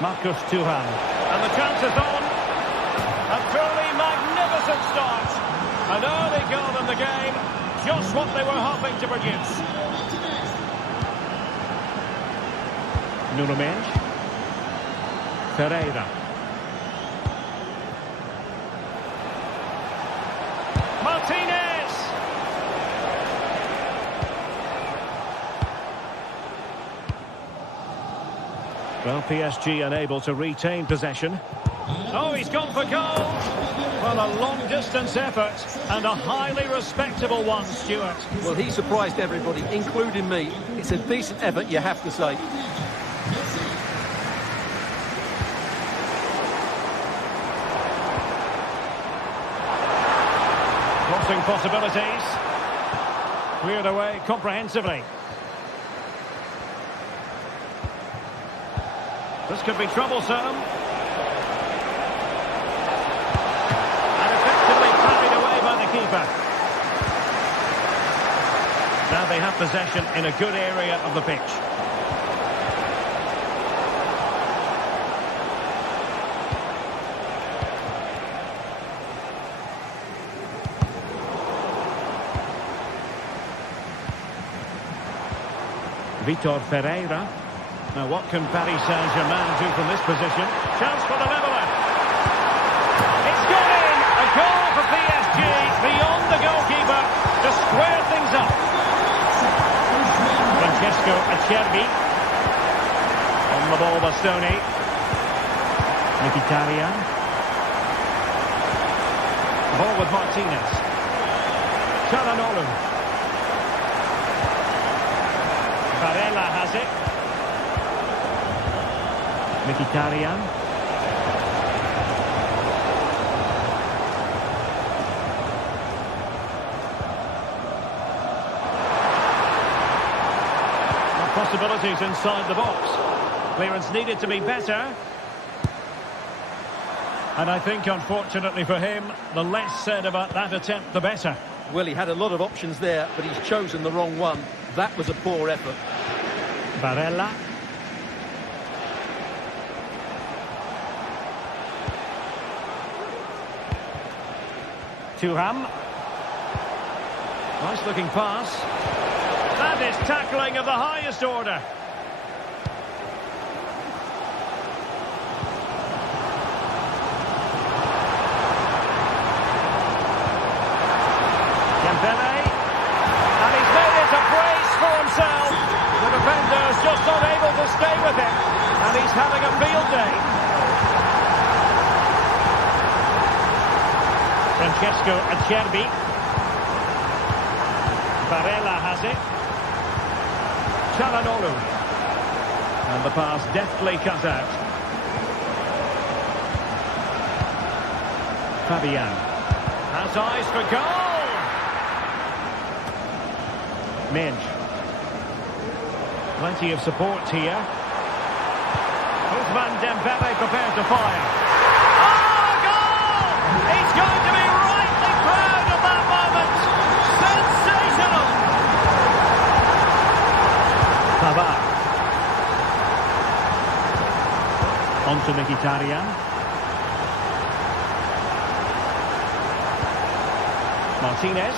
Marcus Thuram. And the chance is on. A truly magnificent start. An early goal in the game. Just what they were hoping to produce. Nuno Mendes. Ferreira. Martinez. Well, PSG unable to retain possession. Oh, he's gone for goal. Well, a long-distance effort and a highly respectable one, Stuart. Well, he surprised everybody, including me. It's a decent effort, you have to say. Crossing possibilities. Cleared away comprehensively. This could be troublesome. And effectively carried away by the keeper. Now they have possession in a good area of the pitch. Vitor Ferreira. Now what can Paris Saint-Germain do from this position? Chance for the leveller. It's gone in! A goal for PSG beyond the goalkeeper to square things up. Francesco Acerbi. On the ball, Bastoni. Mkhitaryan. Ball with Martinez. Çalhanoğlu. Varela has it. Mkhitaryan. Possibilities inside the box. Clearance needed to be better. And I think, unfortunately for him, the less said about that attempt, the better. Well, he had a lot of options there, but he's chosen the wrong one. That was a poor effort. Varela. Thuram. Nice looking pass. That is tackling of the highest order. Dembélé. And he's made it a brace for himself. The defender's just not able to stay with him. And he's having a field day. Francesco Acerbi. Varela has it. Çalhanoğlu. And the pass deftly cut out. Fabian. Has eyes for goal. Mendes. Plenty of support here. Ousmane Dembélé prepared to fire. Oh, goal! He's going to be rightly proud of that moment. Sensational! Pavard. Mkhitaryan. Martinez.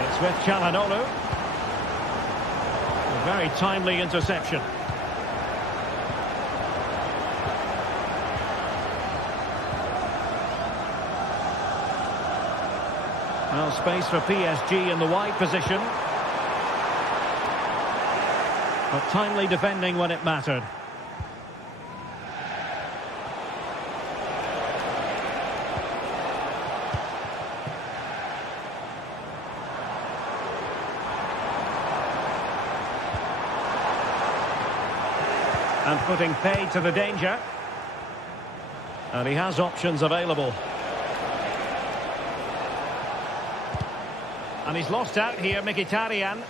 It's with Çalhanoğlu. A very timely interception. Well, space for PSG in the wide position. But timely defending when it mattered. And putting paid to the danger. And he has options available. And he's lost out here, Mkhitaryan.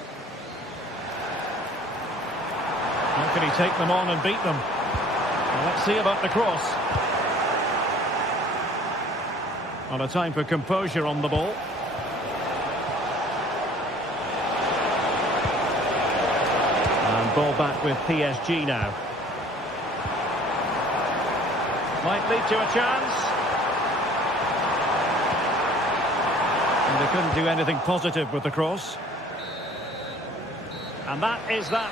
How can he take them on and beat them? Well, let's see about the cross. On a time for composure on the ball. And ball back with PSG now. Might lead to a chance. And they couldn't do anything positive with the cross. And that is that.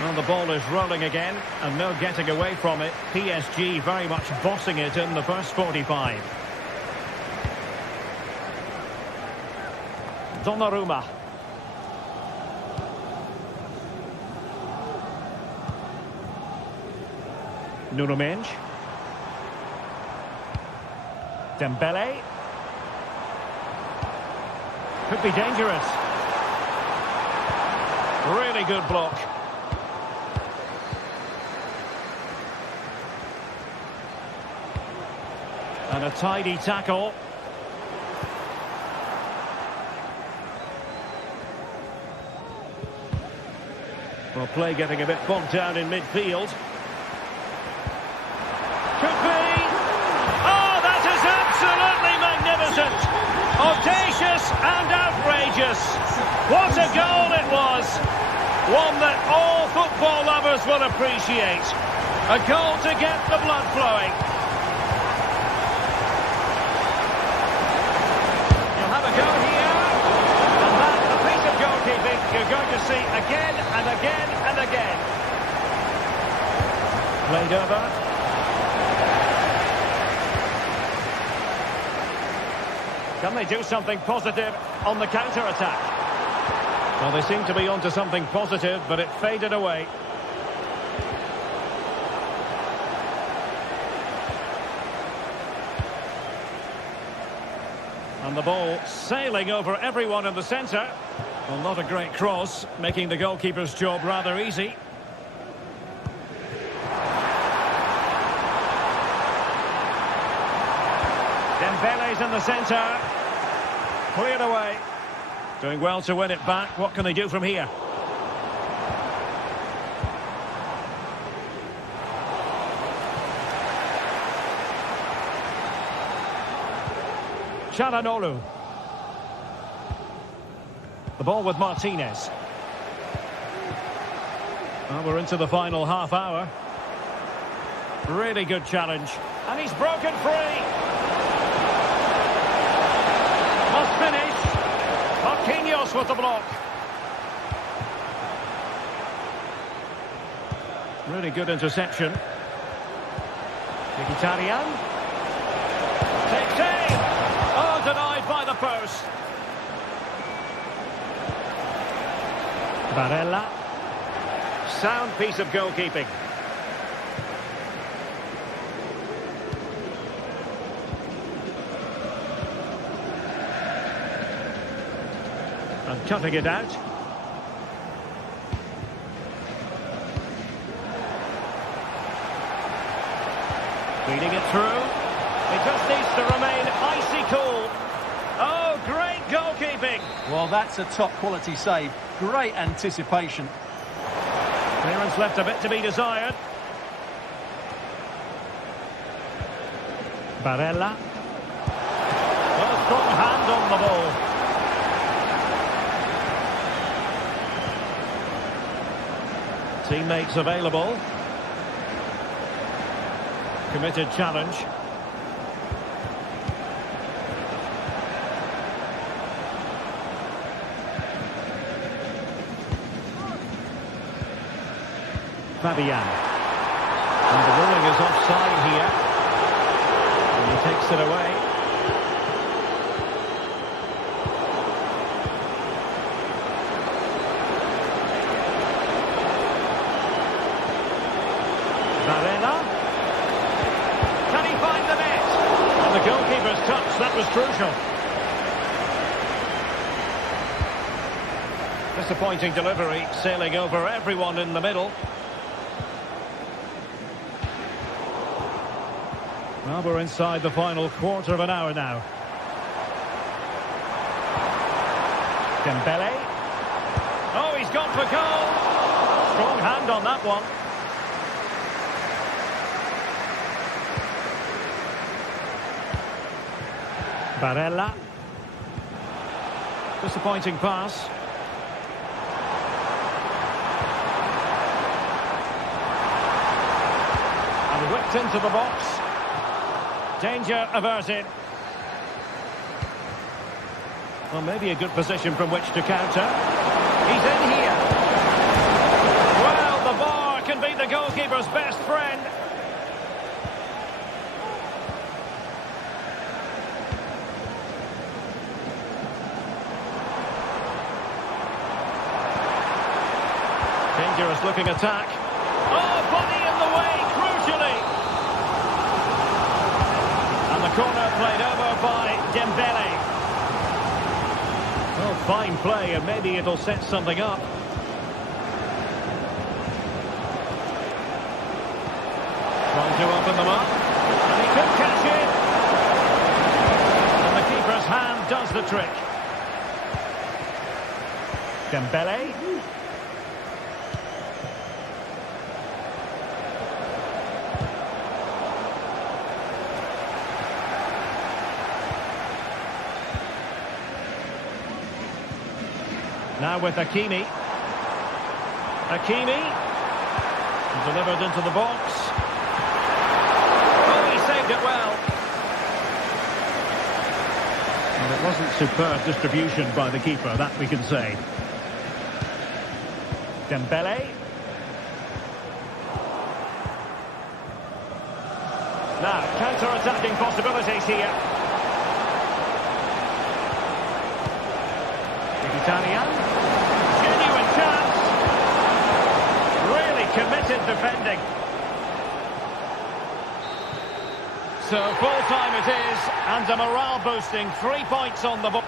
Well, the ball is rolling again, and no getting away from it. PSG very much bossing it in the first 45. Donnarumma. Nuno Mendes. Dembele. Could be dangerous. Really good block. And a tidy tackle. Well, play getting a bit bogged down in midfield. Could be. Oh, that is absolutely magnificent. Audacious and outrageous. What a goal it was. One that all football lovers will appreciate. A goal to get the blood flowing. Go here, and that's a piece of goalkeeping you're going to see again and again and again. Played over. Can they do something positive on the counter-attack? Well, they seem to be onto something positive, but it faded away. And the ball sailing over everyone in the centre. Well, not a great cross, making the goalkeeper's job rather easy. Dembele's in the centre. Cleared away. Doing well to win it back. What can they do from here? Çalhanoğlu. The ball with Martinez. Well, we're into the final half hour. Really good challenge. And he's broken free. Must finish. Marquinhos with the block. Really good interception. Mkhitaryan. Takes aim. Oh, denied by the post. Barella. Sound piece of goalkeeping. And cutting it out. Feeding it through. It just needs to remain icy cool. Oh, great goalkeeping. Well, that's a top-quality save. Great anticipation. Clearance left a bit to be desired. Barella. Well, strong hand on the ball. Teammates available. Committed challenge. Fabian. And the ruling is offside here. And he takes it away. Varela. Can he find the net? And the goalkeeper's touch, that was crucial. Disappointing delivery, sailing over everyone in the middle. Well, we're inside the final quarter of an hour now. Dembele. Oh, he's gone for goal. Strong hand on that one. Barella. Disappointing pass. And whipped into the box. Danger averted. Well, maybe a good position from which to counter. He's in here. Well, the bar can be the goalkeeper's best friend. Dangerous looking attack. Oh, body in the way, crucially. And the corner played over by Dembele. Oh, fine play, and maybe it'll set something up. Trying to open them up. And he could catch it. And the keeper's hand does the trick. Dembele. Now with Hakimi. Hakimi. Delivered into the box. Oh, he saved it well. And it wasn't superb distribution by the keeper, that we can say. Dembele. Now, counter-attacking possibilities here. Italian. Genuine chance. Really committed defending. So full time it is, and a morale boosting 3 points on the board.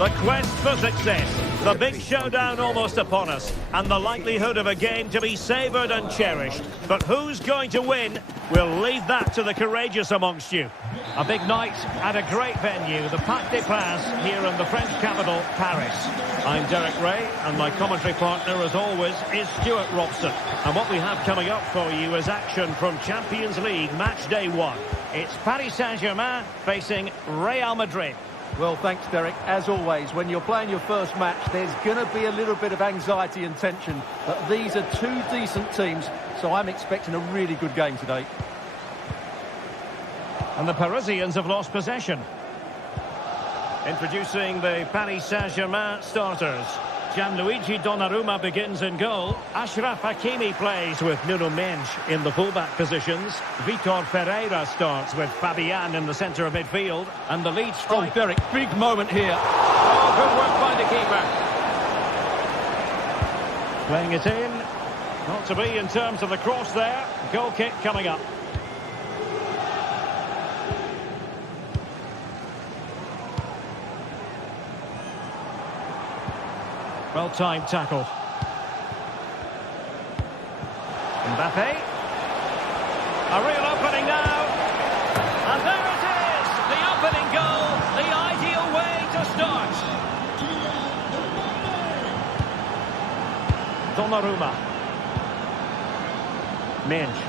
The quest for success, the big showdown almost upon us, and the likelihood of a game to be savoured and cherished. But who's going to win? We'll leave that to the courageous amongst you. A big night at a great venue, the Parc des Princes, here in the French capital, Paris. I'm Derek Ray, and my commentary partner, as always, is Stuart Robson. And what we have coming up for you is action from Champions League Match Day 1. It's Paris Saint-Germain facing Real Madrid. Well, thanks, Derek. As always, when you're playing your first match, there's going to be a little bit of anxiety and tension. But these are two decent teams, so I'm expecting a really good game today. And the Parisians have lost possession. Introducing the Paris Saint-Germain starters. Gianluigi Donnarumma begins in goal. Achraf Hakimi plays with Nuno Mendes in the fullback positions. Vitor Ferreira starts with Fabian in the centre of midfield. And the lead strike. Oh, Derek, big moment here. Oh, good work by the keeper. Playing it in. Not to be in terms of the cross there. Goal kick coming up. Well-timed tackle. Mbappe. A real opening now. And there it is! The opening goal, the ideal way to start. Donnarumma. Mendes.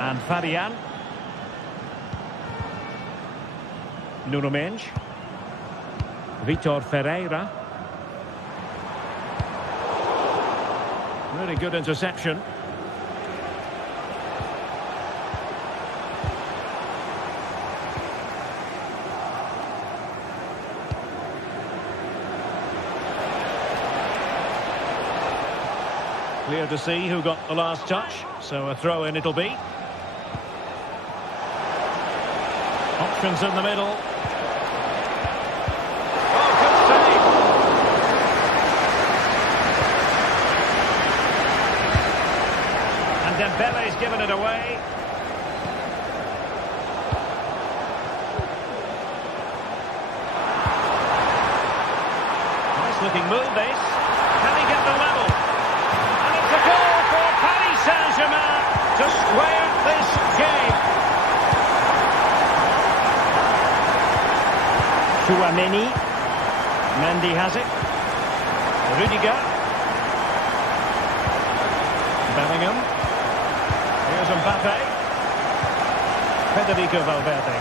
And Fabian. Nuno Mendes. Vitor Ferreira. Really good interception. Clear to see who got the last touch, so a throw in it'll be. Options in the middle. Oh, good save! And Dembele's given it away. Nice looking move this. Can he get the level? And it's a goal for Paris Saint-Germain to square this game. Chouameni. Mendy has it. Rudiger. Bellingham. Here's Mbappe. Federico Valverde.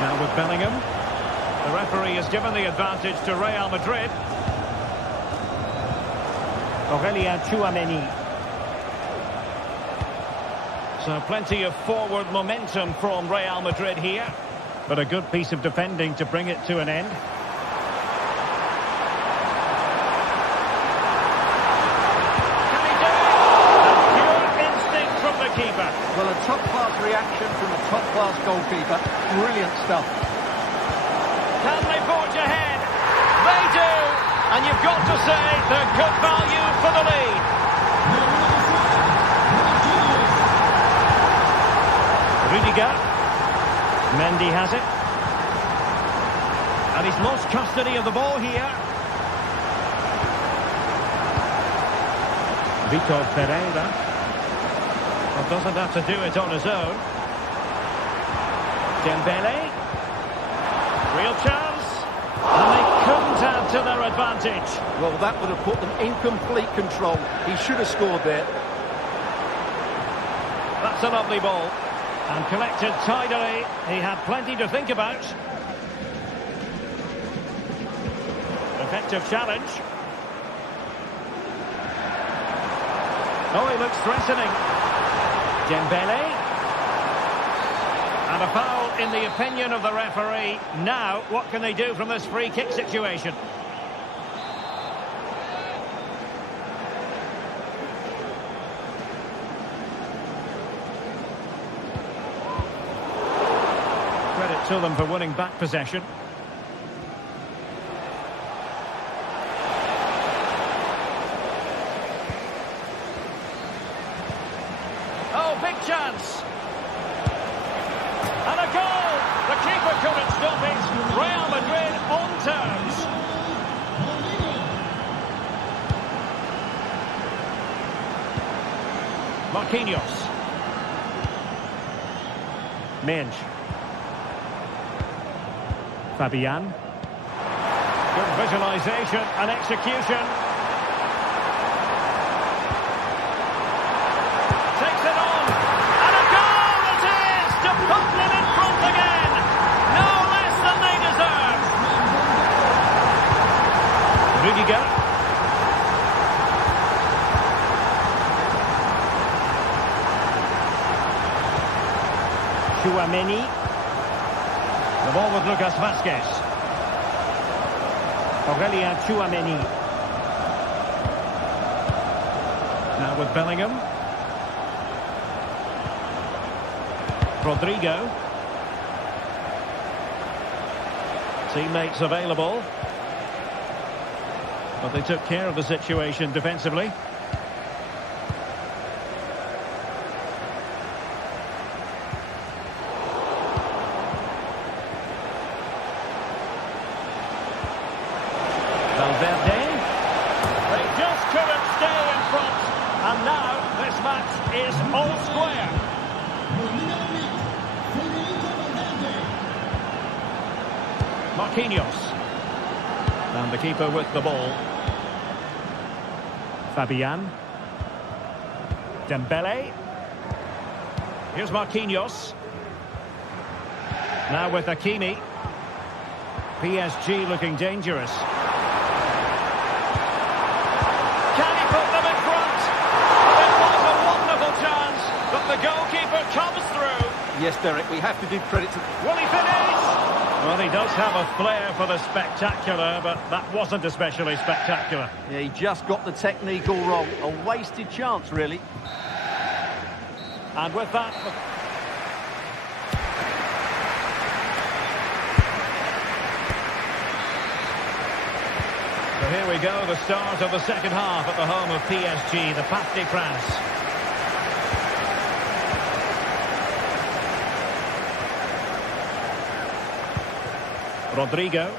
Now with Bellingham. The referee has given the advantage to Real Madrid. Aurélien Chouameni. So plenty of forward momentum from Real Madrid here. But a good piece of defending to bring it to an end. Can he do it? A pure instinct from the keeper. Well, a top-class reaction from a top-class goalkeeper. Brilliant stuff. Can they forge ahead? They do! And you've got to say they're good value for the lead. Rudiger. Mendy has it. And he's lost custody of the ball here. Vitor Ferreira. Well, doesn't have to do it on his own. Dembele. Real chance. And they couldn't add to their advantage. Well, that would have put them in complete control. He should have scored there. That's a lovely ball. And collected tidily. He had plenty to think about. Effective challenge. Oh, he looks threatening. Dembele. And a foul in the opinion of the referee. Now, what can they do from this free kick situation? Credit to them for winning back possession. Oh, big chance. And a goal! The keeper couldn't stop it. Real Madrid on terms. Marquinhos. Minge. Fabian. Good visualisation and execution. Takes it on. And a goal it is to put them in front again. No less than they deserve. Rudiger. Chouameni. The ball with Lucas Vázquez. Aurelien Chouameni. Now with Bellingham. Rodrigo. Teammates available. But they took care of the situation defensively. Valverde. They just couldn't stay in front. And now this match is all square. Marquinhos. And the keeper with the ball. Fabian. Dembele. Here's Marquinhos. Now with Hakimi. PSG looking dangerous. Can he put them in front? It was a wonderful chance, but the goalkeeper comes through. Yes, Derek, we have to give credit to... Will he finish? Well, he does have a flair for the spectacular, but that wasn't especially spectacular. Yeah, he just got the technique all wrong. A wasted chance, really. And with that... So here we go, the start of the second half at the home of PSG, the Parc des Princes. Rodrigo.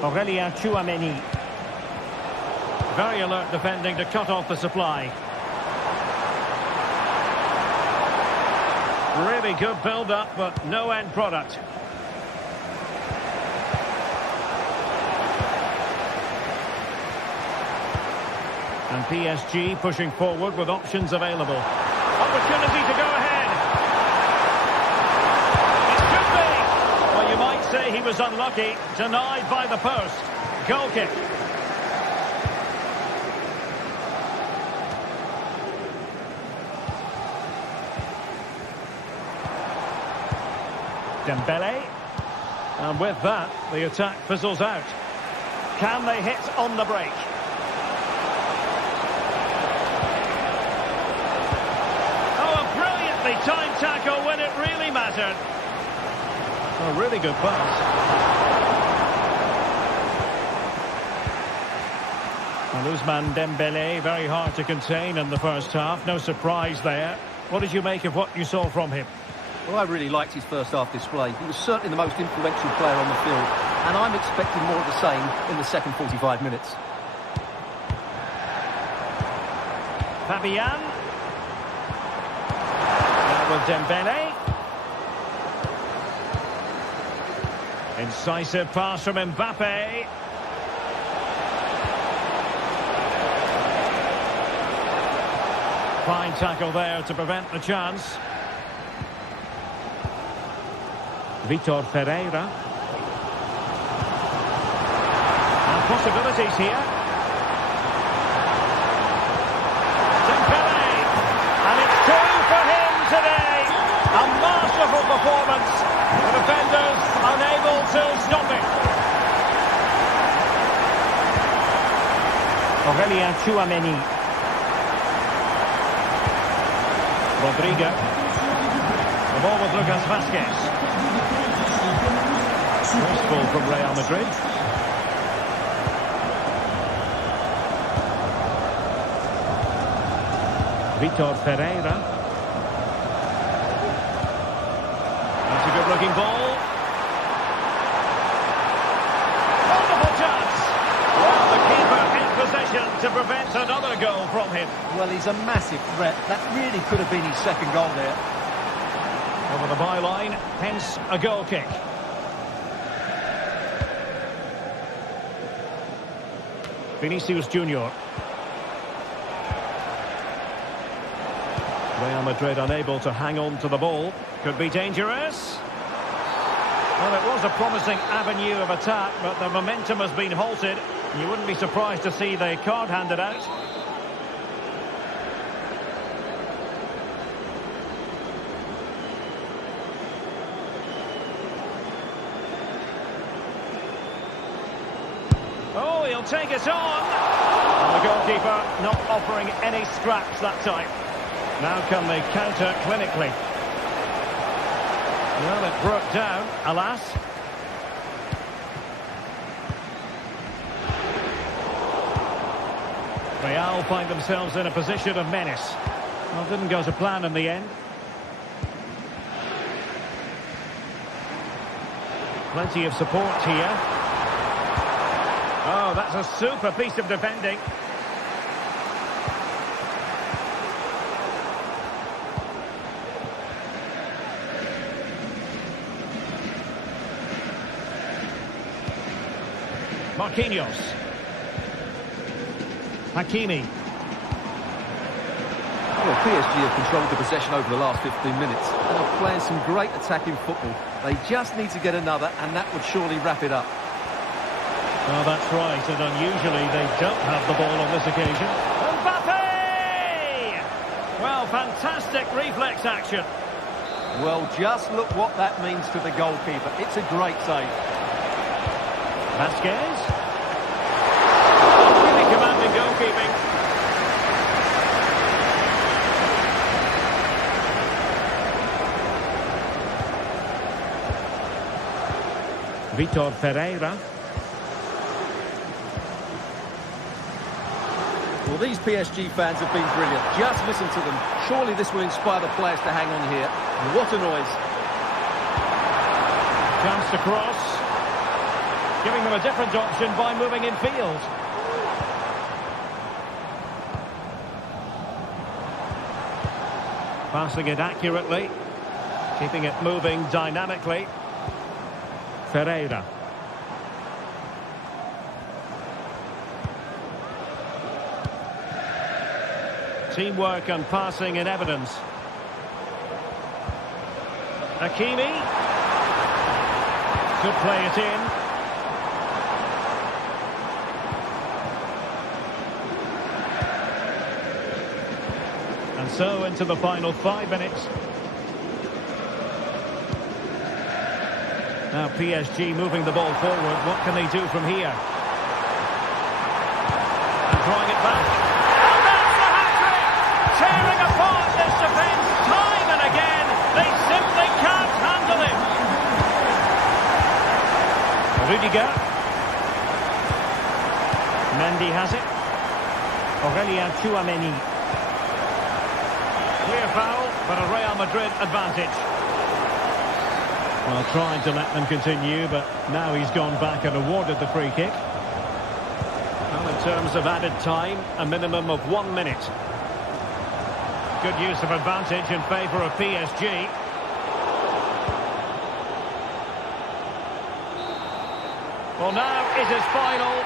Aurelien Chouameni. Very alert defending to cut off the supply. Really good build-up, but no end product. And PSG pushing forward with options available. Opportunity to go ahead. It could be. Well, you might say he was unlucky. Denied by the post. Goal kick. Dembele. And with that, the attack fizzles out. Can they hit on the break? Time tackle when it really mattered. A really good pass. And Ousmane Dembele, very hard to contain in the first half. No surprise there. What did you make of what you saw from him? Well, I really liked his first half display. He was certainly the most influential player on the field. And I'm expecting more of the same in the second 45 minutes. Fabian. With Dembele. Incisive pass from Mbappe. Fine tackle there to prevent the chance. Vitor Ferreira. And possibilities here. Dembele. And it's two for him today. A masterful performance. The defenders unable to stop it. Aurelien Chouameni. Rodrigo. The ball with Lucas Vázquez. Wasteful from Real Madrid. Vitor Pereira. That's a good-looking ball. Wonderful chance. Well, the keeper in possession to prevent another goal from him. Well, he's a massive threat. That really could have been his second goal there. Over the byline, hence a goal kick. Vinicius Junior. Real Madrid unable to hang on to the ball. Could be dangerous. Well, it was a promising avenue of attack, but the momentum has been halted. You wouldn't be surprised to see the card handed out. Oh, he'll take it on. And the goalkeeper not offering any scraps that time. Now can they counter clinically? Well, it broke down, alas. Real find themselves in a position of menace. Well, didn't go to plan in the end. Plenty of support here. Oh, that's a super piece of defending. Marquinhos. Hakimi. Well, PSG have controlled the possession over the last 15 minutes and are playing some great attacking football. They just need to get another, and that would surely wrap it up. Well, that's right, and unusually they don't have the ball on this occasion. Mbappe! Well, fantastic reflex action. Well, just look what that means to the goalkeeper. It's a great save. Vasquez. Really commanding goalkeeping. Vitor Pereira. Well, these PSG fans have been brilliant. Just listen to them. Surely this will inspire the players to hang on here. What a noise. Chance to cross. Giving them a different option by moving in field. Passing it accurately. Keeping it moving dynamically. Ferreira. Teamwork and passing in evidence. Hakimi. Could play it in. And so into the final 5 minutes. Now PSG moving the ball forward. What can they do from here? And drawing it back. And that's the hat-trick! Tearing apart this defence time and again. They simply can't handle him. Rudiger. Mendy has it. Aurelien Tchouameni. Clear foul, but a Real Madrid advantage. Well, trying to let them continue, but now he's gone back and awarded the free kick. Well, in terms of added time, a minimum of 1 minute. Good use of advantage in favour of PSG. Well, now it is final.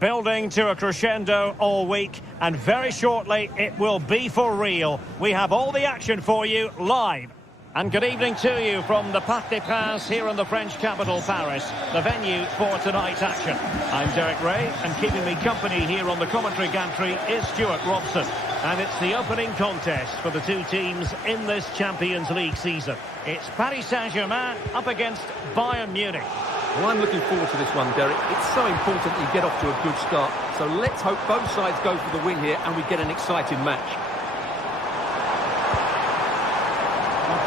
Building to a crescendo all week, and very shortly it will be for real. We have all the action for you live. And good evening to you from the Parc des Princes here in the French capital, Paris, the venue for tonight's action. I'm Derek Ray, and keeping me company here on the commentary gantry is Stuart Robson. And it's the opening contest for the two teams in this Champions League season. It's Paris Saint-Germain up against Bayern Munich. Well, I'm looking forward to this one, Derek. It's so important that you get off to a good start. So let's hope both sides go for the win here and we get an exciting match.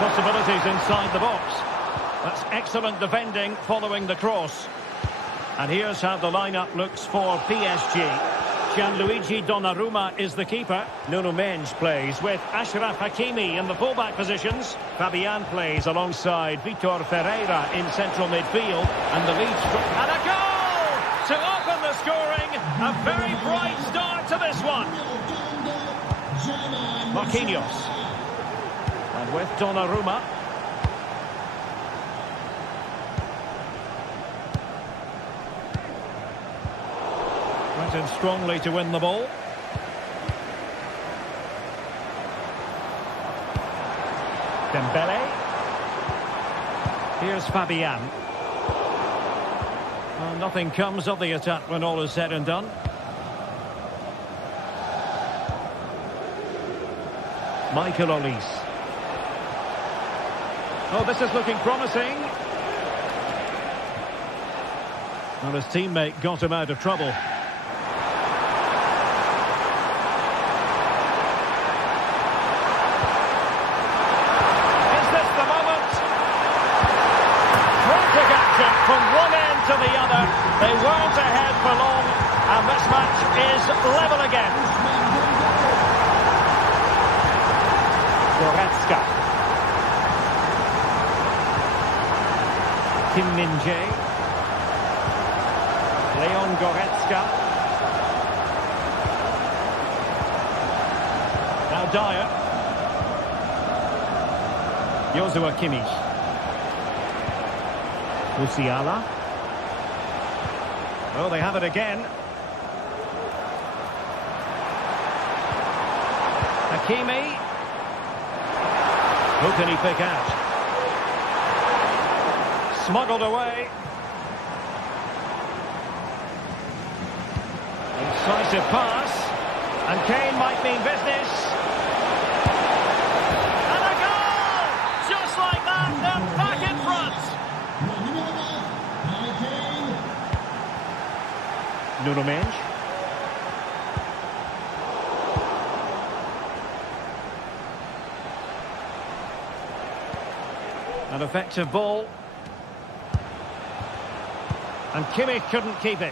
Possibilities inside the box. That's excellent defending following the cross. And here's how the lineup looks for PSG. Gianluigi Donnarumma is the keeper. Nuno Mendes plays with Achraf Hakimi in the fullback positions. Fabian plays alongside Vitor Ferreira in central midfield. And the lead... And a goal! To open the scoring. A very bright start to this one. Marquinhos. And with Donnarumma. Went in strongly to win the ball. Dembele. Here's Fabian. Well, nothing comes of the attack when all is said and done. Michael Olise. Oh, this is looking promising. Well, his teammate got him out of trouble. Is this the moment? Frantic action from one end to the other. They weren't ahead for long, and this match is level again. Goretzka. Kim Min-jae. Leon Goretzka. Now Dyer. Joshua Kimmich. Musiala. Oh, they have it again. Hakimi. Who can he pick out? Smuggled away. Decisive pass. And Kane might mean business. And a goal! Just like that, they're back in front. Nuno Mendes. An effective ball. And Kimmich couldn't keep it.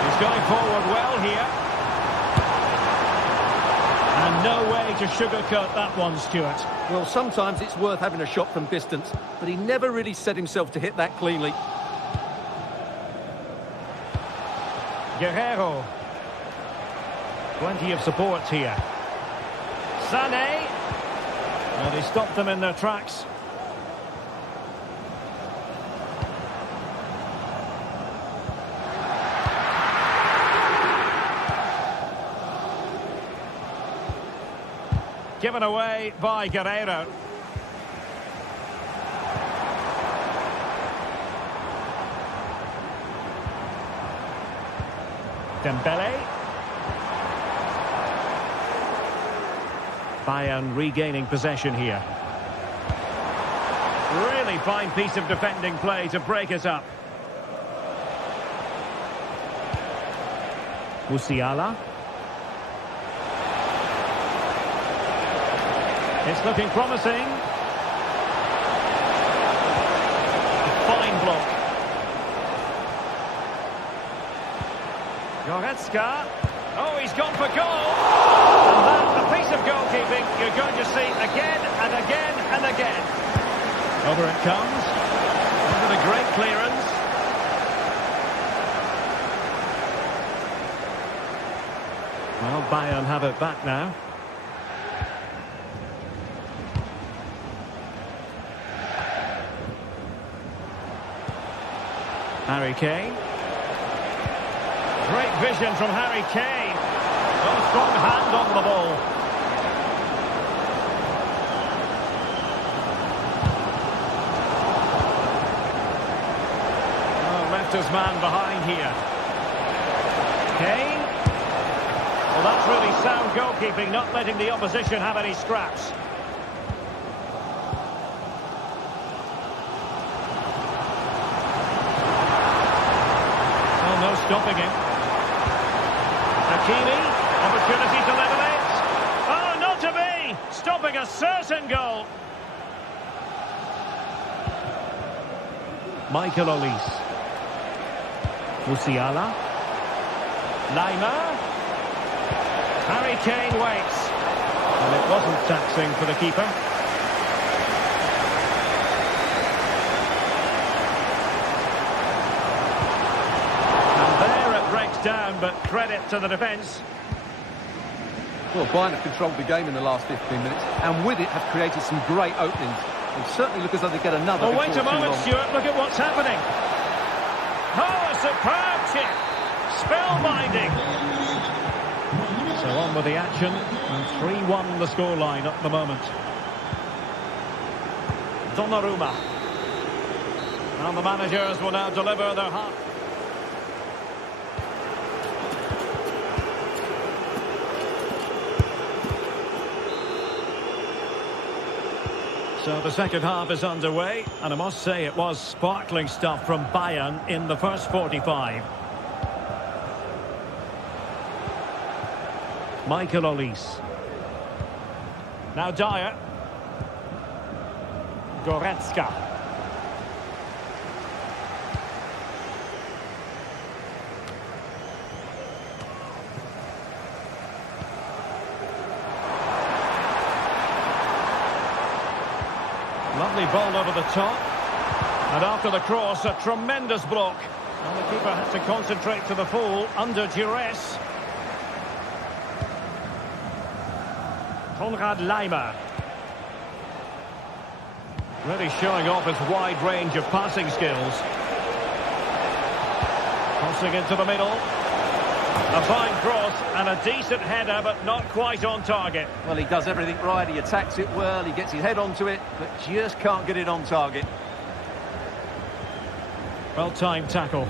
He's going forward well here. And no way to sugarcoat that one, Stuart. Well, sometimes it's worth having a shot from distance, but he never really set himself to hit that cleanly. Guerrero. Plenty of support here. Sané. Well, they stopped them in their tracks. Given away by Guerrero. Dembele. Bayern regaining possession here. Really fine piece of defending play to break it up. Musiala. It's looking promising. Fine block. Goretzka. Oh, he's gone for goal. And that's a piece of goalkeeping you're going to see again and again and again. Over it comes. Into the great clearance. Well, Bayern have it back now. Harry Kane. Great vision from Harry Kane. Oh, strong hand on the ball. Oh, left his man behind here. Kane. Well, that's really sound goalkeeping, not letting the opposition have any scraps. Well, no stopping him. Hakimi, opportunity to level it. Oh, not to be! Stopping a certain goal. Michael Olise. Musiala. Lima. Harry Kane waits. And it wasn't taxing for the keeper. And there it breaks down, but credit to the defence. Well, Bayern have controlled the game in the last 15 minutes, and with it have created some great openings. They certainly look as though they get another. Oh, wait a moment, Stuart. Look at what's happening. Oh, a superb chip. Spellbinding. So on with the action, and 3-1 the scoreline at the moment. Donnarumma. And the managers will now deliver their half. So the second half is underway, and I must say it was sparkling stuff from Bayern in the first 45. Michael Olise. Now Dyer. Goretzka. Lovely ball over the top. And after the cross, a tremendous block. And the keeper had to concentrate to the full under duress. Konrad Laimer. Really showing off his wide range of passing skills. Crossing into the middle. A fine cross and a decent header, but not quite on target. Well, he does everything right. He attacks it well. He gets his head onto it, but just can't get it on target. Well-timed tackle.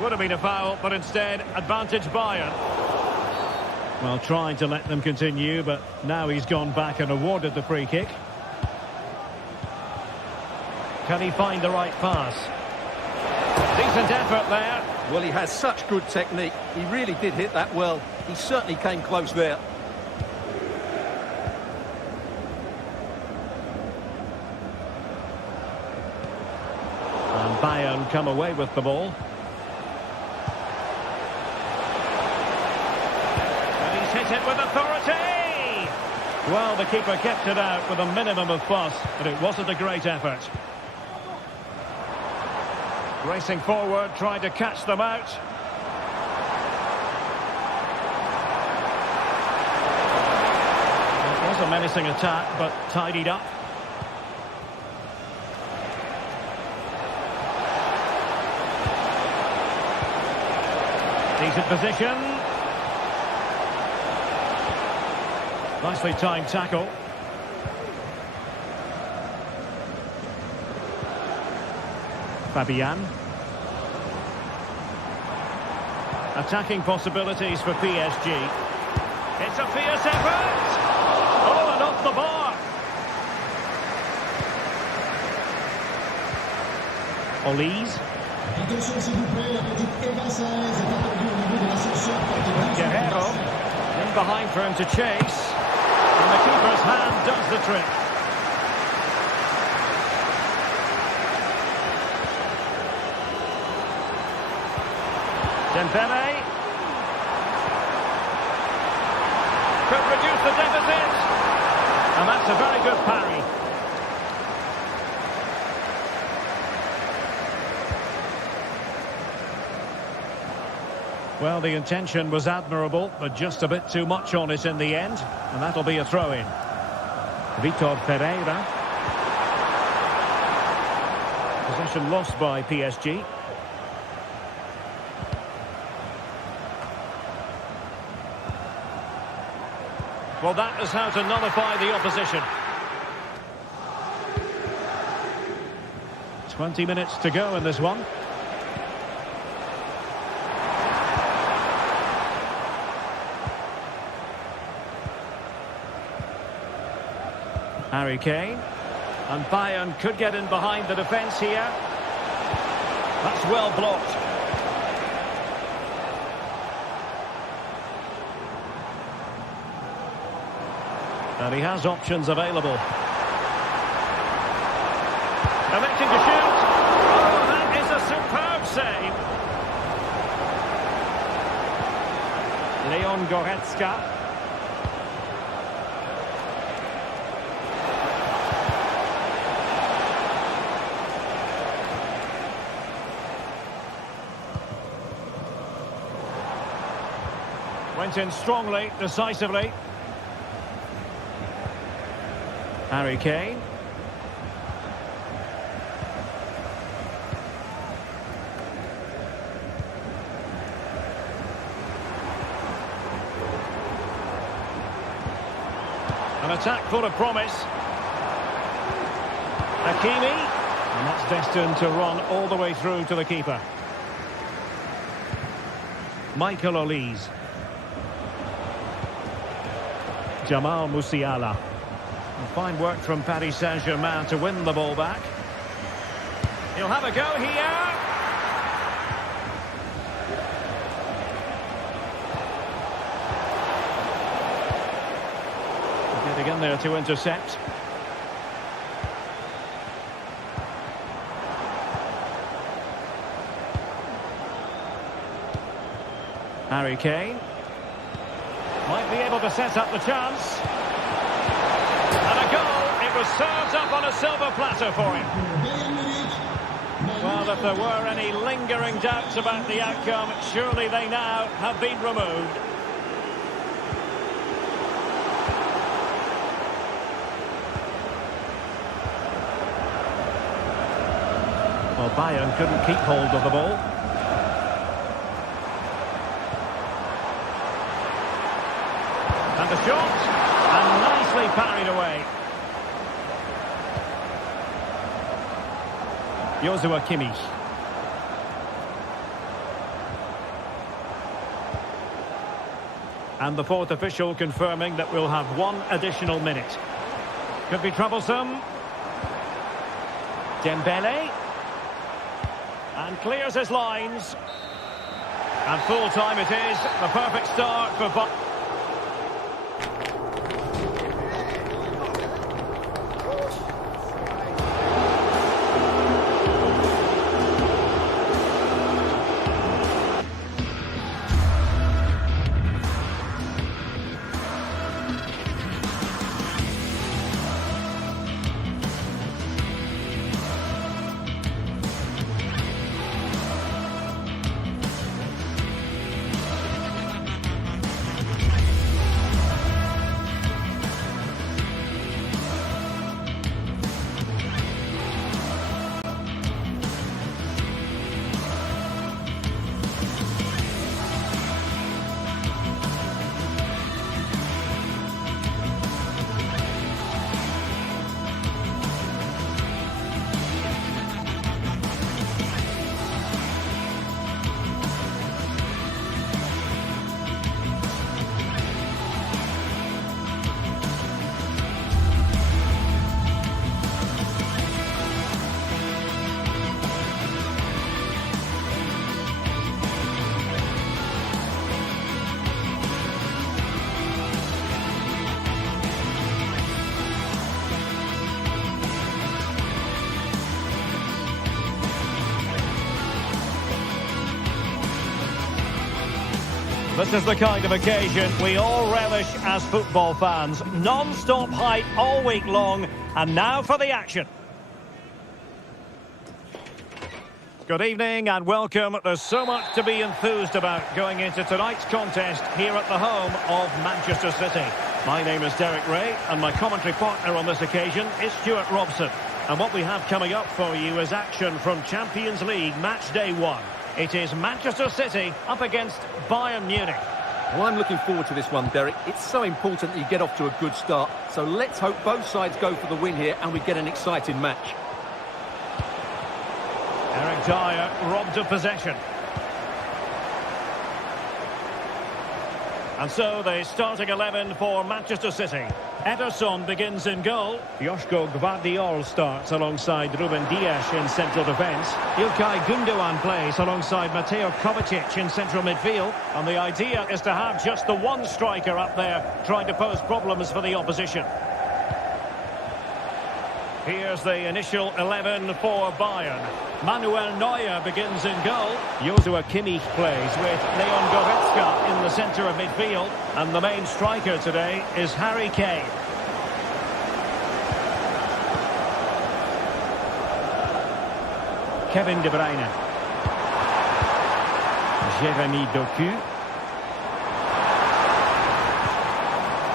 Would have been a foul, but instead, advantage Bayern. Well, trying to let them continue, but now he's gone back and awarded the free kick. Can he find the right pass? Decent effort there. Well, he has such good technique. He really did hit that well. He certainly came close there. And Bayern come away with the ball. Hit it with authority! Well, the keeper kept it out with a minimum of fuss, but it wasn't a great effort. Racing forward, trying to catch them out. It was a menacing attack, but tidied up. Decent position. Nicely timed tackle. Fabian. Attacking possibilities for PSG. It's a fierce effort! Oh, and off the bar! Olise. Guerrero. In behind for him to chase. And the keeper's hand does the trick. Dembele. Could reduce the deficit. And that's a very good parry. Well, the intention was admirable, but just a bit too much on it in the end. And that'll be a throw-in. Vitor Pereira. Possession lost by PSG. Well, that is how to nullify the opposition. 20 minutes to go in this one. Harry Kane. And Bayern could get in behind the defence here. That's well blocked. And he has options available. Electing to shoot. Oh, that is a superb save. Leon Goretzka. Went in strongly, decisively. Harry Kane. An attack full of promise. Hakimi. And that's destined to run all the way through to the keeper. Michael Olise. Jamal Musiala. Fine work from Paris Saint-Germain to win the ball back. He'll have a go here. Getting in there to intercept. Harry Kane. Might be able to set up the chance. And a goal. It was served up on a silver platter for him. Well, if there were any lingering doubts about the outcome, surely they now have been removed. Well, Bayern couldn't keep hold of the ball. And a shot, and nicely parried away. Joshua Kimmich. And the fourth official confirming that we'll have one additional minute. Could be troublesome. Dembele. And clears his lines. And full time it is. The perfect start for Bayern. This is the kind of occasion we all relish as football fans. Non-stop hype all week long, and now for the action. Good evening and welcome. There's so much to be enthused about going into tonight's contest here at the home of Manchester City. My name is Derek Ray, and my commentary partner on this occasion is Stuart Robson. And what we have coming up for you is action from Champions League match day 1. It is Manchester City up against Bayern Munich. Well, I'm looking forward to this one, Derek. It's so important that you get off to a good start. So let's hope both sides go for the win here and we get an exciting match. Eric Dyer robbed of possession. And so the starting 11 for Manchester City. Ederson begins in goal. Joško Gvardiol starts alongside Ruben Dias in central defence. Ilkay Gundogan plays alongside Mateo Kovacic in central midfield. And the idea is to have just the one striker up there trying to pose problems for the opposition. Here's the initial 11 for Bayern. Manuel Neuer begins in goal. Joshua Kimmich plays with Leon Goretzka in the centre of midfield. And the main striker today is Harry Kane. Kevin De Bruyne. Jeremy Doku.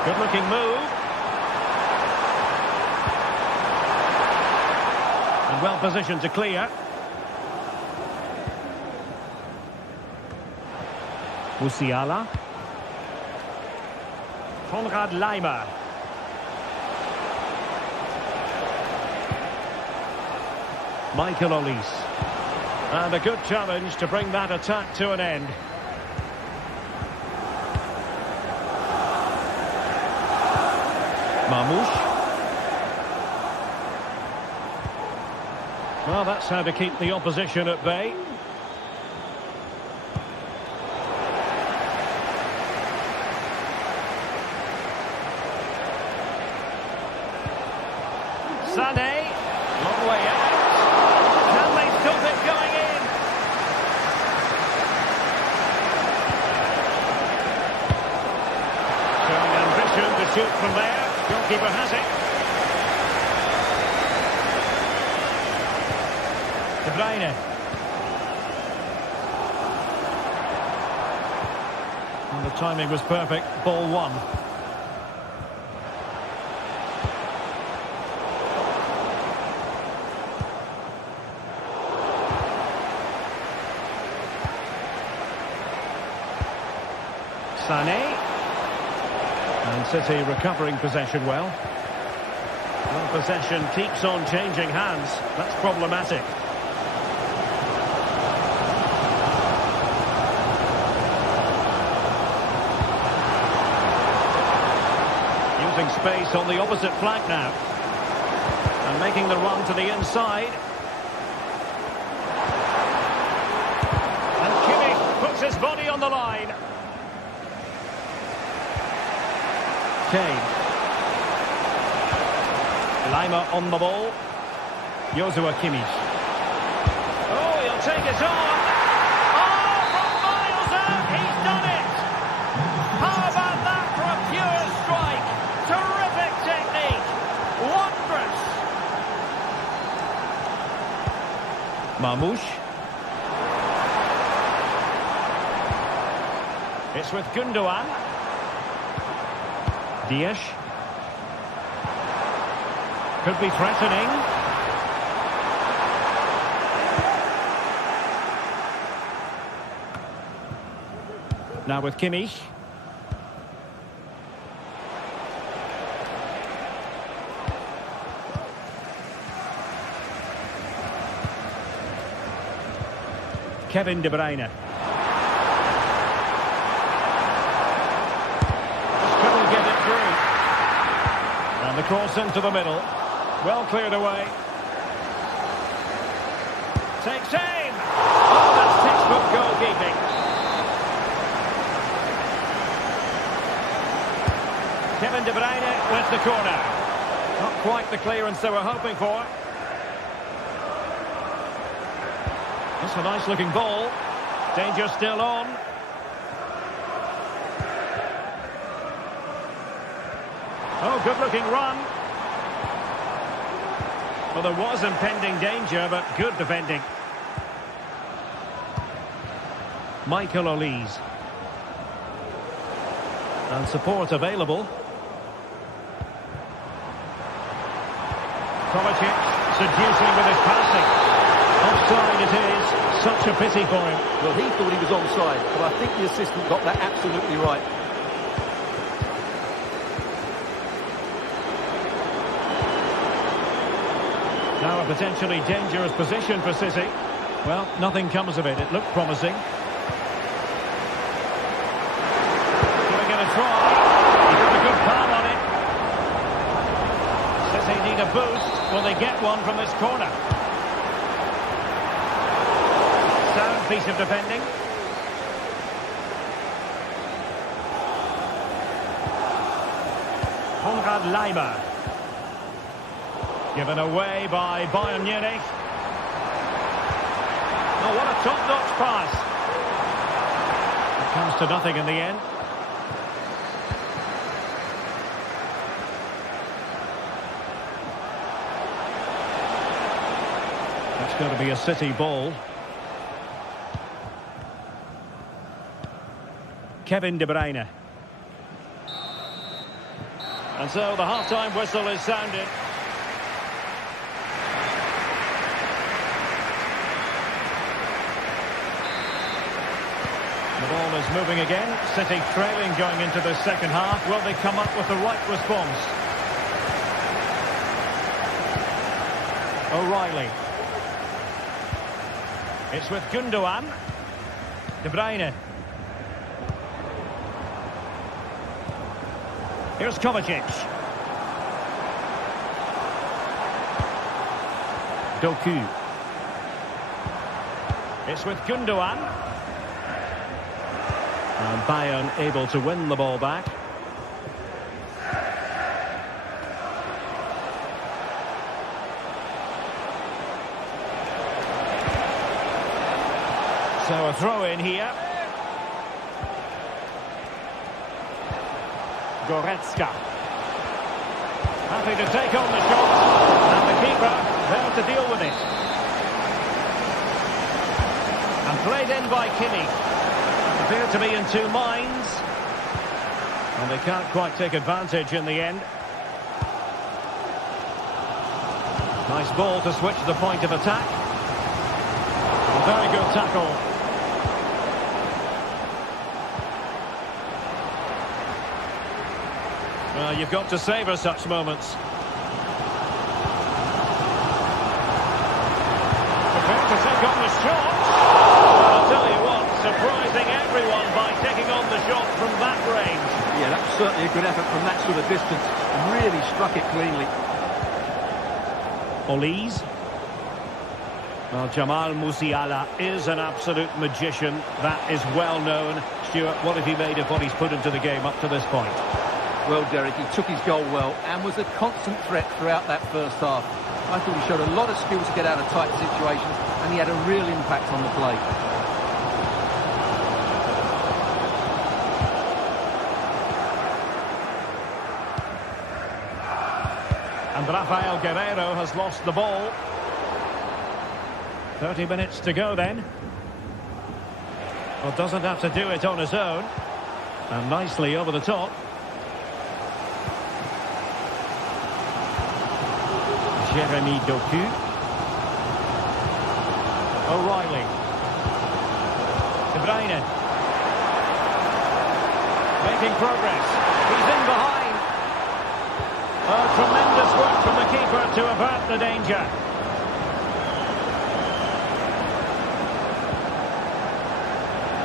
Good-looking move. And well positioned to clear. Musiala. Konrad Laimer. Michael Olise. And a good challenge to bring that attack to an end. Mamouche. Well, that's how to keep the opposition at bay. Sané, long way out. Can they stop it going in? Showing ambition to shoot from there. Goalkeeper has it. De Bruyne. And the timing was perfect. Ball one. Sané. And City recovering possession well. Well, possession keeps on changing hands. That's problematic. Using space on the opposite flank now. And making the run to the inside. And Kimmich puts his body on the line. Kane. Laimer on the ball. Joshua Kimmich. Oh, he'll take it on. Oh, from miles out, he's done it. How about that for a pure strike? Terrific technique. Wondrous. Mamouche. It's with Gundogan. Dias. Could be threatening. Now with Kimmich. Kevin De Bruyne. And the cross into the middle. Well cleared away. Takes aim. Oh, that's textbook goalkeeping. Kevin De Bruyne with the corner. Not quite the clearance they were hoping for. That's a nice looking ball. Danger still on. Oh, good-looking run. Well, there was impending danger, but good defending. Michael Olise. And support available. Kovacic seducing with his passing. Offside it is. Such a pity for him. Well, he thought he was onside, but I think the assistant got that absolutely right. Now a potentially dangerous position for City. Well, nothing comes of it. It looked promising. Giving it a try. He got a good palm on it. City need a boost. Will they get one from this corner? Sound piece of defending. Konrad Laimer. Given away by Bayern Munich. Oh, what a top-notch pass. It comes to nothing in the end. That's going to be a City ball. Kevin De Bruyne. And so the half-time whistle is sounded. The ball is moving again. City trailing going into the second half. Will they come up with the right response? O'Reilly. It's with Gundogan. De Bruyne. Here's Kovacic. Doku. It's with Gundogan. And Bayern able to win the ball back. So a throw in here. Goretzka. Happy to take on the shot. And the keeper there to deal with it. And played in by Kimmich. Appear to be in two minds. And they can't quite take advantage in the end. Nice ball to switch the point of attack. A very good tackle. Well, you've got to savour such moments. Prepared to take on the shot. Well, I'll tell you what, surprising everyone by taking on the shot from that range. Yeah, that was certainly a good effort from that sort of distance. Really struck it cleanly. Olise. Well, Jamal Musiala is an absolute magician. That is well known. Stuart, what have you made of what he's put into the game up to this point? Well, Derek, he took his goal well and was a constant threat throughout that first half. I thought he showed a lot of skill to get out of tight situations, and he had a real impact on the play. And Rafael Guerreiro has lost the ball. 30 minutes to go then. Well, doesn't have to do it on his own. And nicely over the top. Jeremy Doku. O'Reilly. De Bruyne. Making progress. He's in behind. Oh, tremendous work from the keeper to avert the danger.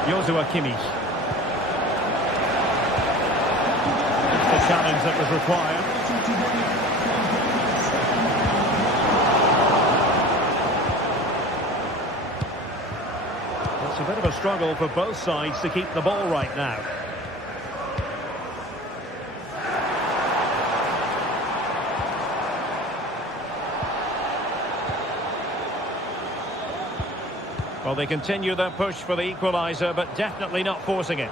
Joshua Kimmich. That's the challenge that was required. It's a bit of a struggle for both sides to keep the ball right now. Well, they continue their push for the equaliser, but definitely not forcing it.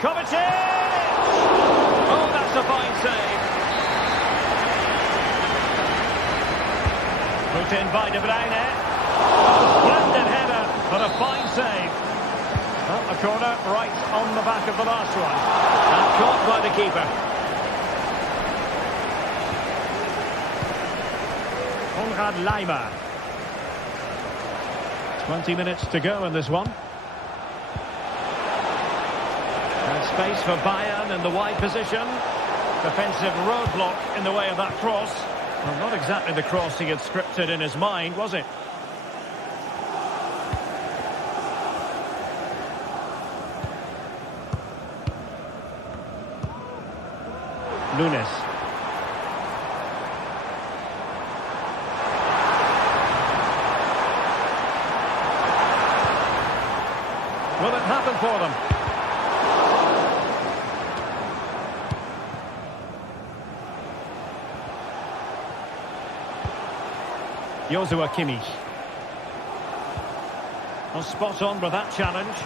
Kovacic! Oh, that's a fine save. Put in by De Bruyne. Splendid header, but a fine save. Well, a corner right on the back of the last one. And caught by the keeper. Konrad Laimer. 20 minutes to go in this one. And space for Bayern in the wide position. Defensive roadblock in the way of that cross. Well, not exactly the cross he had scripted in his mind, was it? Nunes. Will it happen for them? Joshua Kimmich. Well, spot on with that challenge.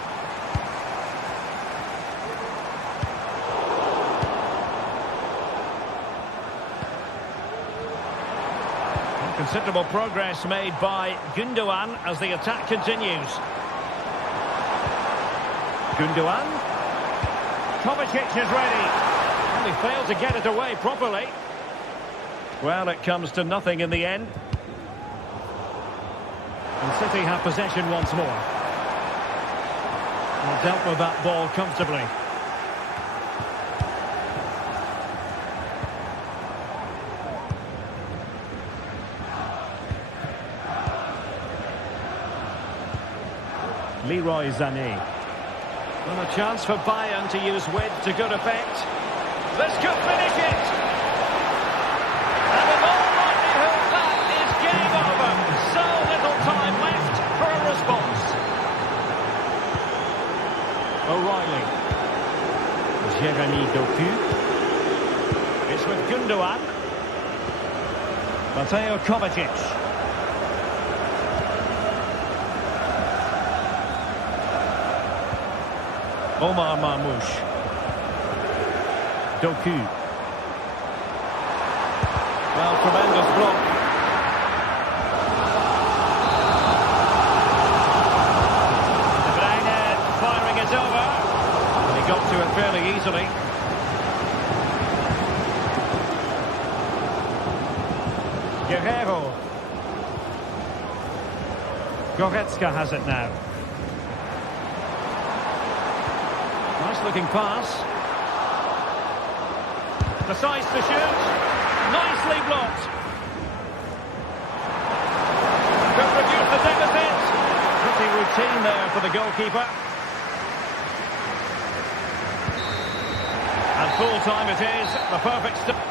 Considerable progress made by Gundogan as the attack continues. Gundogan. Kovacic is ready. And he failed to get it away properly. Well, it comes to nothing in the end. And City have possession once more. Well, dealt with that ball comfortably. Leroy Sané. And a chance for Bayern to use width to good effect. This could finish it. And in all likelihood, that is game over. So little time left for a response. O'Reilly. Jeremy Doku. It's with Gundogan. Mateo Kovacic. Omar Marmoush. Doku. Well, tremendous block. De Bruyne firing it over. And he got to it fairly easily. Guerrero. Goretzka has it now. Nice looking pass. Decides to shoot. Nicely blocked. Could reduce the deficit. Pretty routine there for the goalkeeper. And full time it is. The perfect start.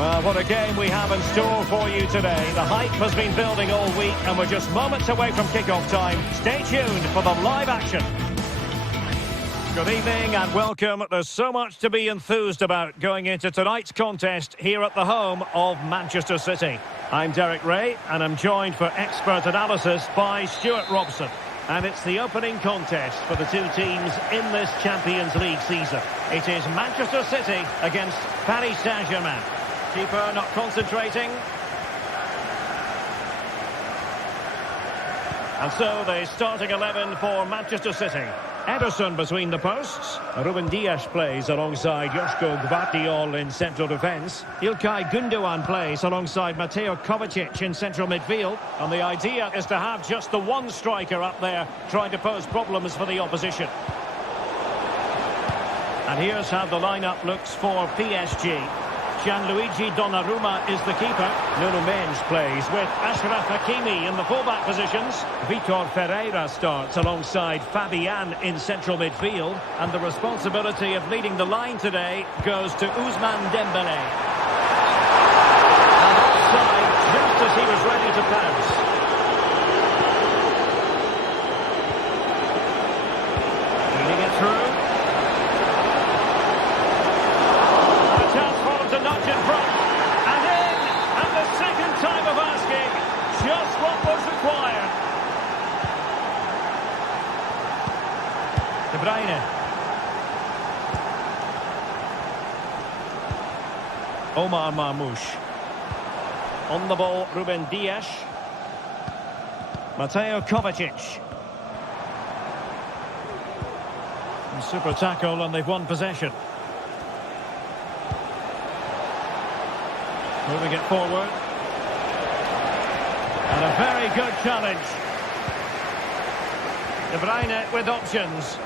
Well, what a game we have in store for you today. The hype has been building all week and we're just moments away from kick-off time. Stay tuned for the live action. Good evening and welcome. There's so much to be enthused about going into tonight's contest here at the home of Manchester City. I'm Derek Ray, and I'm joined for expert analysis by Stuart Robson. And it's the opening contest for the two teams in this Champions League season. It is Manchester City against Paris Saint-Germain. Keeper not concentrating. And so the starting 11 for Manchester City. Ederson between the posts. Ruben Dias plays alongside Joško Gvardiol in central defence. Ilkay Gundogan plays alongside Mateo Kovacic in central midfield. And the idea is to have just the one striker up there trying to pose problems for the opposition. And here's how the lineup looks for PSG. Gianluigi Donnarumma is the keeper. Nuno Mendes plays with Achraf Hakimi in the fullback positions. Vitor Ferreira starts alongside Fabian in central midfield. And the responsibility of leading the line today goes to Ousmane Dembélé. And offside just as he was ready to pounce. Leading it through. Nudge in front, and in, and the second time of asking, just what was required. De Bruyne. Omar Marmoush. On the ball, Ruben Dias. Mateo Kovacic. And super tackle, and they've won possession. Moving it forward. And a very good challenge. De Bruyne with options.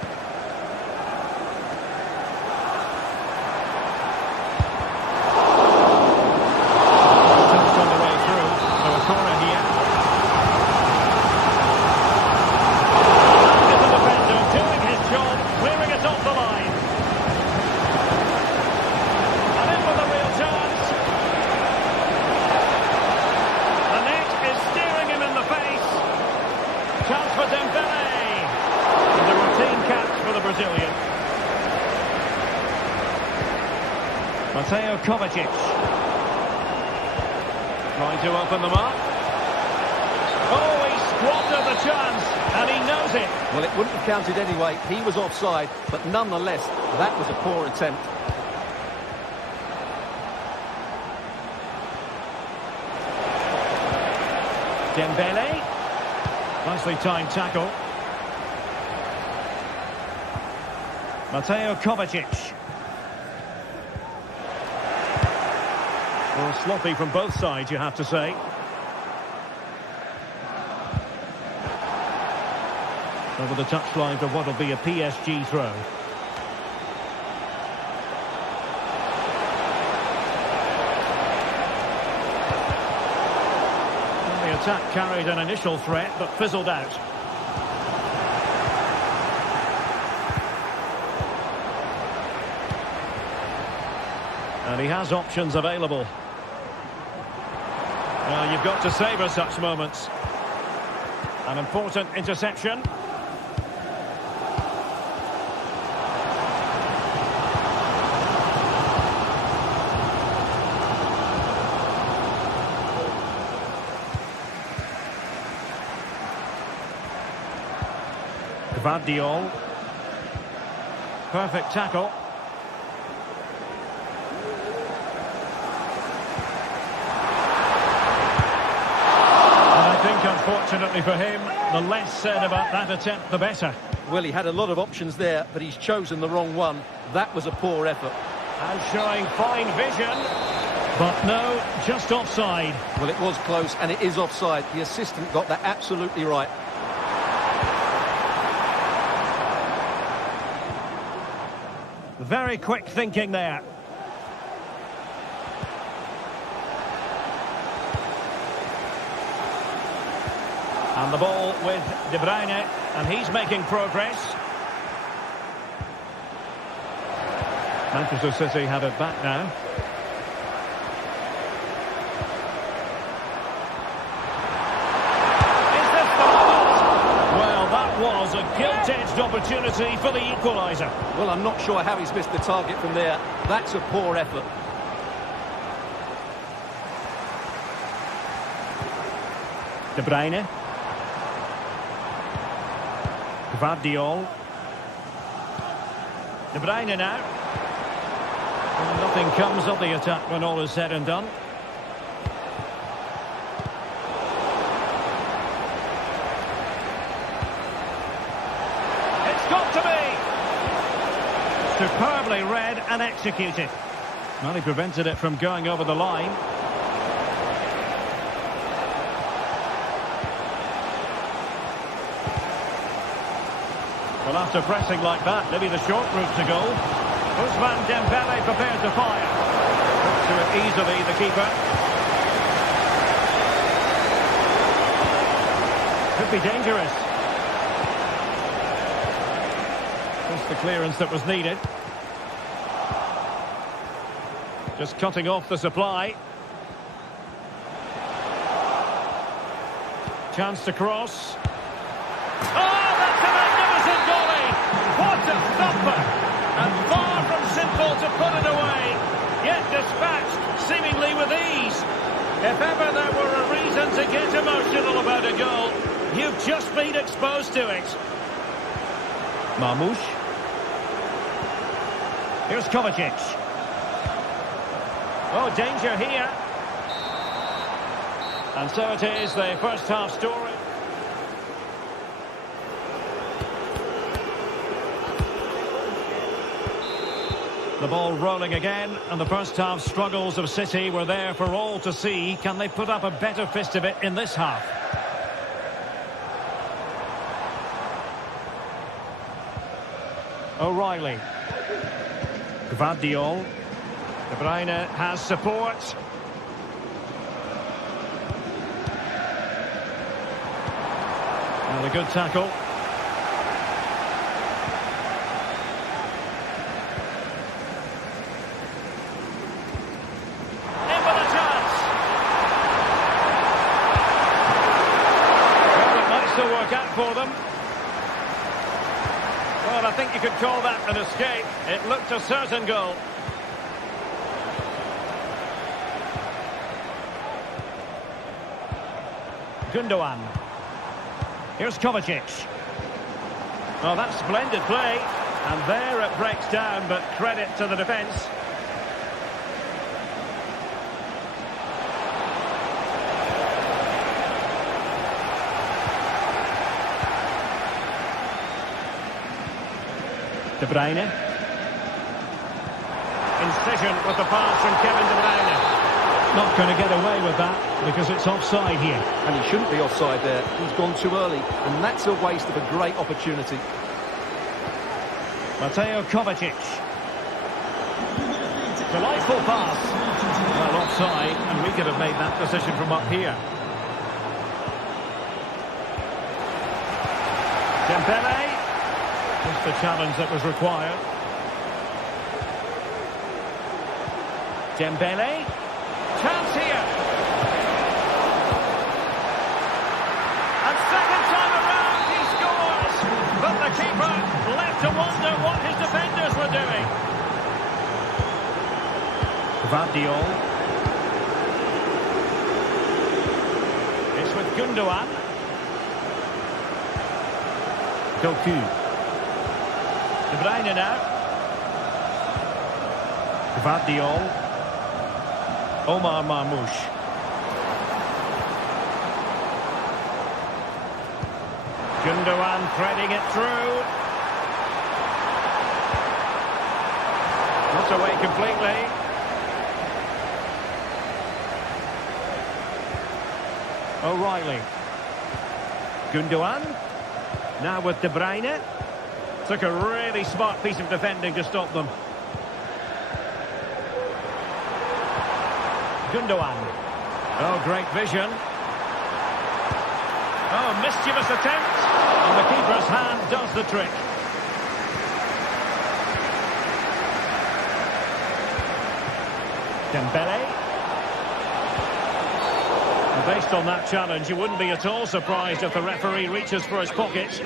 Touched on the way through. So a corner here. Back is the defender doing his job, clearing it off the line. And in with a real chance. Chance for Dembélé. And a routine catch for the Brazilian. Mateo Kovacic. Trying to open them up. Oh, he squandered the chance, and he knows it. Well, it wouldn't have counted anyway. He was offside, but nonetheless, that was a poor attempt. Dembélé. Nicely timed tackle. Mateo Kovacic. Well, sloppy from both sides, you have to say. Over the touchline for what will be a PSG throw. Attack carried an initial threat, but fizzled out. And he has options available. Well, you've got to savour such moments. An important interception. Gvardiol. Perfect tackle. And I think, unfortunately for him, the less said about that attempt, the better. Well, he had a lot of options there, but he's chosen the wrong one. That was a poor effort. And showing fine vision. But no, just offside. Well, it was close, and it is offside. The assistant got that absolutely right. Very quick thinking there. And the ball with De Bruyne, and he's making progress. Manchester City have it back now. Is this the moment? Well, that was a gilt-edged opportunity for the equaliser. Well, I'm not sure how he's missed the target from there. That's a poor effort. De Bruyne. Gvardiol. De Bruyne now. Well, nothing comes of the attack when all is said and done. It's got to be! Superbly read and executed. Well, he prevented it from going over the line. Well, after pressing like that, maybe the short route to goal. Ousmane Dembele prepared to fire. To it easily, the keeper. Could be dangerous. Just the clearance that was needed. Just cutting off the supply. Chance to cross. Oh, that's a magnificent goalie! What a thumper! And far from simple to put it away. Yet dispatched, seemingly with ease. If ever there were a reason to get emotional about a goal, you've just been exposed to it. Marmoush. Here's Kovacic. Oh, danger here. And so it is, the first half story. The ball rolling again, and the first half struggles of City were there for all to see. Can they put up a better fist of it in this half? O'Reilly. Gvardiol. De Bruyne has support. And a good tackle. In with a chance. Well, it might still work out for them. Well, I think you could call that an escape. It looked a certain goal. Gundogan. Here's Kovacic. Oh, that's splendid play. And there it breaks down, but credit to the defence. De Bruyne. Incision with the pass from Kevin De Bruyne. Not going to get away with that because it's offside here. And he shouldn't be offside there. He's gone too early, and that's a waste of a great opportunity. Mateo Kovacic. Delightful pass. Well, offside, and we could have made that decision from up here. Dembele. Just the challenge that was required. Dembele. Chance here. And second time around he scores. But the keeper left to wonder what his defenders were doing. Gvardiol. It's with Gundogan. Doku. De Bruyne now. Gvardiol. Omar Marmoush. Gundogan threading it through. Not away completely. O'Reilly. Gundogan. Now with De Bruyne. Took a really smart piece of defending to stop them. Gundogan. Oh, great vision. Oh, mischievous attempt. And the keeper's hand does the trick. Dembele. And based on that challenge, you wouldn't be at all surprised if the referee reaches for his pocket.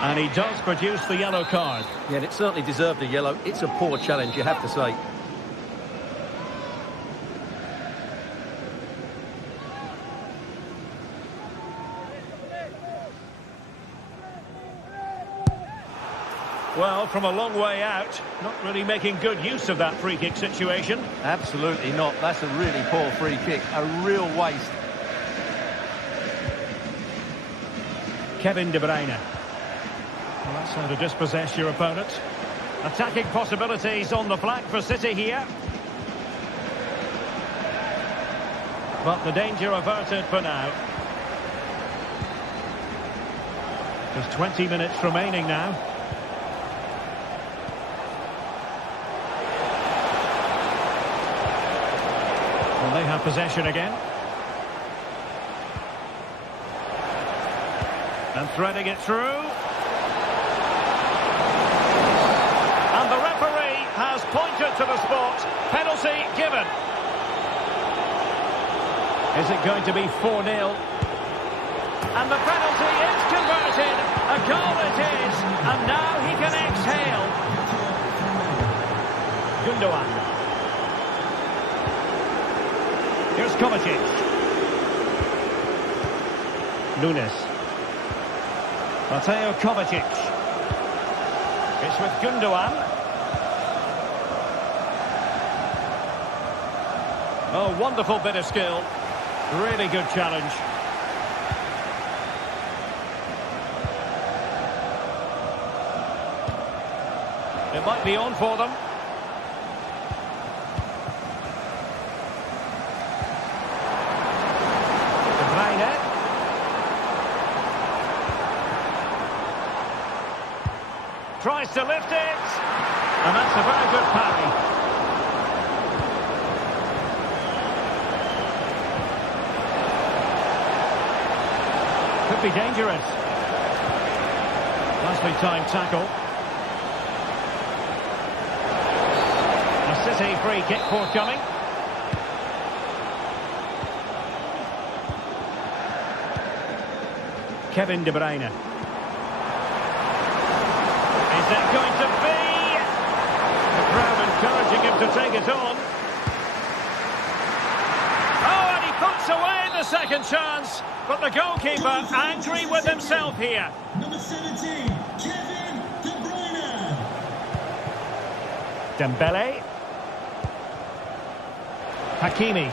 And he does produce the yellow card. Yeah, and it certainly deserved a yellow. It's a poor challenge, you have to say. Well, from a long way out, not really making good use of that free kick situation. Absolutely not. That's a really poor free kick. A real waste. Kevin De Bruyne. Well, that's how to dispossess your opponent. Attacking possibilities on the flank for City here. But the danger averted for now. There's 20 minutes remaining now. Well, they have possession again. And threading it through. And the referee has pointed to the spot. Penalty given. Is it going to be 4-0? And the penalty is converted. A goal it is. And now he can exhale. Gundogan. Here's Kovacic. Nunes. Mateo Kovacic. It's with Gundogan. Oh, wonderful bit of skill. Really good challenge. It might be on for them. De Bruyne. Tries to lift it. And that's a very good parry. Could be dangerous. Nicely timed tackle. A City free kick forthcoming. Kevin De Bruyne. Is that going to be? The crowd encouraging him to take it on. Oh, and he puts away the second chance. But the goalkeeper angry with himself here. Number 17, Kevin De Bruyne. Dembele. Hakimi.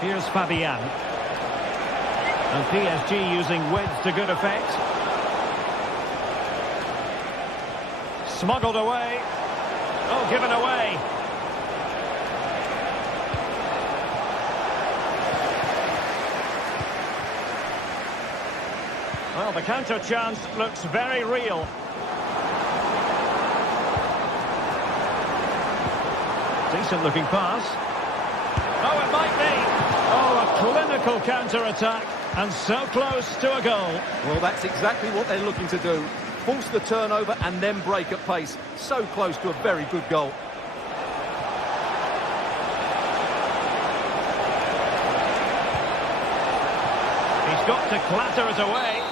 Here's Fabian. And PSG using width to good effect. Smuggled away. Oh, given away. Well, the counter chance looks very real. Decent looking pass. Oh, it might be. Oh, a clinical counter-attack. And so close to a goal. Well, that's exactly what they're looking to do. Force the turnover and then break at pace. So close to a very good goal. He's got to clatter it away.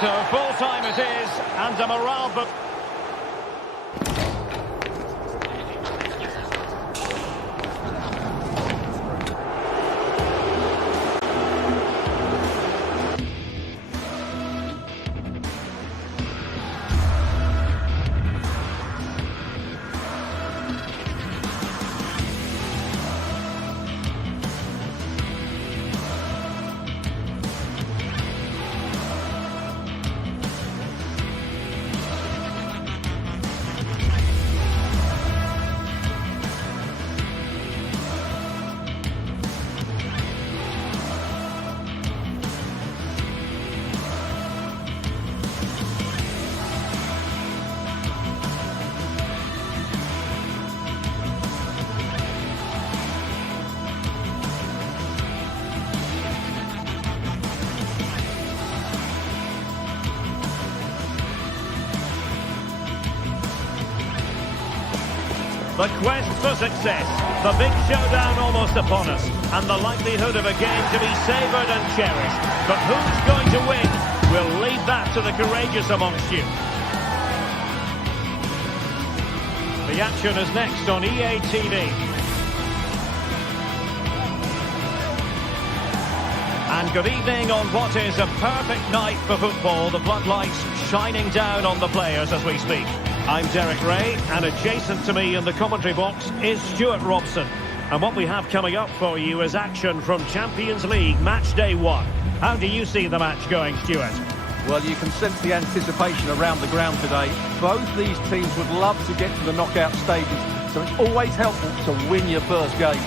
So full time it is, and a morale but the quest for success. The big showdown almost upon us. And the likelihood of a game to be savoured and cherished. But who's going to win? We'll leave that to the courageous amongst you. The action is next on EA TV. And good evening on what is a perfect night for football. The floodlights shining down on the players as we speak. I'm Derek Ray, and adjacent to me in the commentary box is Stuart Robson. And what we have coming up for you is action from Champions League match day 1. How do you see the match going, Stuart? Well, you can sense the anticipation around the ground today. Both these teams would love to get to the knockout stages, so it's always helpful to win your first game.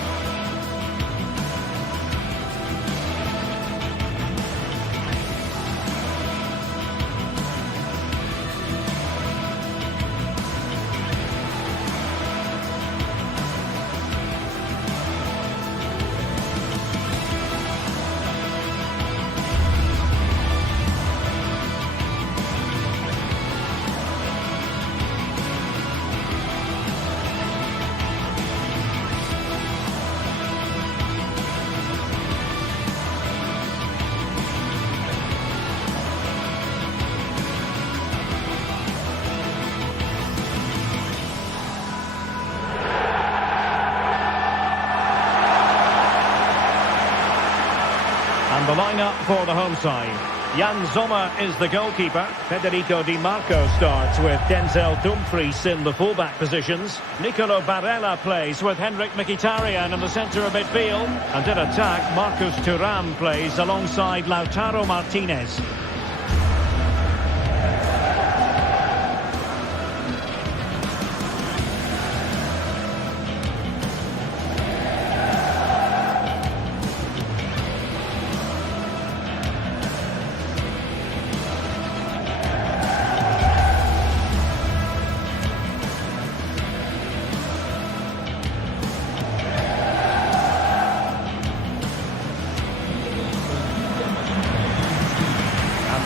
And the lineup for the home side. Jan Sommer is the goalkeeper. Federico Di Marco starts with Denzel Dumfries in the fullback positions. Nicolo Barella plays with Henrik Mkhitaryan in the centre of midfield. And in attack, Marcus Thuram plays alongside Lautaro Martinez.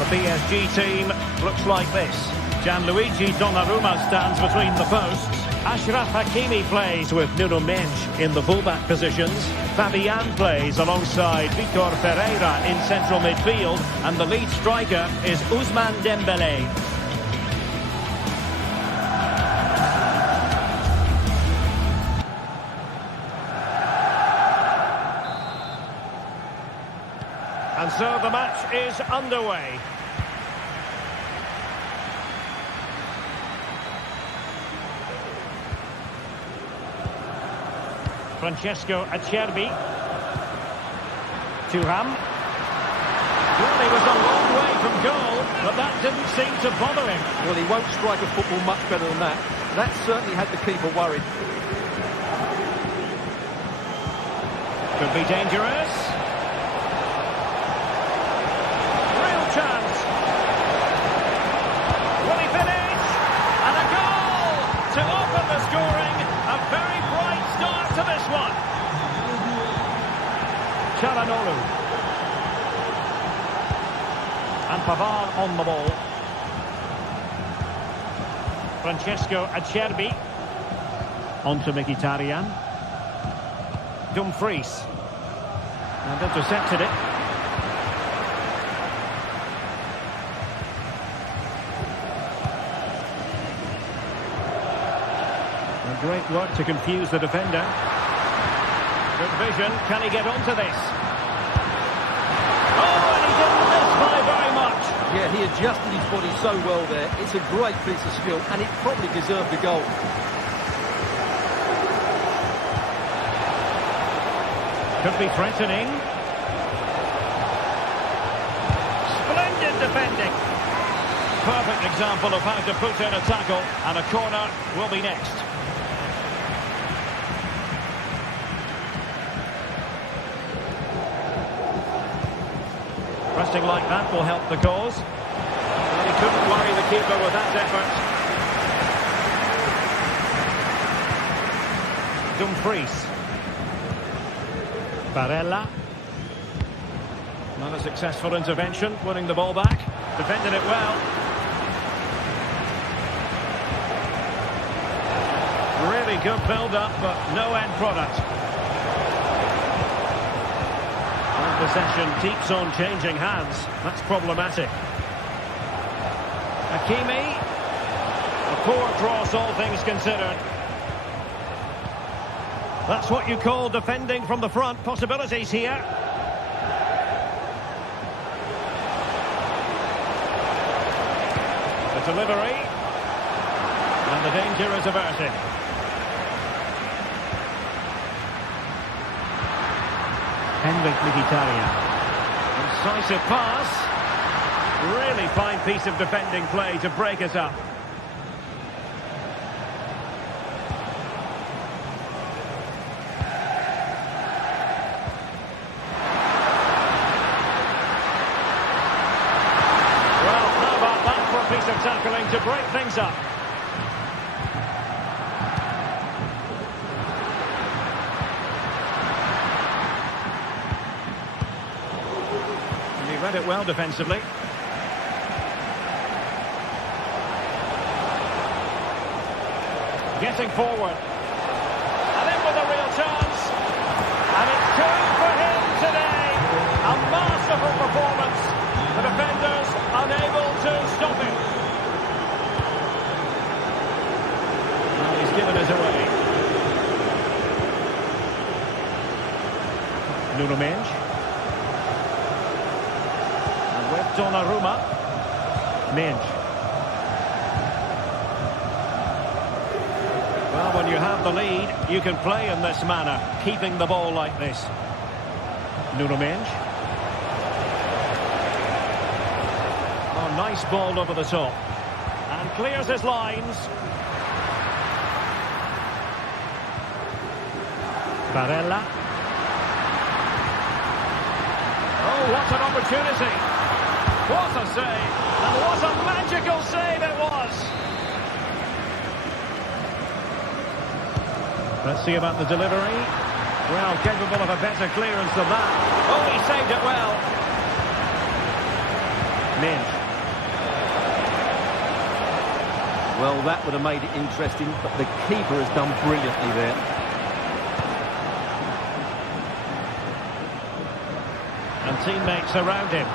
PSG team looks like this. Gianluigi Donnarumma stands between the posts. Achraf Hakimi plays with Nuno Mendes in the fullback positions. Fabian plays alongside Vitor Pereira in central midfield. And the lead striker is Ousmane Dembélé. And so the match is underway. Francesco Acerbi. Thuram. Well, he was a long way from goal, but that didn't seem to bother him. Well, he won't strike a football much better than that. That certainly had the keeper worried. Could be dangerous. Real chance. Will he finish? And a goal to open the scoring. A very bright start to this one. Çalhanoğlu. And Pavard on the ball. Francesco Acerbi. On to Mkhitaryan. Dumfries. And intercepted it. And great work to confuse the defender. Good vision. Can he get onto this? Oh, and he didn't miss by very much. Yeah, he adjusted his body so well there. It's a great piece of skill, and it probably deserved the goal. Could be threatening. Splendid defending. Perfect example of how to put in a tackle, and a corner will be next. Pressing like that will help the cause. But he couldn't worry the keeper with that effort. Dumfries. Barella. Not a successful intervention, winning the ball back. Defended it well. Really good build-up, but no end product. And possession keeps on changing hands. That's problematic. Hakimi. A poor cross, all things considered. That's what you call defending from the front. Possibilities here. delivery. And the danger is averted. Henrik Mkhitaryan. Incisive pass. Really fine piece of defending play to break us up. Well, how about that for a piece of tackling to break things up? He read it well defensively. Getting forward. And in with a real chance. And it's two for him today. A masterful performance. The defenders unable to stop him. Well, he's given us away. Nuno Mendes. And with Donnarumma. Mendes. Well, when you have the lead, you can play in this manner, keeping the ball like this. Nuno Mendes. Oh, nice ball over the top. And clears his lines. Barella. Oh, what an opportunity. What a save. And what a magical save it was. Let's see about the delivery. Well, capable of a better clearance than that. Oh, he saved it well. Mendes. Well, that would have made it interesting, but the keeper has done brilliantly there. And teammates around him.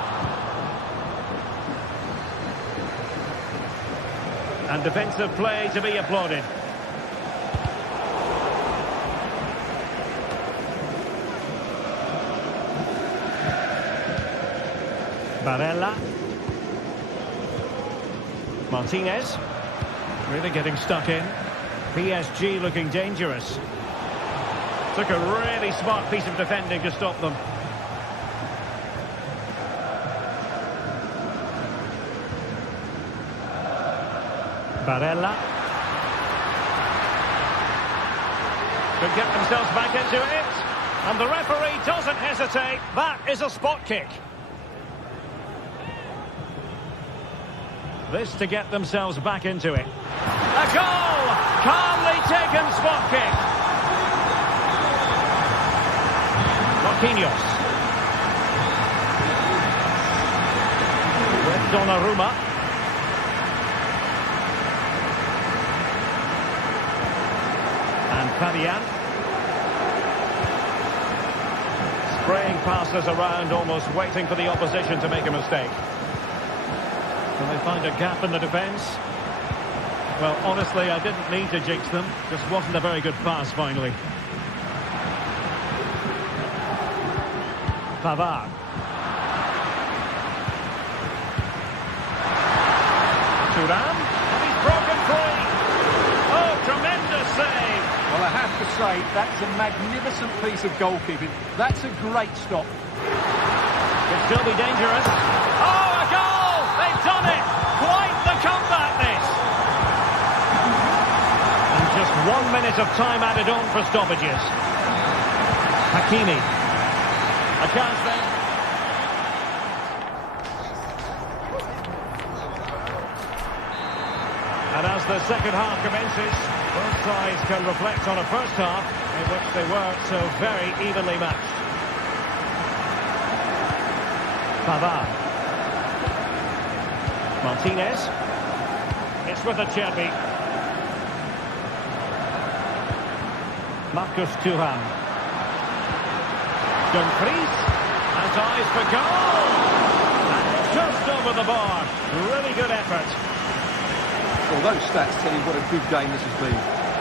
And defensive play to be applauded. Barella. Martinez. Really getting stuck in. PSG looking dangerous. Took a really smart piece of defending to stop them. Barella. Could get themselves back into it. And the referee doesn't hesitate. That is a spot kick. This to get themselves back into it. A goal! Calmly taken spot kick. Marquinhos. With Donnarumma. And Fabian. Spraying passes around, almost waiting for the opposition to make a mistake. Can they find a gap in the defence? Well, honestly, I didn't need to jinx them. Just wasn't a very good pass, finally. Pavard. Thuram. And he's broken free. Oh, tremendous save. Well, I have to say, that's a magnificent piece of goalkeeping. That's a great stop. Could still be dangerous. Oh, a goal! They've done it! Quite the comeback, this! And just 1 minute of time added on for stoppages. Hakimi. A chance then. And as the second half commences, both sides can reflect on a first half in which they were so very evenly matched. Pavard. Martinez. It's with Acerbi. Marcus Thuram. Dumfries. And eyes for goal. And just over the bar. Really good effort. Well, those stats tell you what a good game this has been.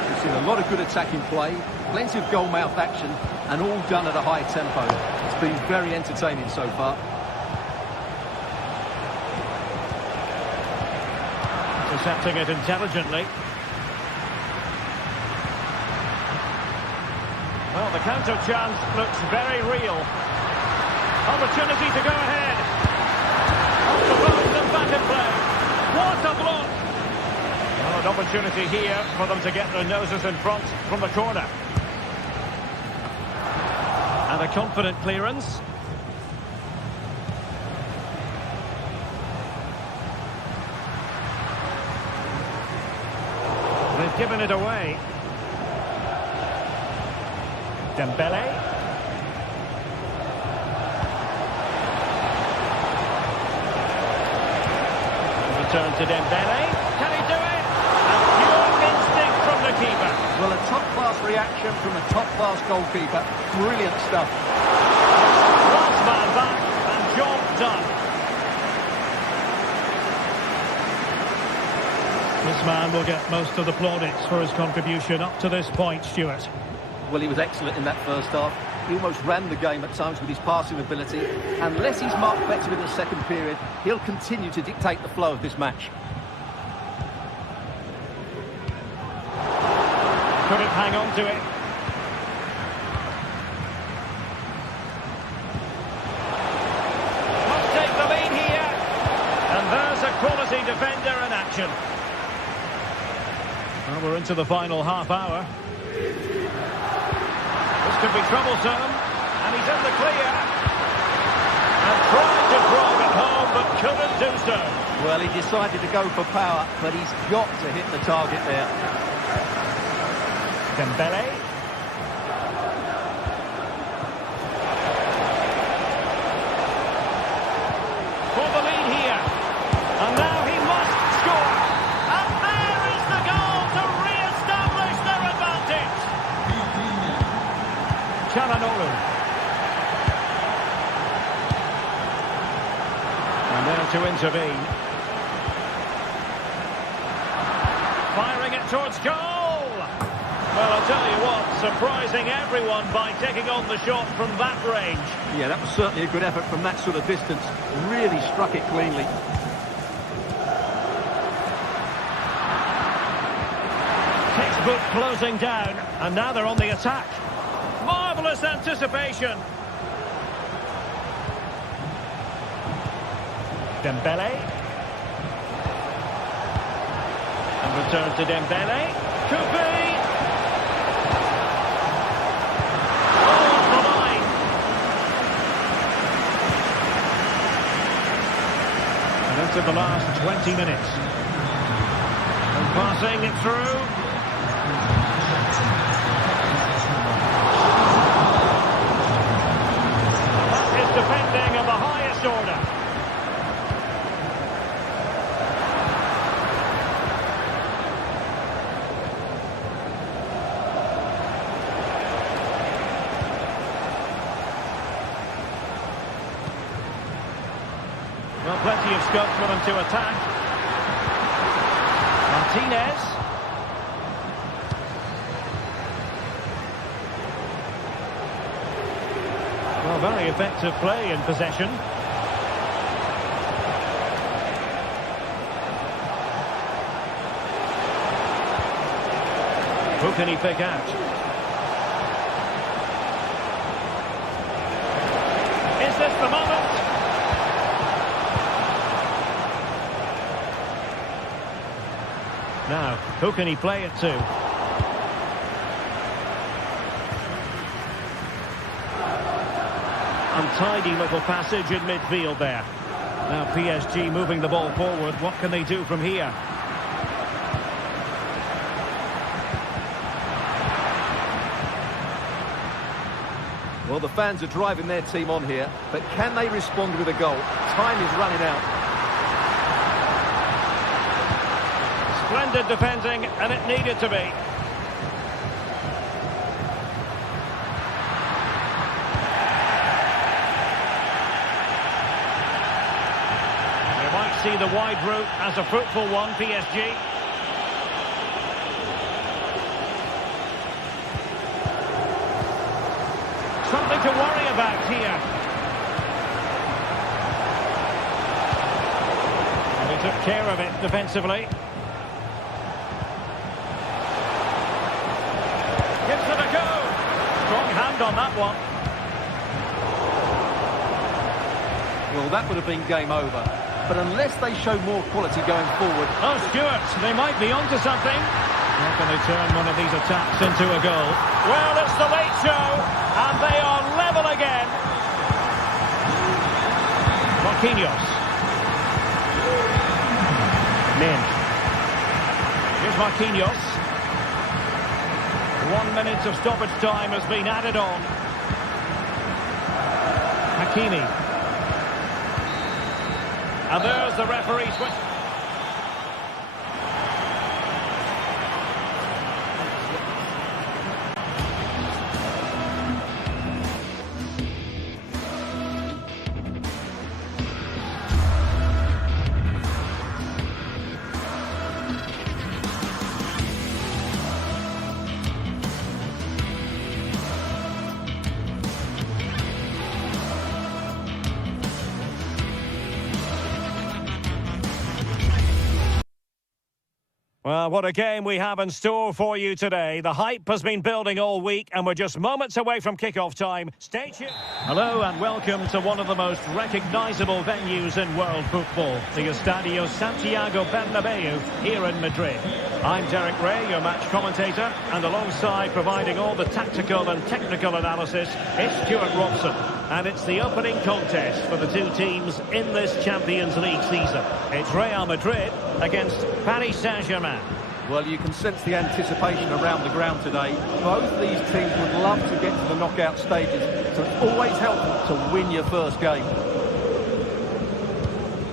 We've seen a lot of good attacking play, plenty of goal-mouth action, and all done at a high tempo. It's been very entertaining so far. Intercepting it intelligently. Well, the counter chance looks very real. Opportunity to go ahead. Off the post and back in play. What a block! Well, an opportunity here for them to get their noses in front from the corner. And a confident clearance. They've given it away. Dembele. Return to Dembele. Can he do it? A pure instinct from the keeper. Well, a top-class reaction from a top-class goalkeeper. Brilliant stuff. Last man back and job done. This man will get most of the plaudits for his contribution up to this point, Stuart. Well, he was excellent in that first half. He almost ran the game at times with his passing ability. Unless he's marked better in the second period, he'll continue to dictate the flow of this match. Couldn't hang on to it. Must take the lead here. And there's a quality defender in action. Well, we're into the final half hour. This could be troublesome. And he's in the clear. And tried to drive it home, but couldn't do so. Well, he decided to go for power, but he's got to hit the target there. Dembele. For the lead here. And now he must score. And there is the goal to re-establish their advantage. Çalhanoğlu. And there to intervene. Firing it towards goal. Well, I'll tell you what, surprising everyone by taking on the shot from that range. Yeah, that was certainly a good effort from that sort of distance. Really struck it cleanly. Textbook closing down, and now they're on the attack. Marvellous anticipation. Dembele. And return to Dembele. Could be. Into the last 20 minutes. And passing it through. That is defending of the highest order. Well, plenty of scope for them to attack. Martinez. Well, very effective play in possession. Who can he pick out? Is this the moment? Now, who can he play it to? Untidy little passage in midfield there. Now PSG moving the ball forward. What can they do from here? Well, the fans are driving their team on here, but can they respond with a goal? Time is running out. Splendid defending, and it needed to be. They might see the wide route as a fruitful one, PSG. Something to worry about here. And he took care of it defensively. risk on that one. Well, that would have been game over. But unless they show more quality going forward... Oh, Stewart, they might be onto something. How can they turn one of these attacks into a goal? Well, it's the late show, and they are level again. Marquinhos. Mendes. Here's Marquinhos. 1 minute of stoppage time has been added on. Hakimi. And there's the referee switch. Well, what a game we have in store for you today. The hype has been building all week, and we're just moments away from kick-off time. Stay tuned. Hello and welcome to one of the most recognisable venues in world football, the Estadio Santiago Bernabeu here in Madrid. I'm Derek Ray, your match commentator, and alongside providing all the tactical and technical analysis, it's Stuart Robson. And it's the opening contest for the two teams in this Champions League season. It's Real Madrid against Paris Saint-Germain. Well, you can sense the anticipation around the ground today. Both these teams would love to get to the knockout stages, so it's always helpful to win your first game.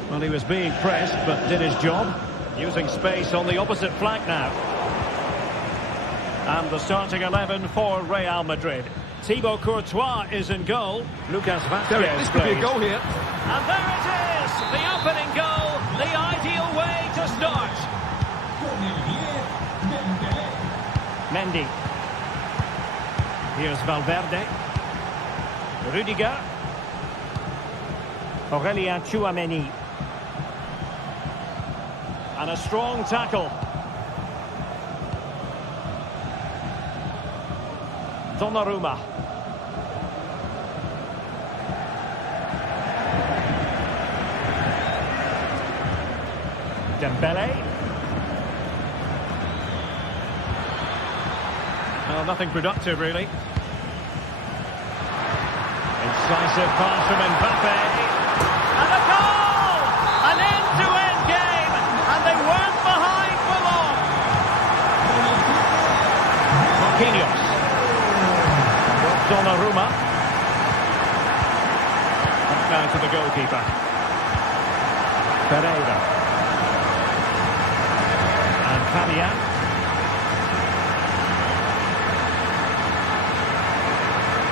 Well, he was being pressed, but did his job. Using space on the opposite flank now. And the starting 11 for Real Madrid. Thibaut Courtois is in goal. Lucas Vazquez Derek, this could be a goal here. And there it is! The opening goal, the ideal way to start. Mendy. Here's Valverde. Rudiger. Aurélien Tchouameni. And a strong tackle. Donnarumma. Dembele. Well, nothing productive, really. Incisive pass from Mbappe. And a goal! An end-to-end game! And they weren't behind for long. Marquinhos. Donnarumma. Up now to the goalkeeper. Pereira. And Fabian.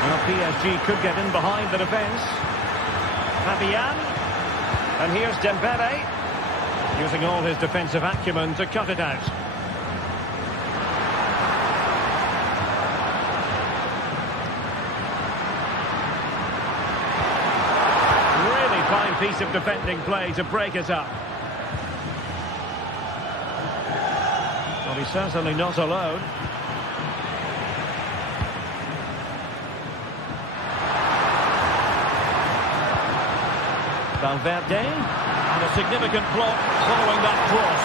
Well, PSG could get in behind the defence. Fabian. And here's Dembele. Using all his defensive acumen to cut it out. Really fine piece of defending play to break it up. Well, he's certainly not alone. Valverde, and a significant block following that cross.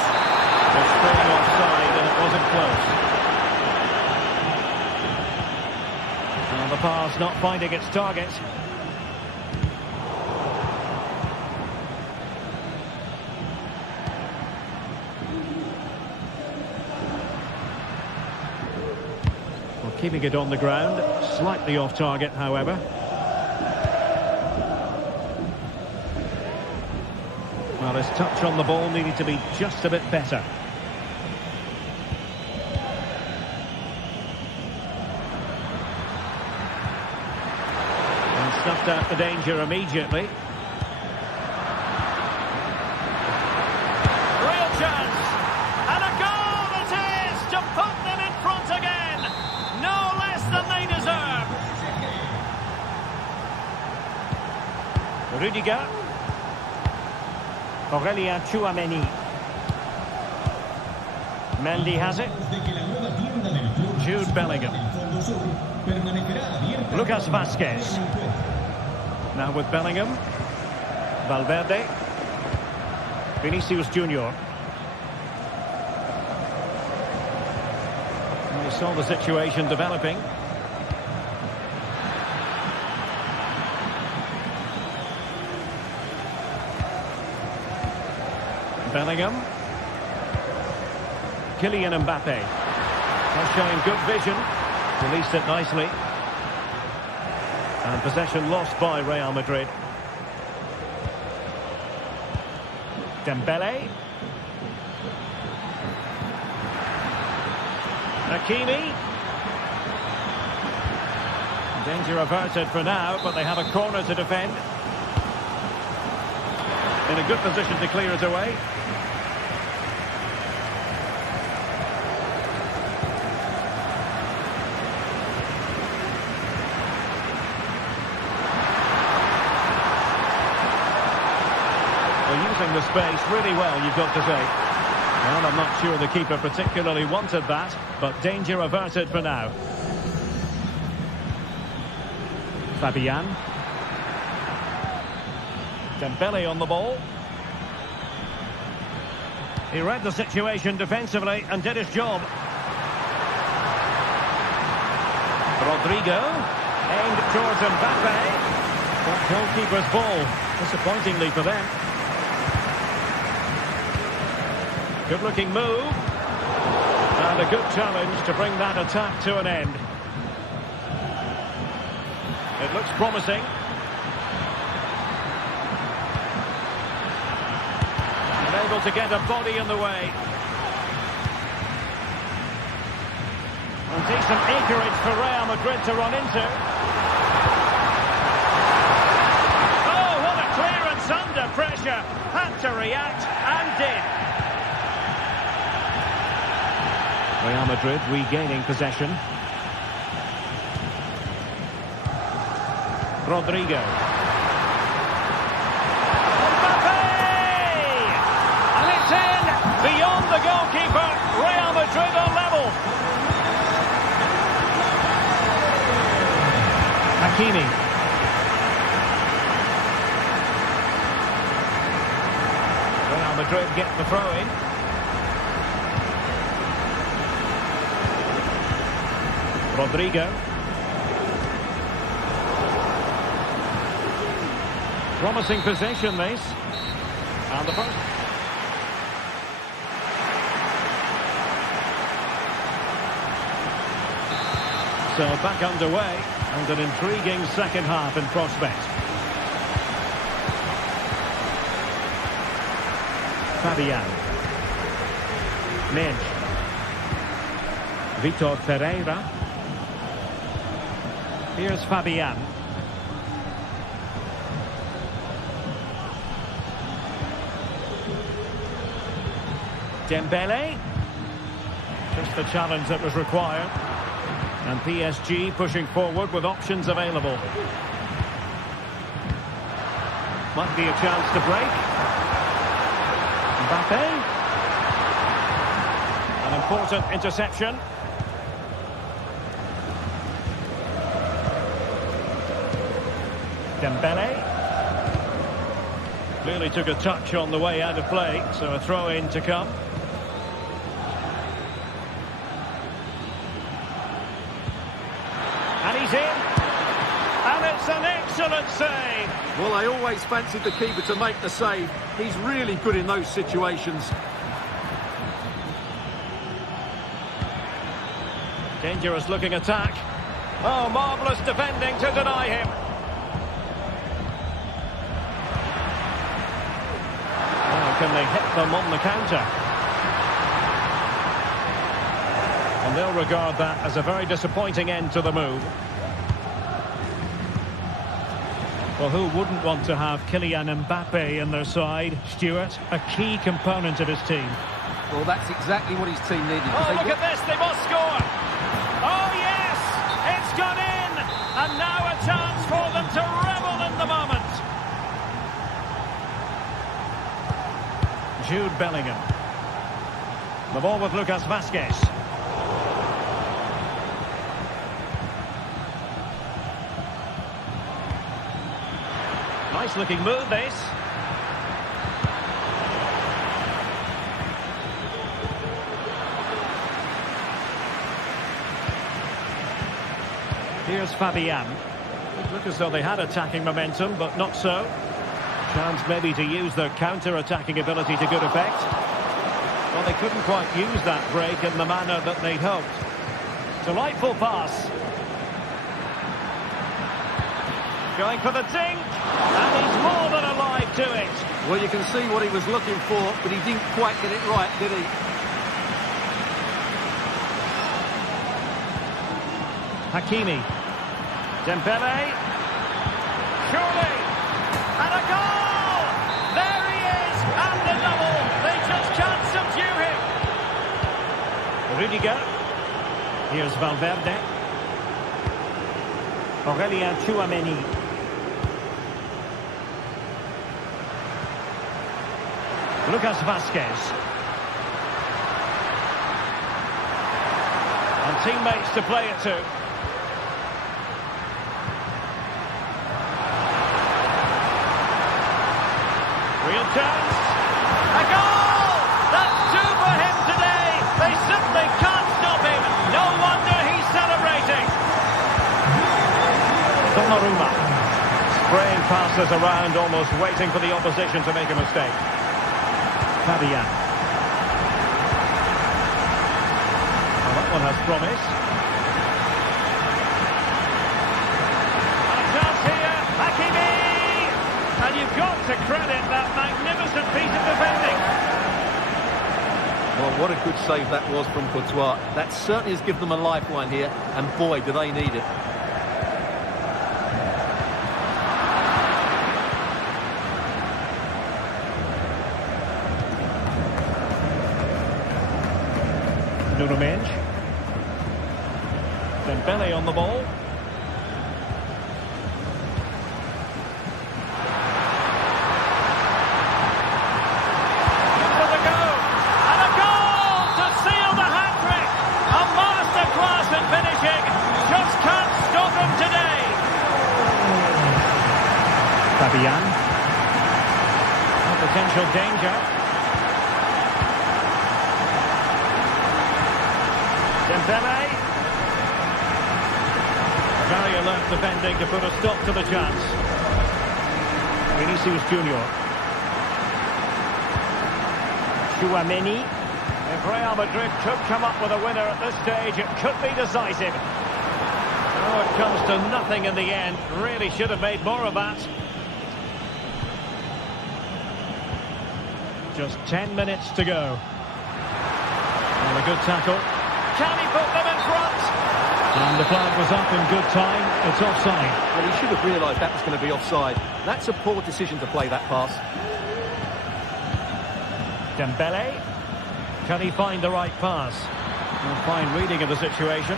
It's staying offside and it wasn't close. And the pass not finding its target. Well, keeping it on the ground, slightly off target, however. Well, his touch on the ball needed to be just a bit better. And snuffed out the danger immediately. Real chance! And a goal it is to put them in front again! No less than they deserve! Rudiger. Aurélien Tchouameni. Mendy has it. Jude Bellingham. permanecerá abierta. Lucas Vázquez. Now with Bellingham. Valverde. Vinicius Junior. We saw the situation developing. Bellingham. Kylian Mbappe. Not showing good vision. Released it nicely. And possession lost by Real Madrid. Dembele. Hakimi. Danger averted for now, but they have a corner to defend. In a good position to clear it away. Using the space really well, you've got to say. Well, I'm not sure the keeper particularly wanted that, but danger averted for now. Fabian. Dembele on the ball. He read the situation defensively and did his job. Rodrigo. Aimed towards Mbappe. But goalkeeper's ball. Disappointingly for them. Good-looking move. And a good challenge to bring that attack to an end. It looks promising. Unable to get a body in the way. And decent acreage for Real Madrid to run into. Oh, what a clearance under pressure. Had to react and did. Real Madrid regaining possession. Rodrigo. Mbappe! And it's in! Beyond the goalkeeper. Real Madrid on level. Hakimi. Real Madrid get the throw-in. Rodrigo. Promising possession, this. And the first. So back underway, and an intriguing second half in prospect. Fabian. Midge. Vitor Pereira. Here's Fabian. Dembele. Just the challenge that was required. And PSG pushing forward with options available. Might be a chance to break. Mbappe. An important interception. Dembele. Clearly took a touch on the way out of play, so a throw-in to come. And he's in. And it's an excellent save. Well, I always fancied the keeper to make the save. He's really good in those situations. Dangerous looking attack. Oh, marvellous defending to deny him. Can they hit them on the counter? And they'll regard that as a very disappointing end to the move. Well, who wouldn't want to have Kylian Mbappe in their side? Stuart, a key component of his team. Well, that's exactly what his team needed. Oh, look at this, they must score! Oh, yes! It's gone in! And now a chance for them to revel in the moment. Jude Bellingham. The ball with Lucas Vázquez. Nice looking move, this. Here's Fabian. It looked as though they had attacking momentum, but not so. Chance maybe to use their counter-attacking ability to good effect. Well, they couldn't quite use that break in the manner that they'd hoped. Delightful pass. Going for the dink, and he's more than alive to it. Well, you can see what he was looking for, but he didn't quite get it right, did he? Hakimi. Dembele. Surely. And a goal! There he is! And the double! They just can't subdue him! Rudiger. Here's Valverde. Aurelien Tchouameni. Lucas Vazquez. And teammates to play it to. Real chance. A goal! That's two for him today. They simply can't stop him. No wonder he's celebrating. Donnarumma. Spraying passes around, almost waiting for the opposition to make a mistake. Fabian. Well, that one has promise. A chance here. Hakimi! And you've got to credit that magnificent piece of defending. Well, what a good save that was from Courtois. That certainly has given them a lifeline here, and boy, do they need it. Nuno Mendes. Dembele on the ball. Fabian. Potential danger. Dembele. Very alert defending to put a stop to the chance. Vinicius Junior. Tchouameni. If Real Madrid could come up with a winner at this stage, it could be decisive. Oh, it comes to nothing in the end. Really should have made more of that. Just 10 minutes to go. And a good tackle. Can he put them in front? And the flag was up in good time. It's offside. Well, he should have realised that was going to be offside. That's a poor decision to play that pass. Dembele. Can he find the right pass? A fine reading of the situation.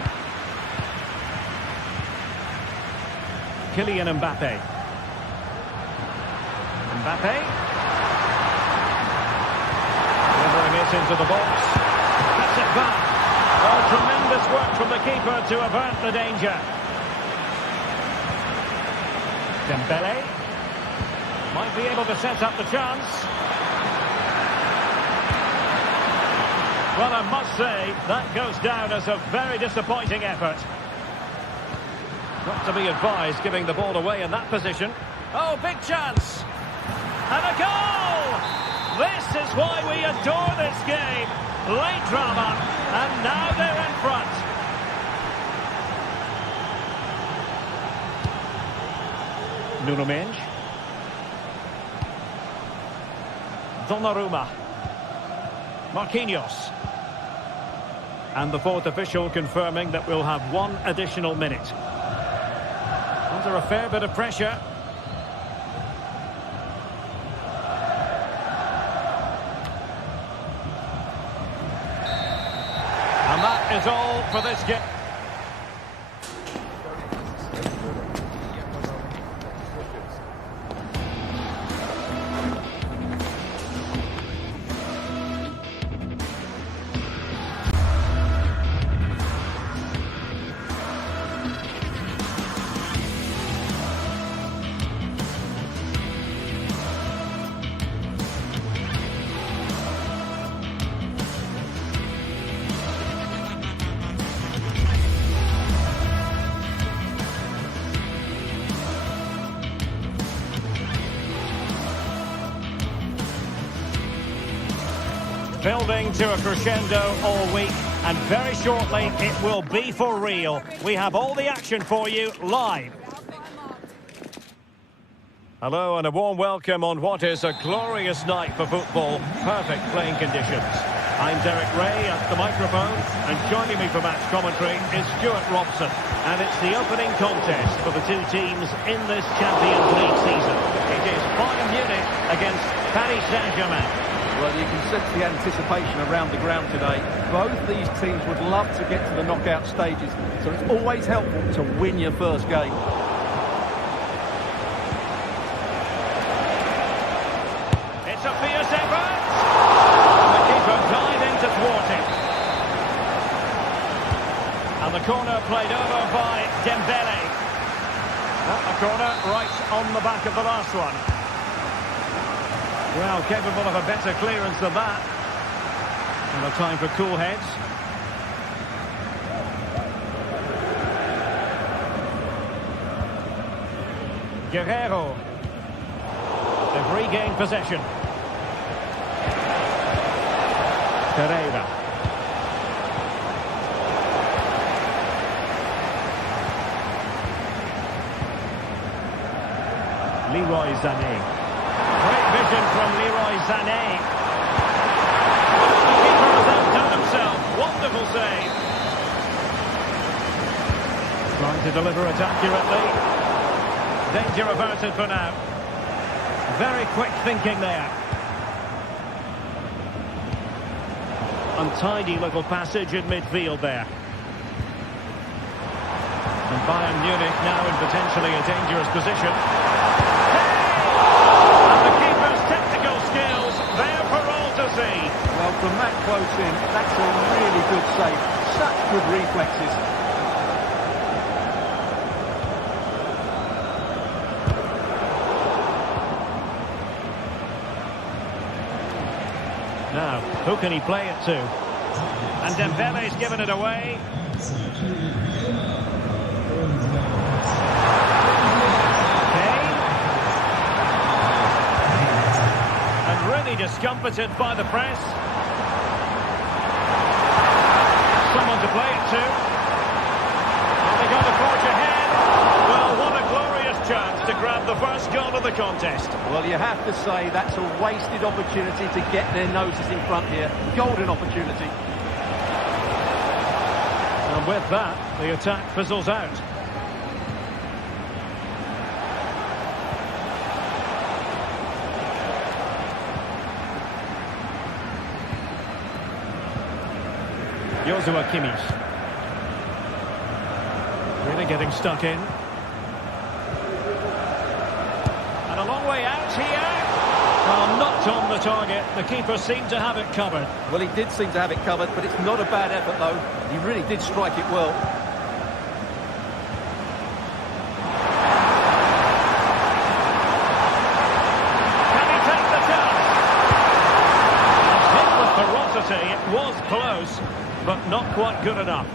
Kylian Mbappe. Mbappe. Delivering it into the box. That's it back. Oh, tremendous work from the keeper to avert the danger. Dembele. Might be able to set up the chance. Well, I must say, that goes down as a very disappointing effort. Not to be advised giving the ball away in that position. Oh, big chance. And a goal! This is why we adore this game. Late drama, and now they're in front. Nuno Mendes. Donnarumma. Marquinhos. And the fourth official confirming that we'll have one additional minute. Under a fair bit of pressure. And that is all for this game. Building to a crescendo all week, and very shortly it will be for real. We have all the action for you live. Hello and a warm welcome on what is a glorious night for football. Perfect playing conditions. I'm Derek Ray at the microphone, and joining me for match commentary is Stuart Robson. And it's the opening contest for the two teams in this Champions League season. It is Bayern Munich against Paris Saint-Germain. Well, you can sense the anticipation around the ground today. Both these teams would love to get to the knockout stages, so it's always helpful to win your first game. It's a fierce effort! And the keeper diving to thwart it. And the corner played over by Dembele. A corner right on the back of the last one. Well, capable of a better clearance than that. And a time for cool heads. Guerrero. They've regained possession. Pereira. Leroy Sané. Great vision from Leroy Sané. The keeper has outdone himself. Wonderful save. Trying to deliver it accurately. Danger averted for now. Very quick thinking there. Untidy little passage in midfield there. And Bayern Munich now in potentially a dangerous position. Well, from that close in, that's a really good save. Such good reflexes. Now, who can he play it to? And Dembele's given it away. Really discomfited by the press. Someone to play it to. Are they going to forge ahead? Well, what a glorious chance to grab the first goal of the contest. Well, you have to say that's a wasted opportunity to get their noses in front here. Golden opportunity. And with that, the attack fizzles out. Joshua Kimmich. Really getting stuck in. And a long way out here. Well, not on the target. The keeper seemed to have it covered. Well, he did seem to have it covered, but it's not a bad effort, though. He really did strike it well. Can he take the chance? Hit with ferocity. It was close, but not quite good enough.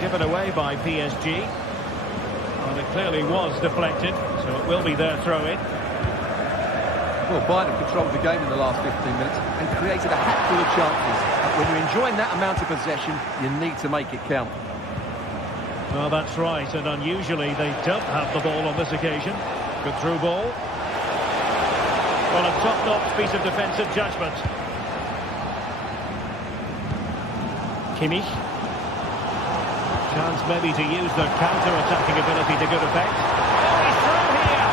Given away by PSG. Well, it clearly was deflected, so it will be their throw-in. Well, Bayern have controlled the game in the last 15 minutes and created a hatful of chances. But when you're enjoying that amount of possession, you need to make it count. Well, that's right, and unusually they don't have the ball on this occasion. Good through ball. Well, a top-notch piece of defensive judgment. Kimmich. Chance maybe to use their counter-attacking ability to good effect. Oh, he's through here!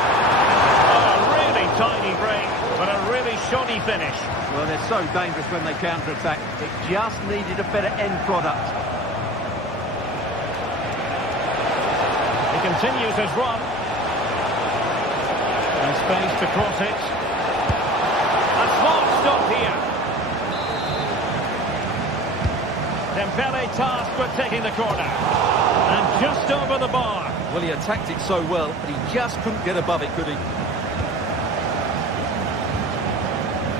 Oh, a really tiny break, but a really shoddy finish. Well, they're so dangerous when they counter-attack. It just needed a better end product. He continues his run. And space to cross it. A smart stop here. Dembele tasked with taking the corner. And just over the bar. Well, he attacked it so well, but he just couldn't get above it, could he?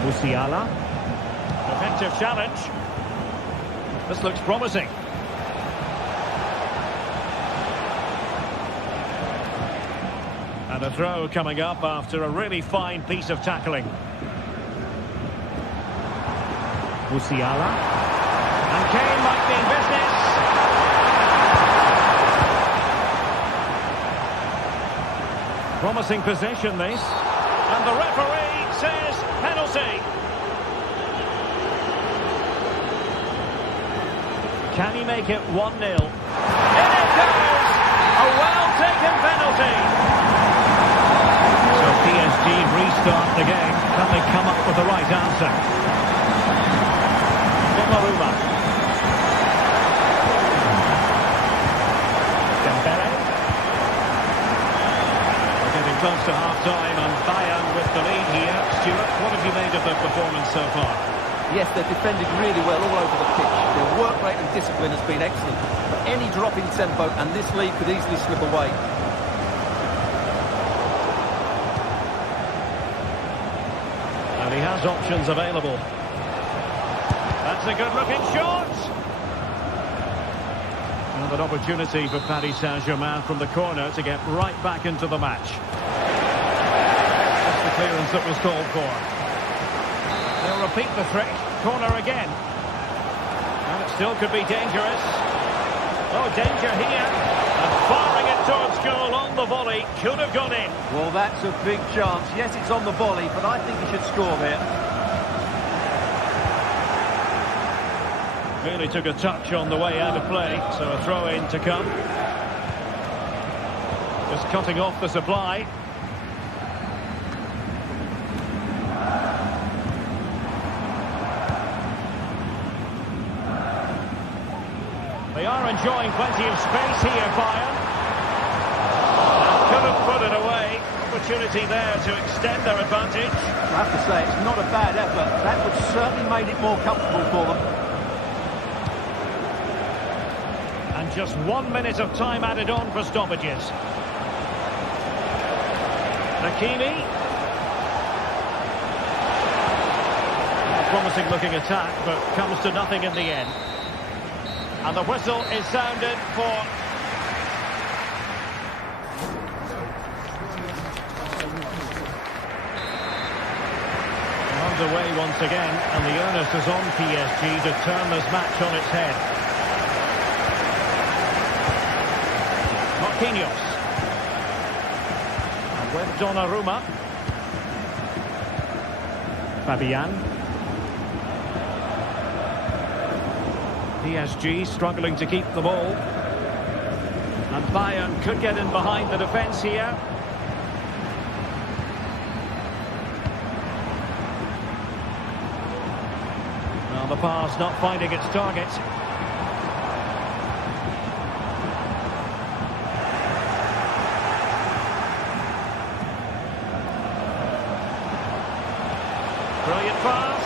Musiala. Effective challenge. This looks promising. And a throw coming up after a really fine piece of tackling. Musiala. And Kane might be in business. Promising possession, this. And the referee says penalty. Can he make it 1-0? In it goes! A well-taken penalty. So PSG restart the game. Can they come up with the right answer? Donnarumma. Dembele. We're getting close to half-time and Bayern with the lead here. Stuart, what have you made of their performance so far? Yes, they've defended really well all over the pitch. Their work rate and discipline has been excellent. But any drop in tempo and this lead could easily slip away. And he has options available. That's a good-looking shot. And an opportunity for Paris Saint-Germain from the corner to get right back into the match. That's the clearance that was called for. They'll repeat the trick. Corner again. And it still could be dangerous. Oh, danger here. And firing it towards goal on the volley. Could have gone in. Well, that's a big chance. Yes, it's on the volley, but I think he should score there. Really took a touch on the way out of play, so a throw-in to come. Just cutting off the supply. They are enjoying plenty of space here, Bayern. And could have put it away. Opportunity there to extend their advantage. I have to say, it's not a bad effort. That would certainly made it more comfortable for them. And just 1 minute of time added on for stoppages. Hakimi. A promising looking attack, but comes to nothing in the end. And the whistle is sounded for... Underway once again, and the onus is on PSG to turn this match on its head. Marquinhos. And with Donnarumma. Fabian. PSG struggling to keep the ball. And Bayern could get in behind the defence here. Well, the pass not finding its target. Brilliant pass.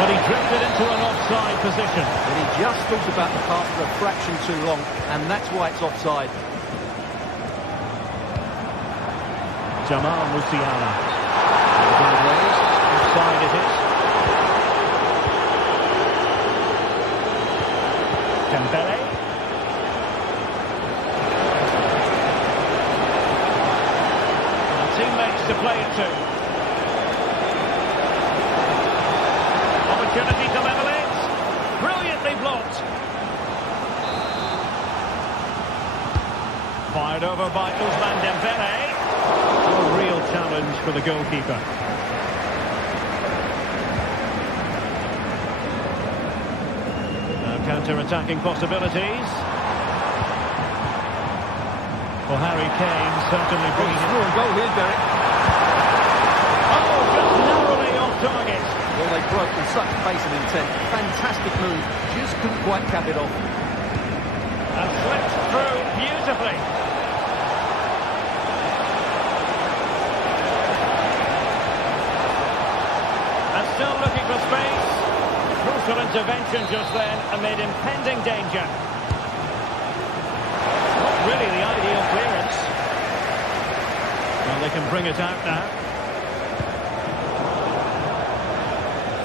But he drifted into an offside position. But he just thought about the pass for a fraction too long, and that's why it's offside. Jamal Musiala. Offside it is. Dembele. And teammates to play it to. Opportunity to level it. Brilliantly blocked. Fired over by Ousmane Dembele. A real challenge for the goalkeeper. Now counter-attacking possibilities. Well, Harry Kane certainly bringing it. Scoring goal here, Derek. Oh, just narrowly off target. Well, they broke with such pace and intent. Fantastic move. Just couldn't quite cap it off. And slipped through beautifully. And still looking for space. Crucial intervention just then amid impending danger. Not really the ideal clearance. Well, they can bring it out now.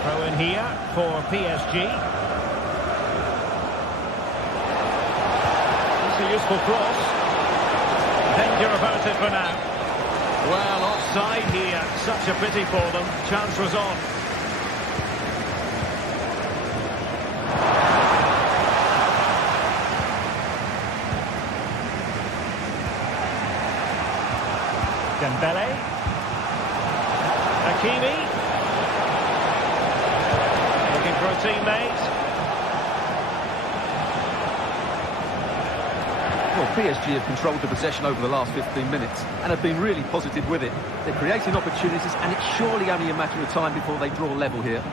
Throw in here for PSG. That's a useful cross. Danger averted for now. Well, offside here. Such a pity for them. Chance was on. Dembele. Hakimi. Looking for a teammate. Well, PSG have controlled the possession over the last 15 minutes and have been really positive with it. They're creating opportunities, and it's surely only a matter of time before they draw level here.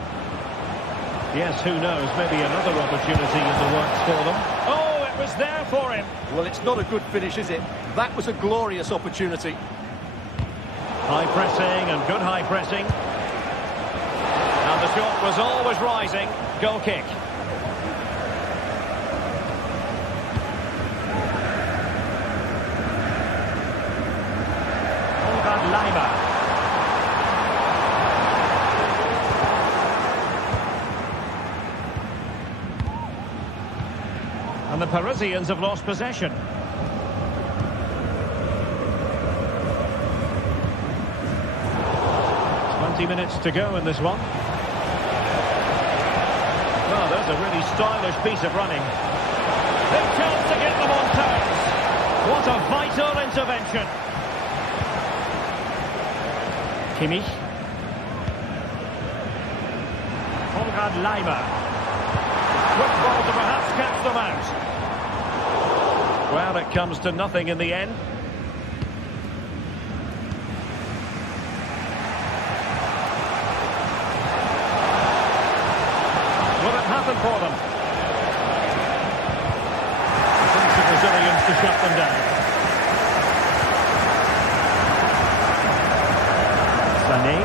Yes, who knows? Maybe another opportunity in the works for them. Oh, it was there for him. Well, it's not a good finish, is it? That was a glorious opportunity. High pressing and good high pressing. And the shot was always rising. Goal kick. Lima. And the Parisians have lost possession. Minutes to go in this one. Well, there's a really stylish piece of running. Big chance to get them on toes. What a vital intervention. Kimmich. Konrad Lima. Quick ball to perhaps catch them out. Well, it comes to nothing in the end. Happen for them. Thanks to the Brazilians to shut them down. Sané.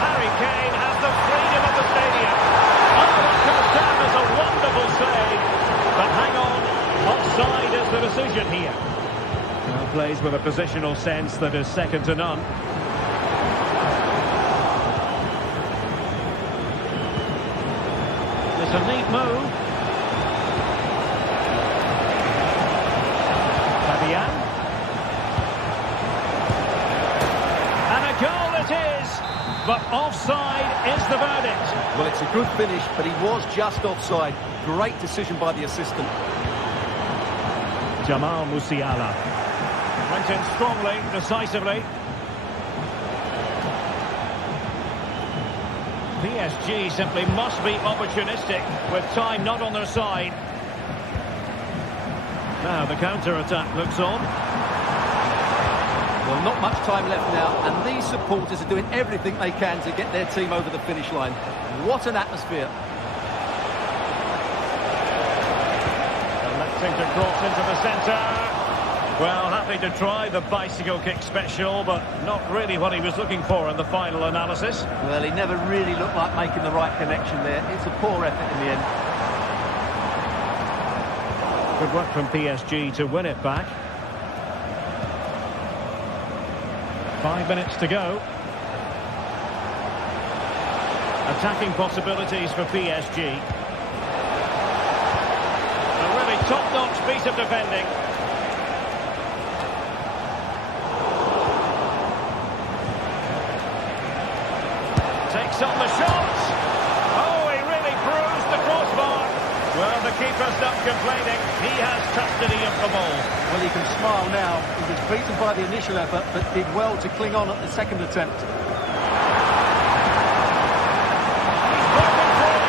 Harry Kane has the freedom of the stadium. Oh, that comes down as a wonderful save. But hang on, offside is the decision here. Well, plays with a positional sense that is second to none. It's a neat move. Fabian. And a goal it is. But offside is the verdict. Well, it's a good finish, but he was just offside. Great decision by the assistant. Jamal Musiala. Went in strongly, decisively. PSG simply must be opportunistic with time not on their side. Now the counter-attack looks on. Well, not much time left now, and these supporters are doing everything they can to get their team over the finish line. What an atmosphere. Electing to cross into the centre. Well, happy to try the bicycle kick special, but not really what he was looking for in the final analysis. Well, he never really looked like making the right connection there. It's a poor effort in the end. Good work from PSG to win it back. 5 minutes to go. Attacking possibilities for PSG. A really top-notch piece of defending. Takes on the shot. Oh, he really bruised the crossbar. Well, the keeper's not complaining. He has custody of the ball. Well, he can smile now. He was beaten by the initial effort, but did well to cling on at the second attempt. He's broken free.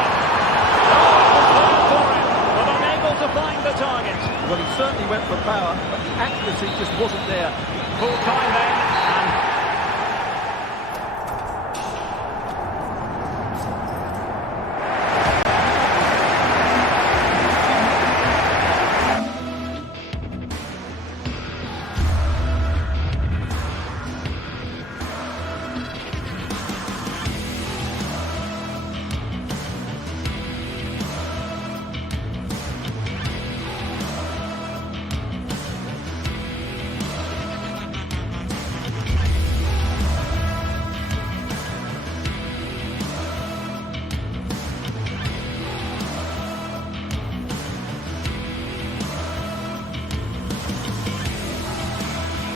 Oh, it was there for him, but unable to find the target. Well, he certainly went for power, but the accuracy just wasn't there. Full time then.